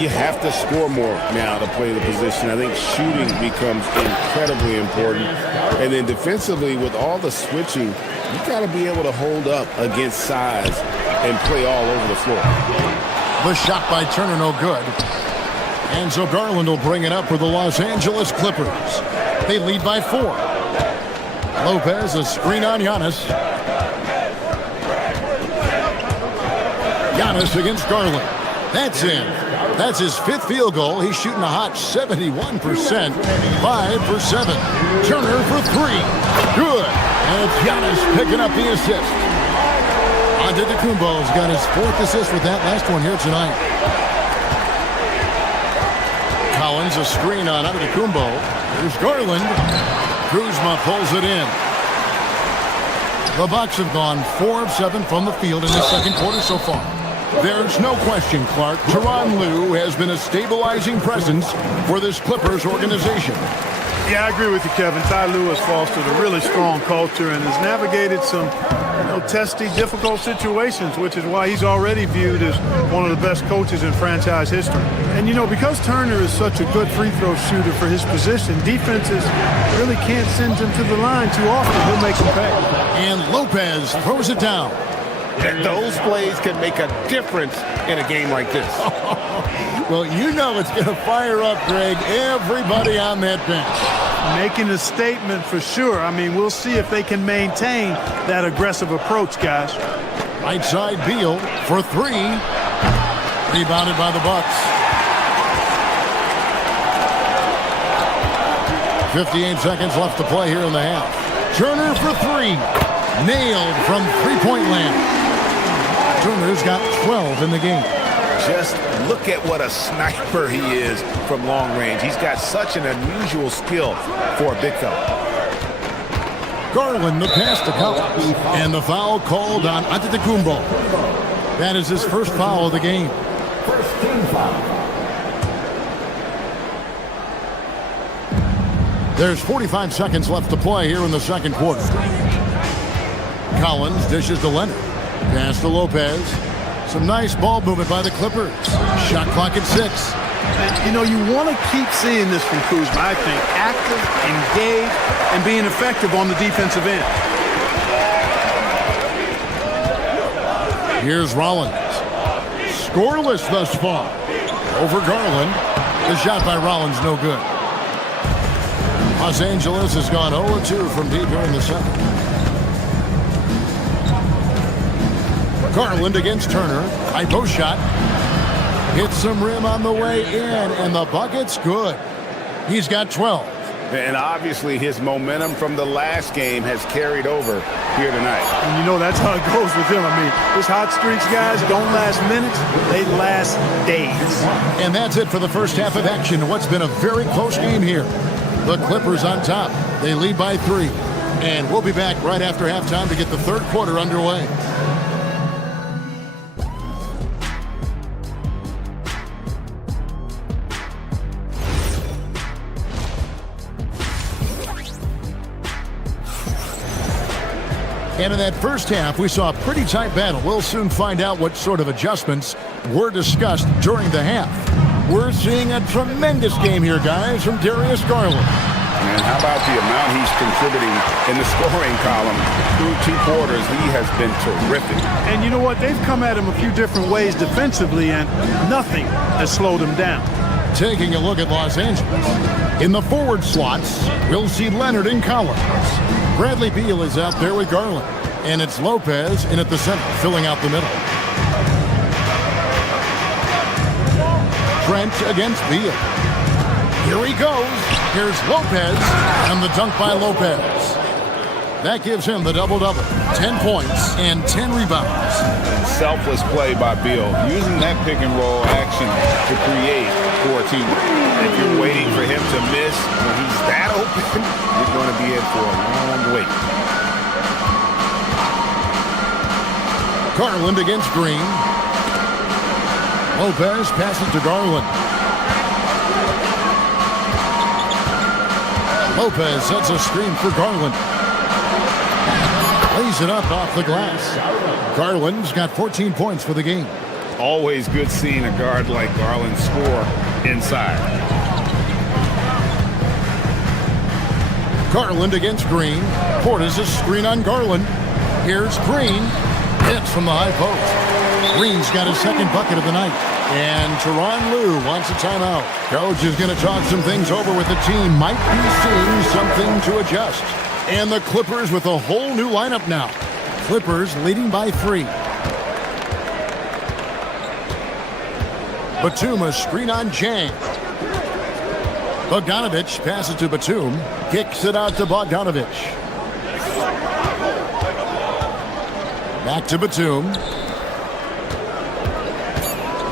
you have to score more now to play the position. I think shooting becomes incredibly important. And then defensively, with all the switching, you got to be able to hold up against size and play all over the floor. The shot by Turner, no good. And so Garland will bring it up for the Los Angeles Clippers. They lead by 4. Lopez, a screen on Giannis. Giannis against Garland. That's in. That's his 5th field goal. He's shooting a hot 71%. 5 for 7. Turner for 3. Good. And it's Giannis picking up the assist. Antetokounmpo's got his 4th assist with that last one here tonight. Collins, a screen on Antetokounmpo. Here's Garland. Kuzma pulls it in. The Bucks have gone 4 of 7 from the field in the second quarter so far. There's no question, Clark, Tyronn Lue has been a stabilizing presence for this Clippers organization. Yeah, I agree with you, Kevin. Ty Lue has fostered a really strong culture and has navigated some testy, difficult situations, which is why he's already viewed as one of the best coaches in franchise history. And, because Turner is such a good free throw shooter for his position, defenses really can't send him to the line too often. He'll make them pay. And Lopez throws it down. Those plays can make a difference in a game like this. Well, it's going to fire up, Greg, everybody on that bench. Making a statement for sure. I mean, we'll see if they can maintain that aggressive approach, guys. Right side Beal for 3. Rebounded by the Bucks. 58 seconds left to play here in the half. Turner for 3. Nailed from three-point land. Turner's got 12 in the game. Just look at what a sniper he is from long range. He's got such an unusual skill for a big fella. Garland, the pass to Collins. And the foul called on Antetokounmpo. That is his first foul of the game. First team foul. There's 45 seconds left to play here in the second quarter. Collins dishes to Leonard. Pass to Lopez. Some nice ball movement by the Clippers. Shot clock at 6. And, you want to keep seeing this from Kuzma. I think active, engaged, and being effective on the defensive end. Here's Rollins. Scoreless thus far. Over Garland. The shot by Rollins, no good. Los Angeles has gone 0-2 from deep here in the second. Garland against Turner. High post shot. Hits some rim on the way in, and the bucket's good. He's got 12. And obviously his momentum from the last game has carried over here tonight. And that's how it goes with him. I mean, his hot streaks, guys, don't last minutes. They last days. And that's it for the first half of action. What's been a very close game here. The Clippers on top. They lead by 3. And we'll be back right after halftime to get the third quarter underway. And in that first half, we saw a pretty tight battle. We'll soon find out what sort of adjustments were discussed during the half. We're seeing a tremendous game here, guys, from Darius Garland. And how about the amount he's contributing in the scoring column through 2 quarters? He has been terrific. And you know what? They've come at him a few different ways defensively, and nothing has slowed him down. Taking a look at Los Angeles. In the forward slots, we'll see Leonard and Collins. Bradley Beal is out there with Garland. And it's Lopez in at the center, filling out the middle. Trent against Beal. Here he goes. Here's Lopez, and the dunk by Lopez. That gives him the double-double. 10 points and 10 rebounds. Selfless play by Beal, using that pick-and-roll action to create for a team. If you're waiting for him to miss when he's that open, you're going to be in for a long wait. Garland against Green. Lopez passes to Garland. Lopez sets a screen for Garland. Lays it up off the glass. Garland's got 14 points for the game. Always good seeing a guard like Garland score inside. Garland against Green. Portis a screen on Garland. Here's Green. Hits from the high post. Green's got his second bucket of the night. And Tyronn Lue wants a timeout. Coach is going to talk some things over with the team. Might be seeing something to adjust. And the Clippers with a whole new lineup now. Clippers leading by 3. Batum a screen on Jang. Bogdanovich passes to Batum. Kicks it out to Bogdanovich. Back to Batum.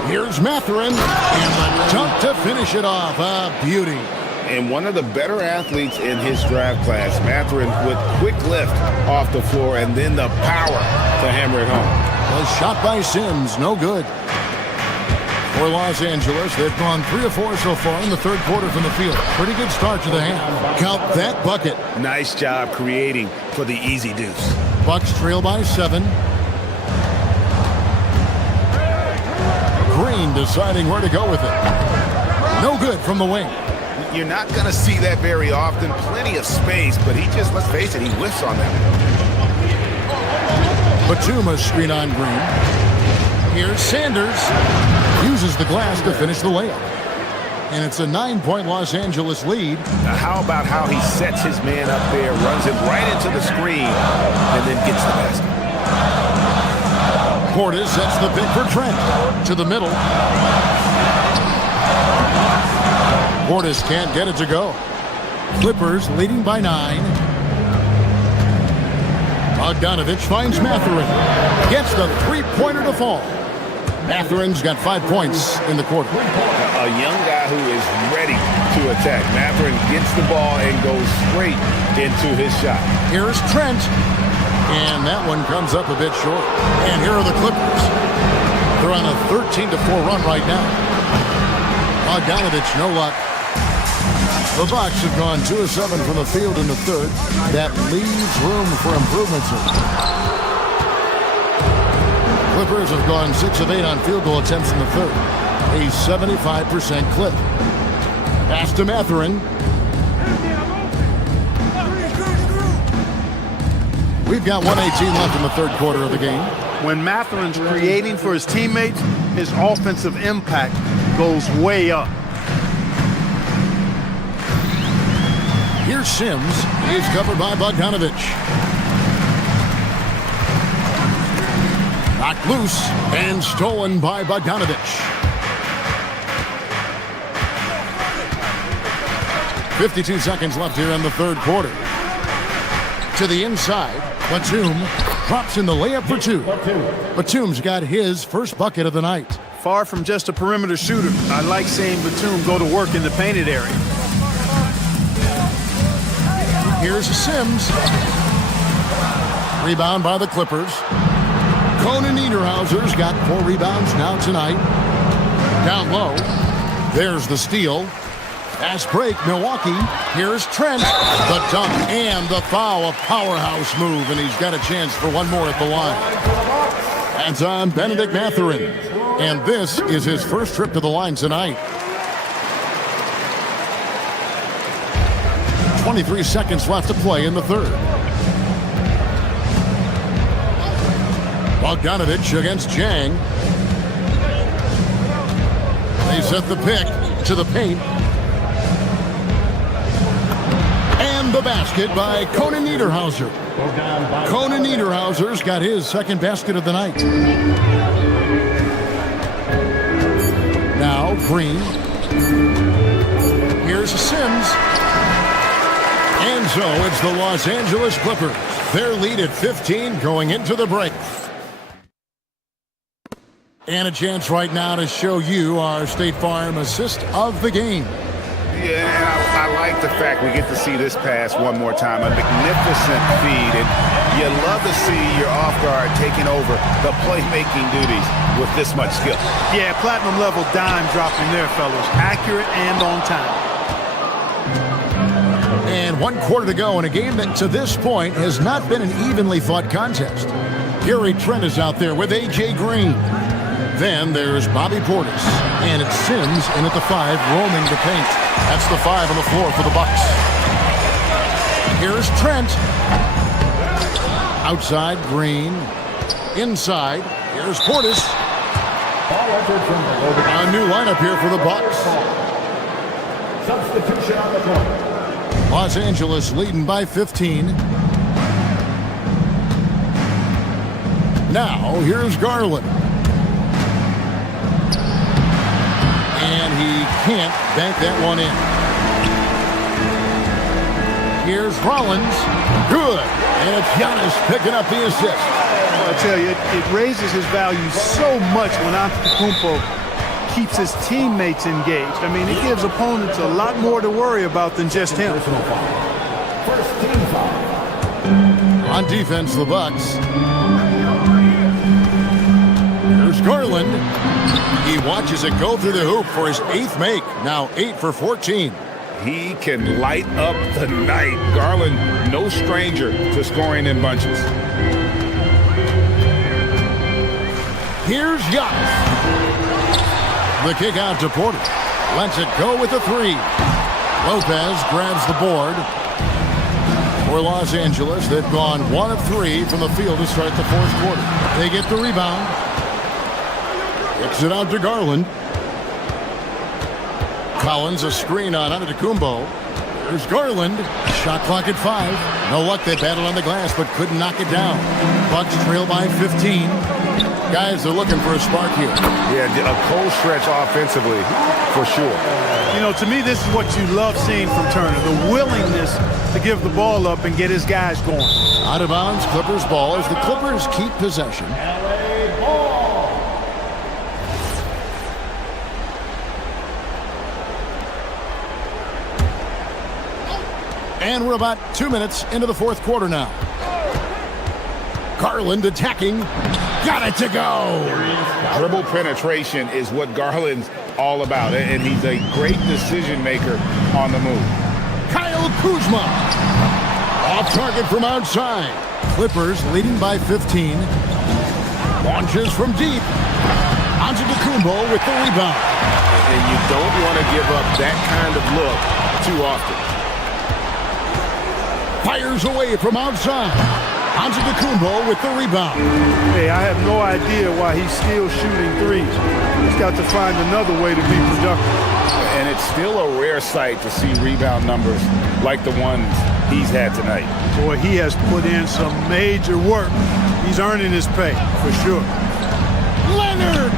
Here's Mathurin, and the dunk to finish it off. A beauty. And one of the better athletes in his draft class, Mathurin, with quick lift off the floor and then the power to hammer it home. A shot by Sims, no good. For Los Angeles, they've gone 3 of 4 so far in the third quarter from the field. Pretty good start to the half. Count that bucket. Nice job creating for the easy deuce. Bucks trail by 7. Green deciding where to go with it. No good from the wing. You're not going to see that very often. Plenty of space, but he just, let's face it, he whiffs on that. Batum a screen on Green. Here's Sanders. Uses the glass to finish the layup. And it's a 9-point Los Angeles lead. Now how about how he sets his man up there, runs it right into the screen, and then gets the basket. Portis sets the pick for Trent. To the middle. Portis can't get it to go. Clippers leading by 9. Bogdanovich finds Mathurin. Gets the three-pointer to fall. Mathurin's got 5 points in the quarter. A young guy who is ready to attack. Mathurin gets the ball and goes straight into his shot. Here's Trent. And that one comes up a bit short. And here are the Clippers. They're on a 13-4 run right now. Bogdanovich, no luck. The Bucks have gone 2 of 7 from the field in the third. That leaves room for improvements. Clippers have gone 6 of 8 on field goal attempts in the third. A 75% clip. Pass to Mathurin. We've got 1:18 left in the third quarter of the game. When Mathurin's creating for his teammates, his offensive impact goes way up. Here's Sims. He's covered by Bogdanovich. Knocked loose and stolen by Bogdanovich. 52 seconds left here in the third quarter. To the inside, Batum drops in the layup for 2. Batum's got his first bucket of the night. Far from just a perimeter shooter, I like seeing Batum go to work in the painted area. Here's Sims. Rebound by the Clippers. Conan Niederhauser's got 4 rebounds now tonight. Down low. There's the steal. Fast break, Milwaukee. Here's Trent. The dunk and the foul. A powerhouse move, and he's got a chance for one more at the line. That's on Benedict Mathurin. And this is his first trip to the line tonight. 23 seconds left to play in the third. Bogdanovich against Jang. They set the pick to the paint. And the basket by Conan Niederhauser. Conan Niederhauser's got his second basket of the night. Now Green. Here's Sims. And so it's the Los Angeles Clippers. Their lead at 15 going into the break. And a chance right now to show you our State Farm assist of the game. Yeah, and I like the fact we get to see this pass one more time. A magnificent feed, and you love to see your off guard taking over the playmaking duties with this much skill. Yeah, platinum level dime dropping there, fellas. Accurate and on time. And 1 quarter to go in a game that to this point has not been an evenly fought contest. Gary Trent is out there with A.J. Green. Then there's Bobby Portis, and it's Sims in at the 5, roaming the paint. That's the 5 on the floor for the Bucks. Here's Trent. Outside, Green. Inside, here's Portis. A new lineup here for the Bucks. Substitution on the court. Los Angeles leading by 15. Now, here's Garland. And he can't bank that one in. Here's Rollins. Good. And it's Giannis picking up the assist. I tell you, it raises his value so much when Antetokounmpo keeps his teammates engaged. I mean, it gives opponents a lot more to worry about than just him. First team foul. On defense, the Bucks. Here's Garland. He watches it go through the hoop for his 8th make. Now 8 for 14. He can light up the night. Garland, no stranger to scoring in bunches. Here's Giannis. The kick out to Porter. Lets it go with the 3. Lopez grabs the board. For Los Angeles, they've gone 1 of 3 from the field to start the 4th quarter. They get the rebound. Kicks it out to Garland. Collins, a screen on Antetokounmpo. There's Garland. Shot clock at 5. No luck, they battled on the glass, but couldn't knock it down. Bucks trail by 15. Guys are looking for a spark here. Yeah, a cold stretch offensively, for sure. You know, to me, this is what you love seeing from Turner, the willingness to give the ball up and get his guys going. Out of bounds, Clippers ball as the Clippers keep possession. And we're about 2 minutes into the 4th quarter now. Garland attacking. Got it to go. Dribble penetration is what Garland's all about, and he's a great decision maker on the move. Kyle Kuzma. Off target from outside. Clippers leading by 15. Launches from deep. Antetokounmpo with the rebound. And you don't want to give up that kind of look too often. Fires away from outside. Antetokounmpo with the rebound. Hey, I have no idea why he's still shooting threes. He's got to find another way to be productive. And it's still a rare sight to see rebound numbers like the ones he's had tonight. Boy, he has put in some major work. He's earning his pay, for sure. Leonard!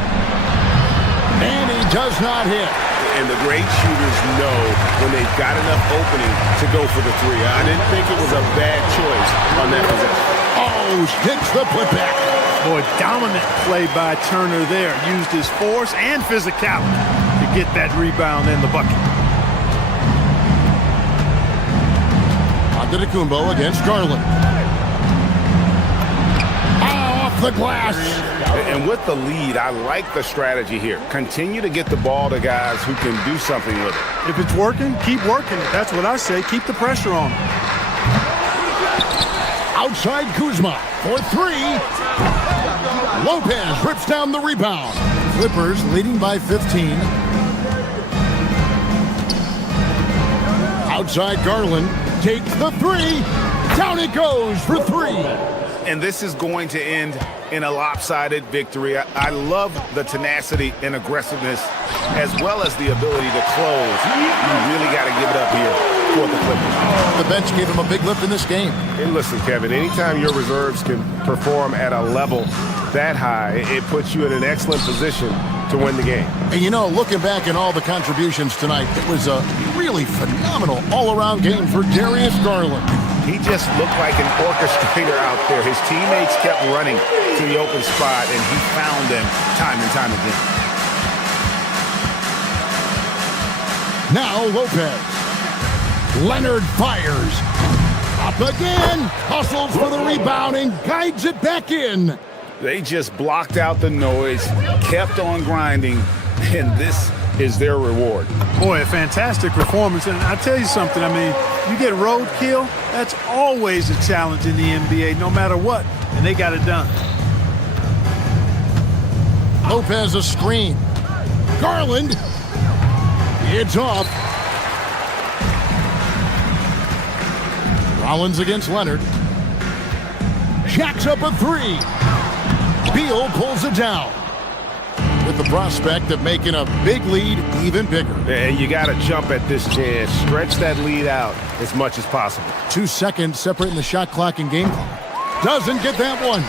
And he does not hit. And the great shooters know when they've got enough opening to go for the 3. I didn't think it was a bad choice on that possession. Oh, hits the putback. Boy, dominant play by Turner there. Used his force and physicality to get that rebound in the bucket. Antetokounmpo against Garland. Off the glass. And with the lead, I like the strategy here. Continue to get the ball to guys who can do something with it. If it's working, keep working it. That's what I say. Keep the pressure on him. Outside Kuzma for 3. Lopez rips down the rebound. Clippers leading by 15. Outside Garland takes the 3. Down it goes for 3. And this is going to end in a lopsided victory. I love the tenacity and aggressiveness as well as the ability to close. You really got to give it up here for the Clippers. The bench gave him a big lift in this game. And listen, Kevin, anytime your reserves can perform at a level that high, it puts you in an excellent position to win the game. And you know, looking back at all the contributions tonight, it was a really phenomenal all-around game for Darius Garland. He just looked like an orchestrator out there. His teammates kept running to the open spot, and he found them time and time again. Now Lopez. Leonard fires. Up again. Hustles for the rebound and guides it back in. They just blocked out the noise, kept on grinding, and this is their reward. Boy, a fantastic performance. And I tell you something, I mean, you get roadkill, that's always a challenge in the NBA, no matter what, and they got it done. Lopez a screen. Garland. It's off. Rollins against Leonard. Jacks up a three. Beal pulls it down with the prospect of making a big lead even bigger. And you got to jump at this chance. Stretch that lead out as much as possible. 2 seconds separating the shot clock and game clock. Doesn't get that one.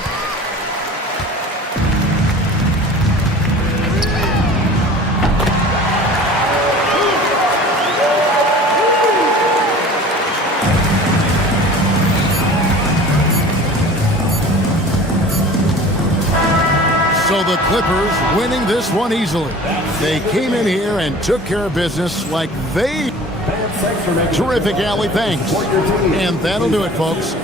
So the Clippers winning this one easily. They came in here and took care of business like they... Terrific, Allie, thanks. And that'll do it, folks.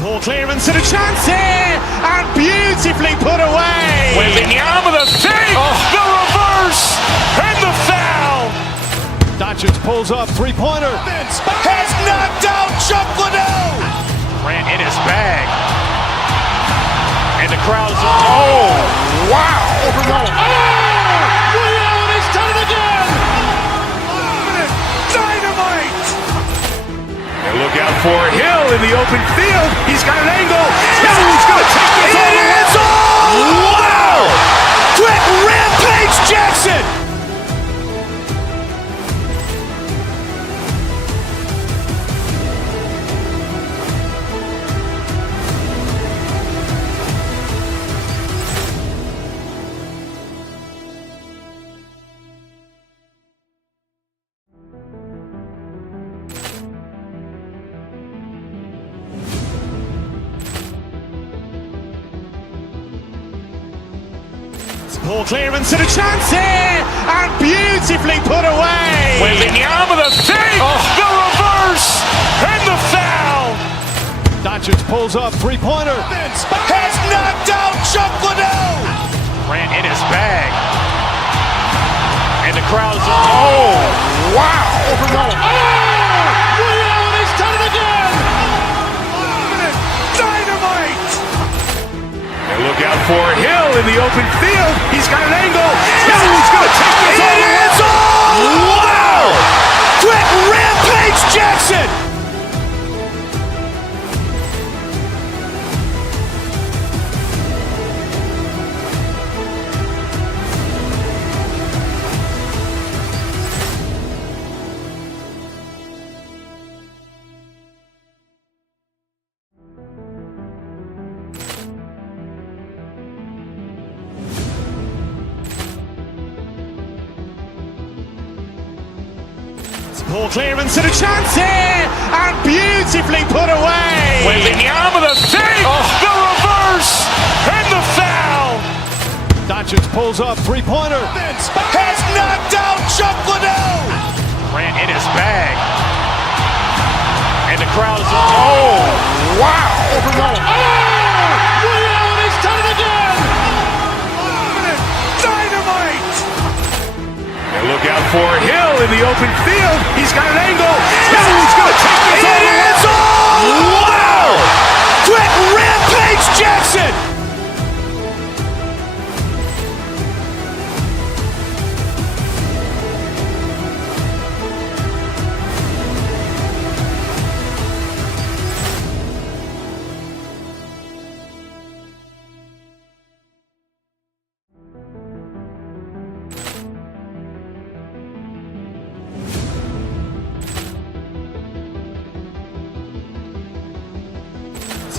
Ball clearance and a chance here, and beautifully put away. Wembanyama the save, the reverse, and the foul. Doncic pulls up, three-pointer. Has knocked out Chuck Liddell. Ran in his bag. And the crowd is, oh, wow. Ray Allen has done it again. Dynamite. And look out for Hill in the open field. He's got an angle. He's going to take this all the way. Wow. Quick Rampage Jackson. Ball clearance and a chance here, and beautifully put away. Wembanyama the save, the reverse, and the foul. Doncic pulls up, three-pointer. Has knocked out Chuck Liddell. Ran in his bag. And the crowd is, oh, wow. Ray Allen has done it again. Dynamite. And look out for Hill in the open field. He's got an angle. He's going to take this all the way. Wow. Quick Rampage Jackson. Ball clearance and a chance here, and beautifully put away. Wembanyama the save, the reverse, and the foul. Doncic pulls up, three-pointer. Has knocked out Chuck Liddell. Ran in his bag. And the crowd is, oh, wow. Ray Allen has done it again. Dynamite. And look out for Hill in the open field. He's got an angle. He's going to take this all the way. Wow. Quick Rampage Jackson.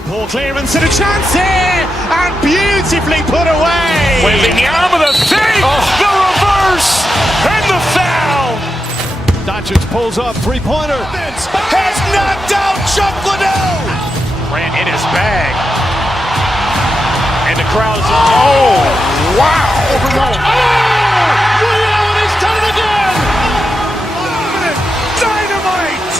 Ball clearance and a chance here, and beautifully put away. Wembanyama the save, the reverse, and the foul. Doncic pulls up, three-pointer. Has knocked out Chuck Liddell. Ran in his bag. And the crowd is, oh, wow. Ray Allen has done it again. Dynamite.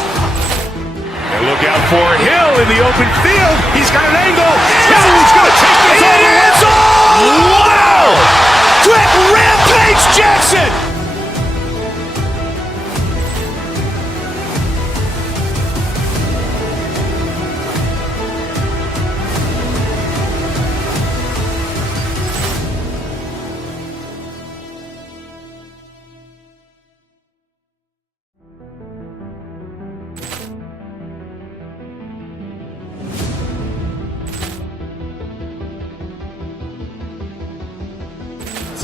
And look out for Hill in the open field. He's got an angle. He's going to take this all the way. Wow. Quick Rampage Jackson.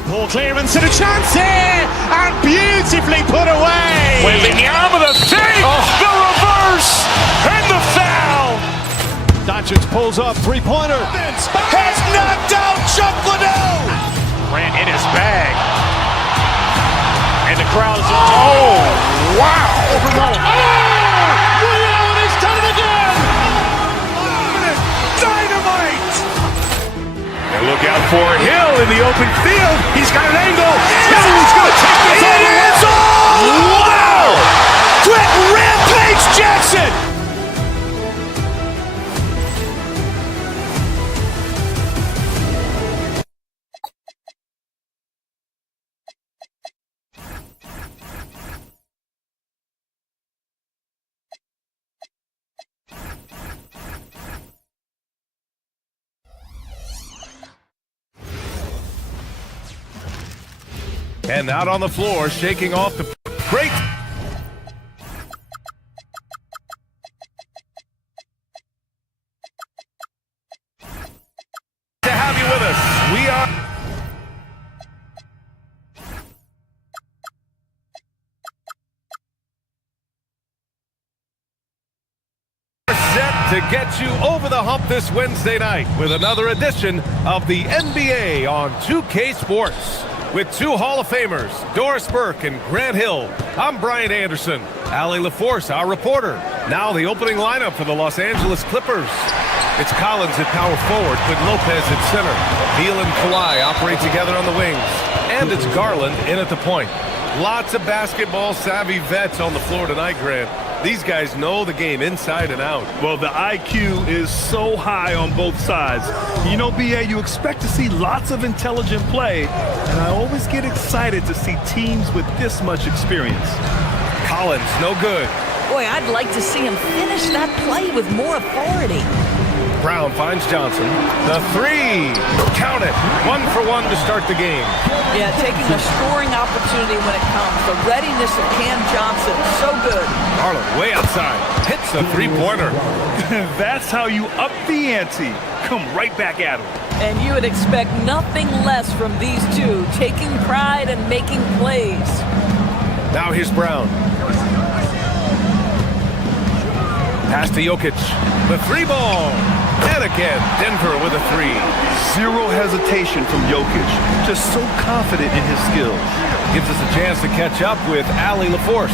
Ball clearance and a chance here, and beautifully put away. Wembanyama the save, the reverse, and the foul. Doncic pulls up, three-pointer. Has knocked out Chuck Liddell. Ran in his bag. And the crowd is, oh, wow. Ray Allen has done it again. Dynamite. And look out for Hill in the open field. He's got an angle. He's going to take this all the way. Wow. Quick Rampage Jackson. And out on the floor, shaking off the great. To have you with us. We are set to get you over the hump this Wednesday night with another edition of the NBA on 2K Sports. With two Hall of Famers, Doris Burke and Grant Hill, I'm Brian Anderson. Allie LaForce, our reporter. Now the opening lineup for the Los Angeles Clippers. It's Collins at power forward, with Lopez at center. Beal and Kawhi operate together on the wings. And it's Garland in at the point. Lots of basketball-savvy vets on the floor tonight, Grant. These guys know the game inside and out. Well, the IQ is so high on both sides. You know, BA, you expect to see lots of intelligent play, and I always get excited to see teams with this much experience. Collins, no good. Boy, I'd like to see him finish that play with more authority. Brown finds Johnson. The three. Count it. 1 for 1 to start the game. Yeah, taking a scoring opportunity when it comes. The readiness of Cam Johnson, so good. Garland way outside. Hits the three-pointer. That's how you up the ante. Come right back at him. And you would expect nothing less from these two, taking pride and making plays. Now here's Brown. Pass to Jokic. The three ball. And again, Denver with a three. Zero hesitation from Jokic. Just so confident in his skills. Gives us a chance to catch up with Allie LaForce.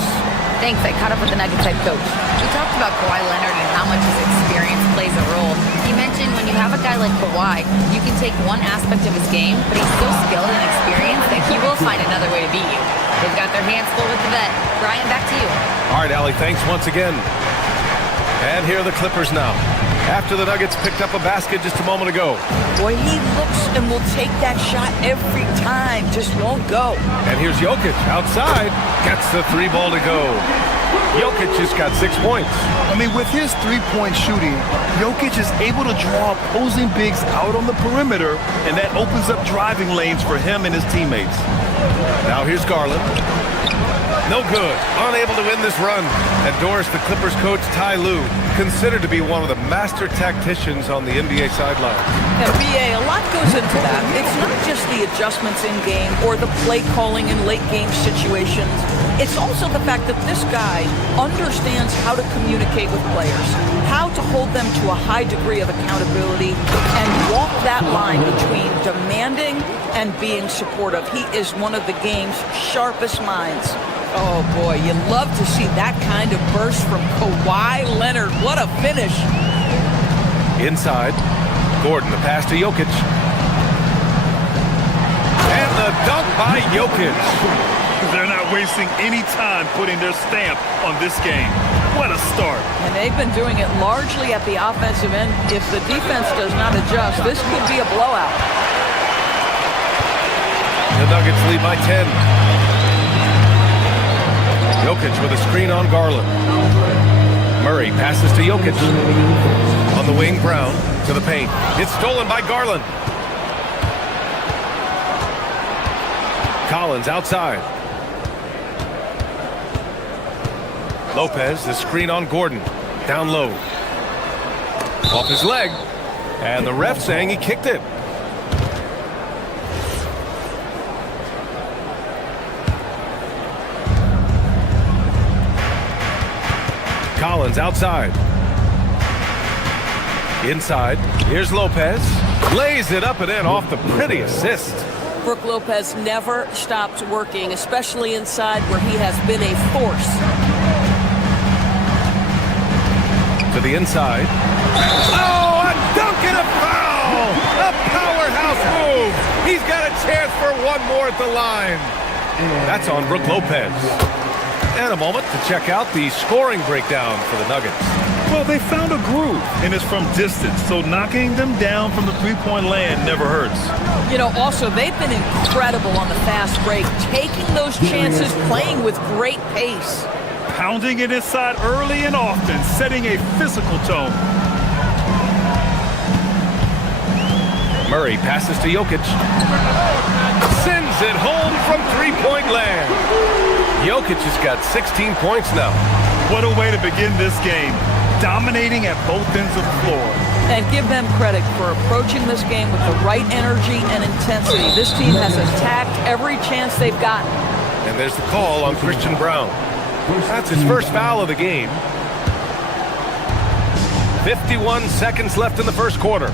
Thanks, I caught up with the Nuggets head coach. We talked about Kawhi Leonard and how much his experience plays a role. He mentioned when you have a guy like Kawhi, you can take one aspect of his game, but he's so skilled and experienced that he will find another way to beat you. They've got their hands full with the vet. Brian, back to you. All right, Allie, thanks once again. And here are the Clippers now. After the Nuggets picked up a basket just a moment ago. Boy, he looks and will take that shot every time. Just won't go. And here's Jokic outside. Gets the three ball to go. Jokic just got 6 points. I mean, with his three-point shooting, Jokic is able to draw opposing bigs out on the perimeter, and that opens up driving lanes for him and his teammates. Now here's Garland. No good. Unable to win this run. And Doris, the Clippers coach, Ty Lue, considered to be one of the master tacticians on the NBA sideline. Now, BA, a lot goes into that. It's not just the adjustments in game or the play calling in late game situations. It's also the fact that this guy understands how to communicate with players, how to hold them to a high degree of accountability, and walk that line between demanding and being supportive. He is one of the game's sharpest minds. Oh boy, you love to see that kind of burst from Kawhi Leonard. What a finish. Inside, Gordon, the pass to Jokic. And the dunk by Jokic. They're not wasting any time putting their stamp on this game. What a start. And they've been doing it largely at the offensive end. If the defense does not adjust, this could be a blowout. The Nuggets lead by 10. Jokic with a screen on Garland. Murray passes to Jokic. On the wing, Brown to the paint. It's stolen by Garland. Collins outside. Lopez, the screen on Gordon. Down low. Off his leg. And the ref saying he kicked it. Collins outside. Inside. Here's Lopez. Lays it up and in off the pretty assist. Brook Lopez never stops working, especially inside where he has been a force. To the inside. Oh, a dunk and a foul! A powerhouse move! He's got a chance for one more at the line. That's on Brook Lopez. And a moment to check out the scoring breakdown for the Nuggets. Well, they found a groove, and it's from distance, so knocking them down from the three-point land never hurts. You know, also, they've been incredible on the fast break, taking those chances, playing with great pace. Pounding it inside early and often, setting a physical tone. Murray passes to Jokic. Sends it home from three-point land. Jokic has got 16 points now. What a way to begin this game. Dominating at both ends of the floor. And give them credit for approaching this game with the right energy and intensity. This team has attacked every chance they've gotten. And there's the call on Christian Brown. That's his first foul of the game. 51 seconds left in the first quarter.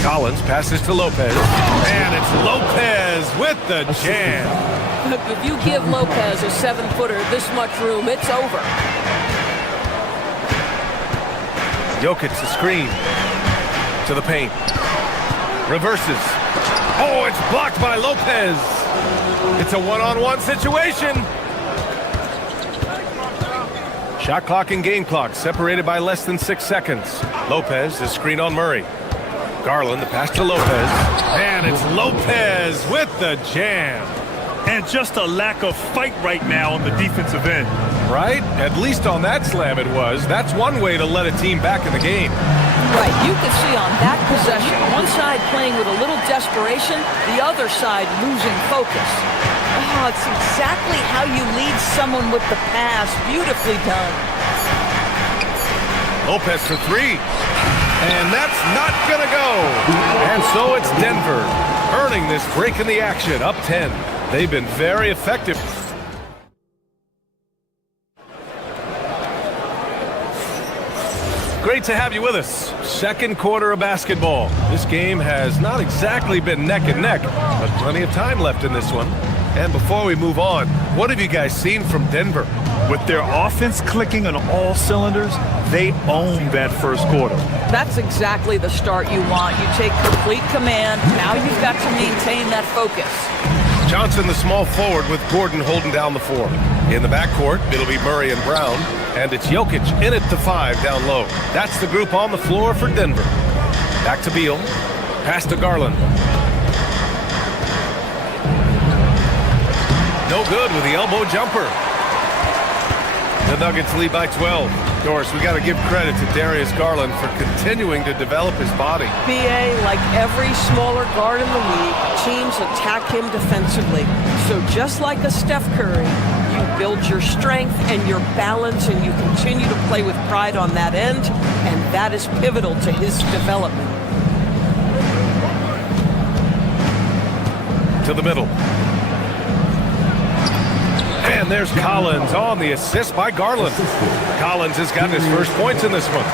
Collins passes to Lopez. And it's Lopez with the jam. If you give Lopez a 7-footer this much room, it's over. Jokic the screen. To the paint. Reverses. Oh, it's blocked by Lopez. It's a one-on-one situation. Shot clock and game clock separated by less than 6 seconds. Lopez, the screen on Murray. Garland, the pass to Lopez. And it's Lopez with the jam. And just a lack of fight right now on the defensive end. Right? At least on that slam it was. That's one way to let a team back in the game. Right, you can see on that possession, one side playing with a little desperation, the other side losing focus. Oh, it's exactly how you lead someone with the pass. Beautifully done. Lopez for three. And that's not going to go. And so it's Denver earning this break in the action, up 10. They've been very effective. Great to have you with us. Second quarter of basketball. This game has not exactly been neck and neck, but plenty of time left in this one. And before we move on, what have you guys seen from Denver? With their offense clicking on all cylinders, they own that first quarter. That's exactly the start you want. You take complete command. Now you've got to maintain that focus. Johnson, the small forward, with Gordon holding down the four. In the backcourt, it'll be Murray and Brown. And it's Jokic in it to 5 down low. That's the group on the floor for Denver. Back to Beal. Pass to Garland. No good with the elbow jumper. The Nuggets lead by 12. Doris, we got to give credit to Darius Garland for continuing to develop his body. BA, like every smaller guard in the league, teams attack him defensively. So just like a Steph Curry, you build your strength and your balance, and you continue to play with pride on that end, and that is pivotal to his development. To the middle. And there's Collins on the assist by Garland. Collins has gotten his first points in this one.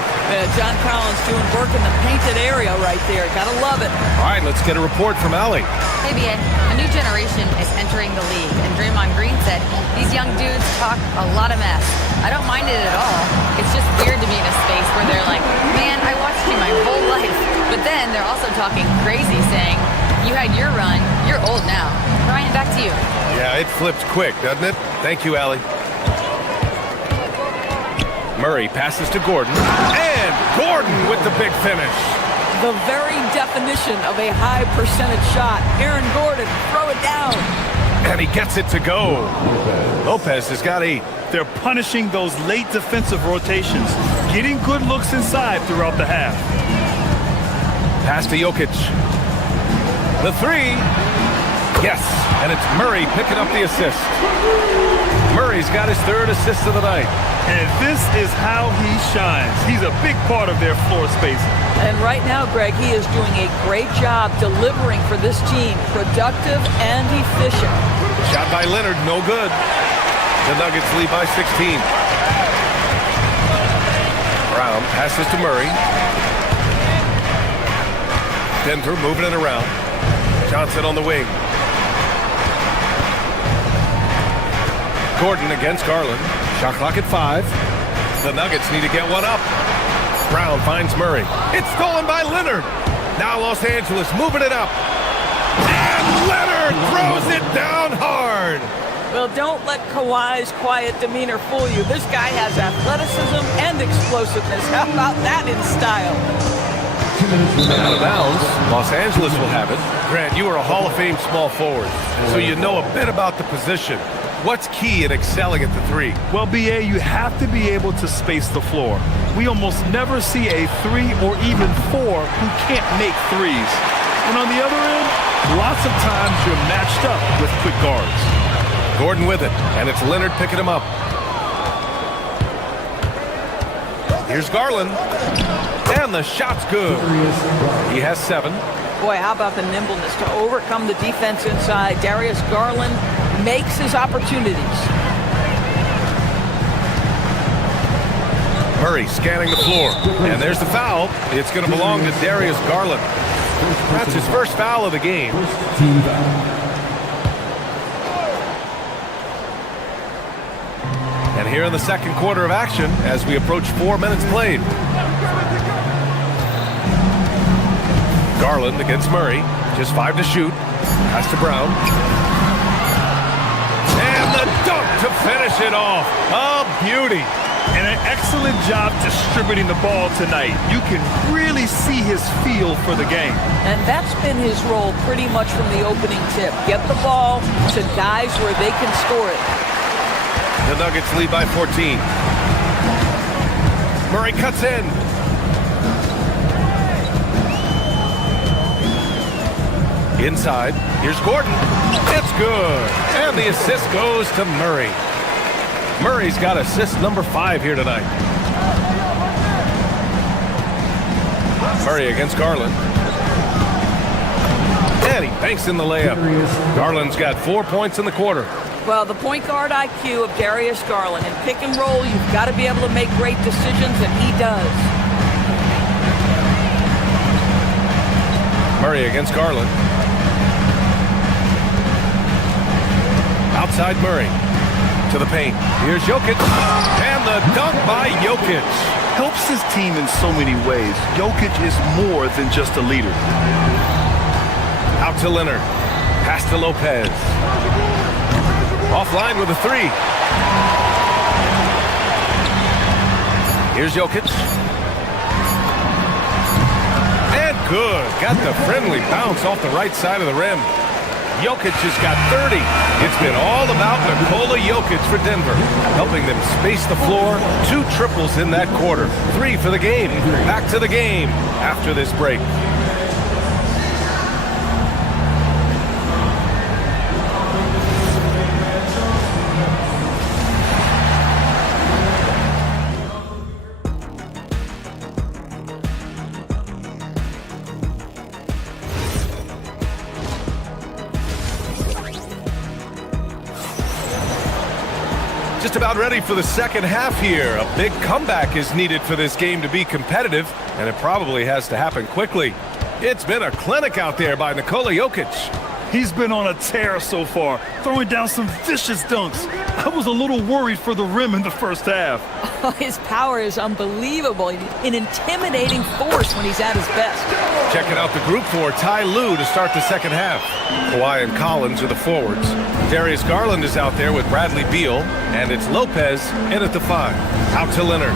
John Collins doing work in the painted area right there. Gotta love it. All right, let's get a report from Allie. Hey, BA, a new generation is entering the league, and Draymond Green said these young dudes talk a lot of mess. I don't mind it at all. It's just weird to be in a space where they're like, man, I watched you my whole life. But then they're also talking crazy, saying, you had your run, you're old now. Ryan, back to you. Yeah, it flipped quick, doesn't it? Thank you, Allie. Murray passes to Gordon, and Gordon with the big finish. The very definition of a high percentage shot. Aaron Gordon, throw it down. And he gets it to go. Lopez has got 8. They're punishing those late defensive rotations, getting good looks inside throughout the half. Pass to Jokic. The 3. Yes, and it's Murray picking up the assist. Murray's got his 3rd assist of the night. And this is how he shines. He's a big part of their floor spacing. And right now, Greg, he is doing a great job delivering for this team. Productive and efficient. Shot by Leonard, no good. The Nuggets lead by 16. Brown passes to Murray. Denver moving it around. Johnson on the wing. Gordon against Garland. Shot clock at 5. The Nuggets need to get one up. Brown finds Murray. It's stolen by Leonard. Now Los Angeles moving it up. And Leonard throws it down hard. Well, don't let Kawhi's quiet demeanor fool you. This guy has athleticism and explosiveness. How about that in style? Out of bounds. Los Angeles will have it. Grant, you are a Hall of Fame small forward, so you know a bit about the position. What's key in excelling at the 3? Well, BA, you have to be able to space the floor. We almost never see a 3 or even 4 who can't make threes. And on the other end, lots of times you're matched up with quick guards. Gordon with it, and it's Leonard picking him up. Here's Garland, and the shot's good. He has 7. Boy, how about the nimbleness to overcome the defense inside. Darius Garland makes his opportunities. Murray scanning the floor, and there's the foul. It's going to belong to Darius Garland. That's his first foul of the game. And here in the second quarter of action, as we approach 4 minutes played. Garland against Murray, just 5 to shoot. Pass to Brown. And the dunk to finish it off. A beauty. And an excellent job distributing the ball tonight. You can really see his feel for the game. And that's been his role pretty much from the opening tip. Get the ball to guys where they can score it. The Nuggets lead by 14. Murray cuts in. Inside, here's Gordon. It's good. And the assist goes to Murray. Murray's got assist number 5 here tonight. Murray against Garland. And he banks in the layup. Garland's got 4 points in the quarter. Well, the point guard IQ of Darius Garland. In pick and roll, you've got to be able to make great decisions, and he does. Murray against Garland. Outside Murray. To the paint. Here's Jokic. And the dunk by Jokic. Helps his team in so many ways. Jokic is more than just a leader. Out to Leonard. Pass to Lopez. Offline with a 3. Here's Jokic. And good. Got the friendly bounce off the right side of the rim. Jokic has got 30. It's been all about Nikola Jokic for Denver, helping them space the floor. 2 triples in that quarter. 3 for the game. Back to the game after this break. just about ready for the second half here. A big comeback is needed for this game to be competitive, and it probably has to happen quickly. It's been a clinic out there by Nikola Jokic. He's been on a tear so far, throwing down some vicious dunks. I was a little worried for the rim in the first half. Oh, his power is unbelievable. An intimidating force when he's at his best. Checking out the group for Ty Lue to start the second half. Kawhi and Collins are the forwards. Darius Garland is out there with Bradley Beal, and it's Lopez in at the 5. Out to Leonard.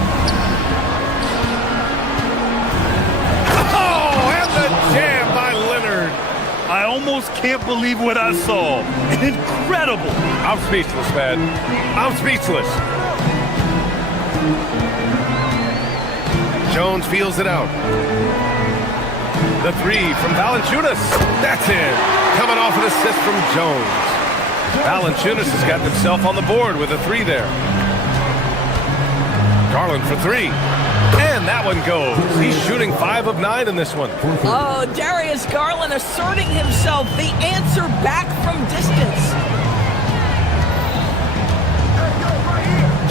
Oh, and the jam by Leonard. I almost can't believe what I saw. Incredible. I'm speechless, man. I'm speechless. Jones feels it out. The 3 from Valanciunas. That's in. Coming off an assist from Jones. Valanciunas has got himself on the board with a 3 there. Garland for 3. And that one goes. He's shooting 5 of 9 in this one. Oh, Darius Garland asserting himself. The answer back from distance.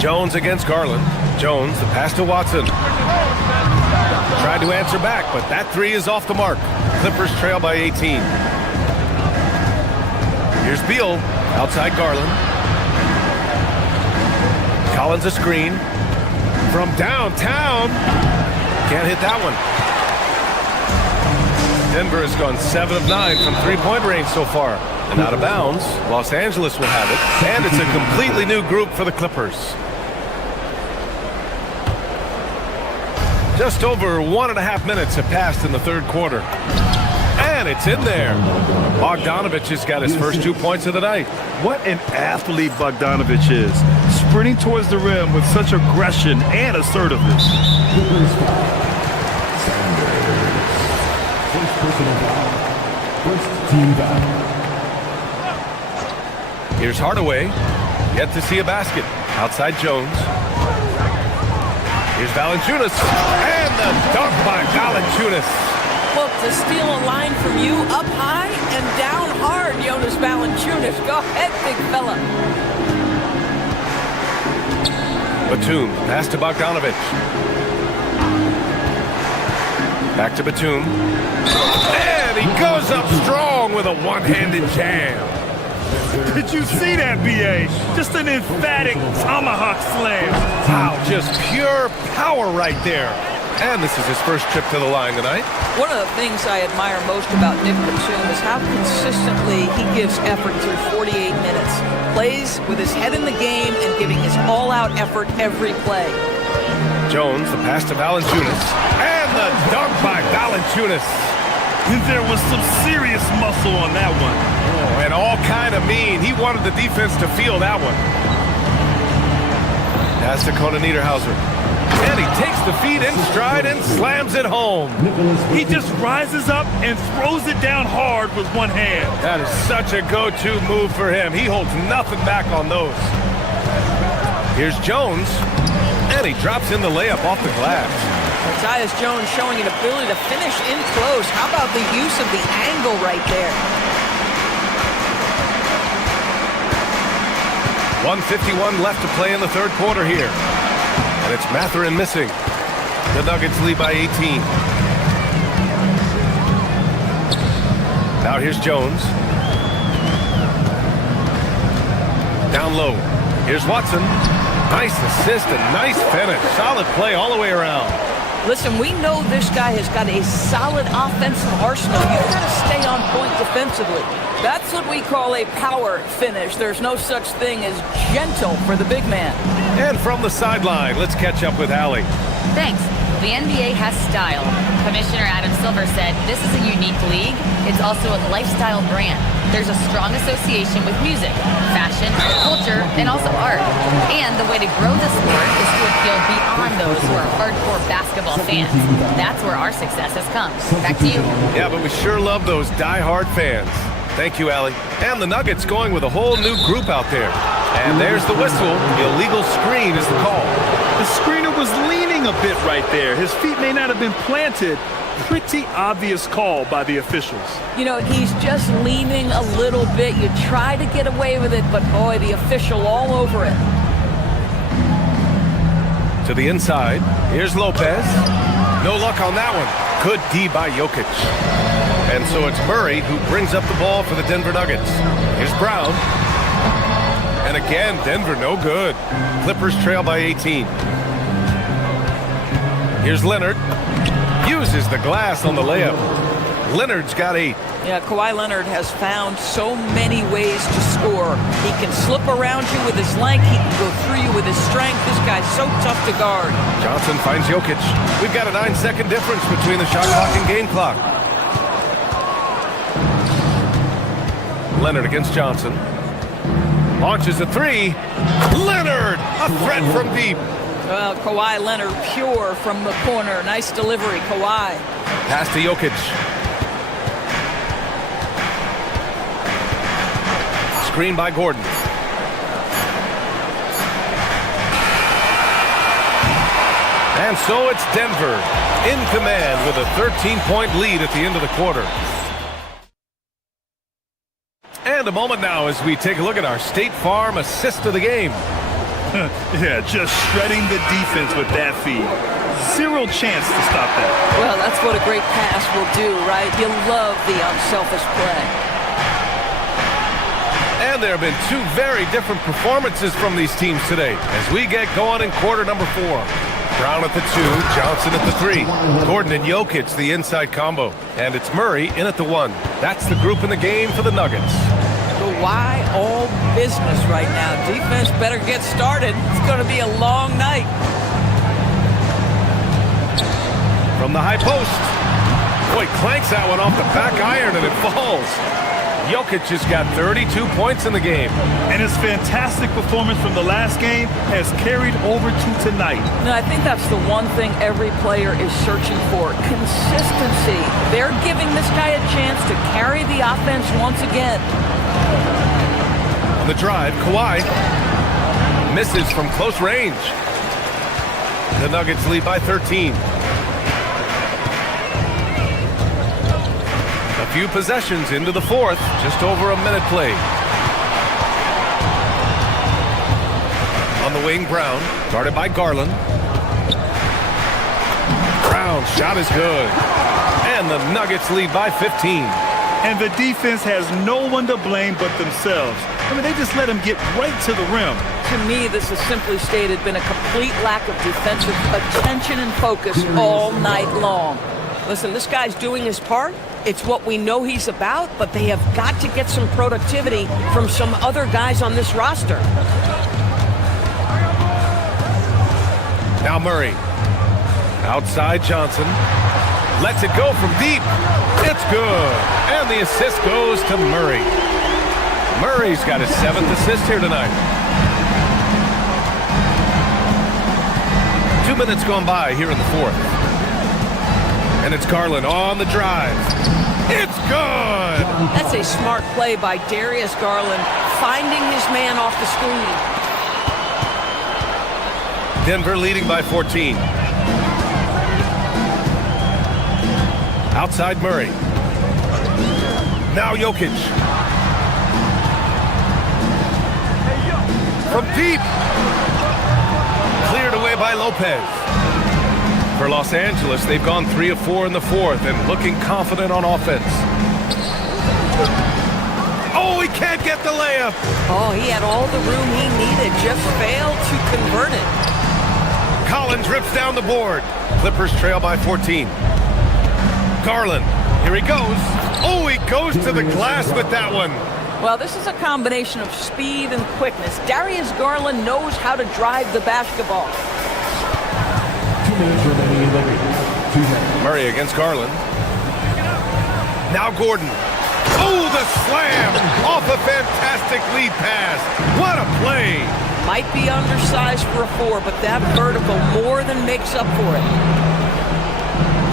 Jones against Garland. Jones, the pass to Watson. Tried to answer back, but that 3 is off the mark. Clippers trail by 18. Here's Beal, outside Garland. Collins a screen. From downtown. Can't hit that one. Denver has gone 7 of 9 from three-point range so far. And out of bounds, Los Angeles will have it. And it's a completely new group for the Clippers. Just over 1.5 minutes have passed in the third quarter. And it's in there. Bogdanovich has got his first 2 points of the night. What an athlete Bogdanovich is. Sprinting towards the rim with such aggression and assertiveness. Here's Hardaway. Yet to see a basket. Outside Jones. Here's Valanciunas. And the dunk by Valanciunas. Look, to steal a line from you up high and down hard, Jonas Valanciunas. Go ahead, big fella. Batum, pass to Bogdanovich. Back to Batum. And he goes up strong with a one-handed jam. Did you see that, B.A.? Just an emphatic tomahawk slam. Wow, just pure power right there. And this is his first trip to the line tonight. One of the things I admire most about Nick Batum is how consistently he gives effort through 48 minutes. Plays with his head in the game and giving his all-out effort every play. Jones, the pass to Valanciunas. And the dunk by Valanciunas. There was some serious muscle on that one. Oh, and all kind of mean. He wanted the defense to feel that one. Pass to Conan Niederhauser. And he takes the feed in stride and slams it home. He just rises up and throws it down hard with one hand. That is such a go-to move for him. He holds nothing back on those. Here's Jones. And he drops in the layup off the glass. Tyus Jones showing an ability to finish in close. How about the use of the angle right there? 1:51 left to play in the third quarter here. And it's Mathurin missing. The Nuggets lead by 18. Now here's Jones. Down low. Here's Watson. Nice assist and nice finish. Solid play all the way around. Listen, we know this guy has got a solid offensive arsenal. You've got to stay on point defensively. That's what we call a power finish. There's no such thing as gentle for the big man. And from the sideline, let's catch up with Allie. Thanks. The NBA has style. Commissioner Adam Silver said this is a unique league. It's also a lifestyle brand. There's a strong association with music, fashion, culture, and also art. And the way to grow the sport is to appeal beyond those who are hardcore basketball fans. That's where our success has come. Back to you. Yeah, but we sure love those die-hard fans. Thank you, Allie. And the Nuggets going with a whole new group out there. And there's the whistle. Illegal screen is the call. The screener was leaning a bit right there. His feet may not have been planted. Pretty obvious call by the officials. You know, he's just leaning a little bit. You try to get away with it, but boy, the official all over it. To the inside. Here's Lopez. No luck on that one. Good D by Jokic. And so it's Murray who brings up the ball for the Denver Nuggets. Here's Brown. And again, Denver no good. Clippers trail by 18. Here's Leonard. Uses the glass on the layup. Leonard's got 8. Yeah, Kawhi Leonard has found so many ways to score. He can slip around you with his length. He can go through you with his strength. This guy's so tough to guard. Johnson finds Jokic. We've got a 9-second difference between the shot clock and game clock. Leonard against Johnson. Launches a 3. Leonard! A threat from deep. Well, Kawhi Leonard pure from the corner. Nice delivery, Kawhi. Pass to Jokic. Screen by Gordon. And so it's Denver in command with a 13-point lead at the end of the quarter. And a moment now as we take a look at our State Farm assist of the game. Yeah, just shredding the defense with that feed. Zero chance to stop that. Well, that's what a great pass will do, right? You love the unselfish play. And there have been 2 very different performances from these teams today as we get going in quarter number 4. Brown at the 2, Johnson at the 3. Gordon and Jokic, the inside combo. And it's Murray in at the 1. That's the group in the game for the Nuggets. Kawhi all business right now. Defense better get started. It's going to be a long night. From the high post. Boy, clanks that one off the back iron and it falls. Jokic has got 32 points in the game. And his fantastic performance from the last game has carried over to tonight. No, I think that's the one thing every player is searching for. Consistency. They're giving this guy a chance to carry the offense once again. On the drive, Kawhi misses from close range. The Nuggets lead by 13. A few possessions into the 4th, just over a minute played. On the wing, Brown, guarded by Garland. Brown's shot is good. And the Nuggets lead by 15. And the defense has no one to blame but themselves. I mean, they just let him get right to the rim. To me, this has simply stated been a complete lack of defensive attention and focus all night long. Listen, this guy's doing his part. It's what we know he's about, but they have got to get some productivity from some other guys on this roster. Now Murray. Outside Johnson. Lets it go from deep. It's good. And the assist goes to Murray. Murray's got his 7th assist here tonight. 2 minutes gone by here in the 4th. And it's Garland on the drive. It's good! That's a smart play by Darius Garland, finding his man off the screen. Denver leading by 14. Outside Murray. Now Jokic. From deep. Cleared away by Lopez. For Los Angeles, they've gone 3 of 4 in the 4th and looking confident on offense. Oh, he can't get the layup. Oh, he had all the room he needed, just failed to convert it. Collins rips down the board. Clippers trail by 14. Garland, here he goes. Oh, he goes to the glass with that one. Well, this is a combination of speed and quickness. Darius Garland knows how to drive the basketball. 2 minutes remaining in the lead. Murray against Garland. Now Gordon. Oh, the slam off a fantastic lead pass. What a play. Might be undersized for a 4, but that vertical more than makes up for it.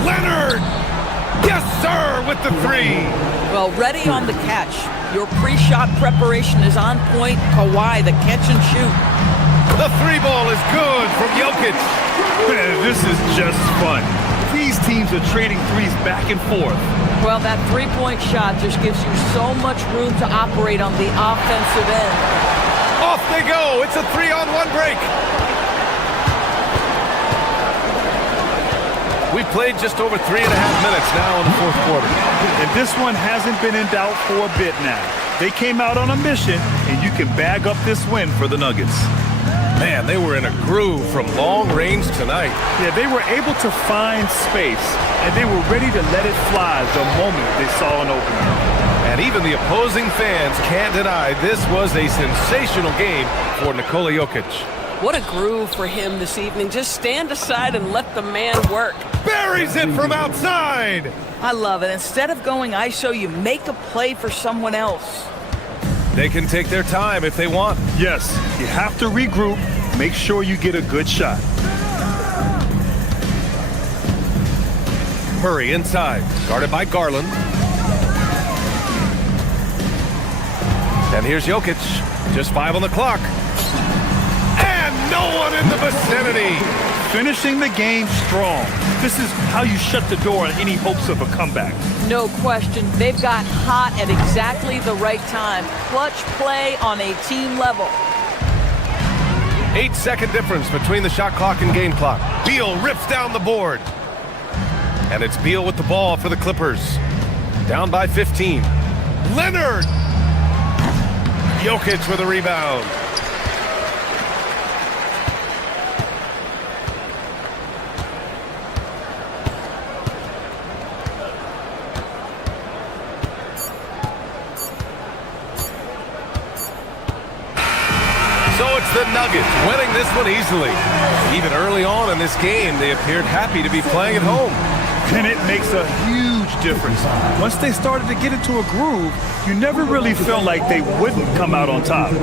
Leonard. Yes, sir, with the 3. Well, ready on the catch. Your pre-shot preparation is on point. Kawhi, the catch and shoot. The 3 ball is good from Jokic. This is just fun. These teams are trading threes back and forth. Well, that 3-point shot just gives you so much room to operate on the offensive end. Off they go. It's a 3-on-1 break. We played just over 3.5 minutes now in the fourth quarter. And this one hasn't been in doubt for a bit now. They came out on a mission, and you can bag up this win for the Nuggets. Man, they were in a groove from long range tonight. Yeah, they were able to find space, and they were ready to let it fly the moment they saw an opening. And even the opposing fans can't deny this was a sensational game for Nikola Jokic. What a groove for him this evening. Just stand aside and let the man work. Buries it from outside. I love it. Instead of going ISO, you make a play for someone else. They can take their time if they want. Yes, you have to regroup. Make sure you get a good shot. Murray inside, guarded by Garland. And here's Jokic, just 5 on the clock. And no one in the vicinity. Finishing the game strong. This is how you shut the door on any hopes of a comeback. No question. They've got hot at exactly the right time. Clutch play on a team level. 8-second difference between the shot clock and game clock. Beal rips down the board. And it's Beal with the ball for the Clippers. Down by 15. Leonard! Jokic with a rebound. The Nuggets winning this one easily. Even early on in this game, they appeared happy to be playing at home. And it makes a huge difference. Once they started to get into a groove, you never really felt like they wouldn't come out on top.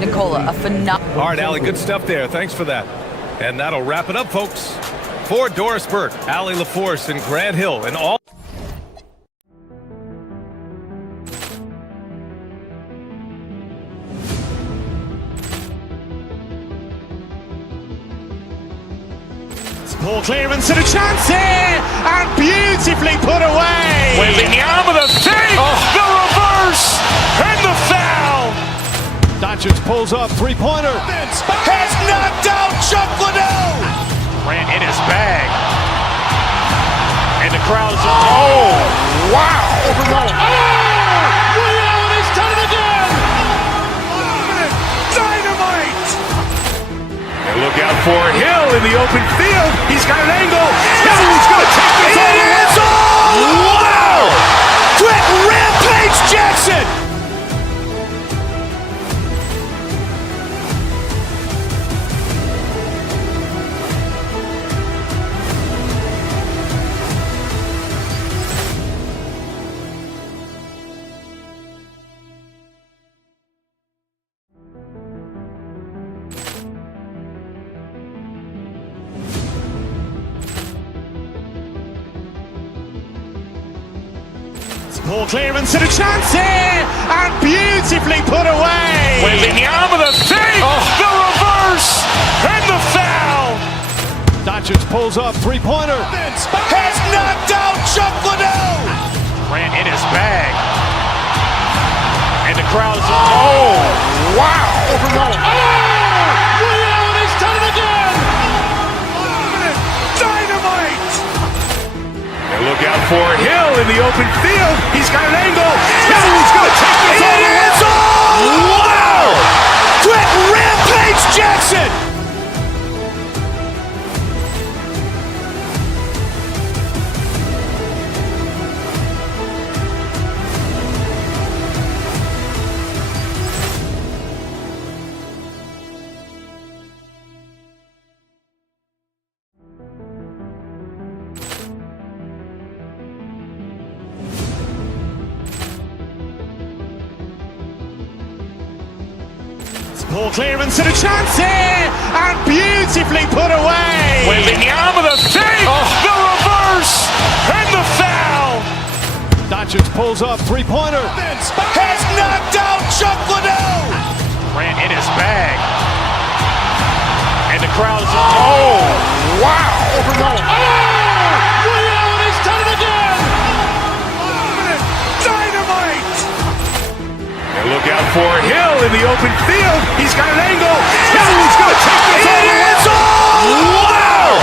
Nikola, a phenomenal. All right, Allie, good stuff there. Thanks for that. And that'll wrap it up, folks. For Doris Burke, Allie LaForce, and Grant Hill, and all. Ball clearance and a chance here, and beautifully put away. Wembanyama the save, the reverse, and the foul. Doncic pulls up, three-pointer. Has knocked out Chuck Liddell. Grant in his bag. And the crowd is, oh, wow. Ray Allen has done it again. Dynamite. And look out for Hill in the open field. He's got an angle. Now he's going to take this all the way. Wow! Grant Rampage Jackson. Ball clearance and a chance here, and beautifully put away. Wembanyama the save, the reverse, and the foul. Doncic pulls up, three-pointer. Has knocked out Chuck Liddell. Grant in his bag. And the crowd is, oh, wow. Ray Allen has done it again. Dynamite. And look out for Hill in the open field. He's got an angle. Now he's going to take this all the way. Wow! Grant Rampage Jackson. Ball clearance and a chance here, and beautifully put away. Wembanyama the save, the reverse, and the foul. Doncic pulls up, three-pointer. Has knocked out Chuck Liddell. Grant in his bag. And the crowd is, oh, wow. Ray Allen has done it again. Dynamite. And look out for Hill in the open field. He's got an angle. Now he's going to take this all the way. Wow!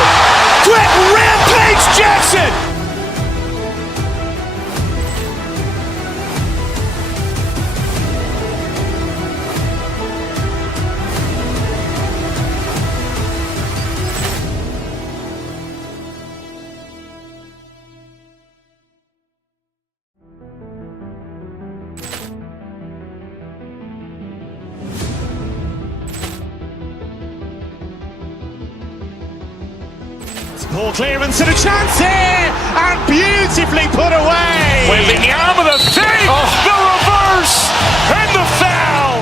Ball clearance and a chance here, and beautifully put away. Wembanyama the save, the reverse, and the foul.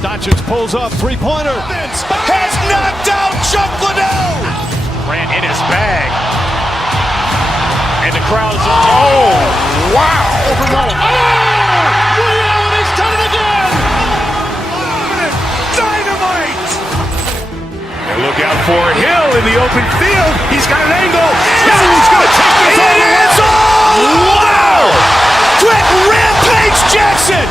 Doncic pulls up, three-pointer. Has knocked out Chuck Liddell. Ran in his bag. And the crowd's wow. Ray Allen, he's done it again. Dynamite. And look out for Hill in the open field. He's got an angle. He's going to take this all the way. Wow! Quick Rampage Jackson.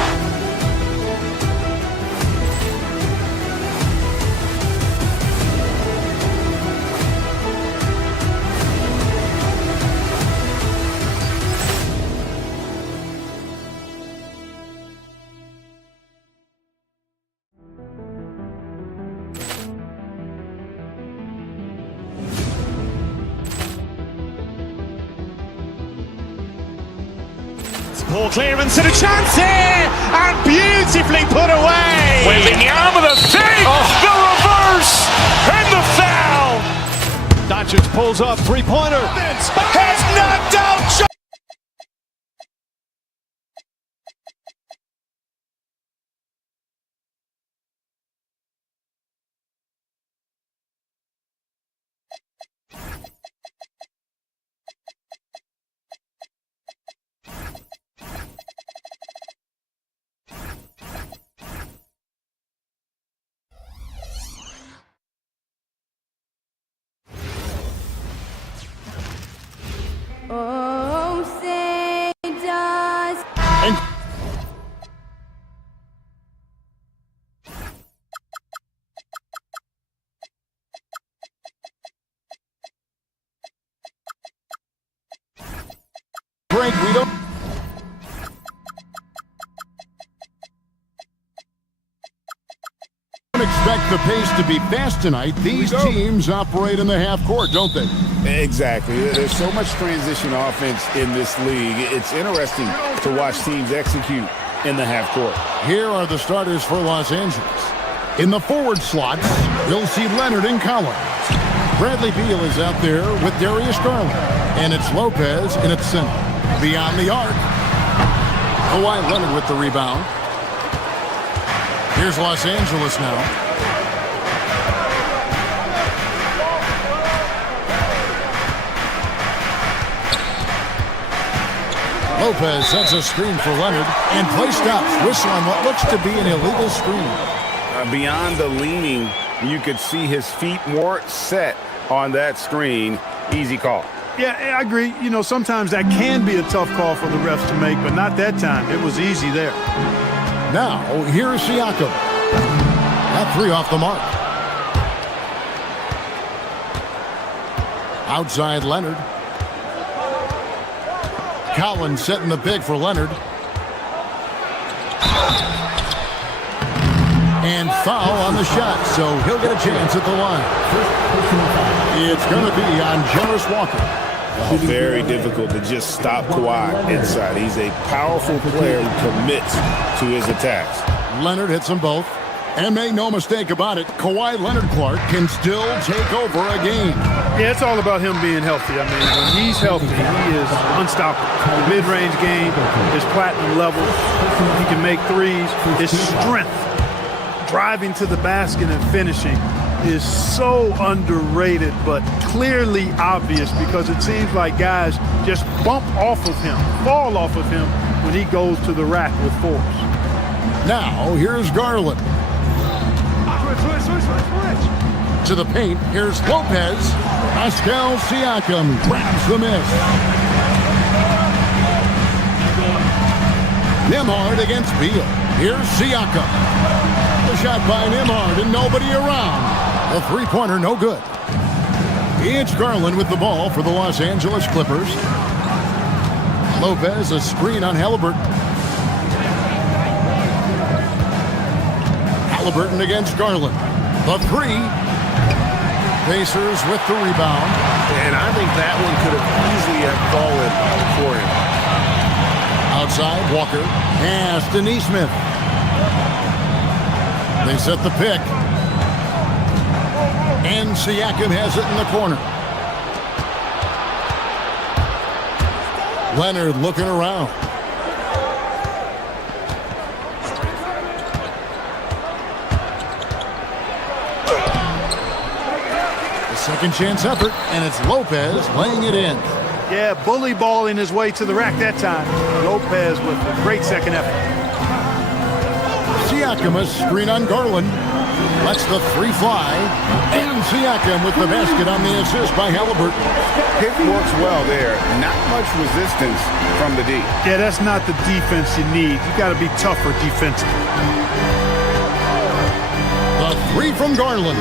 Ball clearance and a chance here, and beautifully put away. Wembanyama the save, the reverse, and the foul. Doncic pulls up, three-pointer. Has knocked out Chuck. Oh, say does. Break, we don't expect the pace to be fast tonight. These teams operate in the half court, don't they? Exactly. There's so much transition offense in this league. It's interesting to watch teams execute in the half court. Here are the starters for Los Angeles. In the forward slots, you'll see Leonard and Collins. Bradley Beal is out there with Darius Garland. And it's Lopez in its center. Beyond the arc, Kawhi Leonard with the rebound. Here's Los Angeles now. Lopez sets a screen for Leonard, and play stops. Whistle on what looks to be an illegal screen. Beyond the leaning, you could see his feet more set on that screen. Easy call. Yeah, I agree. You know, sometimes that can be a tough call for the refs to make, but not that time. It was easy there. Now, here's Siakam. That three off the mark. Outside Leonard. Collins setting the pick for Leonard. And foul on the shot, so he'll get a chance at the line. It's going to be on Jarris Walker. Very difficult to just stop Kawhi inside. He's a powerful player who commits to his attacks. Leonard hits them both. And make no mistake about it, Kawhi Leonard Clark can still take over a game. Yeah, it's all about him being healthy. I mean, when he's healthy, he is unstoppable. The mid-range game is platinum level. He can make threes. His strength, driving to the basket and finishing, is so underrated, but clearly obvious because it seems like guys just bump off of him, fall off of him when he goes to the rack with force. Now, here's Garland. Switch. To the paint, here's Lopez. Pascal Siakam grabs the miss. Nembhard against Beal. Here's Siakam. The shot by Nembhard and nobody around. The three-pointer no good. It's Garland with the ball for the Los Angeles Clippers. Lopez, a screen on Halliburton. Halliburton against Garland. The three. Pacers with the rebound. And I think that one could have easily have fallen for him. Outside, Walker. Pass to Nesmith. They set the pick. And Siakam has it in the corner. Leonard looking around. The second chance effort, and it's Lopez laying it in. Yeah, bully balling his way to the rack that time. Lopez with a great second effort. Siakam, a screen on Garland. Lets the three fly. And Siakam with the basket on the assist by Halliburton. Pick works well there. Not much resistance from the D. Yeah, that's not the defense you need. You got to be tougher defensively. The three from Garland.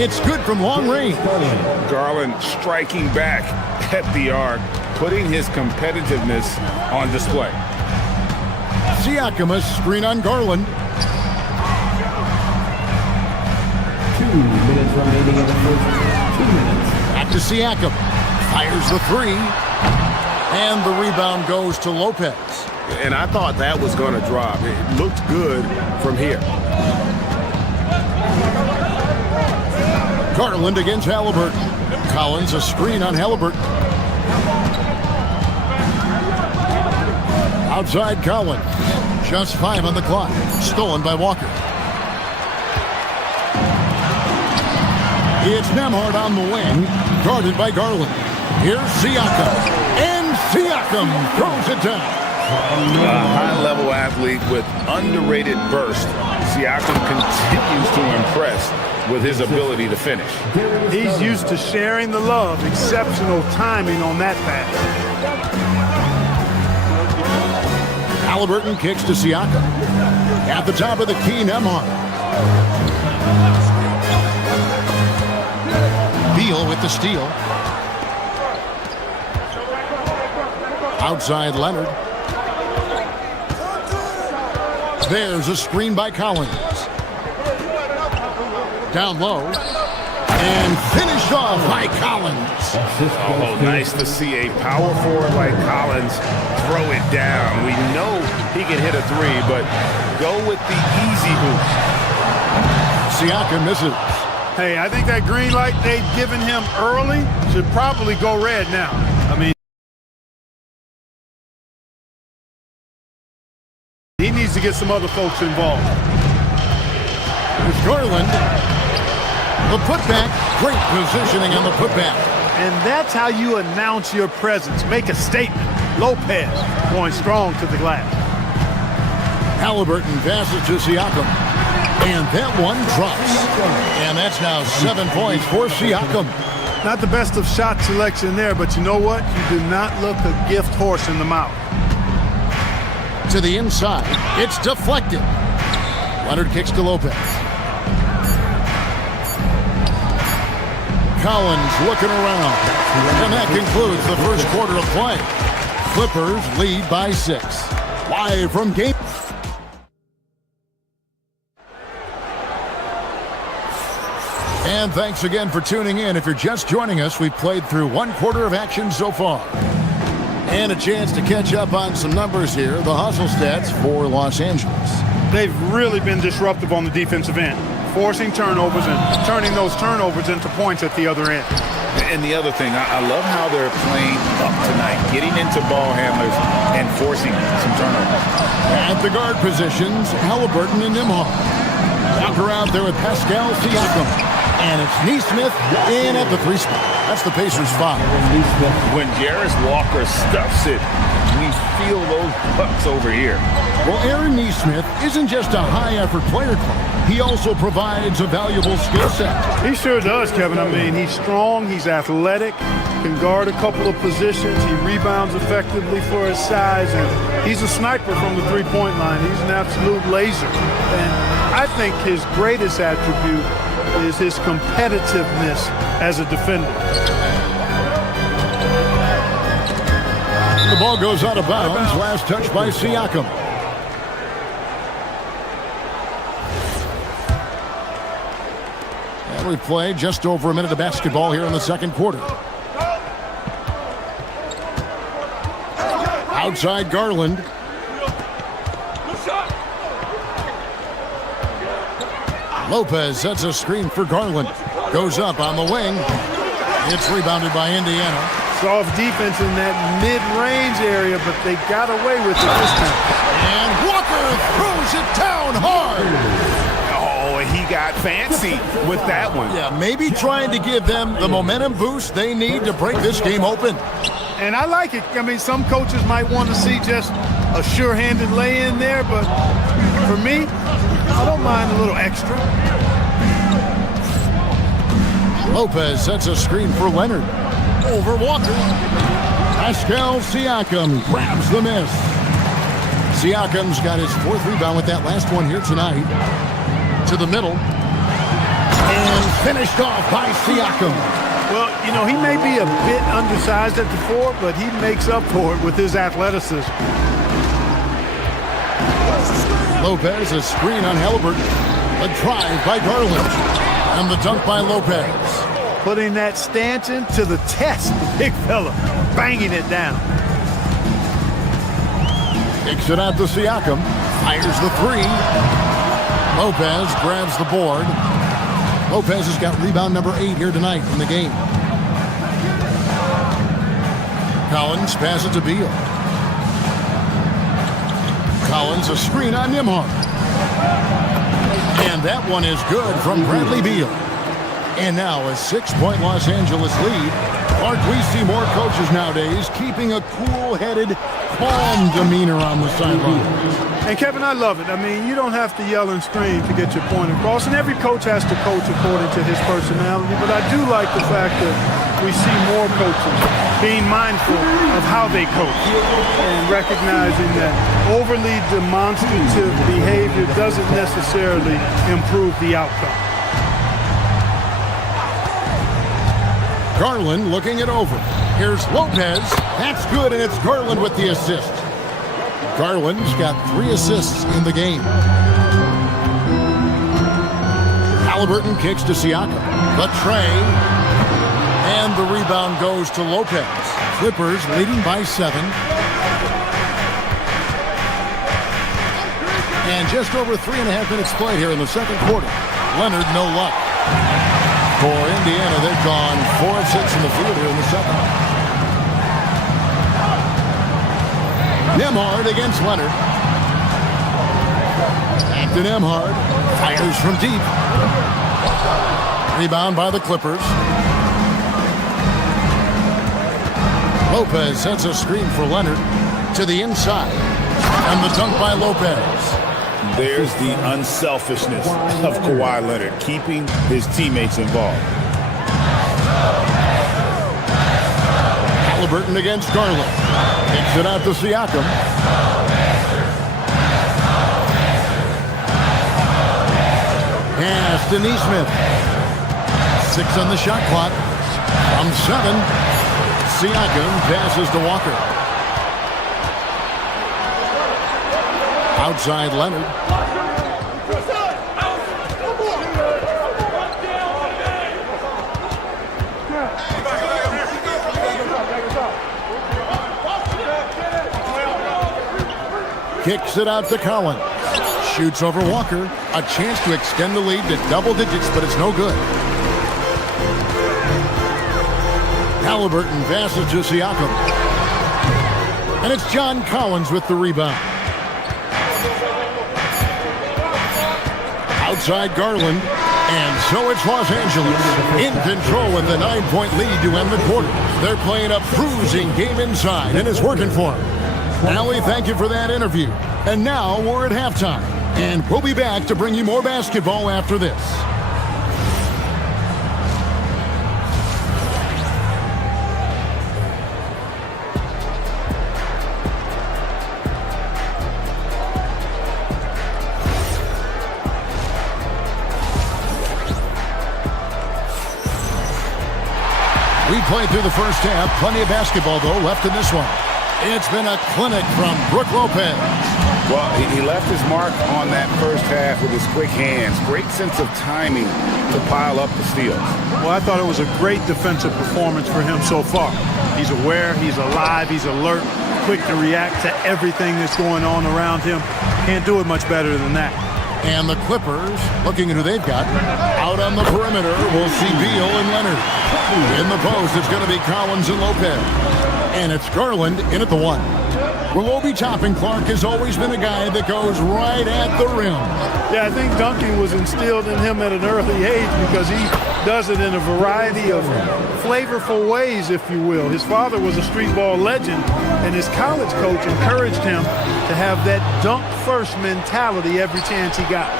It's good from long range. Garland striking back at the arc, putting his competitiveness on display. Siakam, a screen on Garland. 2 minutes remaining in the first. 2 minutes. Back to Siakam. Fires the three. And the rebound goes to Lopez. And I thought that was going to drop. It looked good from here. Garland against Halliburton. Collins, a screen on Halliburton. Outside Collins. Just 5 on the clock. Stolen by Walker. It's Nembhard on the wing. Guarded by Garland. Here's Siakam. And Siakam throws it down. A high-level athlete with underrated burst. Siakam continues to impress with his ability to finish. He's used to sharing the love. Exceptional timing on that pass. Halliburton kicks to Siakam. At the top of the key, Nembhard. Beal with the steal. Outside Leonard. There's a screen by Collins. Down low. And finished off by Collins. Oh, nice to see a power forward like Collins throw it down. We know he can hit a three, but go with the easy hoop. Siakam misses. Hey, I think that green light they've given him early should probably go red now. I mean, he needs to get some other folks involved. There's Garland. The putback. Great positioning on the putback. And that's how you announce your presence. Make a statement. Lopez going strong to the glass. Halliburton passes to Siakam. And that one drops. And that's now 7 points for Siakam. Not the best of shot selection there, but you know what? You do not look a gift horse in the mouth. To the inside. It's deflected. Leonard kicks to Lopez. Collins looking around. And that concludes the first quarter of play. Clippers lead by 6. Live from game. And thanks again for tuning in. If you're just joining us, we've played through 1 quarter of action so far. And a chance to catch up on some numbers here. The hustle stats for Los Angeles. They've really been disruptive on the defensive end, forcing turnovers and turning those turnovers into points at the other end. And the other thing, I love how they're playing up tonight, getting into ball handlers and forcing some turnovers. At the guard positions, Halliburton and Nembhard. Walker out there with Pascal Siakam. And it's Nesmith in at the 3 spot. That's the Pacers' foul. When Jarris Walker stuffs it, we feel those bucks over here. Well, Aaron Nesmith isn't just a high-effort player. He also provides a valuable skill set. He sure does, Kevin. I mean, he's strong, he's athletic, can guard a couple of positions, he rebounds effectively for his size, and he's a sniper from the three-point line. He's an absolute laser. And I think his greatest attribute is his competitiveness as a defender. The ball goes out of bounds. Last touch by Siakam. And we've played just over a minute of basketball here in the second quarter. Outside Garland. Lopez sets a screen for Garland. Goes up on the wing. It's rebounded by Indiana. Soft defense in that mid-range area, but they got away with it this time. And Walker throws it down hard. Oh, he got fancy with that one. Yeah, maybe trying to give them the momentum boost they need to break this game open. And I like it. I mean, some coaches might want to see just a sure-handed lay-in there, but for me, I don't mind a little extra. Lopez sets a screen for Leonard. Over Walker. Pascal Siakam grabs the miss. Siakam's got his 4th rebound with that last one here tonight. To the middle. And finished off by Siakam. Well, you know, he may be a bit undersized at the 4, but he makes up for it with his athleticism. Lopez, a screen on Halliburton. A drive by Garland. And the dunk by Lopez. Putting that stanchion to the test, the big fella, banging it down. Kicks it out to Siakam. Fires the 3. Lopez grabs the board. Lopez has got rebound number 8 here tonight in the game. Collins passes to Beal. Collins, a screen on Nembhard. And that one is good from Bradley Beal. And now a 6-point Los Angeles lead. Clark, we see more coaches nowadays keeping a cool-headed, calm demeanor on the sideline. And Kevin, I love it. I mean, you don't have to yell and scream to get your point across, and every coach has to coach according to his personality, but I do like the fact that we see more coaches being mindful of how they coach and recognizing that overly demonstrative behavior doesn't necessarily improve the outcome. Garland looking it over. Here's Lopez. That's good, and it's Garland with the assist. Garland's got 3 assists in the game. Halliburton kicks to Siakam. The tray. And the rebound goes to Lopez. Clippers leading by 7. And just over 3.5 minutes played here in the second quarter. Leonard, no luck. For Indiana, they've gone 4 of 6 in the field here in the second. Nembhard against Leonard. Back to Nembhard. Fires from deep. Rebound by the Clippers. Lopez sets a screen for Leonard to the inside. And the dunk by Lopez. There's the unselfishness of Kawhi Leonard, keeping his teammates involved. Halliburton against Garland. Takes it out to Siakam. Pass to Nesmith. 6 on the shot clock. From 7. Siakam passes to Walker. Outside Leonard. Kicks it out to Collins. Shoots over Walker. A chance to extend the lead to double digits, but it's no good. Halliburton passes to Siakam. And it's John Collins with the rebound. Outside Garland. And so it's Los Angeles in control with the 9-point lead to end the quarter. They're playing a bruising game inside, and it's working for them. Allie, thank you for that interview. And now we're at halftime. And we'll be back to bring you more basketball after this. We played through the first half. Plenty of basketball, though, left in this one. It's been a clinic from Brook Lopez. Well, he left his mark on that first half with his quick hands. Great sense of timing to pile up the steals. Well, I thought it was a great defensive performance for him so far. He's aware, he's alive, he's alert, quick to react to everything that's going on around him. Can't do it much better than that. And the Clippers, looking at who they've got, out on the perimeter, we'll see Beal and Leonard. In the post, it's going to be Collins and Lopez. And it's Garland in at the 1. Well, Obi Toppin Clark has always been a guy that goes right at the rim. Yeah, I think dunking was instilled in him at an early age because he does it in a variety of flavorful ways, if you will. His father was a street ball legend, and his college coach encouraged him to have that dunk-first mentality every chance he got.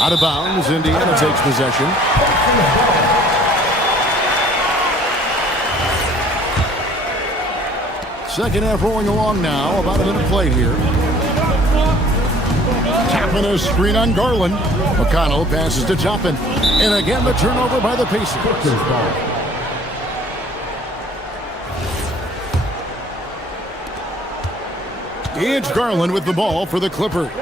Out of bounds, Indiana takes possession. Second half rolling along now. About a minute played here. Tapping a screen on Garland. McConnell passes to Toppin. And again, the turnover by the Pacers. It's Garland with the ball for the Clippers.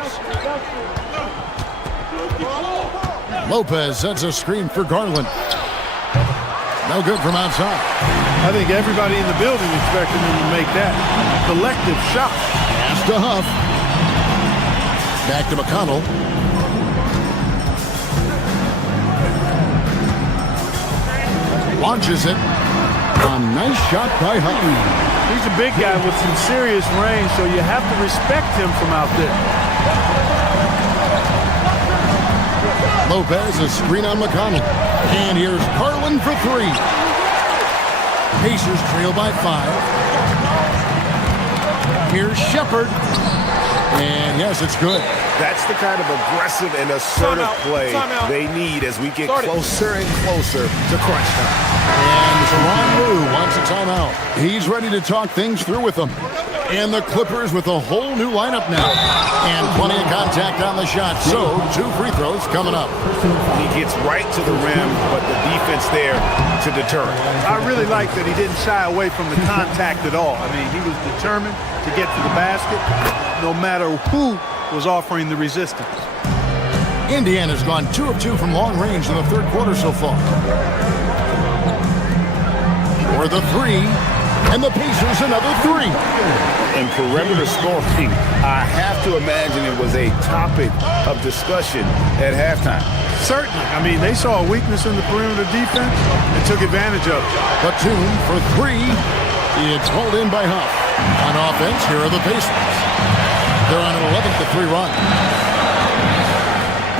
Lopez sets a screen for Garland. No good from outside. I think everybody in the building expected him to make that collective shot. Pass to Huff. Back to McConnell. Launches it. A nice shot by Huff. He's a big guy with some serious range, so you have to respect him from out there. Lopez, a screen on McConnell. And here's Garland for 3. Pacers trail by 5. Here's Shepard. And yes, it's good. That's the kind of aggressive and assertive play they need as we get closer and closer to crunch time. And Tyronn Lue wants a timeout. He's ready to talk things through with them. And the Clippers with a whole new lineup now. And plenty of contact on the shot. So, 2 free throws coming up. He gets right to the rim, but the defense there to deter it. I really like that he didn't shy away from the contact at all. I mean, he was determined to get to the basket no matter who was offering the resistance. Indiana's gone 2 of 2 from long range in the third quarter so far. For the 3. And the Pacers another 3. And perimeter scoring, I have to imagine it was a topic of discussion at halftime. Certainly. I mean, they saw a weakness in the perimeter defense and took advantage of it. Batum for 3. It's pulled in by Huff. On offense, here are the Pacers. They're on an 11-3 run.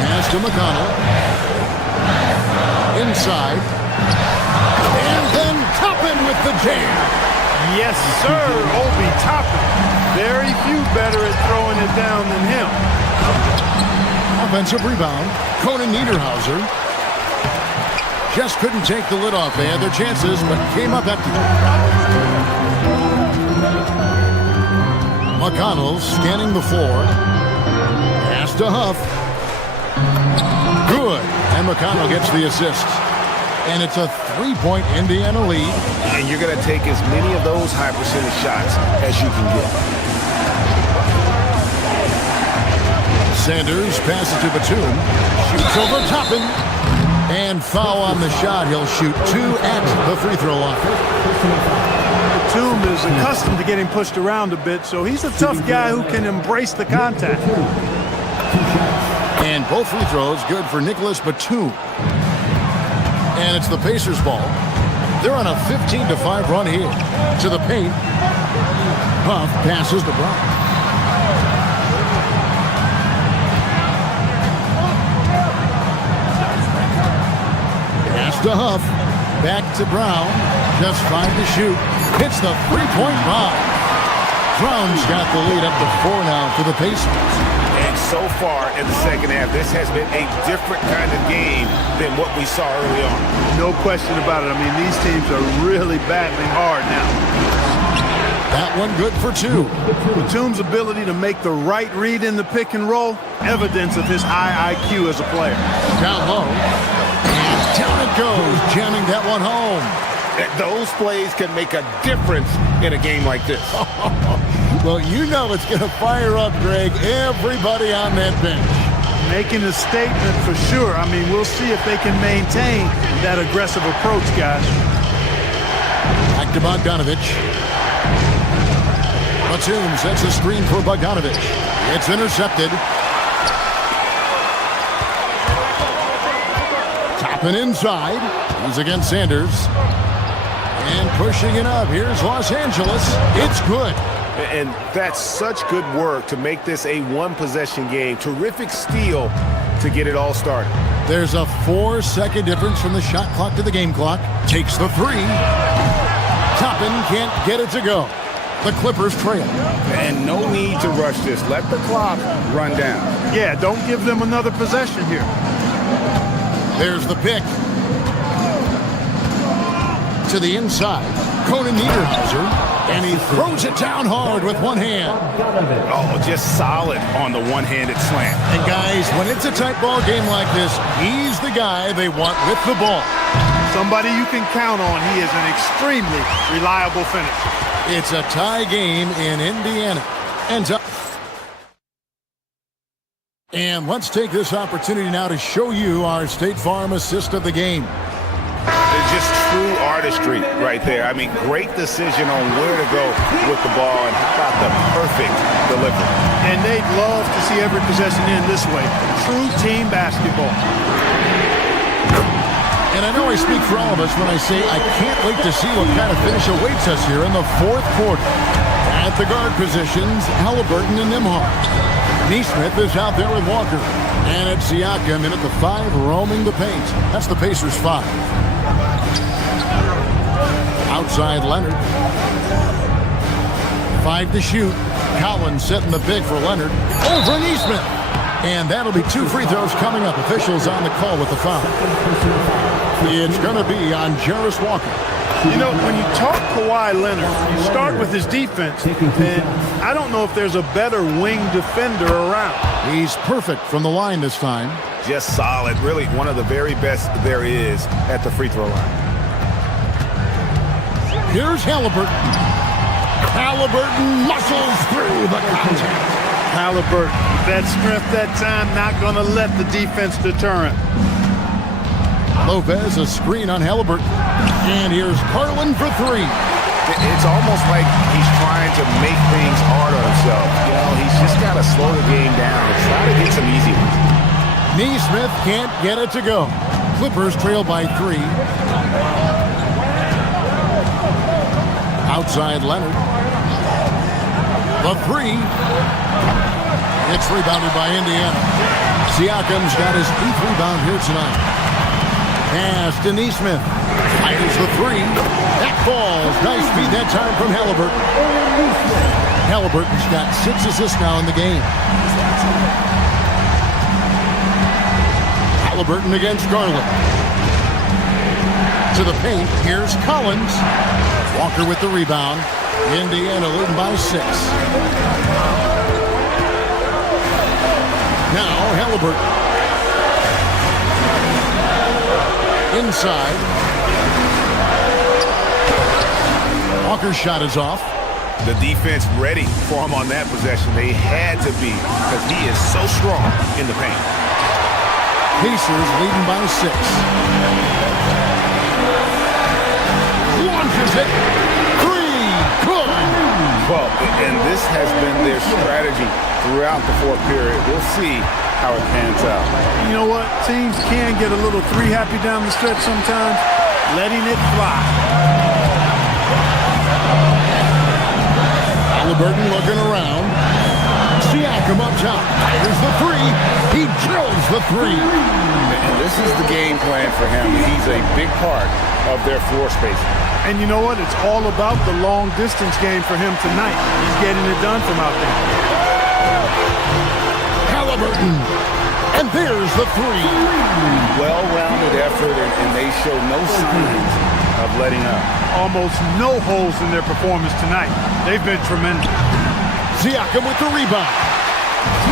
Pass to McConnell. Inside. And then Toppin with the jam. Yes, sir, Obi Toppin. Very few better at throwing it down than him. Offensive rebound. Conan Niederhauser. Just couldn't take the lid off. They had their chances, but came up empty. McConnell scanning the floor. Pass to Huff. Good. And McConnell gets the assist. And it's a 3-point Indiana lead. And you're going to take as many of those high percentage shots as you can get. Sanders passes to Batum. Shoots over Toppin. And foul on the shot. He'll shoot 2 at the free throw line. Batum is accustomed to getting pushed around a bit, so he's a tough guy who can embrace the contact. And both free throws good for Nicholas Batum. And it's the Pacers' ball. They're on a 15-5 run here. To the paint. Huff passes to Brown. Pass to Huff. Back to Brown. Just 5 to shoot. Hits the 3-point run. Brown's got the lead up to 4 now for the Pacers. And so far in the second half, this has been a different kind of game than what we saw early on. No question about it. I mean, these teams are really battling hard now. That one good for 2. Batum's ability to make the right read in the pick and roll, evidence of his high IQ as a player. Down low. And down it goes, jamming that one home. Those plays can make a difference in a game like this. Well, you know it's going to fire up, Greg, everybody on that bench. Making a statement for sure. I mean, we'll see if they can maintain that aggressive approach, guys. Back to Bogdanovich. Batum sets a screen for Bogdanovich. It's intercepted. Topping inside. He's against Sanders. And pushing it up. Here's Los Angeles. It's good. And that's such good work to make this a one-possession game. Terrific steal to get it all started. There's a 4-second difference from the shot clock to the game clock. Takes the three. Toppin can't get it to go. The Clippers trail. And no need to rush this. Let the clock run down. Yeah, don't give them another possession here. There's the pick. To the inside. Conan Niederhauser. And he throws it down hard with one hand. Oh, just solid on the one-handed slam. And guys, when it's a tight ball game like this, he's the guy they want with the ball. Somebody you can count on. He is an extremely reliable finisher. It's a tie game in Indiana. And let's take this opportunity now to show you our State Farm assist of the game. It's just true artistry right there. I mean, great decision on where to go with the ball and how about the perfect delivery. And they'd love to see every possession end this way. True team basketball. And I know I speak for all of us when I say I can't wait to see what kind of finish awaits us here in the fourth quarter. At the guard positions, Halliburton and Nembhard. Nesmith is out there with Walker. And it's Siakam in at the 5, roaming the paint. That's the Pacers' 5. Outside Leonard. 5 to shoot. Collins setting the big for Leonard. Over Nesmith. And that'll be 2 free throws coming up. Officials on the call with the foul. It's going to be on Jarris Walker. You know, when you talk Kawhi Leonard, you start with his defense, and I don't know if there's a better wing defender around. He's perfect from the line this time. Just solid. Really one of the very best there is at the free throw line. Here's Halliburton. Halliburton muscles through the contact. Halliburton, that strength that time, not going to let the defense deter him. Lopez, a screen on Halliburton. And here's Carlin for 3. It's almost like he's trying to make things hard on himself. You know, he's just got to slow the game down and try to get some easy ones. Nesmith can't get it to go. Clippers trail by 3. Outside Leonard. The 3. It's rebounded by Indiana. Siakam's got his 8th rebound here tonight. Pass to Nesmith. Fires the 3. That falls. Nice feed that time from Halliburton. Halliburton's got 6 assists now in the game. Halliburton against Garland. To the paint. Here's Collins. Walker with the rebound. Indiana leading by 6. Now Halliburton. Inside. Walker's shot is off. The defense ready for him on that possession. They had to be because he is so strong in the paint. Pacers leading by 6. Launches it. 3. Good. Well, and this has been their strategy throughout the fourth period. We'll see how it pans out. You know what? Teams can get a little 3 happy down the stretch sometimes. Letting it fly. Halliburton looking around. Siakam up top. Here's the 3. He drills the 3. And this is the game plan for him. He's a big part of their floor spacing. And you know what? It's all about the long distance game for him tonight. He's getting it done from out there. Halliburton. And there's the 3. Well-rounded effort, and they show no signs of letting up. Almost no holes in their performance tonight. They've been tremendous. Siakam with the rebound.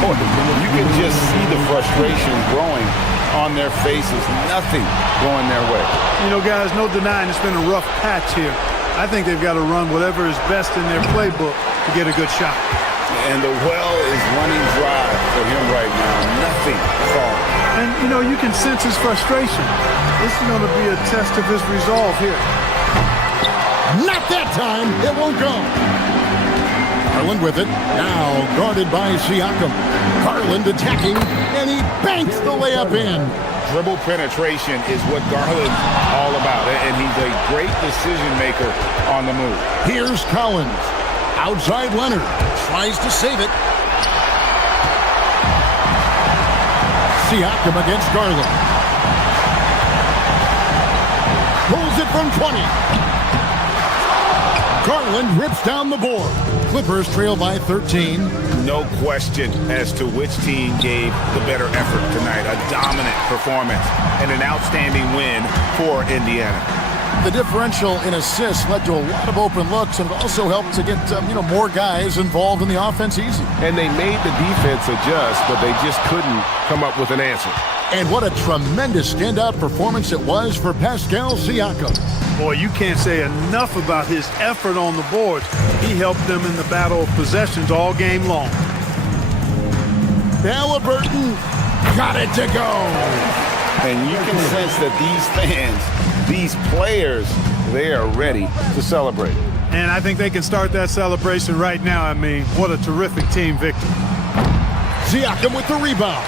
Boy, you can just see the frustration growing on their faces. Nothing going their way. You know, guys, no denying it's been a rough patch here. I think they've got to run whatever is best in their playbook to get a good shot. And the well is running dry for him right now. Nothing falling. And, you know, you can sense his frustration. This is going to be a test of his resolve here. Not that time. It won't go. Garland with it. Now guarded by Siakam. Garland attacking, and he banks the layup in. Dribble penetration is what Garland's all about, and he's a great decision maker on the move. Here's Collins. Outside Leonard. Tries to save it. Siakam against Garland. Pulls it from 20. Garland rips down the board. Clippers trail by 13. No question as to which team gave the better effort tonight. A dominant performance and an outstanding win for Indiana. The differential in assists led to a lot of open looks, and it also helped to get more guys involved in the offense easy. And they made the defense adjust, but they just couldn't come up with an answer. And what a tremendous standout performance it was for Pascal Siakam. Boy, you can't say enough about his effort on the boards. He helped them in the battle of possessions all game long. Halliburton got it to go. And you can sense that these fans, these players, they are ready to celebrate. And I think they can start that celebration right now. I mean, what a terrific team victory. Siakam with the rebound.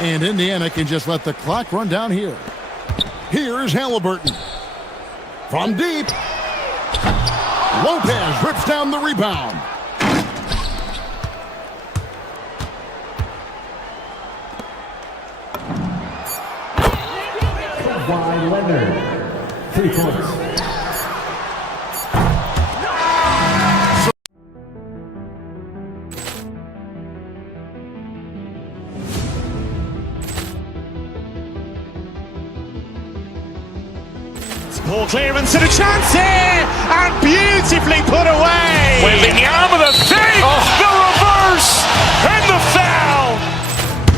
And Indiana can just let the clock run down here. Here's Halliburton. From deep. Lopez rips down the rebound. Kawhi Leonard. 3 points. Ball clearance and a chance here, and beautifully put away. Wembanyama the save, the reverse, and the foul.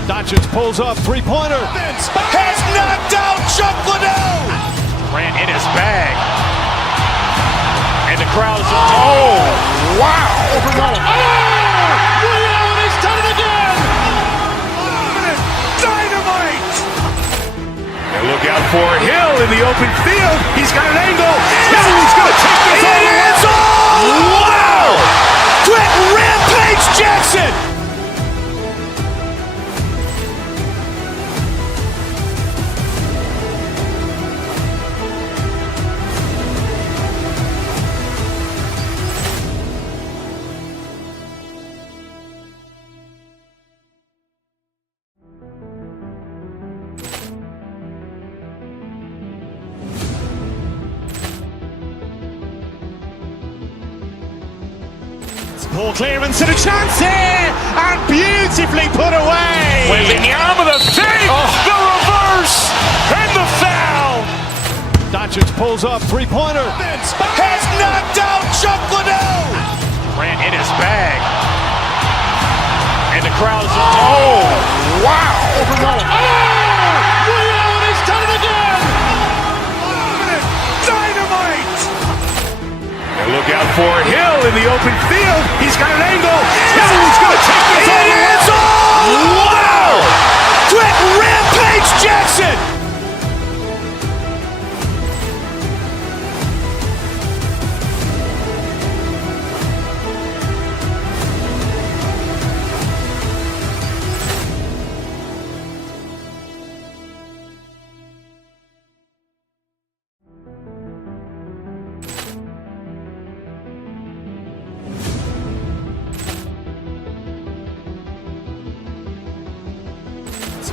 Doncic pulls up, three-pointer. Has knocked out Chuck Liddell. Grant in his bag. And the crowd is, oh, wow. Ray Allen has done it again. Dynamite. And look out for Hill in the open field. He's got an angle. He's going to take this all the way. Wow. Quick Rampage Jackson. Ball clearance and a chance here, and beautifully put away. Wembanyama the save, the reverse, and the foul. Doncic pulls up, three-pointer. Has knocked out Chuck Liddell. Grant in his bag. And the crowd is, oh, wow. Ray Allen has done it again. Dynamite. And look out for Hill in the open field. He's got an angle. He's going to take this all the way. Wow. Quick Rampage Jackson.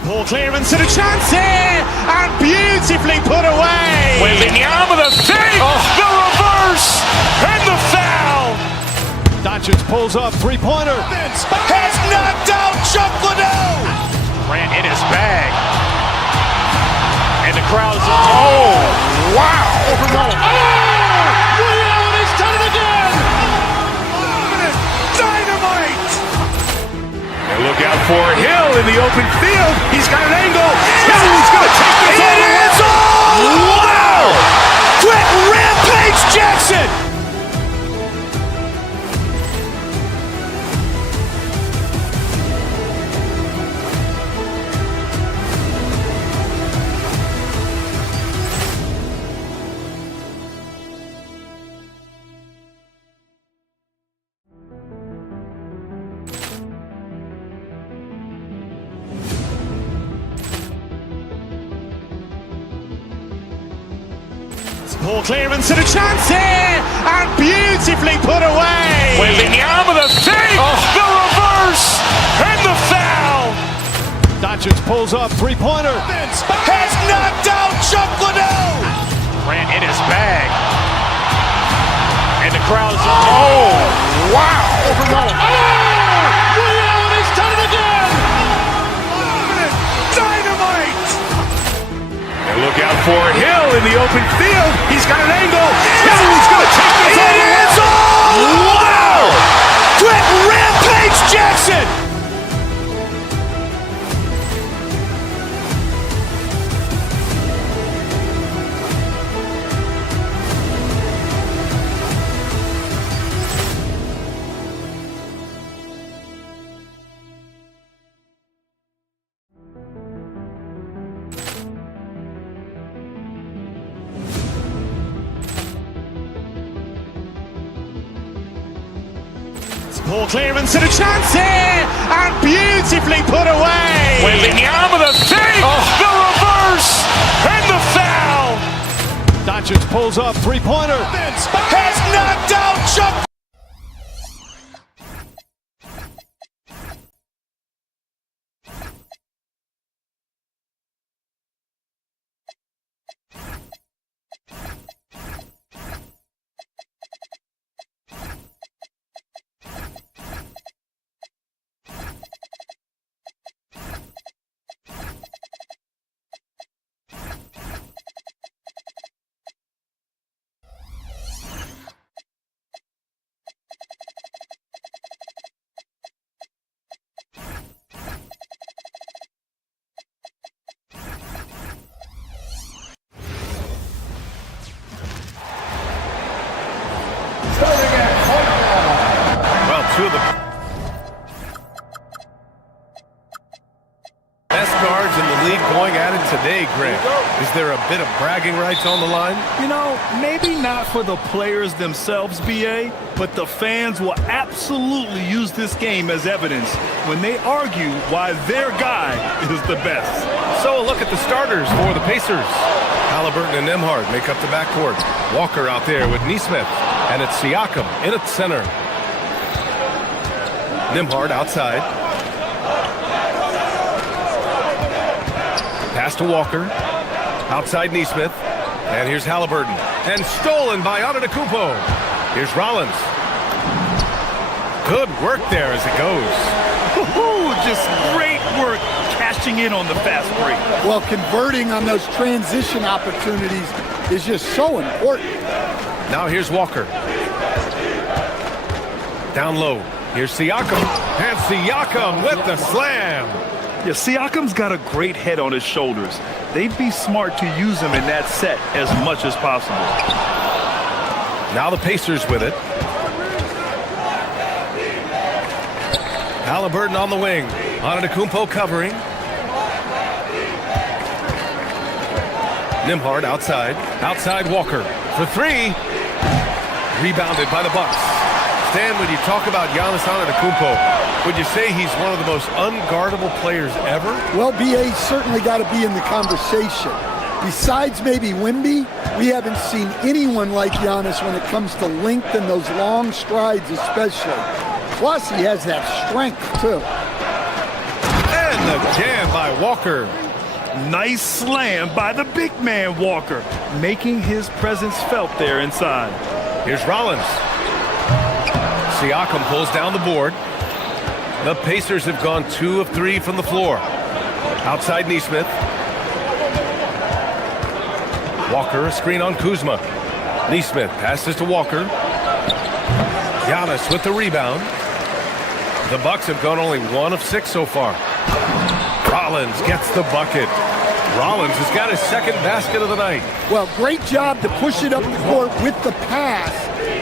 Ball clearance and a chance here, and beautifully put away. Wembanyama the save, the reverse, and the foul. Doncic pulls up, three-pointer. Has knocked out Chuck Liddell. Grant in his bag. And the crowd is, oh, wow. Ray Allen has done it again. Dynamite. And look out for Hill in the open field. He's got an angle. He's going to take this all the way. Wow. Quick Rampage Jackson. Poor clearance and a chance here, and beautifully put away. Wembanyama the save, the reverse, and the foul. Doncic pulls up, three-pointer. Has knocked out Chuck Liddell. Ran in his bag. And the crowd is, oh, wow. Ray Allen has done it again. Dynamite. And look out for Hill in the open field. He's got an angle. He's going to take this all. It is all. Wow. Quick Rampage Jackson. Poor clearance and a chance here, and beautifully put away. Wembanyama the save, the reverse, and the foul. Doncic pulls up, three-pointer. Has knocked out Chuck. Well, two of the best guards in the league going at it today, Greg. Is there a bit of bragging rights on the line? You know, maybe not for the players themselves, BA, but the fans will absolutely use this game as evidence when they argue why their guy is the best. So a look at the starters for the Pacers. Halliburton and Nembhard make up the backcourt. Walker out there with Nesmith, and it's Siakam in at center. Nembhard outside. Pass to Walker. Outside Nesmith. And here's Halliburton. And stolen by Antetokounmpo. Here's Rollins. Good work there as it goes. Just great work cashing in on the fast break. Well, converting on those transition opportunities is just so important. Now here's Walker. Down low. Here's Siakam. And Siakam with the slam. Yeah, Siakam's got a great head on his shoulders. They'd be smart to use him in that set as much as possible. Now the Pacers with it. Halliburton on the wing. Antetokounmpo covering. Nembhard outside. Outside Walker for three. Rebounded by the Bucks. Stan, when you talk about Giannis Antetokounmpo, would you say he's one of the most unguardable players ever? Well, BA's certainly got to be in the conversation. Besides maybe Wemby, we haven't seen anyone like Giannis when it comes to length and those long strides especially. Plus, he has that strength, too. And the jam by Walker. Nice slam by the big man Walker, making his presence felt there inside. Here's Rollins. Siakam pulls down the board. The Pacers have gone 2 of 3 from the floor. Outside Nesmith. Walker, a screen on Kuzma. Nesmith passes to Walker. Giannis with the rebound. The Bucks have gone only 1 of 6 so far. Rollins gets the bucket. Rollins has got his second basket of the night. Well, great job to push it up the court with the pass,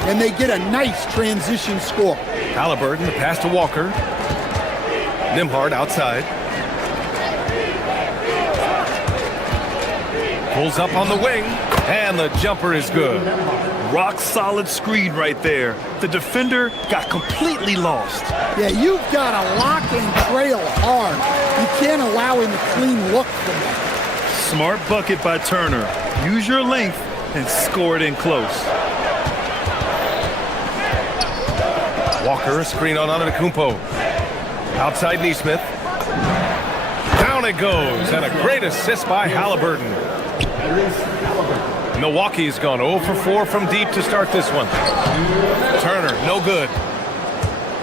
and they get a nice transition score. Halliburton, the pass to Walker. Nembhard outside. Pulls up on the wing, and the jumper is good. Rock solid screen right there. The defender got completely lost. Yeah, you've got to lock and trail hard. You can't allow him a clean look from that. Smart bucket by Turner. Use your length and score it in close. Walker, a screen on Antetokounmpo. Outside Neesmith. Down it goes, and a great assist by Halliburton. Milwaukee's gone 0 for 4 from deep to start this one. Turner, no good.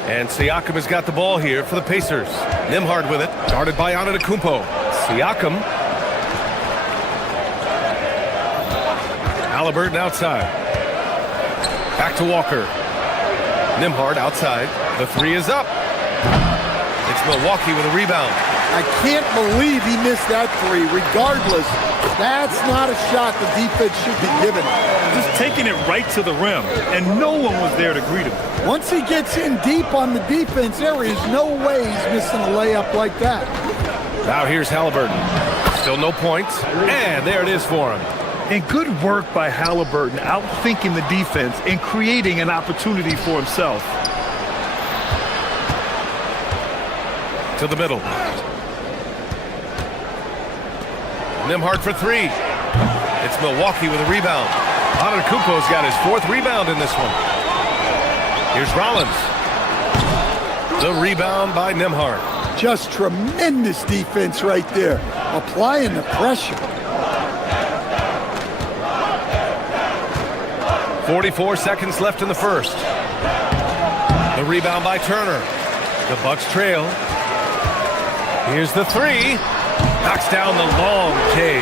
And Siakam has got the ball here for the Pacers. Nembhard with it, guarded by Antetokounmpo. Siakam. Halliburton outside. Back to Walker. Nembhard outside. The three is up. It's Milwaukee with a rebound. I can't believe he missed that three. Regardless, that's not a shot the defense should be given. Just taking it right to the rim, and no one was there to greet him. Once he gets in deep on the defense, there is no way he's missing a layup like that. Now here's Halliburton. Still no points, and there it is for him. And good work by Halliburton, outthinking the defense and creating an opportunity for himself. To the middle. Nembhard for three. It's Milwaukee with a rebound. Antetokounmpo's got his fourth rebound in this one. Here's Rollins. The rebound by Nembhard. Just tremendous defense right there. Applying the pressure. 44 seconds left in the first. The rebound by Turner. The Bucks trail. Here's the three. Knocks down the long K.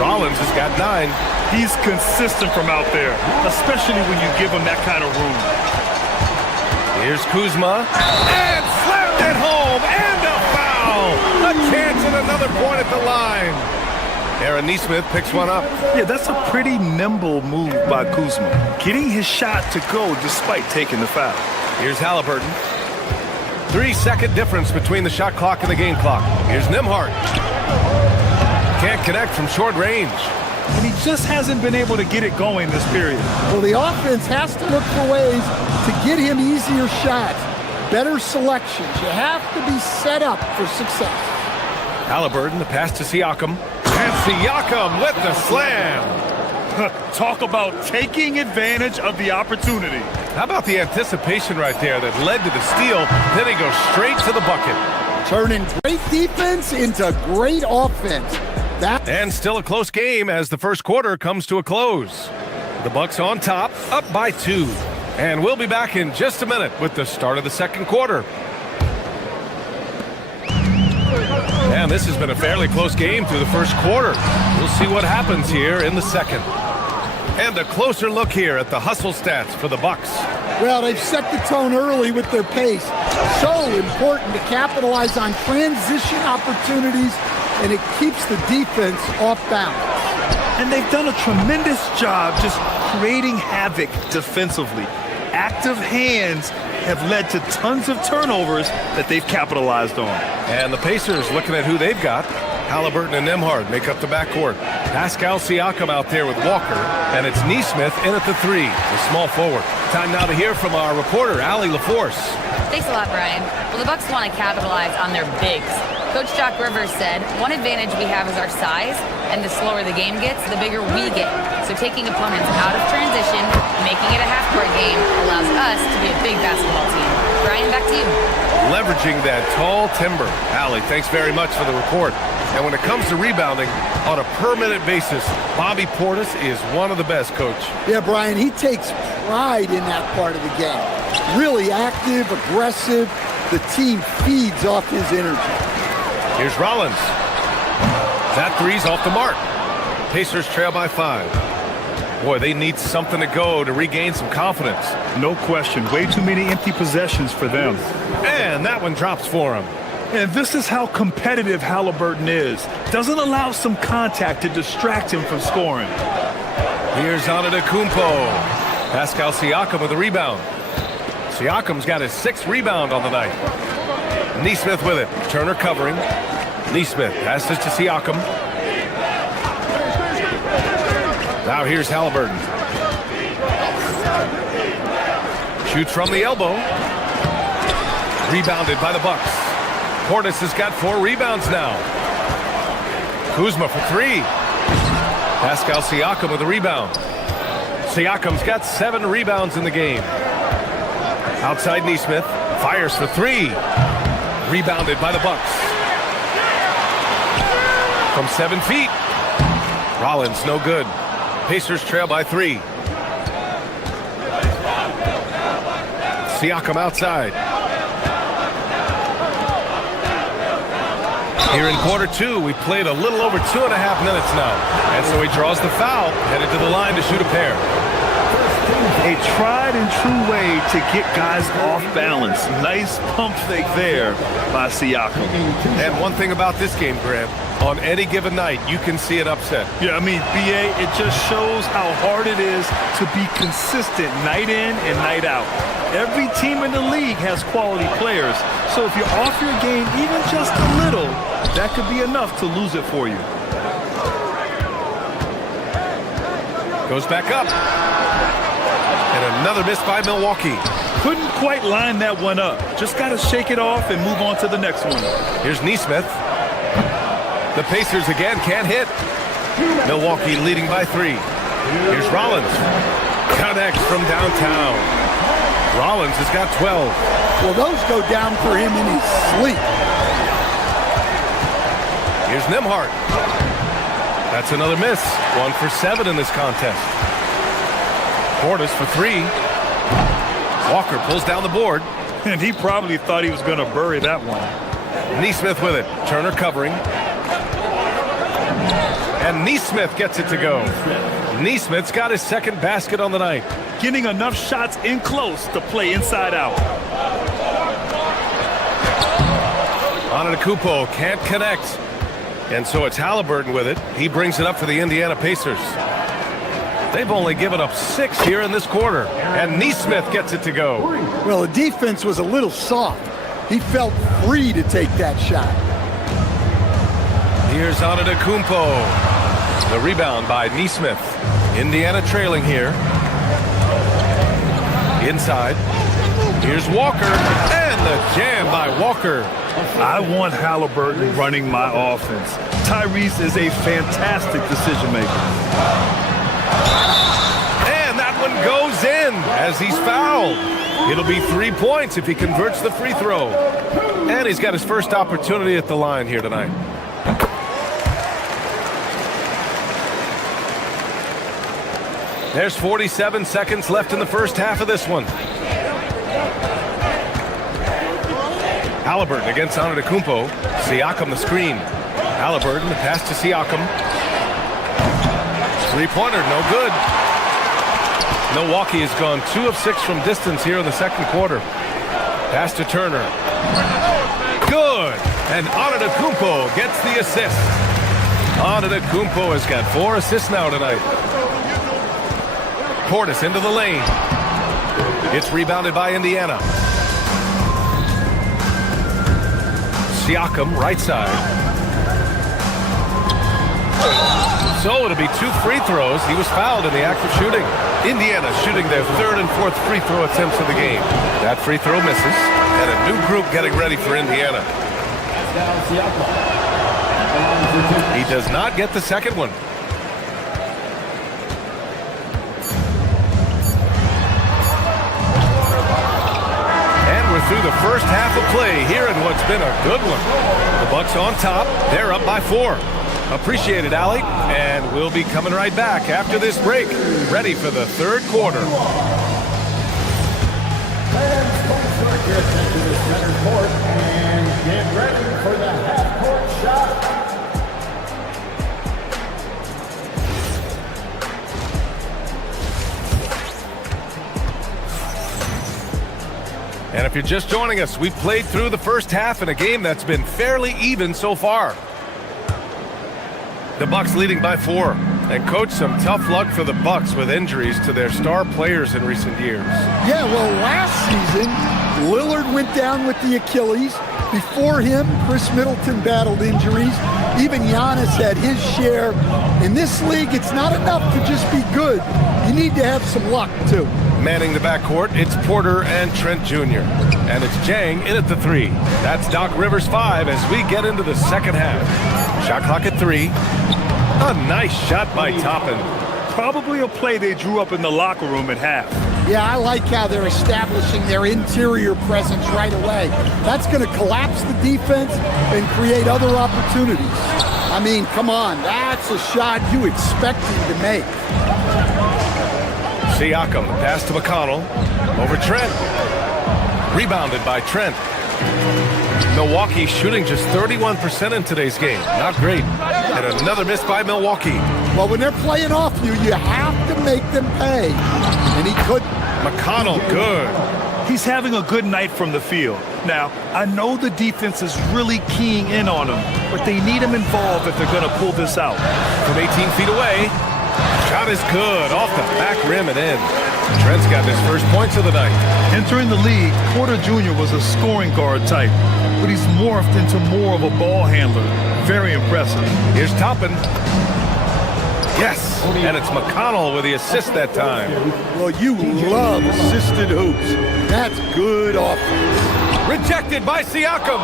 Rollins has got 9. He's consistent from out there, especially when you give him that kind of room. Here's Kuzma. And slammed it home. And a foul. A chance at another point at the line. Aaron Neesmith picks one up. Yeah, that's a pretty nimble move by Kuzma. Getting his shot to go despite taking the foul. Here's Halliburton. 3-second difference between the shot clock and the game clock. Here's Nembhard. Can't connect from short range. And he just hasn't been able to get it going this period. Well, the offense has to look for ways to get him easier shots, better selections. You have to be set up for success. Halliburton, the pass to Siakam. And Siakam with the slam. Talk about taking advantage of the opportunity. How about the anticipation right there that led to the steal? Then he goes straight to the bucket. Turning great defense into great offense. And still a close game as the first quarter comes to a close. The Bucks on top, up by 2. And we'll be back in just a minute with the start of the second quarter. And this has been a fairly close game through the first quarter. We'll see what happens here in the second. And a closer look here at the hustle stats for the Bucks. Well, they've set the tone early with their pace. So important to capitalize on transition opportunities, and it keeps the defense off balance. And they've done a tremendous job just creating havoc defensively. Active hands have led to tons of turnovers that they've capitalized on. And the Pacers, looking at who they've got, Halliburton and Nembhard make up the backcourt. Pascal Siakam out there with Walker, and it's Neesmith in at the 3, the small forward. Time now to hear from our reporter, Allie LaForce. Thanks a lot, Brian. Well, the Bucks want to capitalize on their bigs. Coach Doc Rivers said, one advantage we have is our size, and the slower the game gets, the bigger we get. So taking opponents out of transition, making it a half-court game, allows us to be a big basketball team. Brian, back to you. Leveraging that tall timber. Allie, thanks very much for the report. And when it comes to rebounding, on a per-minute basis, Bobby Portis is one of the best, Coach. Yeah, Brian, he takes pride in that part of the game. Really active, aggressive. The team feeds off his energy. Here's Rollins. That three's off the mark. Pacers trail by 5. Boy, they need something to go to regain some confidence. No question. Way too many empty possessions for them. And that one drops for him. And this is how competitive Halliburton is. Doesn't allow some contact to distract him from scoring. Here's Antetokounmpo. Pascal Siakam with a rebound. Siakam's got his 6th rebound on the night. Neesmith with it. Turner covering. Neesmith passes to Siakam. Now here's Halliburton. Shoots from the elbow. Rebounded by the Bucks. Portis has got 4 rebounds now. Kuzma for 3. Pascal Siakam with a rebound. Siakam's got 7 rebounds in the game. Outside Nesmith, fires for 3. Rebounded by the Bucks. From 7 feet. Rollins, no good. Pacers trail by 3. Siakam outside. Here in quarter 2, we played a little over 2.5 minutes now. And so he draws the foul, headed to the line to shoot a pair. A tried and true way to get guys off balance. Nice pump fake there by Siakam. And one thing about this game, Graham, on any given night, you can see an upset. Yeah, I mean, BA, it just shows how hard it is to be consistent night in and night out. Every team in the league has quality players. So if you're off your game even just a little, that could be enough to lose it for you. Goes back up. And another miss by Milwaukee. Couldn't quite line that one up. Just got to shake it off and move on to the next one. Here's Nesmith. The Pacers again can't hit. Milwaukee leading by 3. Here's Rollins. Connects from downtown. Rollins has got 12. Well, those go down for him in his sleep. Here's Nembhard. That's another miss. 1 for 7 in this contest. Portis for 3. Walker pulls down the board. And he probably thought he was going to bury that one. Nesmith with it. Turner covering. And Nesmith gets it to go. Nesmith's got his second basket on the night. Getting enough shots in close to play inside out. Antetokounmpo can't connect. And so it's Halliburton with it. He brings it up for the Indiana Pacers. They've only given up 6 here in this quarter. And Nesmith gets it to go. Well, the defense was a little soft. He felt free to take that shot. Here's Antetokounmpo. The rebound by Nesmith. Indiana trailing here. Inside. Here's Walker. And the jam by Walker. I want Halliburton running my offense. Tyrese is a fantastic decision maker. And that one goes in as he's fouled. It'll be 3 points if he converts the free throw. And he's got his first opportunity at the line here tonight. There's 47 seconds left in the first half of this one. Halliburton against Antetokounmpo. Siakam the screen. Halliburton, the pass to Siakam. 3-pointer, no good. Milwaukee has gone 2 of 6 from distance here in the second quarter. Pass to Turner. Good! And Antetokounmpo gets the assist. Antetokounmpo has got 4 assists now tonight. Portis into the lane. It's rebounded by Indiana. Siakam, right side. So it'll be 2 free throws. He was fouled in the act of shooting. Indiana shooting their 3rd and 4th free throw attempts of the game. That free throw misses. And a new group getting ready for Indiana. He does not get the second one. Through the first half of play here in what's been a good one. The Bucks on top. They're up by 4. Appreciate it, Allie. And we'll be coming right back after this break. Ready for the third quarter. Get to the center court and get ready for the half-court shot. And if you're just joining us, we've played through the first half in a game that's been fairly even so far. The Bucks leading by 4. And coach, some tough luck for the Bucks with injuries to their star players in recent years. Yeah, well, last season, Lillard went down with the Achilles. Before him, Chris Middleton battled injuries. Even Giannis had his share. In this league, it's not enough to just be good. You need to have some luck, too. Manning the backcourt, it's Porter and Trent Jr. And it's Jang in at the 3. That's Doc Rivers 5 as we get into the second half. Shot clock at 3. A nice shot by Toppin. Probably a play they drew up in the locker room at half. Yeah, I like how they're establishing their interior presence right away. That's going to collapse the defense and create other opportunities. I mean, come on, that's a shot you expect him to make. Siakam, pass to McConnell, over Trent. Rebounded by Trent. Milwaukee shooting just 31% in today's game. Not great. And another miss by Milwaukee. Well, when they're playing off you, you have to make them pay. And he couldn't. McConnell, good. He's having a good night from the field. Now, I know the defense is really keying in on him, but they need him involved if they're going to pull this out. From 18 feet away, shot is good, off the back rim and in. Trent's got his first points of the night. Entering the league, Porter Jr. was a scoring guard type, but he's morphed into more of a ball handler. Very impressive. Here's Toppin. Yes, and it's McConnell with the assist that time. Well, you love assisted hoops. That's good offense. Rejected by Siakam.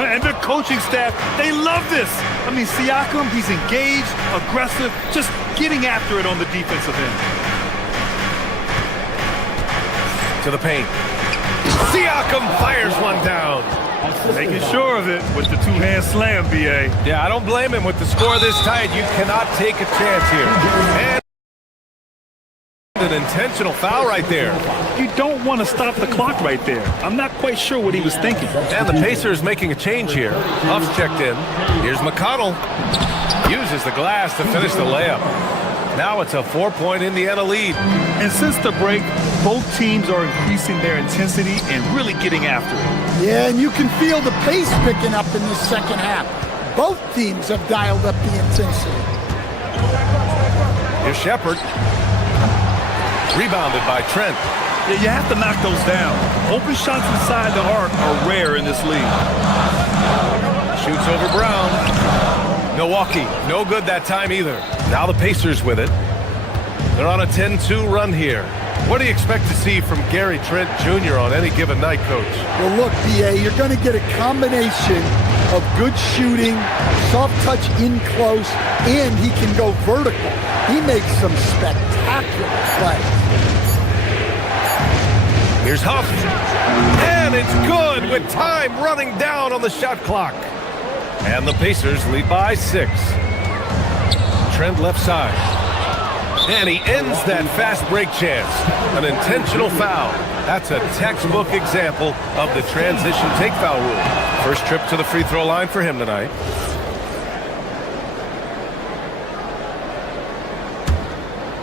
And the coaching staff, they love this. I mean, Siakam, he's engaged, aggressive, just getting after it on the defensive end. To the paint. Siakam fires one down. Making sure of it with the two-hand slam, B.A. Yeah, I don't blame him with the score this tight. You cannot take a chance here. And an intentional foul right there. You don't want to stop the clock right there. I'm not quite sure what he was thinking. And the Pacers making a change here. Huff's checked in. Here's McConnell. Uses the glass to finish the layup. Now it's a 4-point Indiana lead. And since the break, both teams are increasing their intensity and really getting after it. Yeah, and you can feel the pace picking up in this second half. Both teams have dialed up the intensity. Here's Shepard. Rebounded by Trent. Yeah, you have to knock those down. Open shots inside the arc are rare in this league. Shoots over Brown. Milwaukee, no good that time either. Now the Pacers with it. They're on a 10-2 run here. What do you expect to see from Gary Trent Jr. on any given night, Coach? Well, look, B.A., you're going to get a combination of good shooting, soft touch in close, and he can go vertical. He makes some spectacular plays. Here's Huff. And it's good with time running down on the shot clock. And the Pacers lead by 6. Trent left side. And he ends that fast break chance. An intentional foul. That's a textbook example of the transition take foul rule. First trip to the free throw line for him tonight.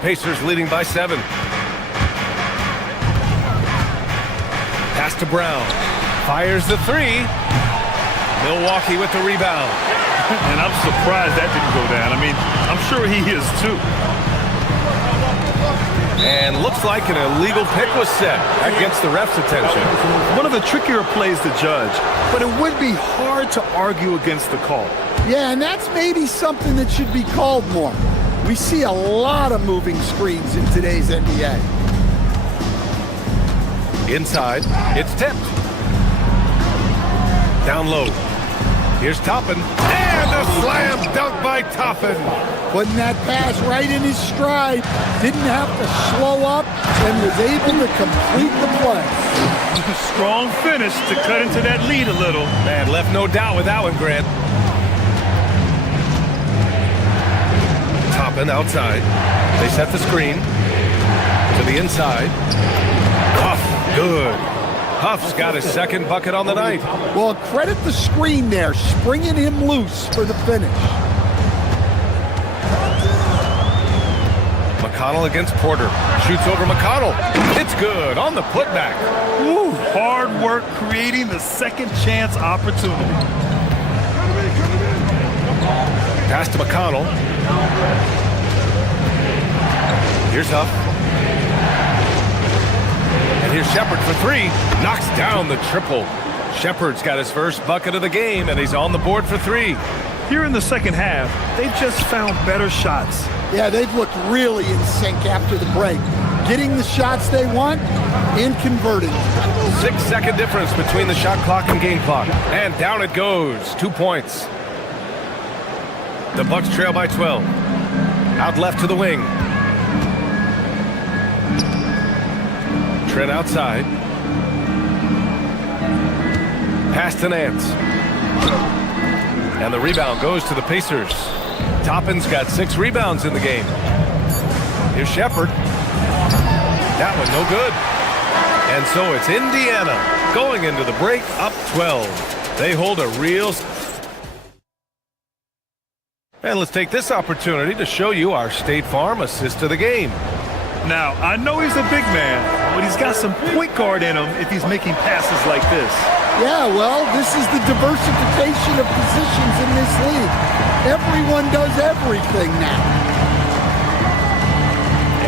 Pacers leading by 7. Pass to Brown. Fires the 3. Milwaukee with the rebound. And I'm surprised that didn't go down. I mean, I'm sure he is too. And looks like an illegal pick was set. That gets the ref's attention. One of the trickier plays to judge, but it would be hard to argue against the call. Yeah, and that's maybe something that should be called more. We see a lot of moving screens in today's NBA. Inside, it's tipped. Down low. Here's Toppin. And a slam dunk by Toppin. Putting that pass right in his stride. Didn't have to slow up and was able to complete the play. Strong finish to cut into that lead a little. Man, left no doubt with that one, Grant. Toppin outside. They set the screen. To the inside. Huff, good. Huff's got his second bucket on the night. Well, credit the screen there, springing him loose for the finish. McConnell against Porter. Shoots over McConnell. It's good on the putback. Woo, hard work creating the second chance opportunity. Pass to McConnell. Here's Huff. And here's Shepard for 3. Knocks down the triple. Shepard's got his first bucket of the game, and he's on the board for 3. Here in the second half, they've just found better shots. Yeah, they've looked really in sync after the break. Getting the shots they want and converting. 6-second difference between the shot clock and game clock. And down it goes. 2 points. The Bucks trail by 12. Out left to the wing. Trent outside. Pass to Nance. And the rebound goes to the Pacers. Toppin's got 6 rebounds in the game. Here's Shepherd. That one no good. And so it's Indiana going into the break up 12. They hold a real... And let's take this opportunity to show you our State Farm assist of the game. Now, I know he's a big man, but he's got some point guard in him if he's making passes like this. Yeah, well, this is the diversification of positions in this league. Everyone does everything now.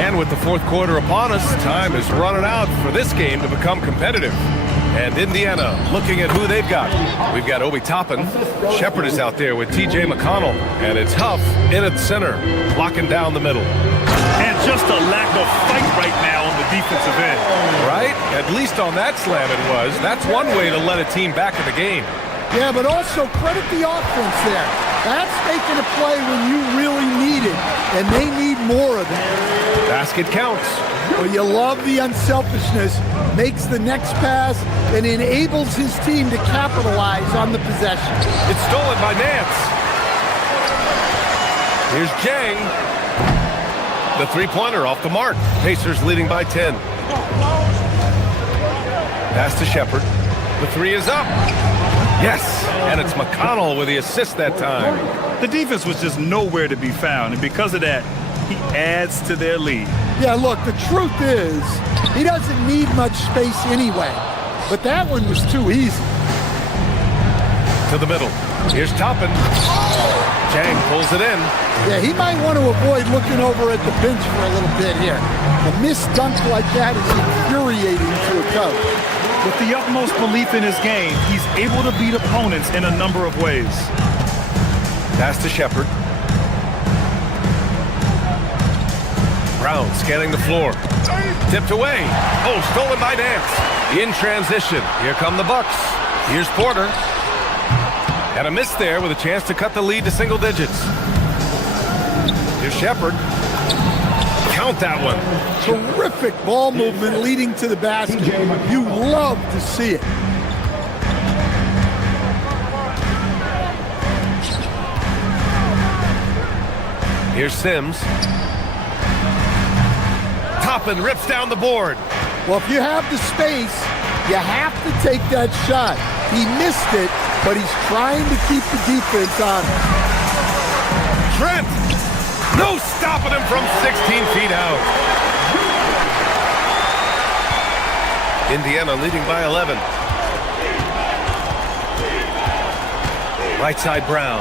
And with the fourth quarter upon us, time is running out for this game to become competitive. And Indiana looking at who they've got. We've got Obi Toppin. Shepherd is out there with T.J. McConnell. And it's Huff in at center, locking down the middle. And just a lack of fight right now on the defensive end. Right? At least on that slam it was. That's one way to let a team back in the game. Yeah, but also credit the offense there. That's making a play when you really need it, and they need more of it. Basket counts. Well, you love the unselfishness, makes the next pass, and enables his team to capitalize on the possession. It's stolen by Nance. Here's Jang. The three-pointer off the mark. Pacers leading by 10. Pass to Shepherd. The three is up. Yes, and it's McConnell with the assist that time. The defense was just nowhere to be found, and because of that, he adds to their lead. Yeah, look, the truth is, he doesn't need much space anyway, but that one was too easy. To the middle. Here's Toppin. Jang pulls it in. Yeah, he might want to avoid looking over at the bench for a little bit here. A missed dunk like that is infuriating to a coach. With the utmost belief in his game, he's able to beat opponents in a number of ways. Pass to Shepherd. Brown scanning the floor. Tipped away. Oh, stolen by Nance. In transition. Here come the Bucks. Here's Porter. And a miss there with a chance to cut the lead to single digits. Here's Shepherd. Count that one. Terrific ball movement leading to the basket. You love to see it. Here's Sims. Toppin rips down the board. Well, if you have the space, you have to take that shot. He missed it, but he's trying to keep the defense on him. Trent! No stopping him from 16 feet out. Indiana leading by 11. Right side Brown.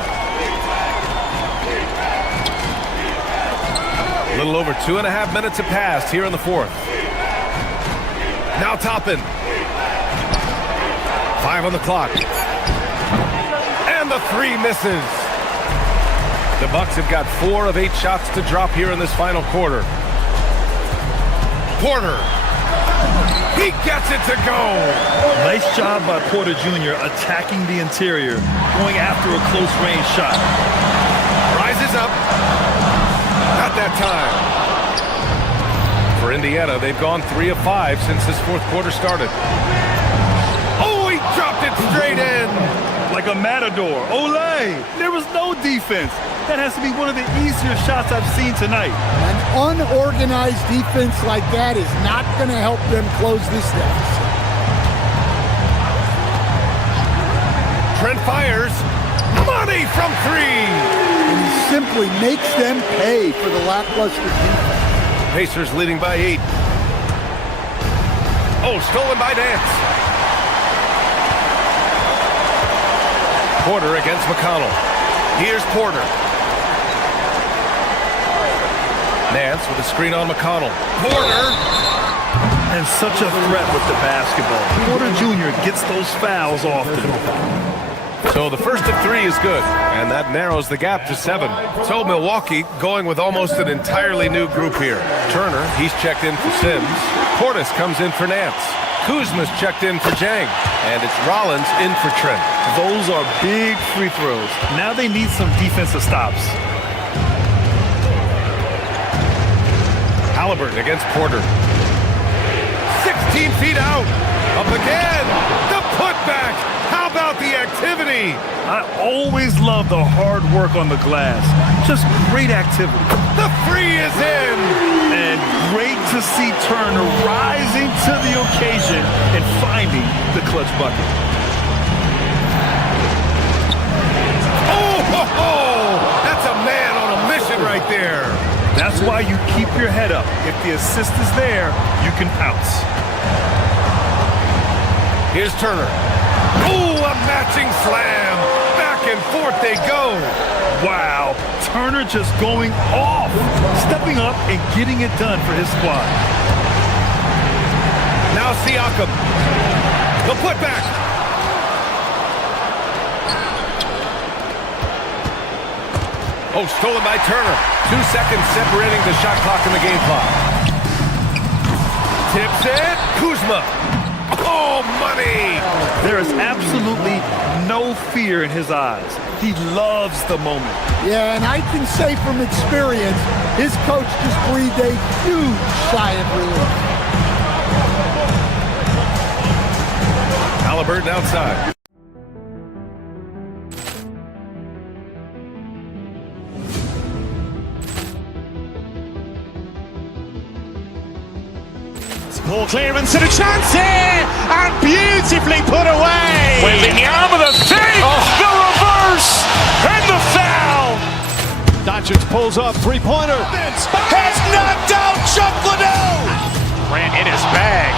A little over 2.5 minutes have passed here in the fourth. Now Toppin. 5 on the clock. And the three misses. The Bucks have got 4 of 8 shots to drop here in this final quarter. Porter. He gets it to go. Nice job by Porter Jr. attacking the interior, going after a close-range shot. Rises up. Not that time. For Indiana, they've gone 3 of 5 since this fourth quarter started. Oh, he dropped it straight in. Like a matador. Olay! There was no defense. That has to be one of the easier shots I've seen tonight. An unorganized defense like that is not going to help them close this deficit. Trent fires. Money from 3. And he simply makes them pay for the lackluster defense. Pacers leading by 8. Oh, stolen by Nance. Porter against McConnell. Here's Porter. Nance with a screen on McConnell. Porter! And such a threat with the basketball. Porter Jr. gets those fouls often. So the first of 3 is good, and that narrows the gap to 7. So Milwaukee going with almost an entirely new group here. Turner, he's checked in for Sims. Portis comes in for Nance. Kuzma's checked in for Jang. And it's Rollins in for Trent. Those are big free throws. Now they need some defensive stops. Halliburton against Porter. 16 feet out. Up again. The putback. How about the activity? I always love the hard work on the glass. Just great activity. The three is in. And great to see Turner rising to the occasion and finding the clutch bucket. Oh, that's a man on a mission right there. That's why you keep your head up. If the assist is there, you can pounce. Here's Turner. Oh, a matching slam. Back and forth they go. Wow, Turner just going off, stepping up and getting it done for his squad. Now Siakam. The putback. Oh, stolen by Turner. 2 seconds separating the shot clock and the game clock. Tips it. Kuzma. Oh, money! There is absolutely no fear in his eyes. He loves the moment. Yeah, and I can say from experience, his coach just breathed a huge sigh of relief. Halliburton outside. Ball clearance and a chance here, and beautifully put away. Wembanyama the save, the reverse, and the foul. Doncic pulls up, three-pointer. Has knocked out Chuck Liddell. Ran in his bag.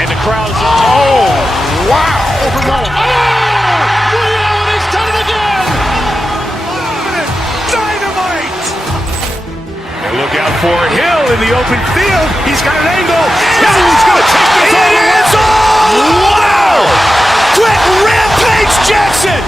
And the crowd's, oh, wow. Ray Allen has done it again. Dynamite. And look out for Hill in the open field. He's got an angle. He's going to take this all the way. Wow. Quick Rampage Jackson.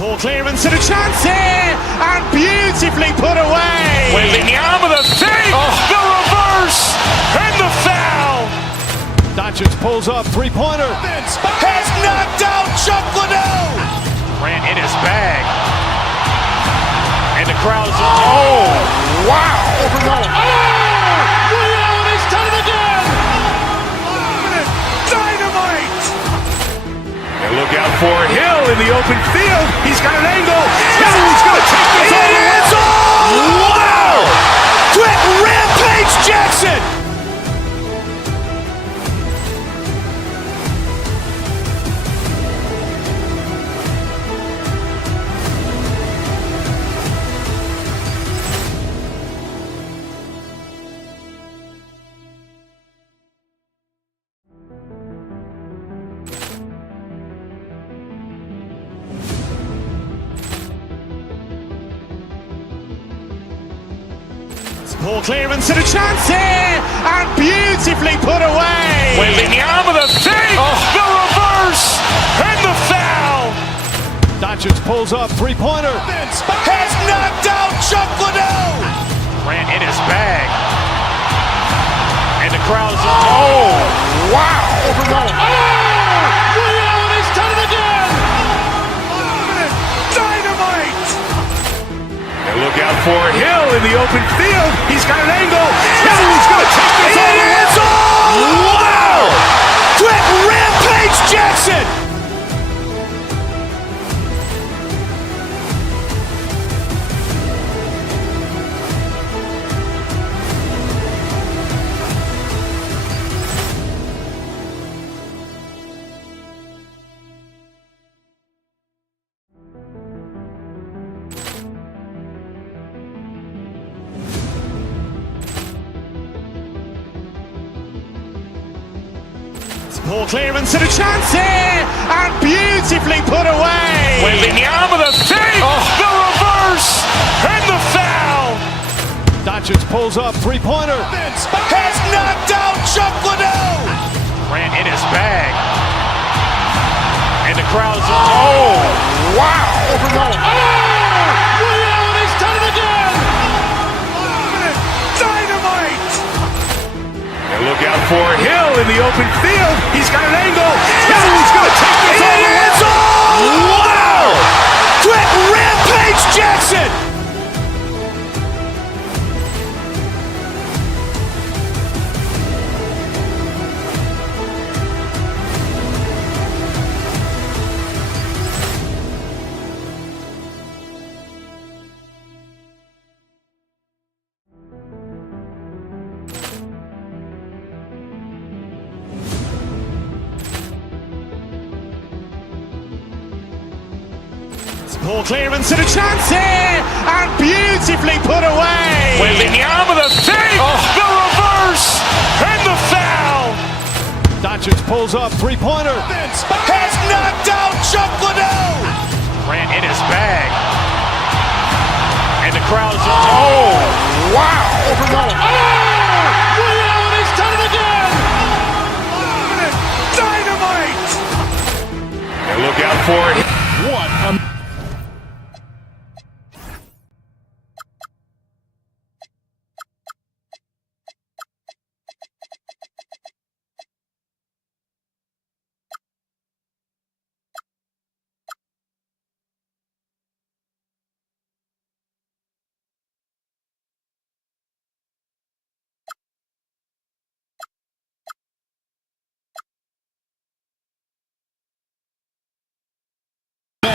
Ball clearance and a chance here, and beautifully put away. Wembanyama the save, the reverse, and the foul. Doncic pulls up, three-pointer. Has knocked out Chuck Liddell. Ran in his bag. And the crowd's, oh, wow. Ray Allen has done it again. Dynamite. And look out for Hill in the open field. He's got an angle. He's going to take this all the way. Wow. Quick Rampage Jackson. Ball clearance and a chance here, and beautifully put away. Wembanyama the save, the reverse, and the foul. Doncic pulls up, three-pointer. Has knocked out Chuck Liddell. Ran in his bag. And the crowd's, oh, wow. Ray Allen has done it again. Dynamite. And look out for Hill in the open field. He's got an angle. He's going to take this all the way. Wow. Quick Rampage Jackson. Ball clearance and a chance here, and beautifully put away. Wembanyama the save, the reverse, and the foul. Doncic pulls up, three-pointer. Has knocked out Chuck Liddell. Grant in his bag. And the crowd's, oh, wow. Over goal. Oh! Ray Allen has done it again! Dynamite! And look out for Hill in the open field. He's got an angle. Hill's going to take this all the way. Wow! Quick Rampage Jackson! Ball clearance and a chance here, and beautifully put away. Wembanyama the fake, the reverse, and the foul. Doncic pulls up, three-pointer. Has knocked out Chuck Liddell. Grant in his bag. And the crowd's, oh, wow. Over goal. Oh! Ray Allen has done it again! Dynamite! And look out for it. What a...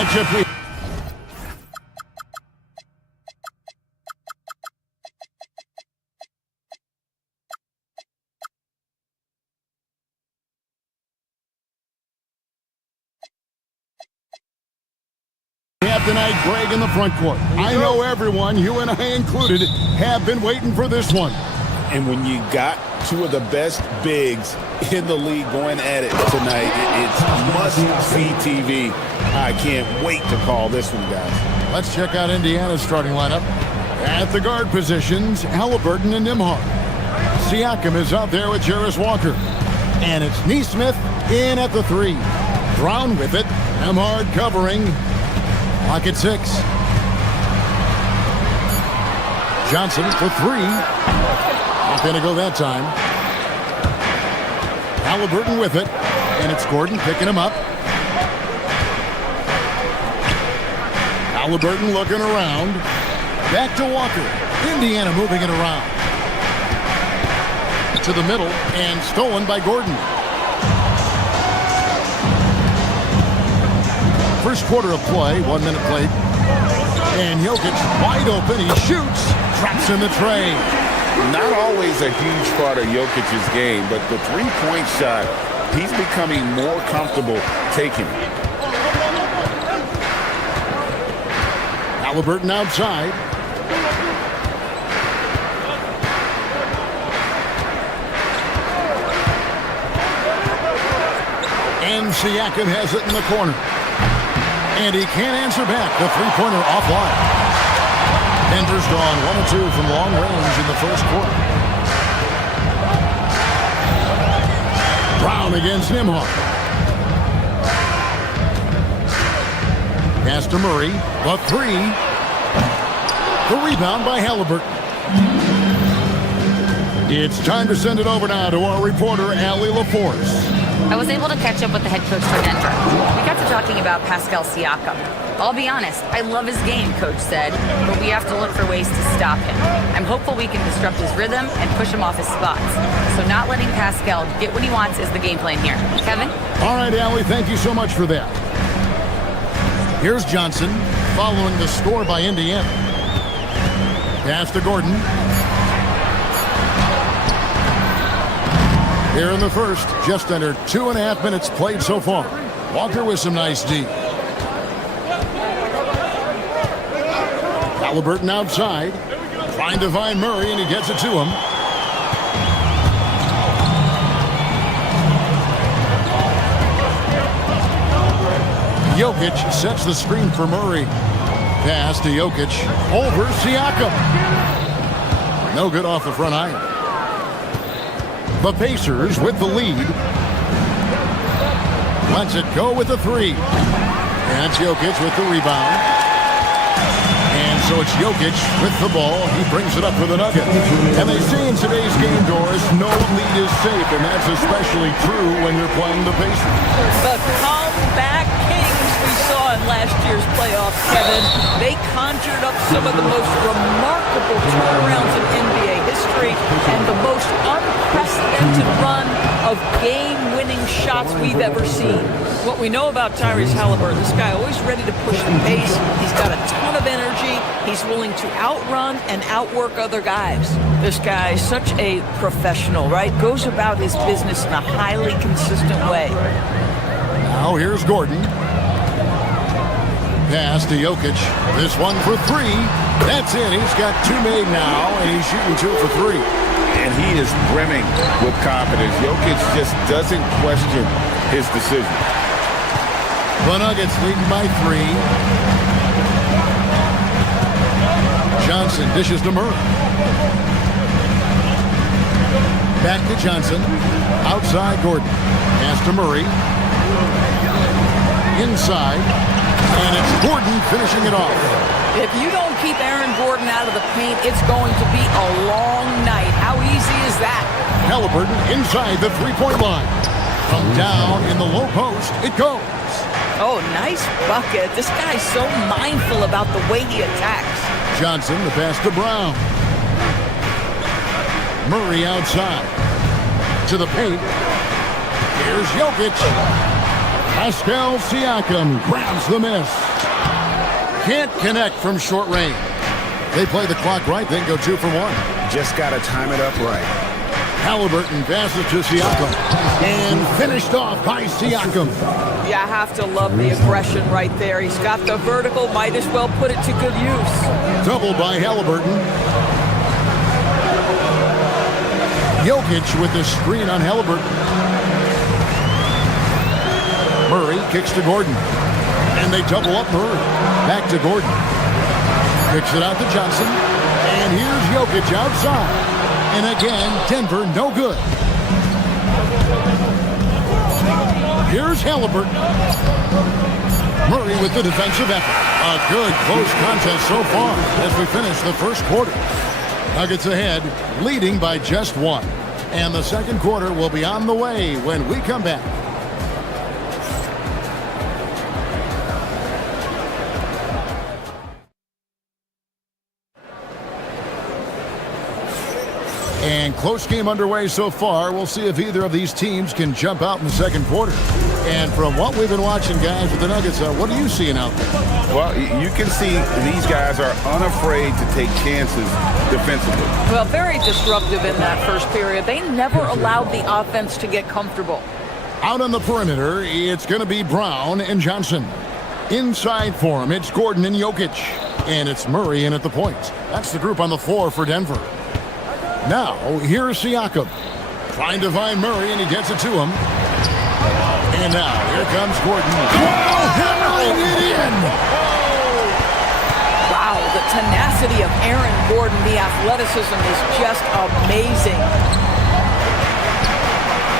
matchup. Tonight, Greg in the front court. I know everyone, you and I included, have been waiting for this one. And when you got two of the best bigs in the league going at it tonight, it's must-see TV. I can't wait to call this one, guys. Let's check out Indiana's starting lineup. At the guard positions, Halliburton and Nembhard. Siakam is out there with Jarris Walker. And it's Nesmith in at the 3. Brown with it. Nembhard covering. Pocket 6. Johnson for 3. Not going to go that time. Halliburton with it. And it's Gordon picking him up. Halliburton looking around. Back to Walker. Indiana moving it around. To the middle and stolen by Gordon. First quarter of play, 1 minute played. And Jokic wide open, he shoots, traps in the tray. Not always a huge part of Jokic's game, but the three-point shot, he's becoming more comfortable taking it. Halliburton outside. And Siakam has it in the corner. And he can't answer back. The three-pointer offline. Denver's gone 1 of 2 from long range in the first quarter. Brown against Nembhard. Pass to Murray. The 3. The rebound by Halliburton. It's time to send it over now to our reporter, Allie LaForce. I was able to catch up with the head coach for Denver. We got to talking about Pascal Siakam. I'll be honest, I love his game, Coach said, but we have to look for ways to stop him. I'm hopeful we can disrupt his rhythm and push him off his spots. So not letting Pascal get what he wants is the game plan here. Kevin? All right, Allie, thank you so much for that. Here's Johnson following the score by Indiana. Pass to Gordon. Here in the first, just under 2.5 minutes played so far. Walker with some nice D. Halliburton outside, trying to find Murray, and he gets it to him. Jokic sets the screen for Murray. Pass to Jokic over Siakam. No good off the front iron. The Pacers with the lead. Lets it go with the three. And it's Jokic with the rebound. And so it's Jokic with the ball. He brings it up for the Nuggets. And they say in today's game, Doris, no lead is safe. And that's especially true when you're playing the Pacers. The comeback kings we saw in last year's playoffs, Kevin. They conjured up some of the most remarkable turnarounds in NBA history and the most unprecedented run of game-winning shots we've ever seen. What we know about Tyrese Halliburton, this guy always ready to push the pace. He's got a ton of energy. He's willing to outrun and outwork other guys. This guy is such a professional, right? Goes about his business in a highly consistent way. Now here's Gordon. Pass to Jokic. This one for three. That's it. He's got two made now, and he's shooting 2 for 3. And he is brimming with confidence. Jokic just doesn't question his decision. The Nuggets leading by 3. Johnson dishes to Murray. Back to Johnson. Outside Gordon. Pass to Murray. Inside. And it's Gordon finishing it off. If you don't keep Aaron Gordon out of the paint, it's going to be a long night. How easy is that? Halliburton inside the three-point line. From down in the low post, it goes. Oh, nice bucket. This guy's so mindful about the way he attacks. Johnson, the pass to Brown. Murray outside. To the paint. Here's Jokic. Pascal Siakam grabs the miss. Can't connect from short range. They play the clock right, then go 2 for 1. Just got to time it up right. Halliburton passes to Siakam. And finished off by Siakam. Yeah, I have to love the aggression right there. He's got the vertical, might as well put it to good use. Double by Halliburton. Jokic with the screen on Halliburton. Murray kicks to Gordon. And they double up Murray. Back to Gordon. Kicks it out to Johnson. And here's Jokic outside. And again, Denver no good. Here's Halliburton. Murray with the defensive effort. A good close contest so far as we finish the first quarter. Nuggets ahead, leading by just 1. And the second quarter will be on the way when we come back. And close game underway so far. We'll see if either of these teams can jump out in the second quarter. And from what we've been watching, guys, with the Nuggets, what are you seeing out there? Well, you can see these guys are unafraid to take chances defensively. Well, very disruptive in that first period. They never allowed the offense to get comfortable. Out on the perimeter, it's going to be Brown and Johnson. Inside for him, it's Gordon and Jokic. And it's Murray in at the point. That's the group on the floor for Denver. Now, here's Siakam. Trying to find Murray, and he gets it to him. And now, here comes Gordon. Wow, hammering it in! Wow, the tenacity of Aaron Gordon, the athleticism is just amazing.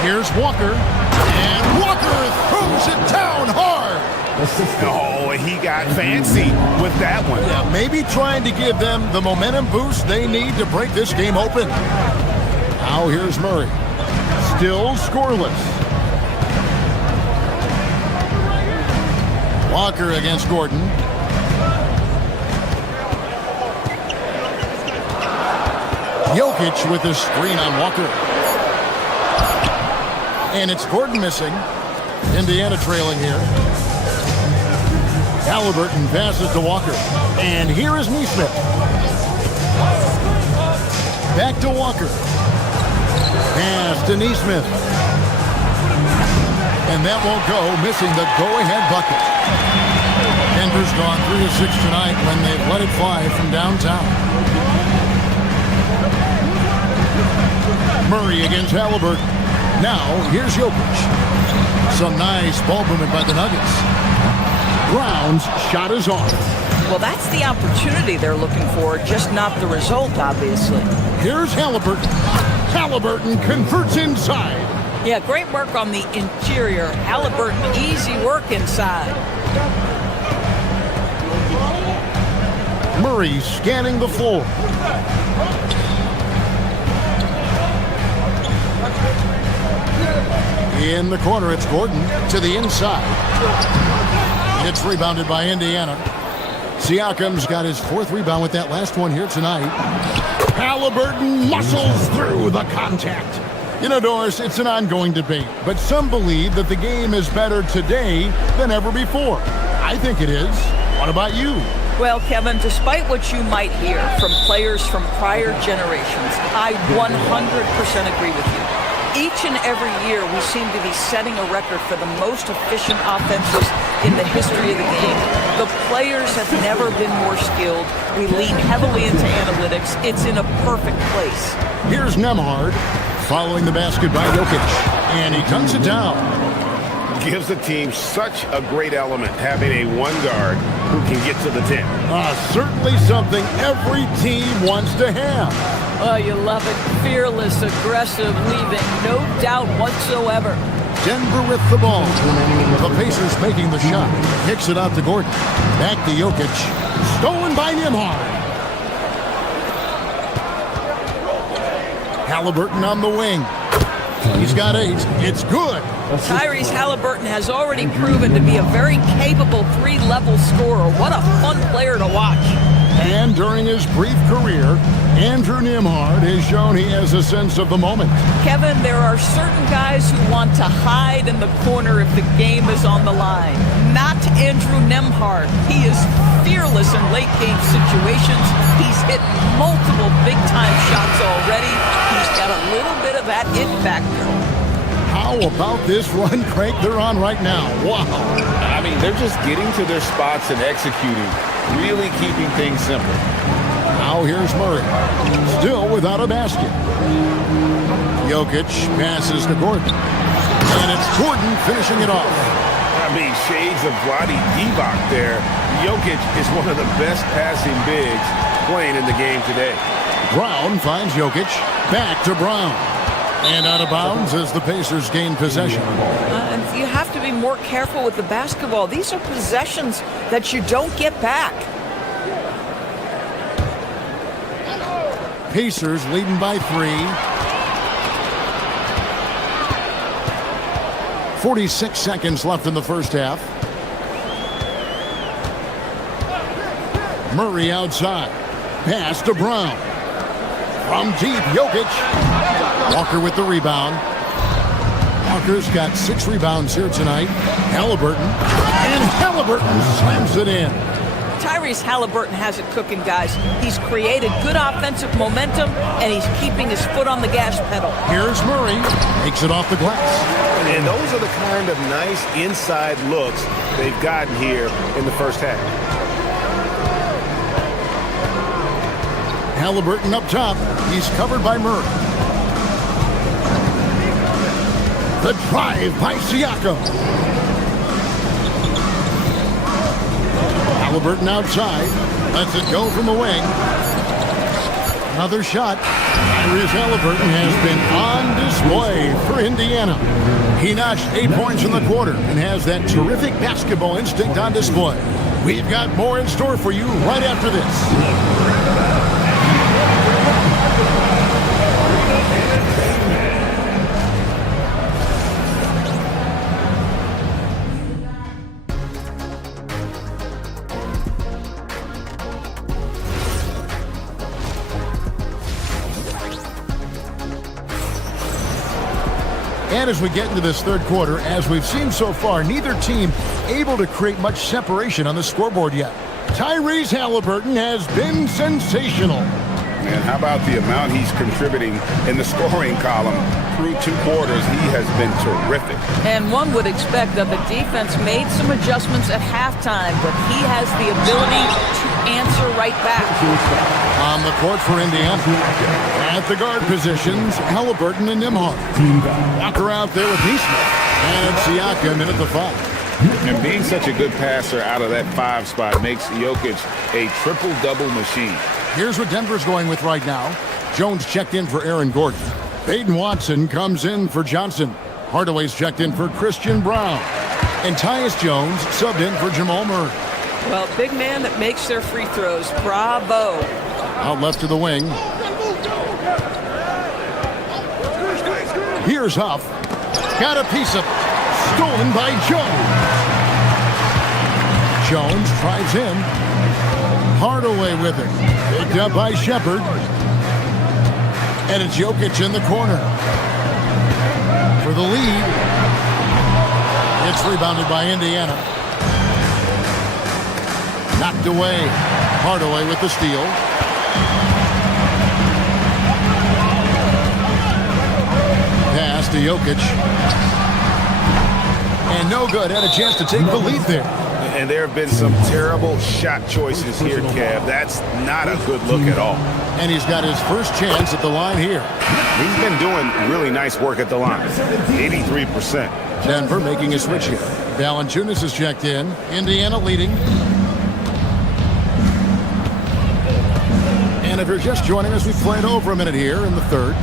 Here's Walker. And Walker throws it down hard. Oh, he got fancy with that one. Yeah, maybe trying to give them the momentum boost they need to break this game open. Now here's Murray. Still scoreless. Walker against Gordon. Jokic with the screen on Walker. And it's Gordon missing. Indiana trailing here. Halliburton passes to Walker. And here is Nesmith. Back to Walker. Pass to Nesmith. And that won't go, missing the go-ahead bucket. Denver's gone 3 of 6 tonight when they've let it fly from downtown. Murray against Halliburton. Now, here's Jokic. Some nice ball movement by the Nuggets. Brown's shot is off. Well, that's the opportunity they're looking for, just not the result, obviously. Here's Halliburton. Halliburton converts inside. Yeah, great work on the interior. Halliburton, easy work inside. Murray scanning the floor. In the corner, it's Gordon to the inside. It's rebounded by Indiana. Siakam's got his 4th rebound with that last one here tonight. Halliburton muscles through the contact. You know, Doris, it's an ongoing debate, but some believe that the game is better today than ever before. I think it is. What about you? Well, Kevin, despite what you might hear from players from prior generations, I 100% agree with you. Each and every year, we seem to be setting a record for the most efficient offenses in the history of the game. The players have never been more skilled. We lean heavily into analytics. It's in a perfect place. Here's Nembhard following the basket by Jokic, and he dunks it down. Gives the team such a great element having a one guard who can get to the 10. Certainly something every team wants to have. Oh, you love it. Fearless, aggressive, leaving no doubt whatsoever. Denver with the ball. The Pacers making the shot. Kicks it out to Gordon. Back to Jokic. Stolen by Nembhard. Halliburton on the wing. He's got 8. It's good. Tyrese Halliburton has already proven to be a very capable 3-level scorer. What a fun player to watch. And during his brief career, Andrew Nembhard has shown he has a sense of the moment. Kevin, there are certain guys who want to hide in the corner if the game is on the line. Not Andrew Nembhard. He is fearless in late-game situations. He's hit multiple big-time shots already. He's got a little bit of that it factor. How about this run crank they're on right now? Wow. I mean, they're just getting to their spots and executing, really keeping things simple. Now here's Murray, still without a basket. Jokic passes to Gordon. And it's Gordon finishing it off. I mean, shades of Vlade Divac there. Jokic is one of the best passing bigs playing in the game today. Brown finds Jokic. Back to Brown. And out of bounds as the Pacers gain possession. You have to be more careful with the basketball. These are possessions that you don't get back. Pacers leading by 3. 46 seconds left in the first half. Murray outside. Pass to Brown. From deep, Jokic. Walker with the rebound. Walker's got 6 rebounds here tonight. Halliburton. And Halliburton slams it in. Tyrese Halliburton has it cooking, guys. He's created good offensive momentum, and he's keeping his foot on the gas pedal. Here's Murray. Takes it off the glass. And those are the kind of nice inside looks they've gotten here in the first half. Halliburton up top. He's covered by Murray. The drive by Siakam. Halliburton outside. Lets it go from the wing. Another shot. Tyrese Halliburton has been on display for Indiana. He notched 8 points in the quarter and has that terrific basketball instinct on display. We've got more in store for you right after this. And as we get into this third quarter, as we've seen so far, neither team able to create much separation on the scoreboard yet. Tyrese Halliburton has been sensational. And how about the amount he's contributing in the scoring column through 2 quarters? He has been terrific. And one would expect that the defense made some adjustments at halftime, but he has the ability to answer right back. On the court for Indiana. At the guard positions, Halliburton and Nembhard. Walker out there with Neesmith. And Siakam in at the 5. And being such a good passer out of that 5 spot makes Jokic a triple-double machine. Here's what Denver's going with right now. Jones checked in for Aaron Gordon. Peyton Watson comes in for Johnson. Hardaway's checked in for Christian Brown. And Tyus Jones subbed in for Jamal Murray. Well, big man that makes their free throws. Bravo. Out left to the wing. Here's Huff. Got a piece of it. Stolen by Jones. Jones drives in. Hardaway with it. Picked up by Shepard. And it's Jokic in the corner. For the lead. It's rebounded by Indiana. Knocked away. Hardaway with the steal. Pass to Jokic. And no good. Had a chance to take the lead there. And there have been some terrible shot choices here, Kev. That's not a good look at all. And he's got his first chance at the line here. He's been doing really nice work at the line. 83%. Denver making a switch here. Valanciunas is checked in. Indiana leading. And if you're just joining us, we've played over a minute here in the third.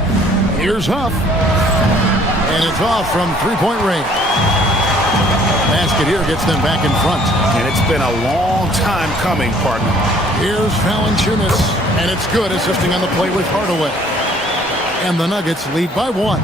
Here's Huff. And it's off from three-point range. Basket here gets them back in front. And it's been a long time coming, partner. Here's Valanciunas. And it's good, assisting on the play with Hardaway. And the Nuggets lead by 1.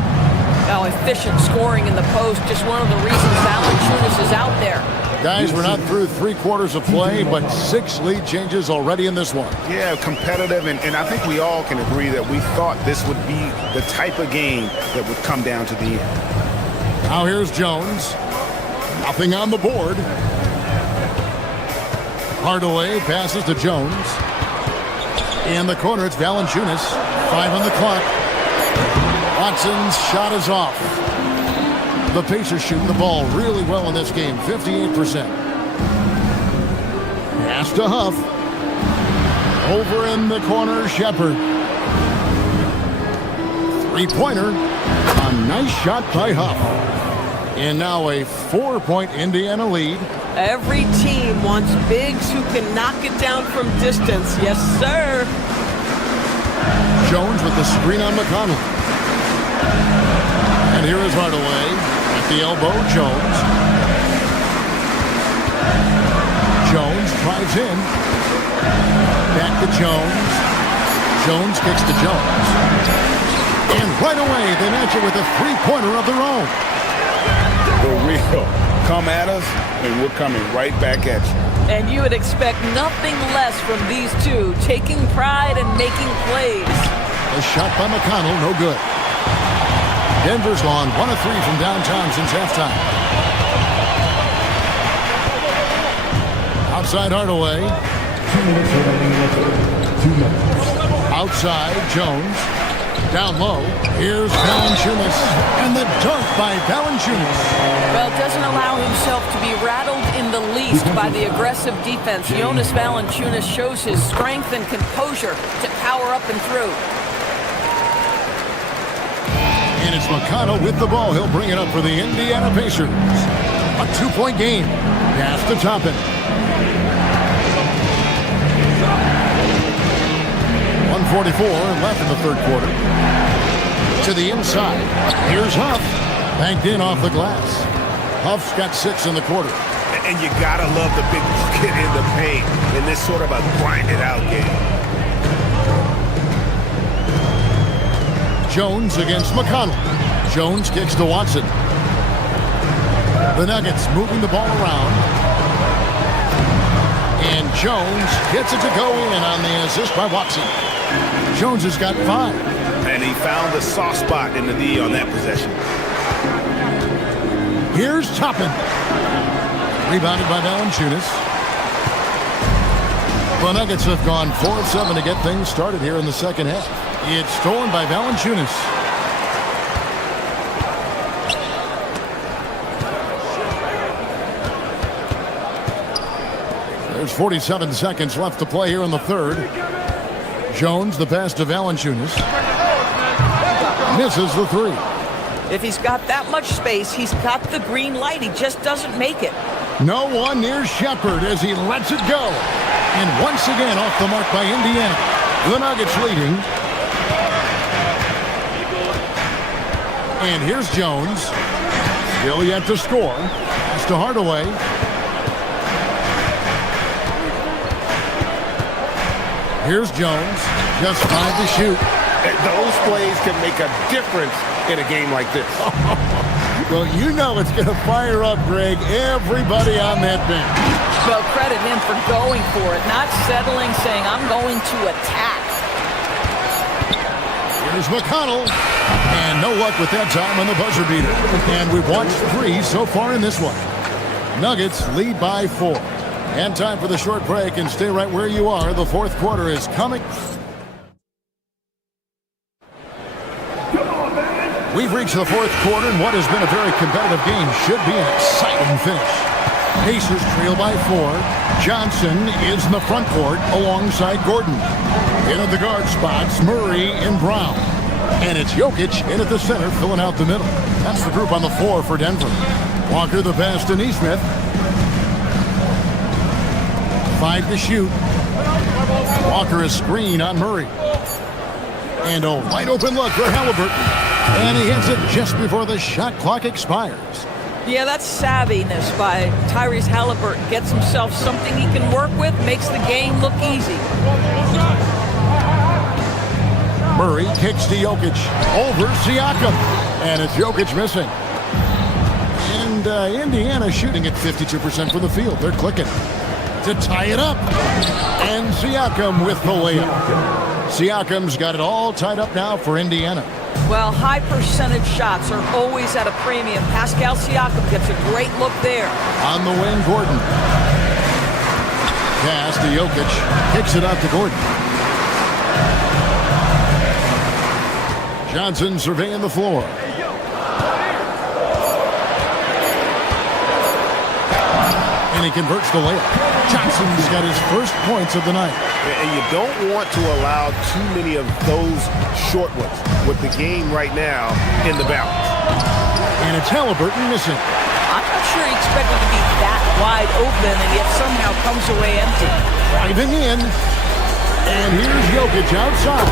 Now efficient scoring in the post. Just one of the reasons Valanciunas is out there. Guys, we're not through 3/4 of play, but 6 lead changes already in this one. Yeah, competitive, and I think we all can agree that we thought this would be the type of game that would come down to the end. Now here's Jones. Nothing on the board. Hardaway passes to Jones. In the corner, it's Valanciunas. 5 on the clock. Watson's shot is off. The Pacers shooting the ball really well in this game, 58%. Pass to Huff. Over in the corner, Shepard. Three-pointer. A nice shot by Huff. And now a 4-point Indiana lead. Every team wants bigs who can knock it down from distance. Yes, sir. Jones with the screen on McConnell. And here is Hardaway. At the elbow, Jones. Jones drives in. Back to Jones. Jones kicks to Jones. And right away, they match it with a three-pointer of their own. For real. Come at us, and we're coming right back at you. And you would expect nothing less from these two, taking pride and making plays. A shot by McConnell, no good. Denver's gone 1 of 3 from downtown since halftime. Outside Hardaway. 2 minutes remaining in the third. 2 minutes. Outside Jones. Down low. Here's Valanciunas. And the dunk by Valanciunas. Well, doesn't allow himself to be rattled in the least by the aggressive defense. Jonas Valanciunas shows his strength and composure to power up and through. And it's McConnell with the ball. He'll bring it up for the Indiana Pacers. A 2-point game. Pass to Toppin. 1:44 left in the third quarter. To the inside. Here's Huff. Banked in off the glass. Huff's got 6 in the quarter. And you gotta love the big bucket in the paint in this sort of a grinded out game. Jones against McConnell. Jones kicks to Watson. The Nuggets moving the ball around. And Jones gets it to go in on the assist by Watson. Jones has got 5. And he found the soft spot in the D on that possession. Here's Toppin. Rebounded by Valanciunas. The Nuggets have gone 4 of 7 to get things started here in the second half. It's stolen by Valanciunas. There's 47 seconds left to play here in the third. Jones, the pass to Valanciunas. Misses the 3. If he's got that much space, he's got the green light. He just doesn't make it. No one near Shepard as he lets it go. And once again off the mark by Indiana. The Nuggets leading. And here's Jones. Still yet to score. Pass to Hardaway. Here's Jones. Just 5 to shoot. Those plays can make a difference in a game like this. Well, you know it's going to fire up, Greg, everybody on that bench. Well, credit him for going for it, not settling, saying, I'm going to attack. Here's McConnell. And no luck with that time on the buzzer beater. And we've watched 3 so far in this one. Nuggets lead by 4. And time for the short break, and stay right where you are. The fourth quarter is coming. We've reached the fourth quarter, and what has been a very competitive game should be an exciting finish. Pacers trail by 4. Johnson is in the front court alongside Gordon. In at the guard spots, Murray and Brown. And it's Jokic in at the center, filling out the middle. That's the group on the floor for Denver. Walker the pass to Nesmith. 5 to shoot. Walker a screen on Murray. And a wide open look for Halliburton. And he hits it just before the shot clock expires. Yeah, that's savviness by Tyrese Halliburton. Gets himself something he can work with, makes the game look easy. Murray kicks to Jokic. Over Siakam. And it's Jokic missing. And Indiana shooting at 52% from the field. They're clicking to tie it up. And Siakam with the layup. Siakam's got it all tied up now for Indiana. Well, high percentage shots are always at a premium. Pascal Siakam gets a great look there. On the wing, Gordon. Pass to Jokic. Kicks it out to Gordon. Johnson surveying the floor. And he converts the layup. Johnson's got his first points of the night. And you don't want to allow too many of those short ones with the game right now in the balance. And it's Halliburton missing. I'm not sure he expected to be that wide open, and yet somehow comes away empty. Driving in. And here's Jokic outside.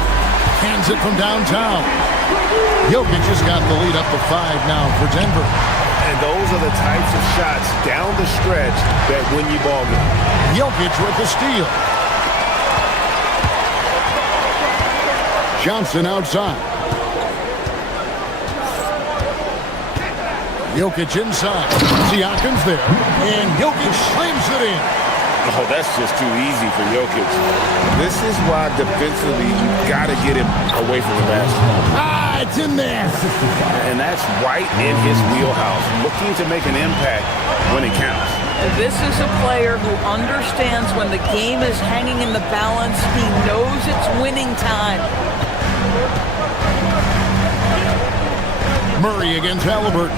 Hands it from downtown. Jokic has got the lead up to 5 now for Denver. And those are the types of shots down the stretch that win you ball game. Jokic with the steal. Johnson outside. Jokic inside. Siakam's there. And Jokic slams it in. Oh, that's just too easy for Jokic. This is why defensively you got to get him away from the basket. It's in there. And that's right in his wheelhouse, looking to make an impact when it counts. This is a player who understands when the game is hanging in the balance. He knows it's winning time. Murray against Halliburton.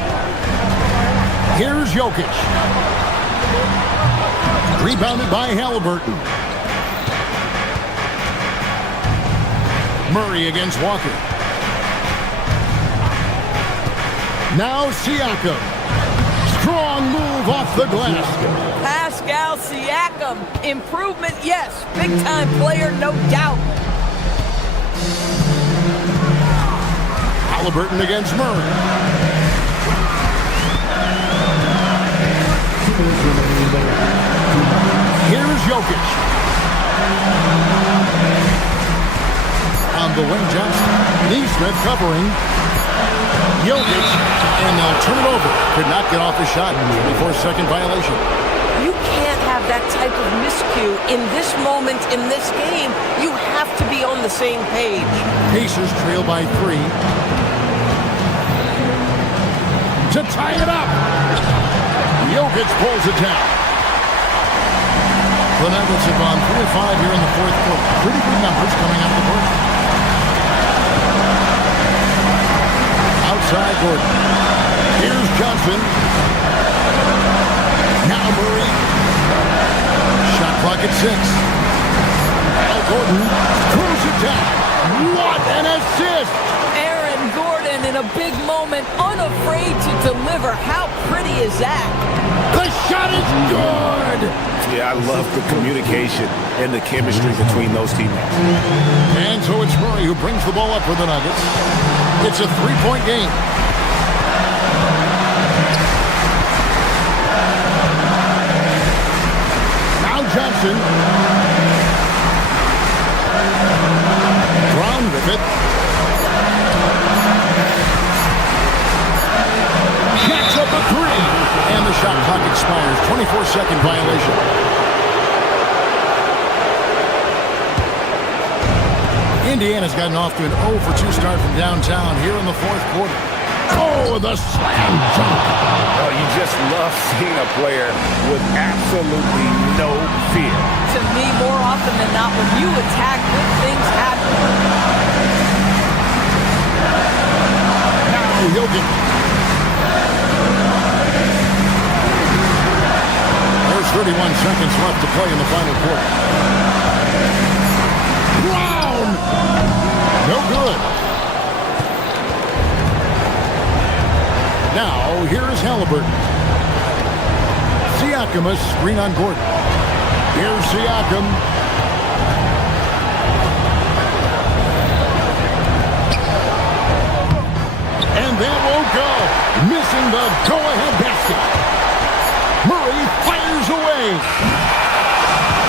Here's Jokic. Rebounded by Halliburton. Murray against Walker. Now Siakam. Strong move off the glass. Pascal Siakam. Improvement, yes. Big-time player, no doubt. Halliburton against Murray. Here's Jokic. On the wing, Johnson. Nesmith covering. Jokic, and they'll turn it over. Could not get off the shot before second violation. You can't have that type of miscue in this moment in this game. You have to be on the same page. Pacers trail by 3. To tie it up. Jokic pulls it down. The Nuggets have gone 3 of 5 here in the fourth quarter. Pretty good numbers coming out of the first. Outside Gordon. Here's Johnson. Now Murray. Shot clock at 6. Al Gordon throws it down. What an assist! Aaron Gordon in a big moment, unafraid to deliver. How pretty is that? The shot is good! Yeah, I love the communication and the chemistry between those teammates. And so it's Murray who brings the ball up for the Nuggets. It's a three-point game. Now Johnson. Brown with it. Jacks up a three. And the shot clock expires. 24-second violation. Indiana's gotten off to an 0 for 2 start from downtown here in the fourth quarter. Oh, the slam dunk. Oh, you just love seeing a player with absolutely no fear. To me, more often than not, when you attack, good things happen. Now Jokic. There's 31 seconds left to play in the final quarter. Brown! No good. Now, here is Halliburton. Siakam, a screen on Gordon. Here's Siakam. And that won't go. Missing the go-ahead basket. Murray fires away.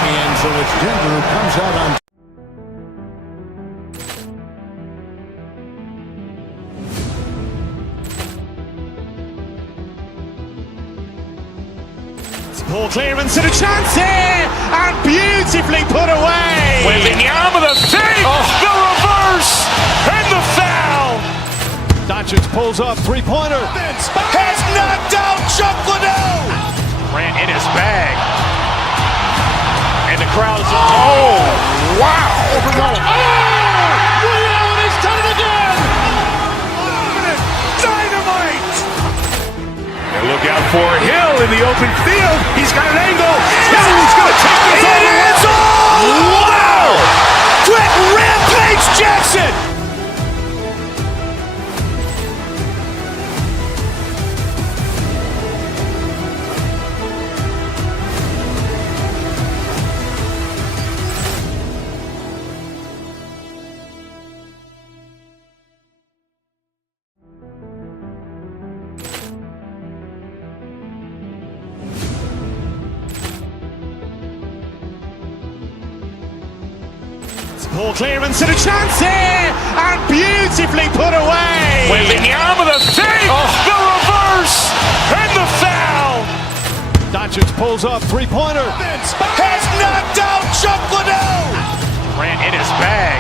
And so it's Denver who comes out on Ball clearance and a chance here, and beautifully put away. Wembanyama the fake, the reverse, and the foul. Doncic pulls up, three-pointer. Has knocked out Chuck Liddell. Ran in his bag. And the crowd is, oh, wow. Overgoal. Oh, Liddell, and he's done it again. Dynamite. And look out for Hill in the open field. He's got an angle. He's going to take this all the way. Wow! Quick rampage Jackson. Ball clearance and a chance here, and beautifully put away. Wembanyama the fake, the reverse, and the foul. Doncic pulls up, three-pointer. Has knocked out Chuck Liddell. Ran in his bag.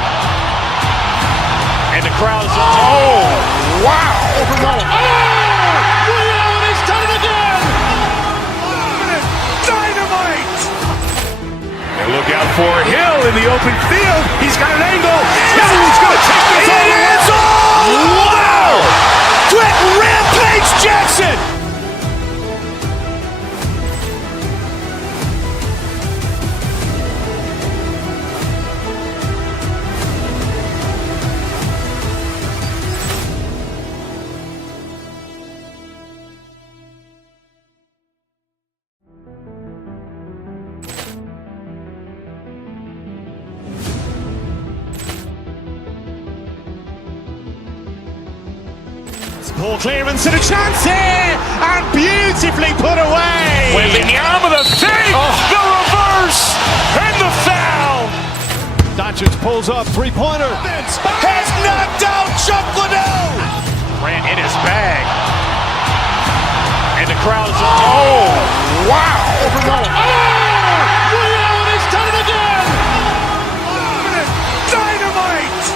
And the crowd is, oh, wow. Overgoal. Oh, Liddell, and he's done it again. Dynamite. And look out for Hill in the open field. He's got an angle. He's going to take this all the way. Wow! Quick rampage Jackson. Ball clearance and a chance here, and beautifully put away. Wembanyama the fake, the reverse, and the foul. Doncic pulls up, three-pointer. Has knocked out Chuck Liddell. Ran in his bag. And the crowd is, oh, wow. Overgoal. Oh, Liddell, and he's done it again. Dynamite.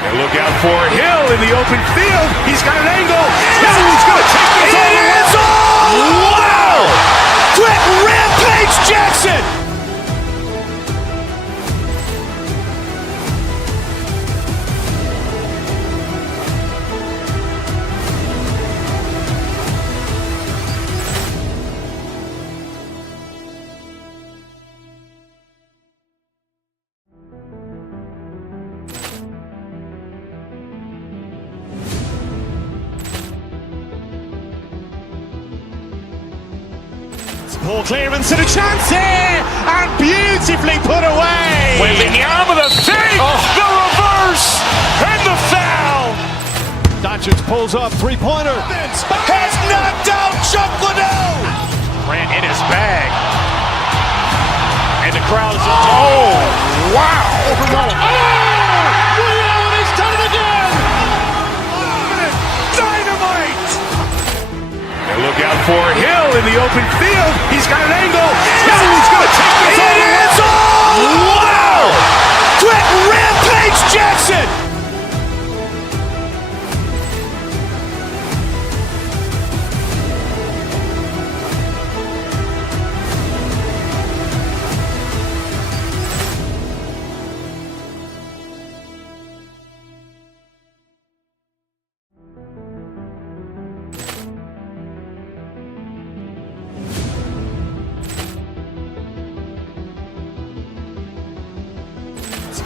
And look out for Hill in the open field. He's got an angle. He's going to take this all the way. Wow! Quick rampage Jackson. Poor clearance and a chance here, and beautifully put away. Wembanyama the fake, the reverse, and the foul. Doncic pulls up, three-pointer. Has knocked out Chuck Liddell. Grant in his bag. And the crowd is... Oh, wow. Leon has done it again. Dynamite. And look out for Hill in the open field. He's got an angle. He's going to take this all the way. It's all! Wow! Quick Rampage Jackson.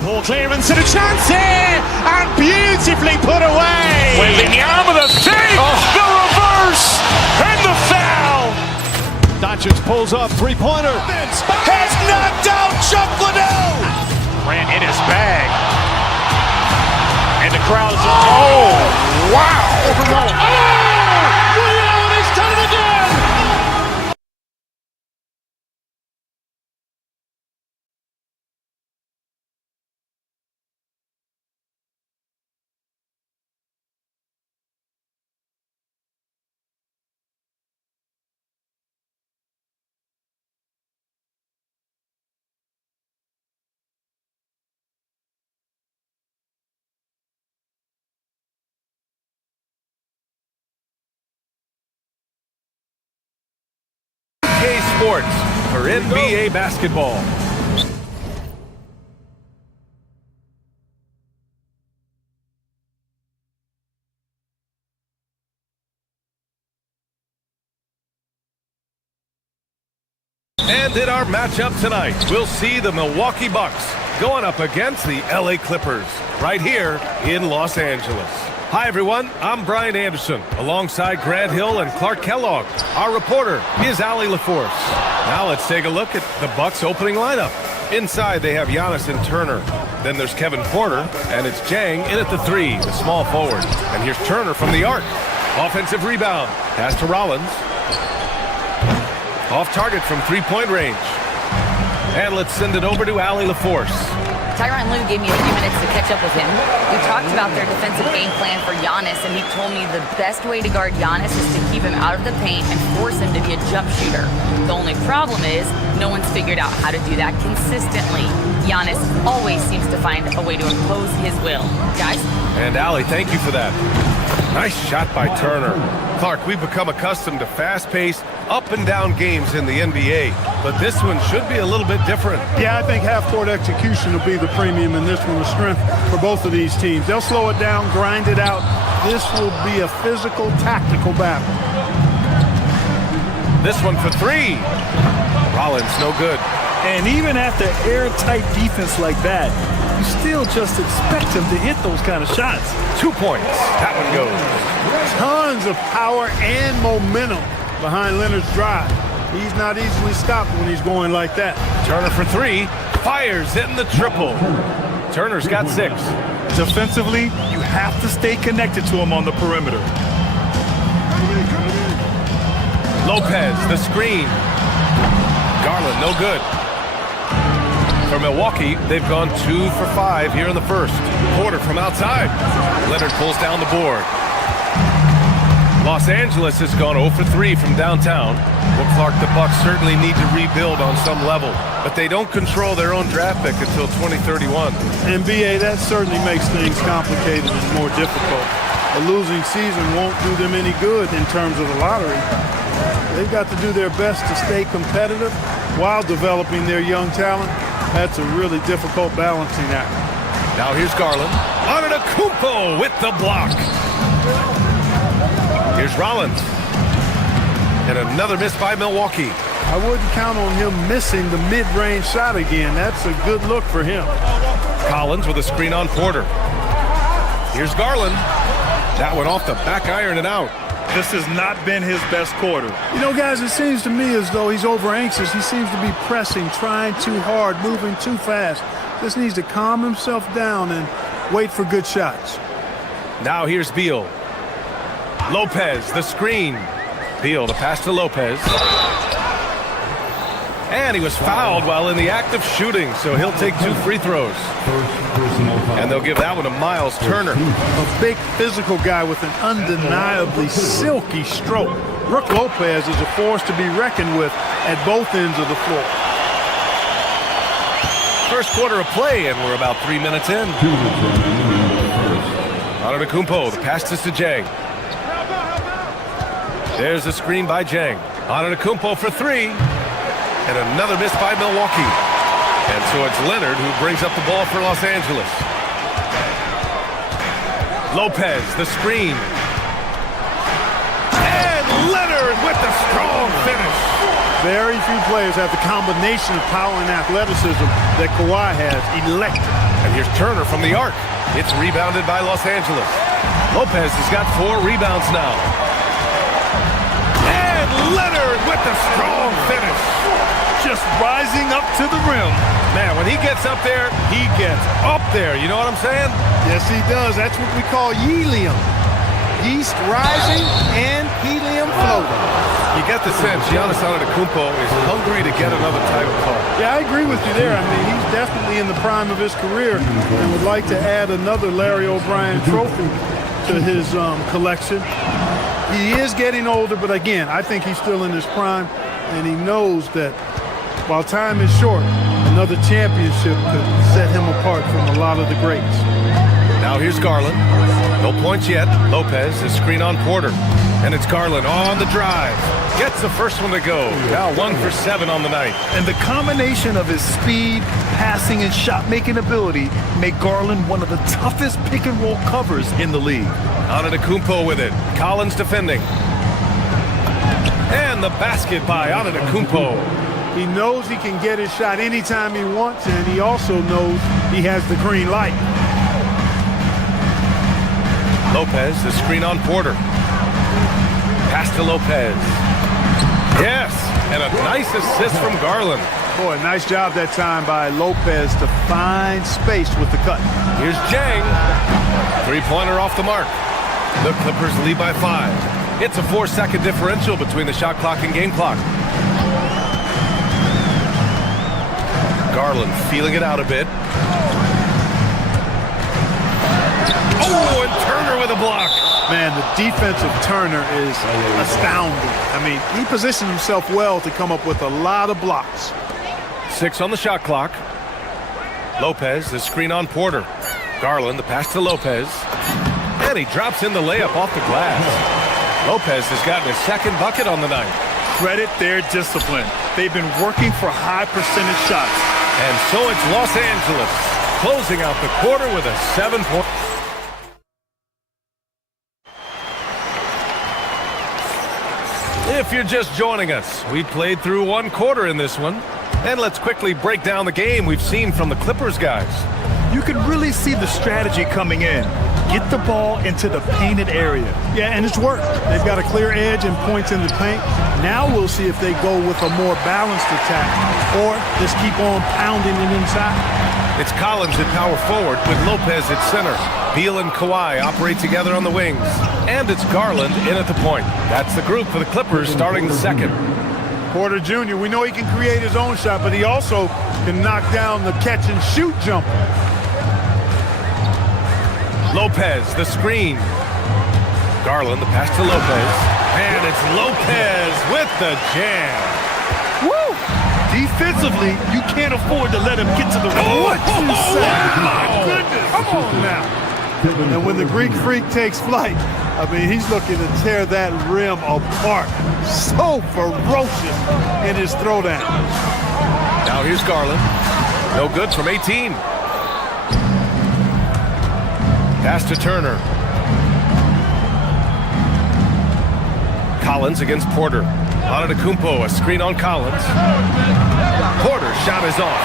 Poor clearance and a chance here, and beautifully put away. Wembanyama the fake, the reverse, and the foul. Doncic pulls up, three-pointer. Has knocked out Chuck Liddell. Grant in his bag. And the crowd is... Oh, wow. Leon has done it again. Sports for NBA basketball. And in our matchup tonight, we'll see the Milwaukee Bucks going up against the LA Clippers right here in Los Angeles. Hi, everyone. I'm Brian Anderson, alongside Grant Hill and Clark Kellogg. Our reporter is Allie LaForce. Now let's take a look at the Bucks' opening lineup. Inside, they have Giannis and Turner. Then there's Kevin Porter, and it's Jang in at the 3, the small forward. And here's Turner from the arc. Offensive rebound. Pass to Rollins. Off target from three-point range. And let's send it over to Allie LaForce. Tyronn Lue gave me a few minutes to catch up with him. We talked about their defensive game plan for Giannis, and he told me the best way to guard Giannis is to keep him out of the paint and force him to be a jump shooter. The only problem is no one's figured out how to do that consistently. Giannis always seems to find a way to impose his will. Guys? And Allie, thank you for that. Nice shot by Turner. Clark, we've become accustomed to fast-paced, up-and-down games in the NBA, but this one should be a little bit different. Yeah, I think half-court execution will be the premium in this one, the strength for both of these teams. They'll slow it down, grind it out. This will be a physical, tactical battle. This one for 3. Rollins, no good. And even after airtight defense like that, you still just expect him to hit those kind of shots. 2 points. That one goes. Tons of power and momentum behind Leonard's drive. He's not easily stopped when he's going like that. Turner for 3. Fires, hitting the triple. Turner's got 6. Defensively, you have to stay connected to him on the perimeter. Lopez, the screen. Garland, no good. For Milwaukee, they've gone 2 for 5 here in the first. Porter from outside. Leonard pulls down the board. Los Angeles has gone 0 for 3 from downtown. Well, Clark, the Bucks certainly need to rebuild on some level, but they don't control their own draft pick until 2031. NBA, that certainly makes things complicated and more difficult. A losing season won't do them any good in terms of the lottery. They've got to do their best to stay competitive while developing their young talent. That's a really difficult balancing act. Now here's Garland. Antetokounmpo with the block. Here's Rollins. And another miss by Milwaukee. I wouldn't count on him missing the mid-range shot again. That's a good look for him. Collins with a screen on Porter. Here's Garland. That one off the back iron and out. This has not been his best quarter. You know, guys, it seems to me as though he's over anxious. He seems to be pressing, trying too hard, moving too fast. Just needs to calm himself down and wait for good shots. Now here's Beal. Lopez, the screen. Beal, the pass to Lopez. And he was fouled while in the act of shooting, so he'll take 2 free throws. And they'll give that one to Miles Turner. A big physical guy with an undeniably silky stroke. Brook Lopez is a force to be reckoned with at both ends of the floor. First quarter of play, and we're about 3 minutes in. Antetokounmpo, the pass to Jang. There's a screen by Jang. Antetokounmpo for 3. And another miss by Milwaukee. And so it's Leonard who brings up the ball for Los Angeles. Lopez, the screen. And Leonard with the strong finish. Very few players have the combination of power and athleticism that Kawhi has. Electric. And here's Turner from the arc. It's rebounded by Los Angeles. Lopez has got 4 rebounds now. And Leonard with the strong finish. Just rising up to the rim. Man, when he gets up there, he gets up there. You know what I'm saying? Yes, he does. That's what we call helium. Yeast rising and helium floating. You get the sense Giannis Antetokounmpo is hungry to get another title call. Yeah, I agree with you there. I mean, he's definitely in the prime of his career and would like to add another Larry O'Brien trophy to his collection. He is getting older, but again, I think he's still in his prime, and he knows that while time is short, another championship could set him apart from a lot of the greats. Now here's Garland. No points yet. Lopez is screen on Porter. And it's Garland on the drive. Gets the first one to go. Now 1 for 7 on the night. And the combination of his speed, passing, and shot-making ability make Garland one of the toughest pick-and-roll covers in the league. Antetokounmpo with it. Collins defending. And the basket by Antetokounmpo. He knows he can get his shot anytime he wants, and he also knows he has the green light. Lopez, the screen on Porter. Pass to Lopez. Yes, and a nice assist from Garland. Boy, nice job that time by Lopez to find space with the cut. Here's Jang. 3-pointer off the mark. The Clippers lead by 5. It's a 4-second differential between the shot clock and game clock. Garland feeling it out a bit. Oh, and Turner with a block. Man, the defense of Turner is astounding. I mean, he positioned himself well to come up with a lot of blocks. 6 on the shot clock. Lopez, the screen on Porter. Garland, the pass to Lopez. And he drops in the layup off the glass. Lopez has gotten his second bucket on the night. Credit their discipline. They've been working for high percentage shots. And so it's Los Angeles closing out the quarter with a 7-point. If you're just joining us, we played through 1 quarter in this one. And let's quickly break down the game we've seen from the Clippers guys. You can really see the strategy coming in. Get the ball into the painted area. Yeah, and it's worked. They've got a clear edge and points in the paint. Now we'll see if they go with a more balanced attack or just keep on pounding it inside. It's Collins at power forward with Lopez at center. Beal and Kawhi operate together on the wings. And it's Garland in at the point. That's the group for the Clippers starting the second. Porter Jr., we know he can create his own shot, but he also can knock down the catch-and-shoot jumper. Lopez, the screen. Garland, the pass to Lopez. And it's Lopez with the jam. Woo! Defensively, you can't afford to let him get to the rim. What you say? My goodness. Come on now. And when the Greek Freak takes flight, I mean, he's looking to tear that rim apart. So ferocious in his throwdown. Now here's Garland. No good from 18. Pass to Turner. Collins against Porter. Antetokounmpo, a screen on Collins. Porter's shot is off.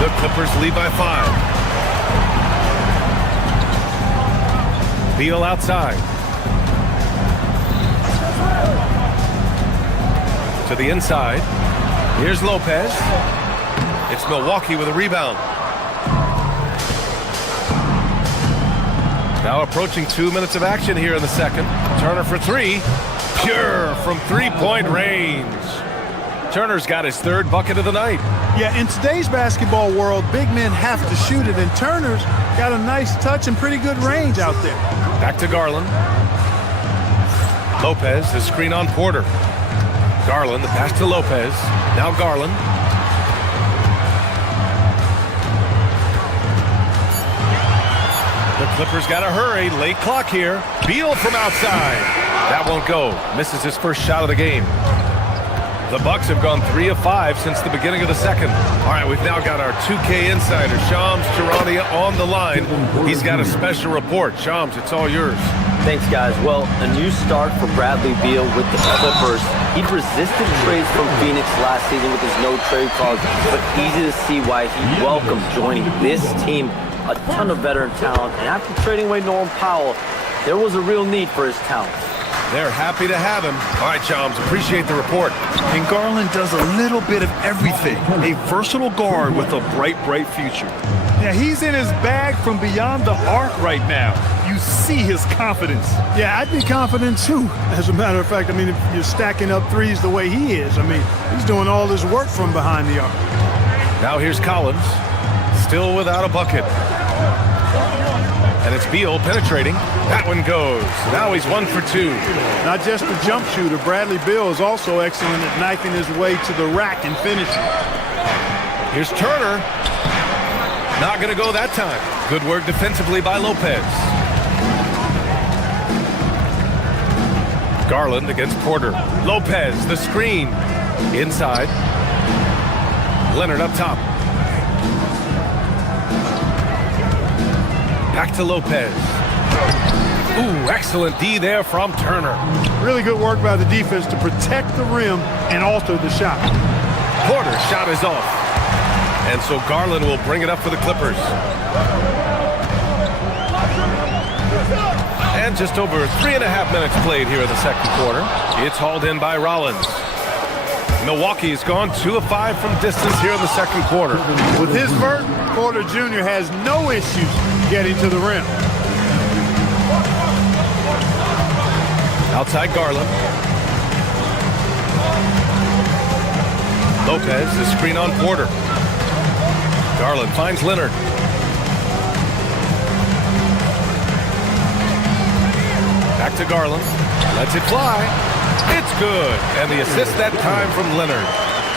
The Clippers lead by 5. Beal outside. to the inside. Here's Lopez. It's Milwaukee with a rebound. Now approaching 2 minutes of action here in the second. Turner for three. Pure from three-point range. Turner's got his third bucket of the night. Yeah, in today's basketball world, big men have to shoot it, and Turner's got a nice touch and pretty good range out there. Back to Garland. Lopez, the screen on Porter. Garland, the pass to Lopez. Now Garland. The Clippers got to hurry. Late clock here. Beal from outside. That won't go. Misses his first shot of the game. The Bucks have gone 3 of 5 since the beginning of the second. All right, we've now got our 2K insider, Shams Charania, on the line. He's got a special report. Shams, it's all yours. Thanks, guys. Well, a new start for Bradley Beal with the Clippers. He'd resisted trades from Phoenix last season with his no-trade clause, but easy to see why he welcomed joining this team. A ton of veteran talent, and after trading away Norm Powell, there was a real need for his talent. They're happy to have him. All right, Shams, appreciate the report. And Garland does a little bit of everything. A versatile guard with a bright, bright future. Yeah, he's in his bag from beyond the arc right now. You see his confidence. Yeah, I'd be confident too. As a matter of fact, I mean, if you're stacking up threes the way he is, I mean, he's doing all his work from behind the arc. Now here's Collins, still without a bucket. And it's Beal penetrating. That one goes. Now he's 1 for 2. Not just a jump shooter, Bradley Beal is also excellent at knifing his way to the rack and finishing. Here's Turner. Not going to go that time. Good work defensively by Lopez. Garland against Porter. Lopez, the screen. Inside. Leonard up top. Back to Lopez. Ooh, excellent D there from Turner. Really good work by the defense to protect the rim and alter the shot. Porter's shot is off. And so Garland will bring it up for the Clippers. And just over 3.5 minutes played here in the second quarter. It's hauled in by Rollins. Milwaukee's gone 2 of 5 from distance here in the second quarter. With his vert, Porter Jr. has no issues getting to the rim. Outside Garland. Lopez, the screen on Porter. Garland finds Leonard. Back to Garland. Lets it fly. It's good. And the assist that time from Leonard.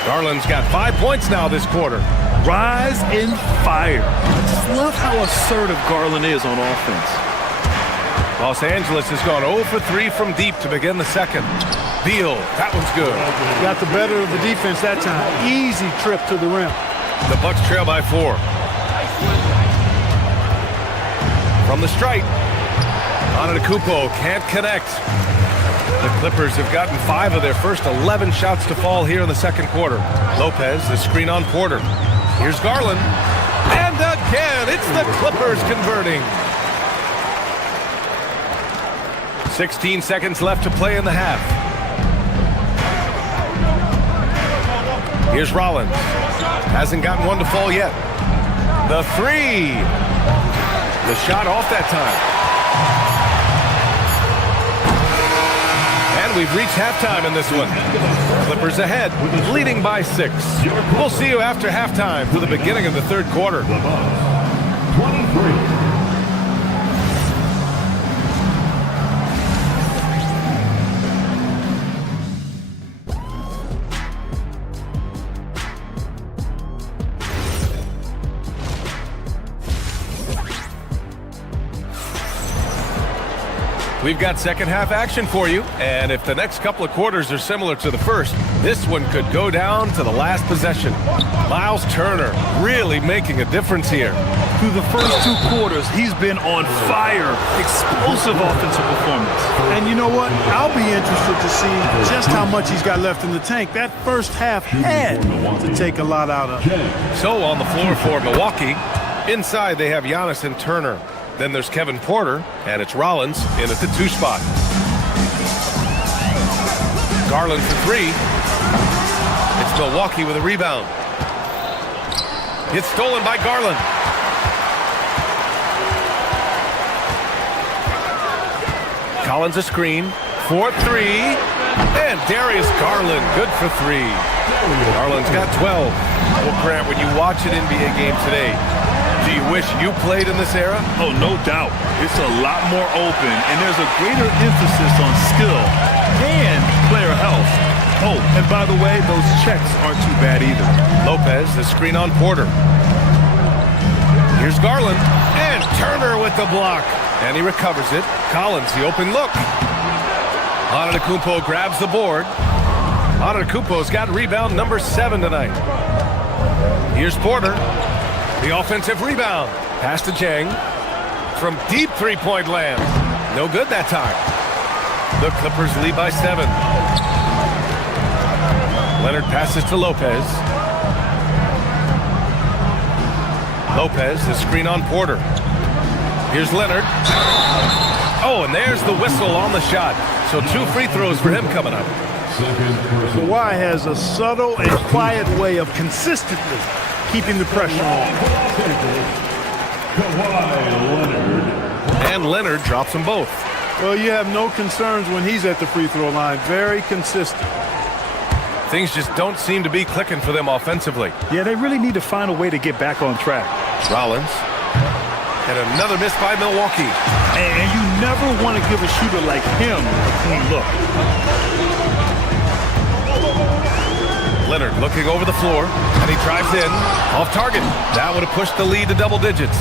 Garland's got 5 points now this quarter. Rise and fire. I just love how assertive Garland is on offense. Los Angeles has gone 0 for 3 from deep to begin the second. Beal, that one's good. Got the better of the defense that time. Easy trip to the rim. The Bucks trail by 4. From the stripe, Antetokounmpo can't connect. The Clippers have gotten 5 of their first 11 shots to fall here in the second quarter. Lopez, the screen on Porter. Here's Garland. And again, it's the Clippers converting. 16 seconds left to play in the half. Here's Rollins. Hasn't gotten one to fall yet. The three. The shot off that time. And we've reached halftime in this one. Clippers ahead, leading by 6. We'll see you after halftime for the beginning of the third quarter. 23. We've got second half action for you, and if the next couple of quarters are similar to the first, this one could go down to the last possession. Miles Turner really making a difference here. Through the first 2 quarters, he's been on fire. Explosive offensive performance. And you know what? I'll be interested to see just how much he's got left in the tank. That first half had to take a lot out of him. So on the floor for Milwaukee, inside they have Giannis and Turner. Then there's Kevin Porter, and it's Rollins in at the 2 spot. Garland for 3. Milwaukee with a rebound. It's stolen by Garland. Collins a screen. 4-3. And Darius Garland, good for 3. Garland's got 12. Well, Grant, when you watch an NBA game today, do you wish you played in this era? Oh, no doubt. It's a lot more open, and there's a greater emphasis on skill and player health. Oh, and by the way, those checks aren't too bad either. Lopez, the screen on Porter. Here's Garland, and Turner with the block. And he recovers it. Collins, the open look. Antetokounmpo grabs the board. Antetokounmpo's got rebound number 7 tonight. Here's Porter. The offensive rebound. Pass to Jang. From deep three-point land. No good that time. The Clippers lead by 7. Leonard passes to Lopez. Lopez, the screen on Porter. Here's Leonard. Oh, and there's the whistle on the shot. So 2 free throws for him coming up. Kawhi has a subtle and quiet way of consistently keeping the pressure on. And Leonard drops them both. Well, you have no concerns when he's at the free throw line. Very consistent. Things just don't seem to be clicking for them offensively. Yeah, they really need to find a way to get back on track. Rollins. And another miss by Milwaukee. And you never want to give a shooter like him a clean look. Leonard looking over the floor, and he drives in. Off target. That would have pushed the lead to double digits.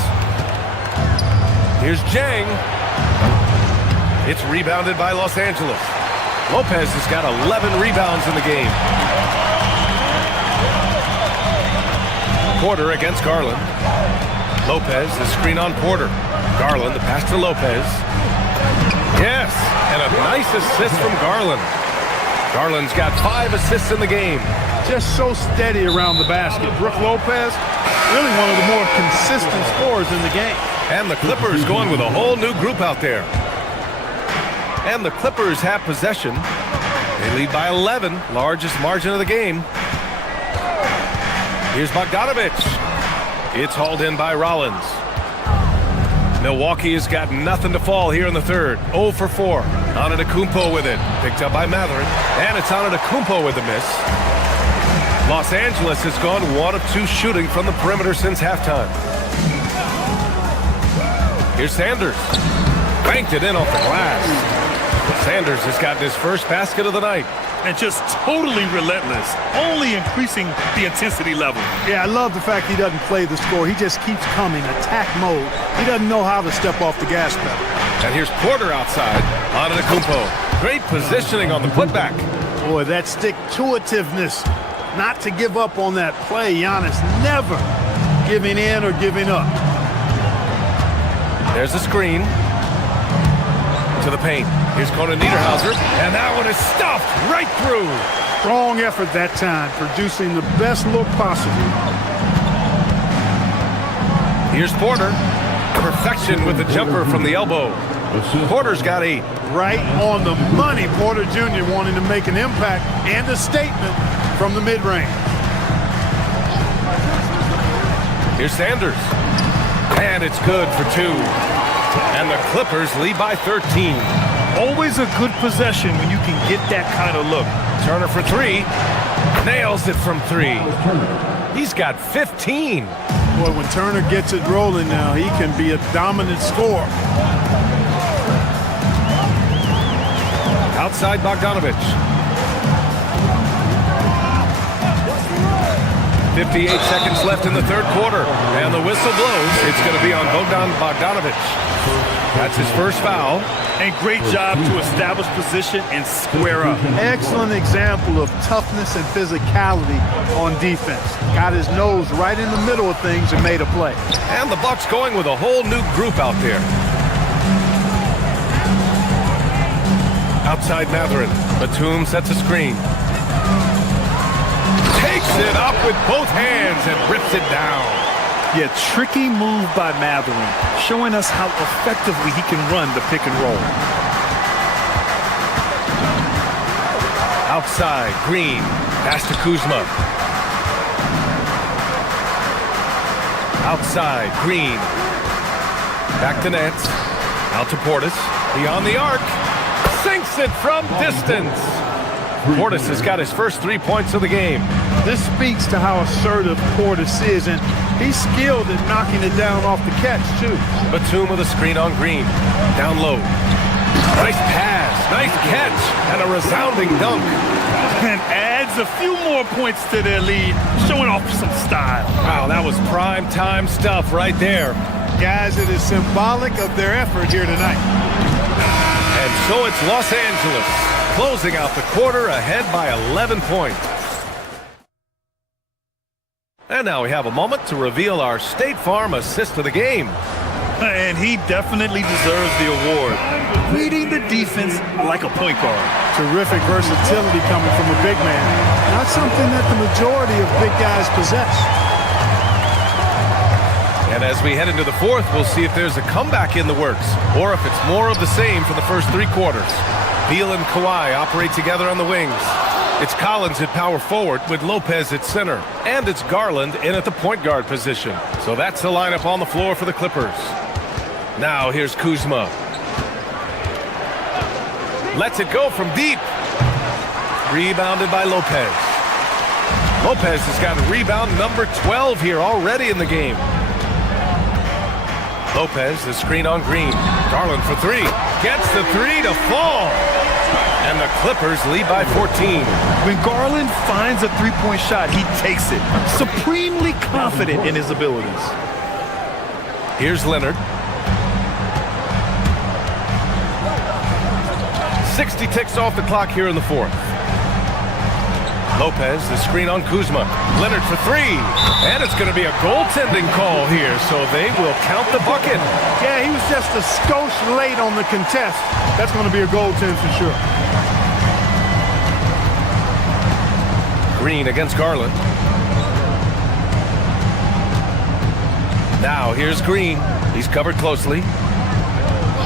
Here's Jang. It's rebounded by Los Angeles. Lopez has got 11 rebounds in the game. Porter against Garland. Lopez, the screen on Porter. Garland, the pass to Lopez. Yes, and a nice assist from Garland. Garland's got 5 assists in the game. Just so steady around the basket. Brook Lopez, really one of the more consistent scorers in the game. And the Clippers going with a whole new group out there. And the Clippers have possession. They lead by 11, largest margin of the game. Here's Bogdanovich. It's hauled in by Rollins. Milwaukee has got nothing to fall here in the third. 0 for 4. Antetokounmpo with it. Picked up by Mathurin. And it's Antetokounmpo with the miss. Los Angeles has gone 1 of 2 shooting from the perimeter since halftime. Here's Sanders. Banked it in off the glass. Sanders has gotten his first basket of the night. And just totally relentless, only increasing the intensity level. Yeah, I love the fact he doesn't play the score. He just keeps coming, attack mode. He doesn't know how to step off the gas pedal. And here's Porter outside. Antetokounmpo. Great positioning on the putback. Boy, that stick-to-itiveness. Not to give up on that play. Giannis never giving in or giving up. There's the screen. To the paint. Here's Conan Niederhauser, and that one is stuffed right through. Strong effort that time, producing the best look possible. Here's Porter. Perfection with the jumper from the elbow. Porter's got 8. Right on the money. Porter Jr. wanting to make an impact and a statement from the mid-range. Here's Sanders. And it's good for 2. And the Clippers lead by 13. Always a good possession when you can get that kind of look. Turner for 3. Nails it from 3. He's got 15. Boy, when Turner gets it rolling now, he can be a dominant scorer. Outside Bogdanovich. 58 seconds left in the third quarter. And the whistle blows. It's going to be on Bogdanovich. That's his first foul. And great job to establish position and square up. Excellent example of toughness and physicality on defense. Got his nose right in the middle of things and made a play. And the Bucks going with a whole new group out there. Outside Mathurin. Batum sets a screen. Takes it up with both hands and rips it down. Yeah, tricky move by Mathurin, showing us how effectively he can run the pick and roll. Outside, Green. Pass to Kuzma. Outside, Green. Back to Nance. Out to Portis. Beyond the arc. Sinks it from distance. Portis has got his first 3 points of the game. This speaks to how assertive Portis is, and he's skilled at knocking it down off the catch, too. Batum with a screen on Green. Down low. Nice pass, nice catch, and a resounding dunk. And adds a few more points to their lead, showing off some style. Wow, that was prime time stuff right there. Guys, it is symbolic of their effort here tonight. And so it's Los Angeles, closing out the quarter ahead by 11 points. And now we have a moment to reveal our State Farm assist of the game. And he definitely deserves the award. Reading the defense like a point guard. Terrific versatility coming from a big man. Not something that the majority of big guys possess. And as we head into the fourth, we'll see if there's a comeback in the works, or if it's more of the same for the first 3 quarters. Beal and Kawhi operate together on the wings. It's Collins at power forward with Lopez at center. And it's Garland in at the point guard position. So that's the lineup on the floor for the Clippers. Now here's Kuzma. Lets it go from deep. Rebounded by Lopez. Lopez has got rebound number 12 here already in the game. Lopez, the screen on Green. Garland for 3. Gets the 3 to fall. And the Clippers lead by 14. When Garland finds a three-point shot, he takes it. Supremely confident in his abilities. Here's Leonard. 60 ticks off the clock here in the fourth. Lopez, the screen on Kuzma. Leonard for 3. And it's going to be a goaltending call here, so they will count the bucket. Yeah, he was just a skosh late on the contest. That's going to be a goaltend for sure. Green against Garland. Now here's Green. He's covered closely.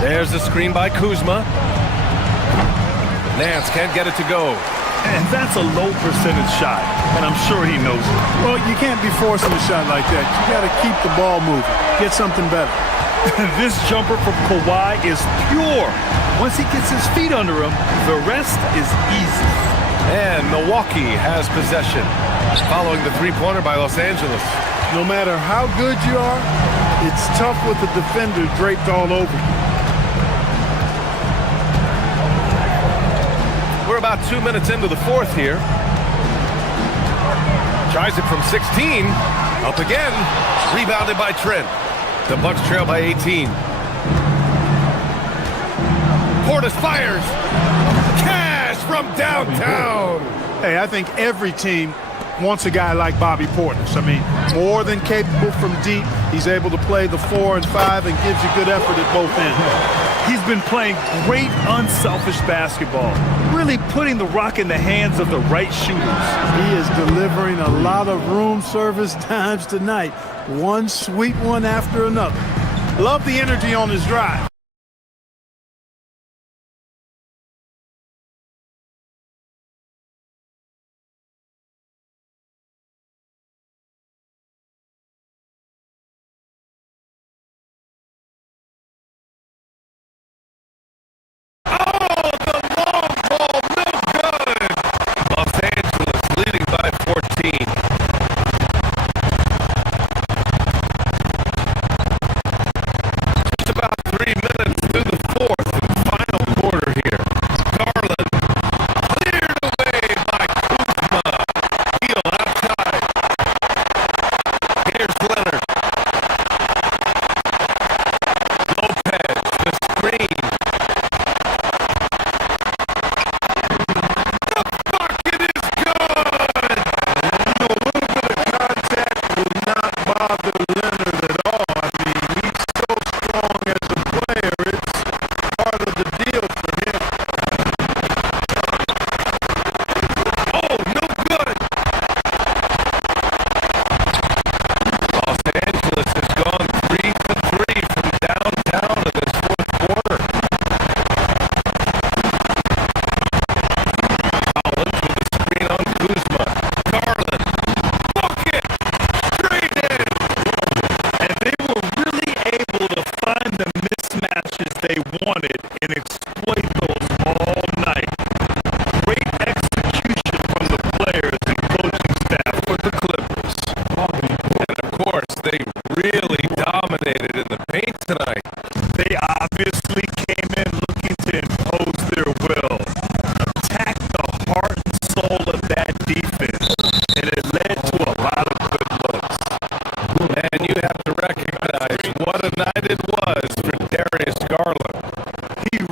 There's the screen by Kuzma. Nance can't get it to go. And that's a low percentage shot, and I'm sure he knows it. Well, you can't be forcing a shot like that. You got to keep the ball moving. Get something better. This jumper from Kawhi is pure. Once he gets his feet under him, the rest is easy. And Milwaukee has possession, following the three-pointer by Los Angeles. No matter how good you are, it's tough with the defender draped all over you. We're about 2 minutes into the fourth here. Tries it from 16. Up again. Rebounded by Trent. The Bucks trail by 18. Portis fires. Cash from downtown. Hey, I think every team wants a guy like Bobby Portis. I mean, more than capable from deep. He's able to play the 4 and 5 and gives you good effort at both ends. He's been playing great, unselfish basketball, really putting the rock in the hands of the right shooters. He is delivering a lot of room service times tonight, one sweet one after another. Love the energy on his drive. Just about 3 minutes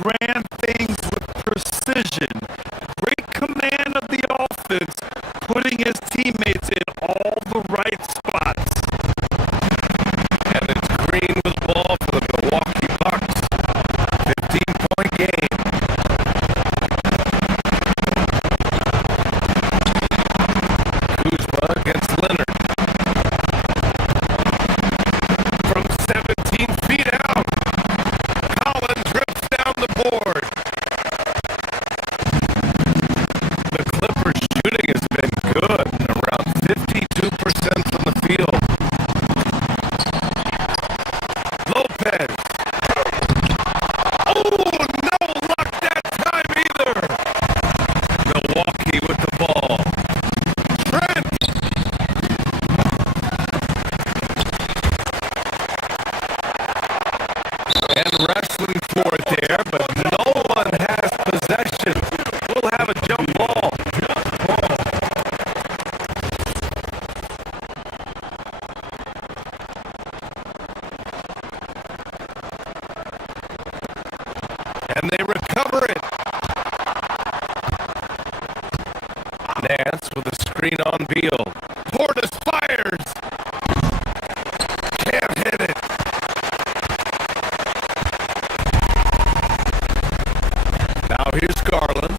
ran things with precision. Great command of the offense, putting his teammates in all the right spots. And it's Green with the ball for the Milwaukee Bucks. 15-point game. Kuzma against Leonard. From 17 feet out. Collins rips down the board. The Clippers shooting has been good. Around 52% from the field. Lopez. Oh, no luck that time either. Milwaukee with the ball. Trent. And wrestling for it there, but no one has possession. We'll have a jump ball. And they recover it. Nance with a screen on Beal. Portis fires. Can't hit it. Now here's Garland.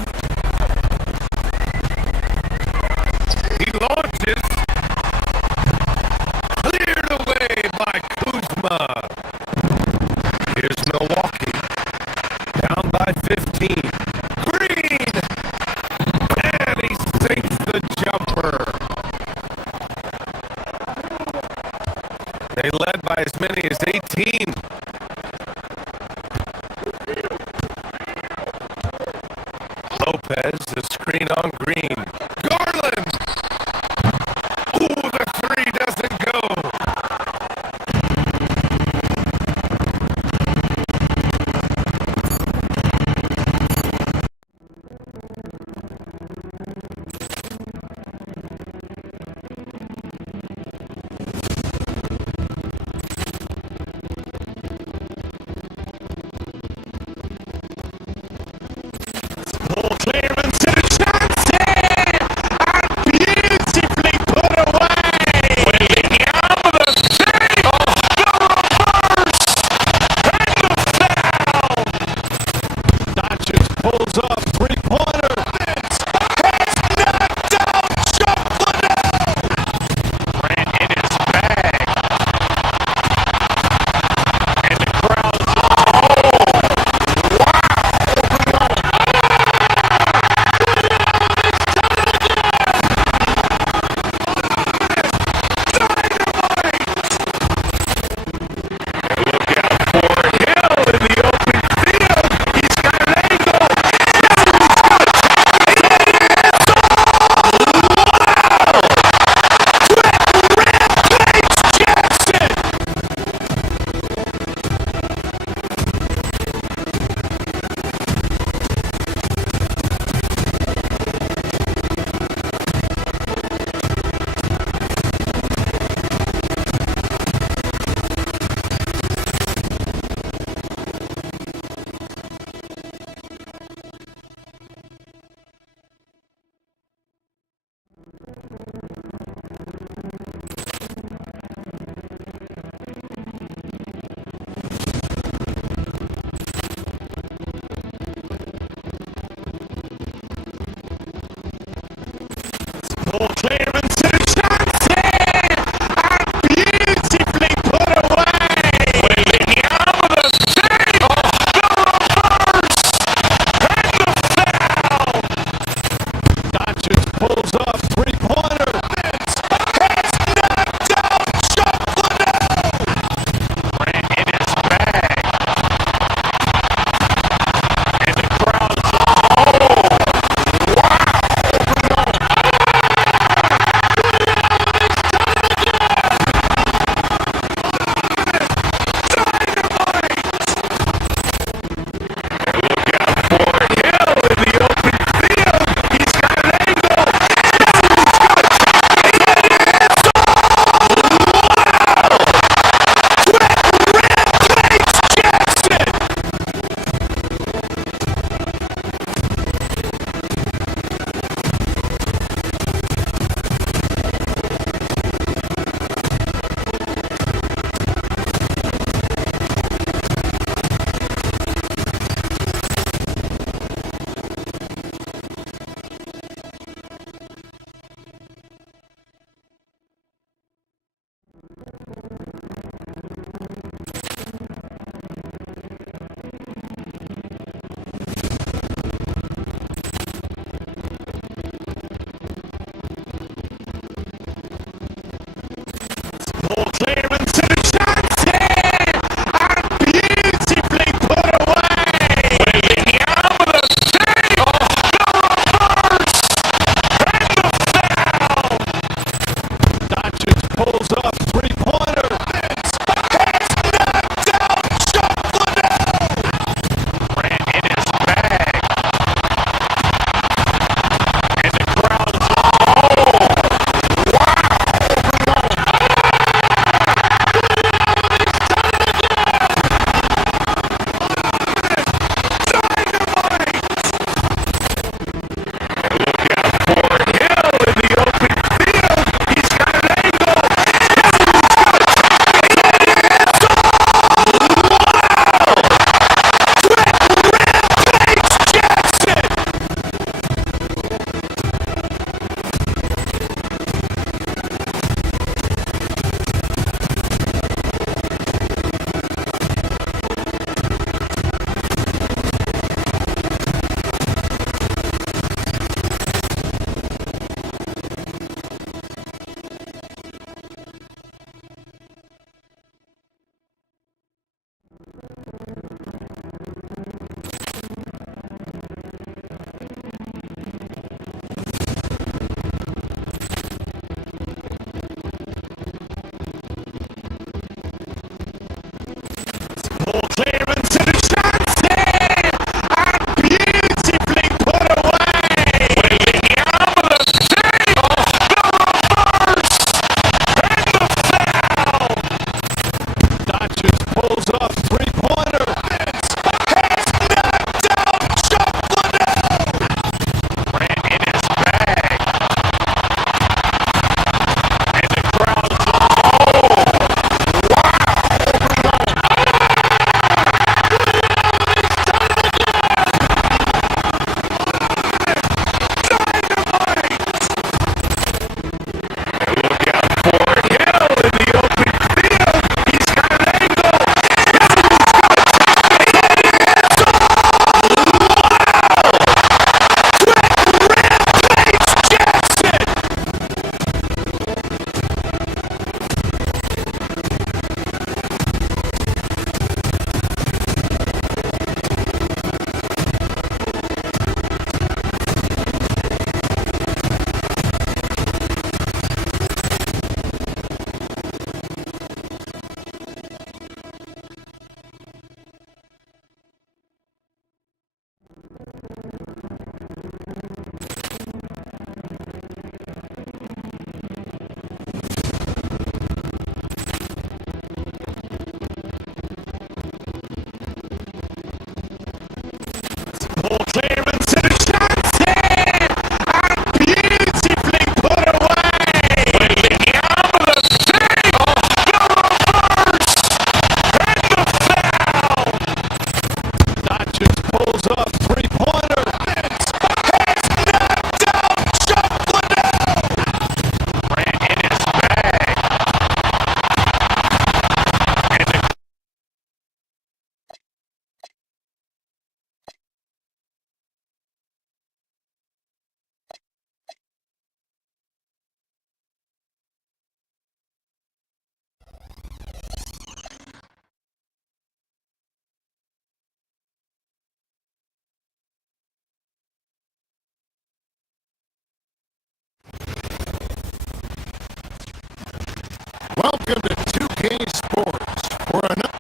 He launches. Cleared away by Kuzma. Here's Milwaukee. Down by 15. Green! And he sinks the jumper. They led by as many as 18. Lopez, the screen on Green. Garland! Ooh, the three doesn't go. Ball clearance and a chance here. Welcome to 2K Sports for another.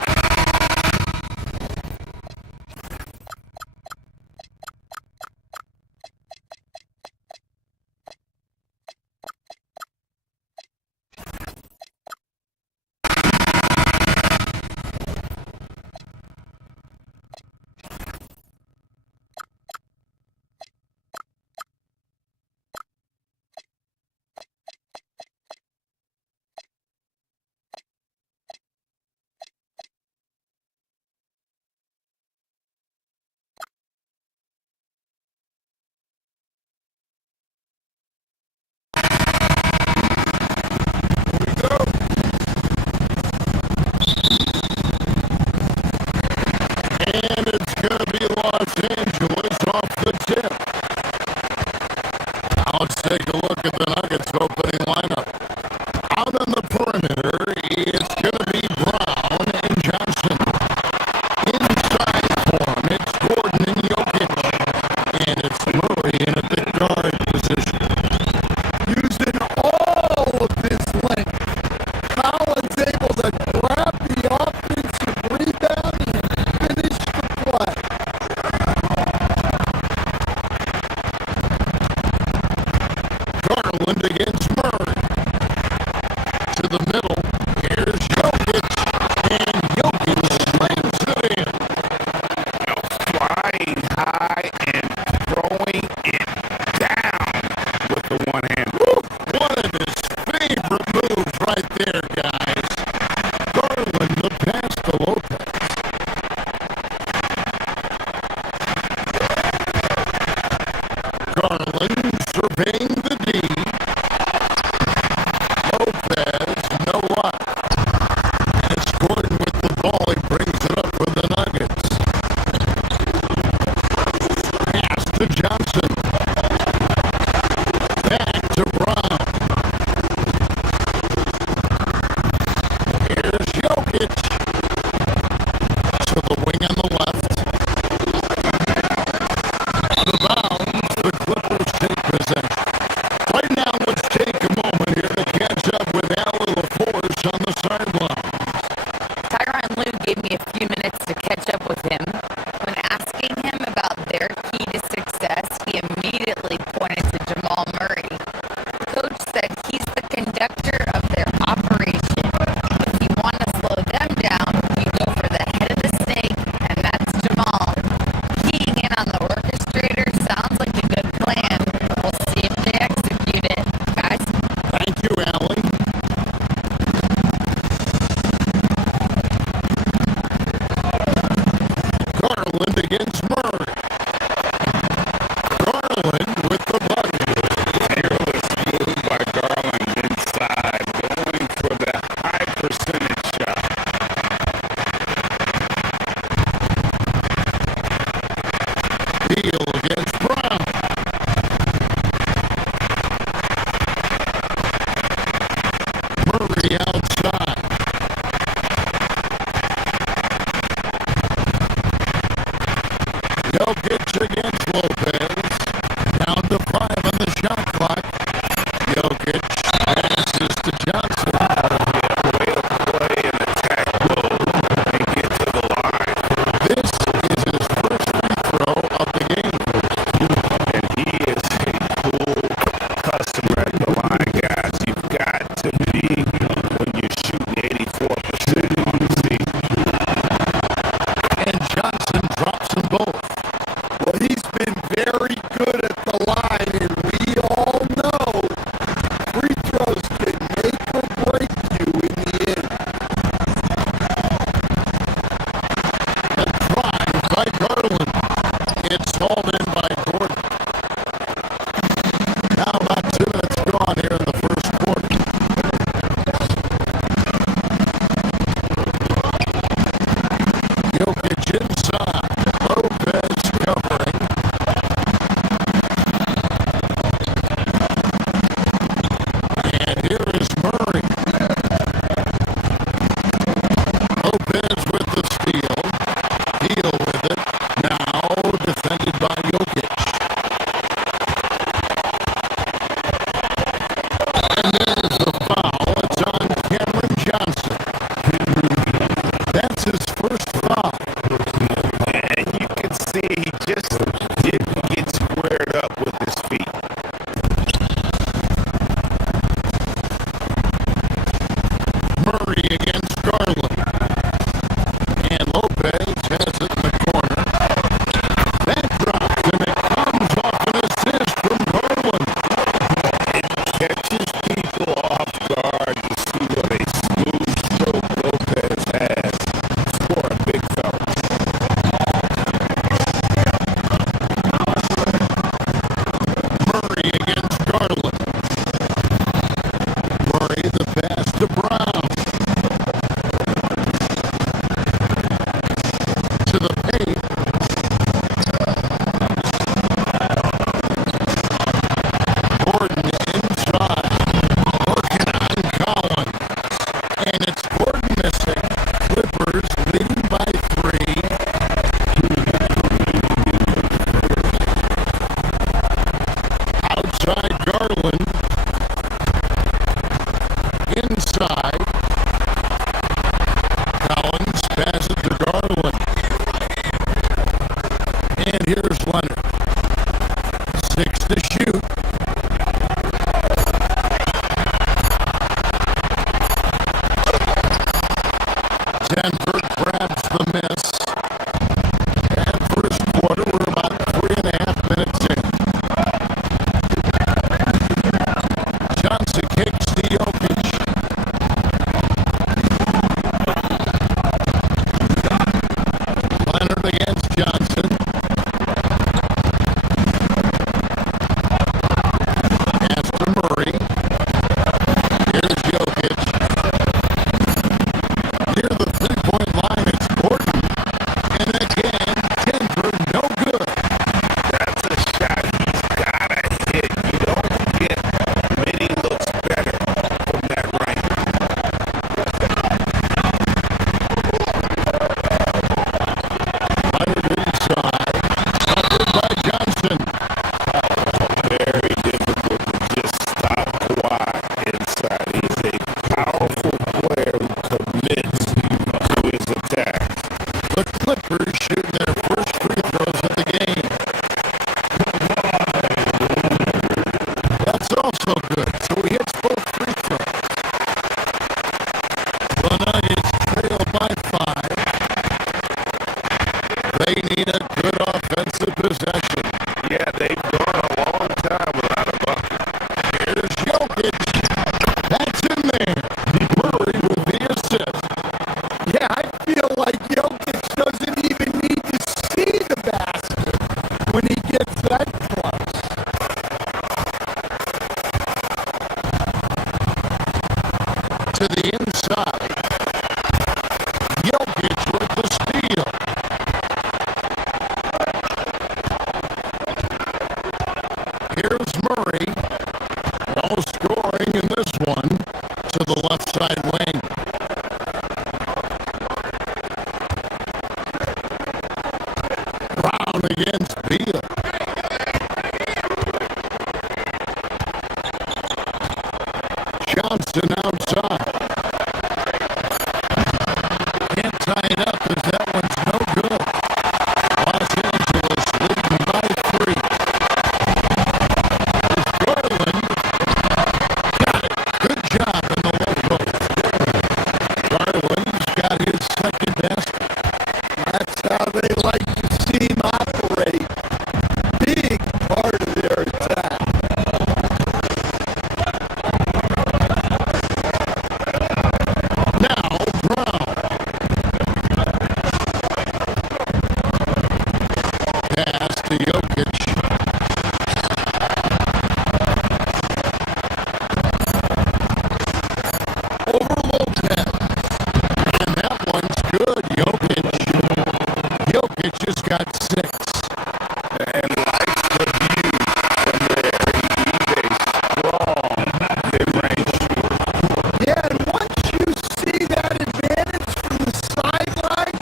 And it's going to be Los Angeles off the tip. Now let's take a look at the Nuggets opening lineup. Out on the perimeter, it's going to be Brown and Johnson. Inside for him, it's Gordon and Jokic. And it's Murray in a big guard position. Using all of his length. Collins able to grab the offensive rebound and finish the play. Garland against Murray. To the middle. Here's Jokic. And Jokic slams it in. Flying high and throwing it down with the one hand. Woo! One of his favorite moves right there, guys. Garland the pass to Lopez. Garland surveying the D. Lopez, no luck. As Gordon with the ball, he brings it up for the Nuggets. Pass to Johnson. Back to Brown. Here's Jokic. To the wing on the left. Out of bounds, the Clippers take possession. Right now, let's take a moment here to catch up with Allie LaForce on the sideline. Tyronn Lue gave me a few minutes to catch up with him. When asking him about their key to success, he immediately pointed to Jamal Murray. The coach said he's the conductor of their operation. If you want to slow them down, you go for the head of the snake, and that's Jamal. Keying in on the orchestrator sounds like a good plan. We'll see if they execute it. Guys? Thank you, Allie. Garland against Murray. Garland with the bucket. Fearless move by Garland inside, going for the high percentage shot. Beal against Brown. Murray outside. Jokic against Lopez. Down to 5 on the shot clock. Jokic passes to Johnson. Way to play and attack mode and get to the line. This is his first free throw of the game. And he is a cool customer at the line, guys. You've got to be when you're shooting 84% on the season. And Johnson drops them both. Well, he's been very good at the line, and we all know free throws can make or break you in the end. A drive by Garland. It's hauled in by Gordon. Now about 2 minutes gone here in the first quarter. Jokic inside. Lopez covering. And here is Murray. Lopez with the steal. Deal with it. Now defended by Jokic. outside. Collins passes to Garland. And here's Leonard. 6 to shoot. Denver grabs the miss. And first quarter, we're about 3.5 minutes in. Johnson kicks to Jokic. Leonard against Johnson. Pass to Murray. Here's Jokic. Near the three-point line, it's Gordon. And again, Denver, no good. That's a shot he's got to hit. You don't get many looks better from that right. Leonard inside. Covered by Johnson. Very difficult to just stop Kawhi inside. He's a powerful player who commits to his attack. The Clippers shooting their first free throws of the game. That's also good. So he hits both free throws. The Nuggets trail by 5. They need a good offensive possession. Yeah, they've gone a long time without a bucket. Here's Jokic. That's in there. Murray with the assist. Yeah, I feel like Jokic doesn't even need to see the basket when he gets that close. To the inside. Jokic with the steal. Here's Murray. No scoring in this one. To the left side wing. Brown against Beal. Johnson outside. Can't tie it up as that one's no good. Los Angeles leading by 3. There's Garland. Got it. Good job in the low post. Garland's got his second basket. That's how they like to see him operate. Big part of their attack. Now Brown. Pass to Jokic. Over Lopez. And that one's good. Jokic has got 6. And likes the view from there. He's a strong mid-range shooter. Yeah, and once you see that advantage from the sideline,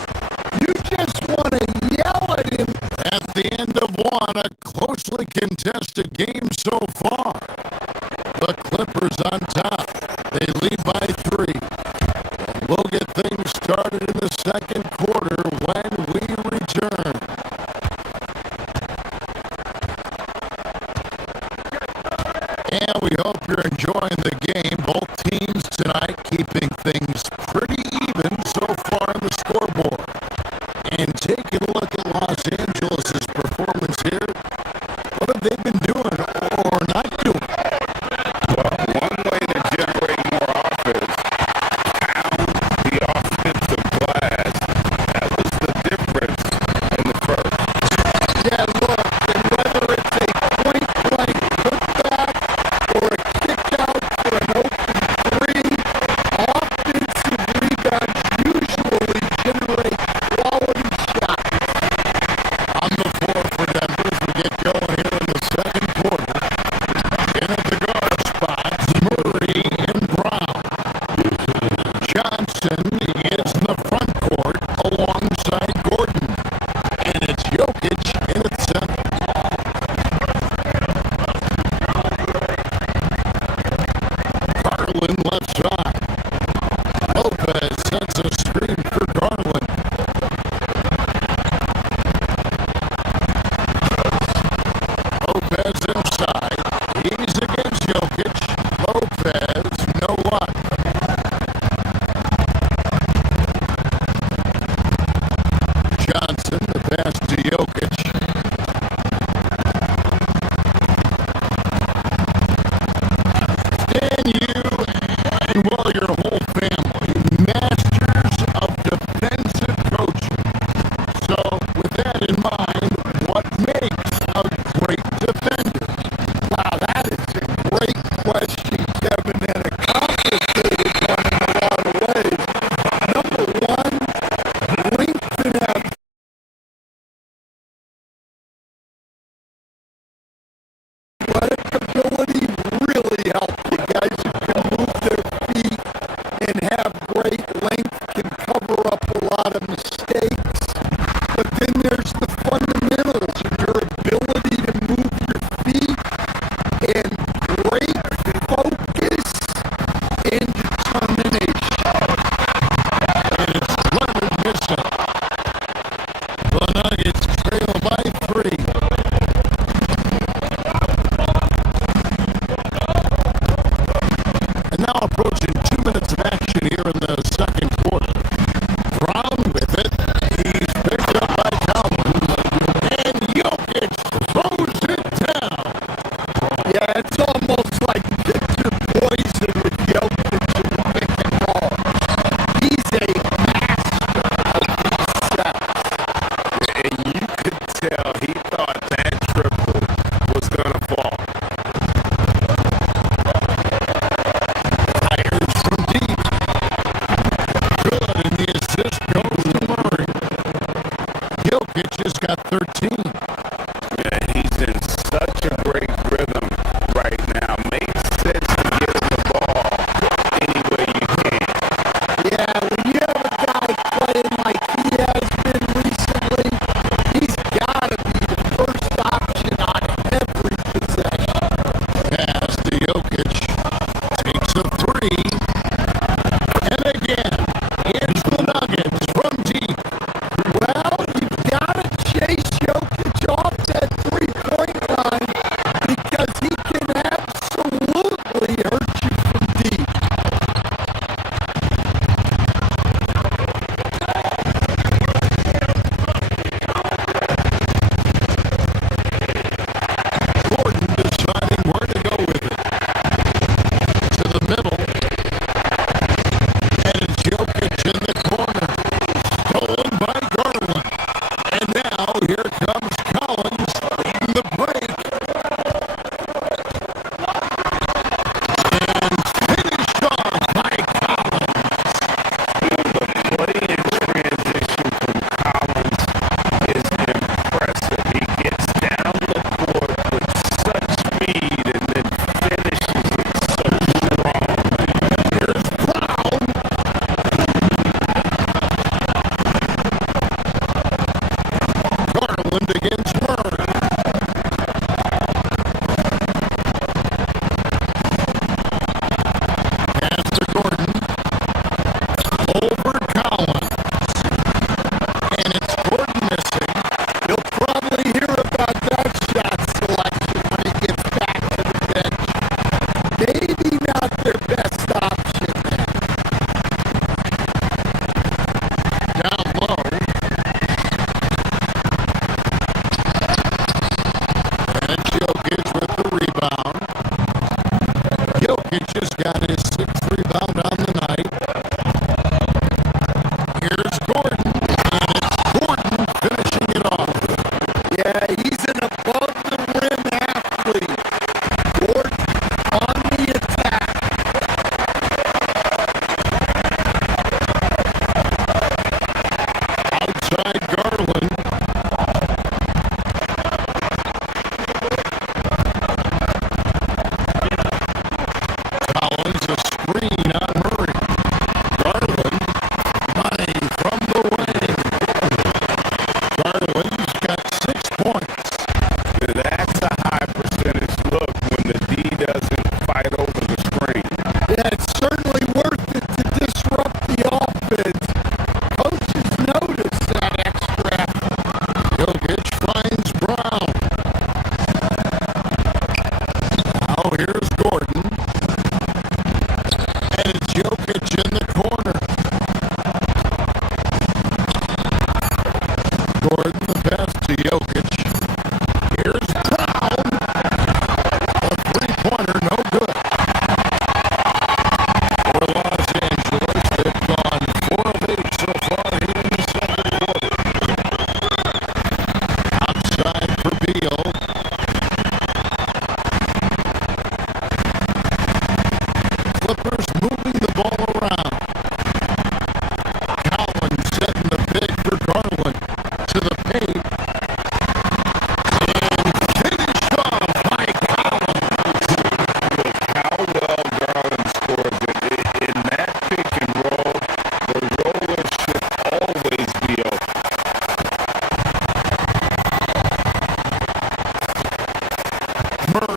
you just want to yell at him. At the end of one, a closely contested game so far. The Clippers on top. They lead by 3. We'll get things started in the second quarter when we return. And we hope you're enjoying the game. Both teams tonight keeping things pretty even so far on the scoreboard. And taking a look at Los Angeles' performance here, what have they been doing or not doing? Well, one way to generate more offense, pound the offensive glass. That was the difference in the first. Yeah, look, and whether it's a point-blank putback or a kick out for an open 3, offense side. He's against Jokic. Lopez, no luck. Johnson, the pass to Jokic. Then you and, well, your whole family, masters of defensive coaching. So, with that in mind, what makes a great defender? Wow, that is a great question, Kevin, and a complicated one in a lot of ways. Number one, length and athletic ability really help you. Guys who can move their feet and have great length can cover up a lot of mistakes. But then there's the fundamentals of your ability to move your feet and great focus and determination. And it's Leonard missing. The Nuggets trail by 3. And now approaching 2 minutes of action here in the second quarter. Brown with it. He's picked up by Calvin. And Jokic throws it down. Yeah, it's almost like picture poison with Jokic in the pick and roll. He's a master of these sets. And you could tell he thought that triple was going to fall. Fires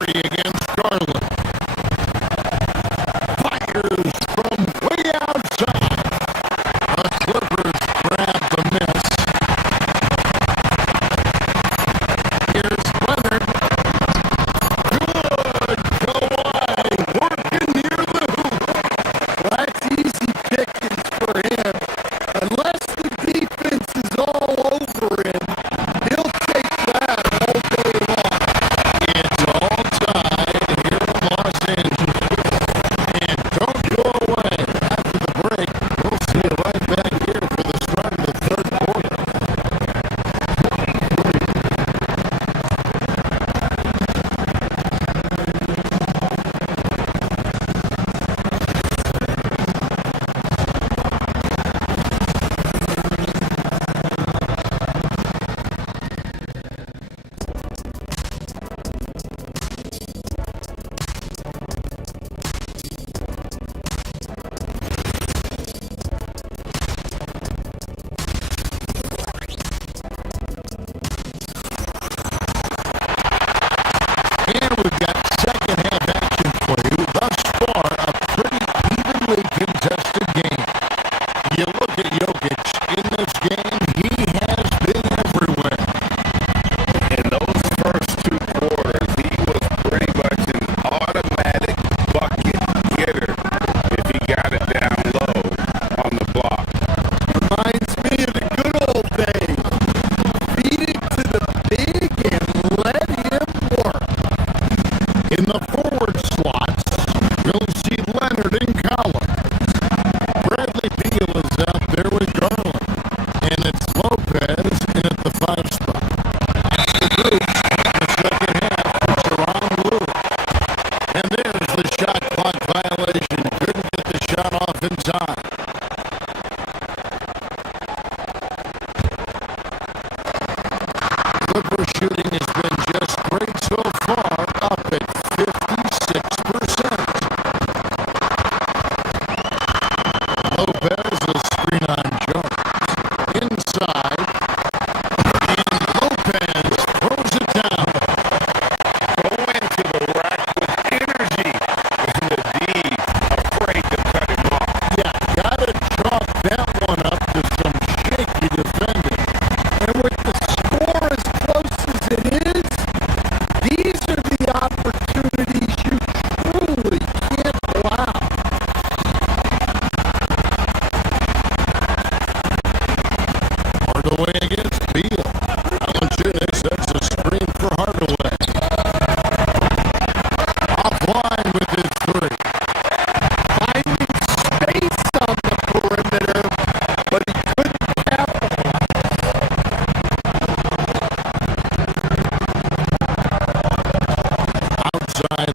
Curry against Garland. Fires from way outside. The Clippers grab the miss. Here's Leonard. Good. Kawhi working near the hoop. That's easy pickings for him. Unless the defense is all over him, he'll take that all day long. It's all tied here in Los Angeles. And don't go away. After the break, we'll see you right back here for the start of the third quarter. And we've got second half action for you. Thus far, a pretty evenly contested game. You look at Jokic in this game, he has been everywhere. In those first two quarters, he was pretty much an automatic bucket getter if he got it down low on the block. Reminds me of the good old days. Feed it to the big and let him work. In the forward slots, you'll see Leonard and Collins. Bradley Beal is out there with Garland. And it's Lopez in at the 5 spot. The groups in the second half for Sharon Lou. And there's the shot clock violation. Couldn't get the shot off in time. Clipper shooting has been just great so far, up at 56%. Lopez, a screen on Jones. Inside, and Lopez throws it down. Go into the rack with energy. And the D afraid to cut him off. Yeah, gotta chalk that one up to some shaky defending. And with the score as close as it is, these are the opportunities you truly can't allow. Hardaway against Beal. Valanciunas sets a screen for Hardaway. Offline with his three. Finding space on the perimeter, but he couldn't capitalize. Outside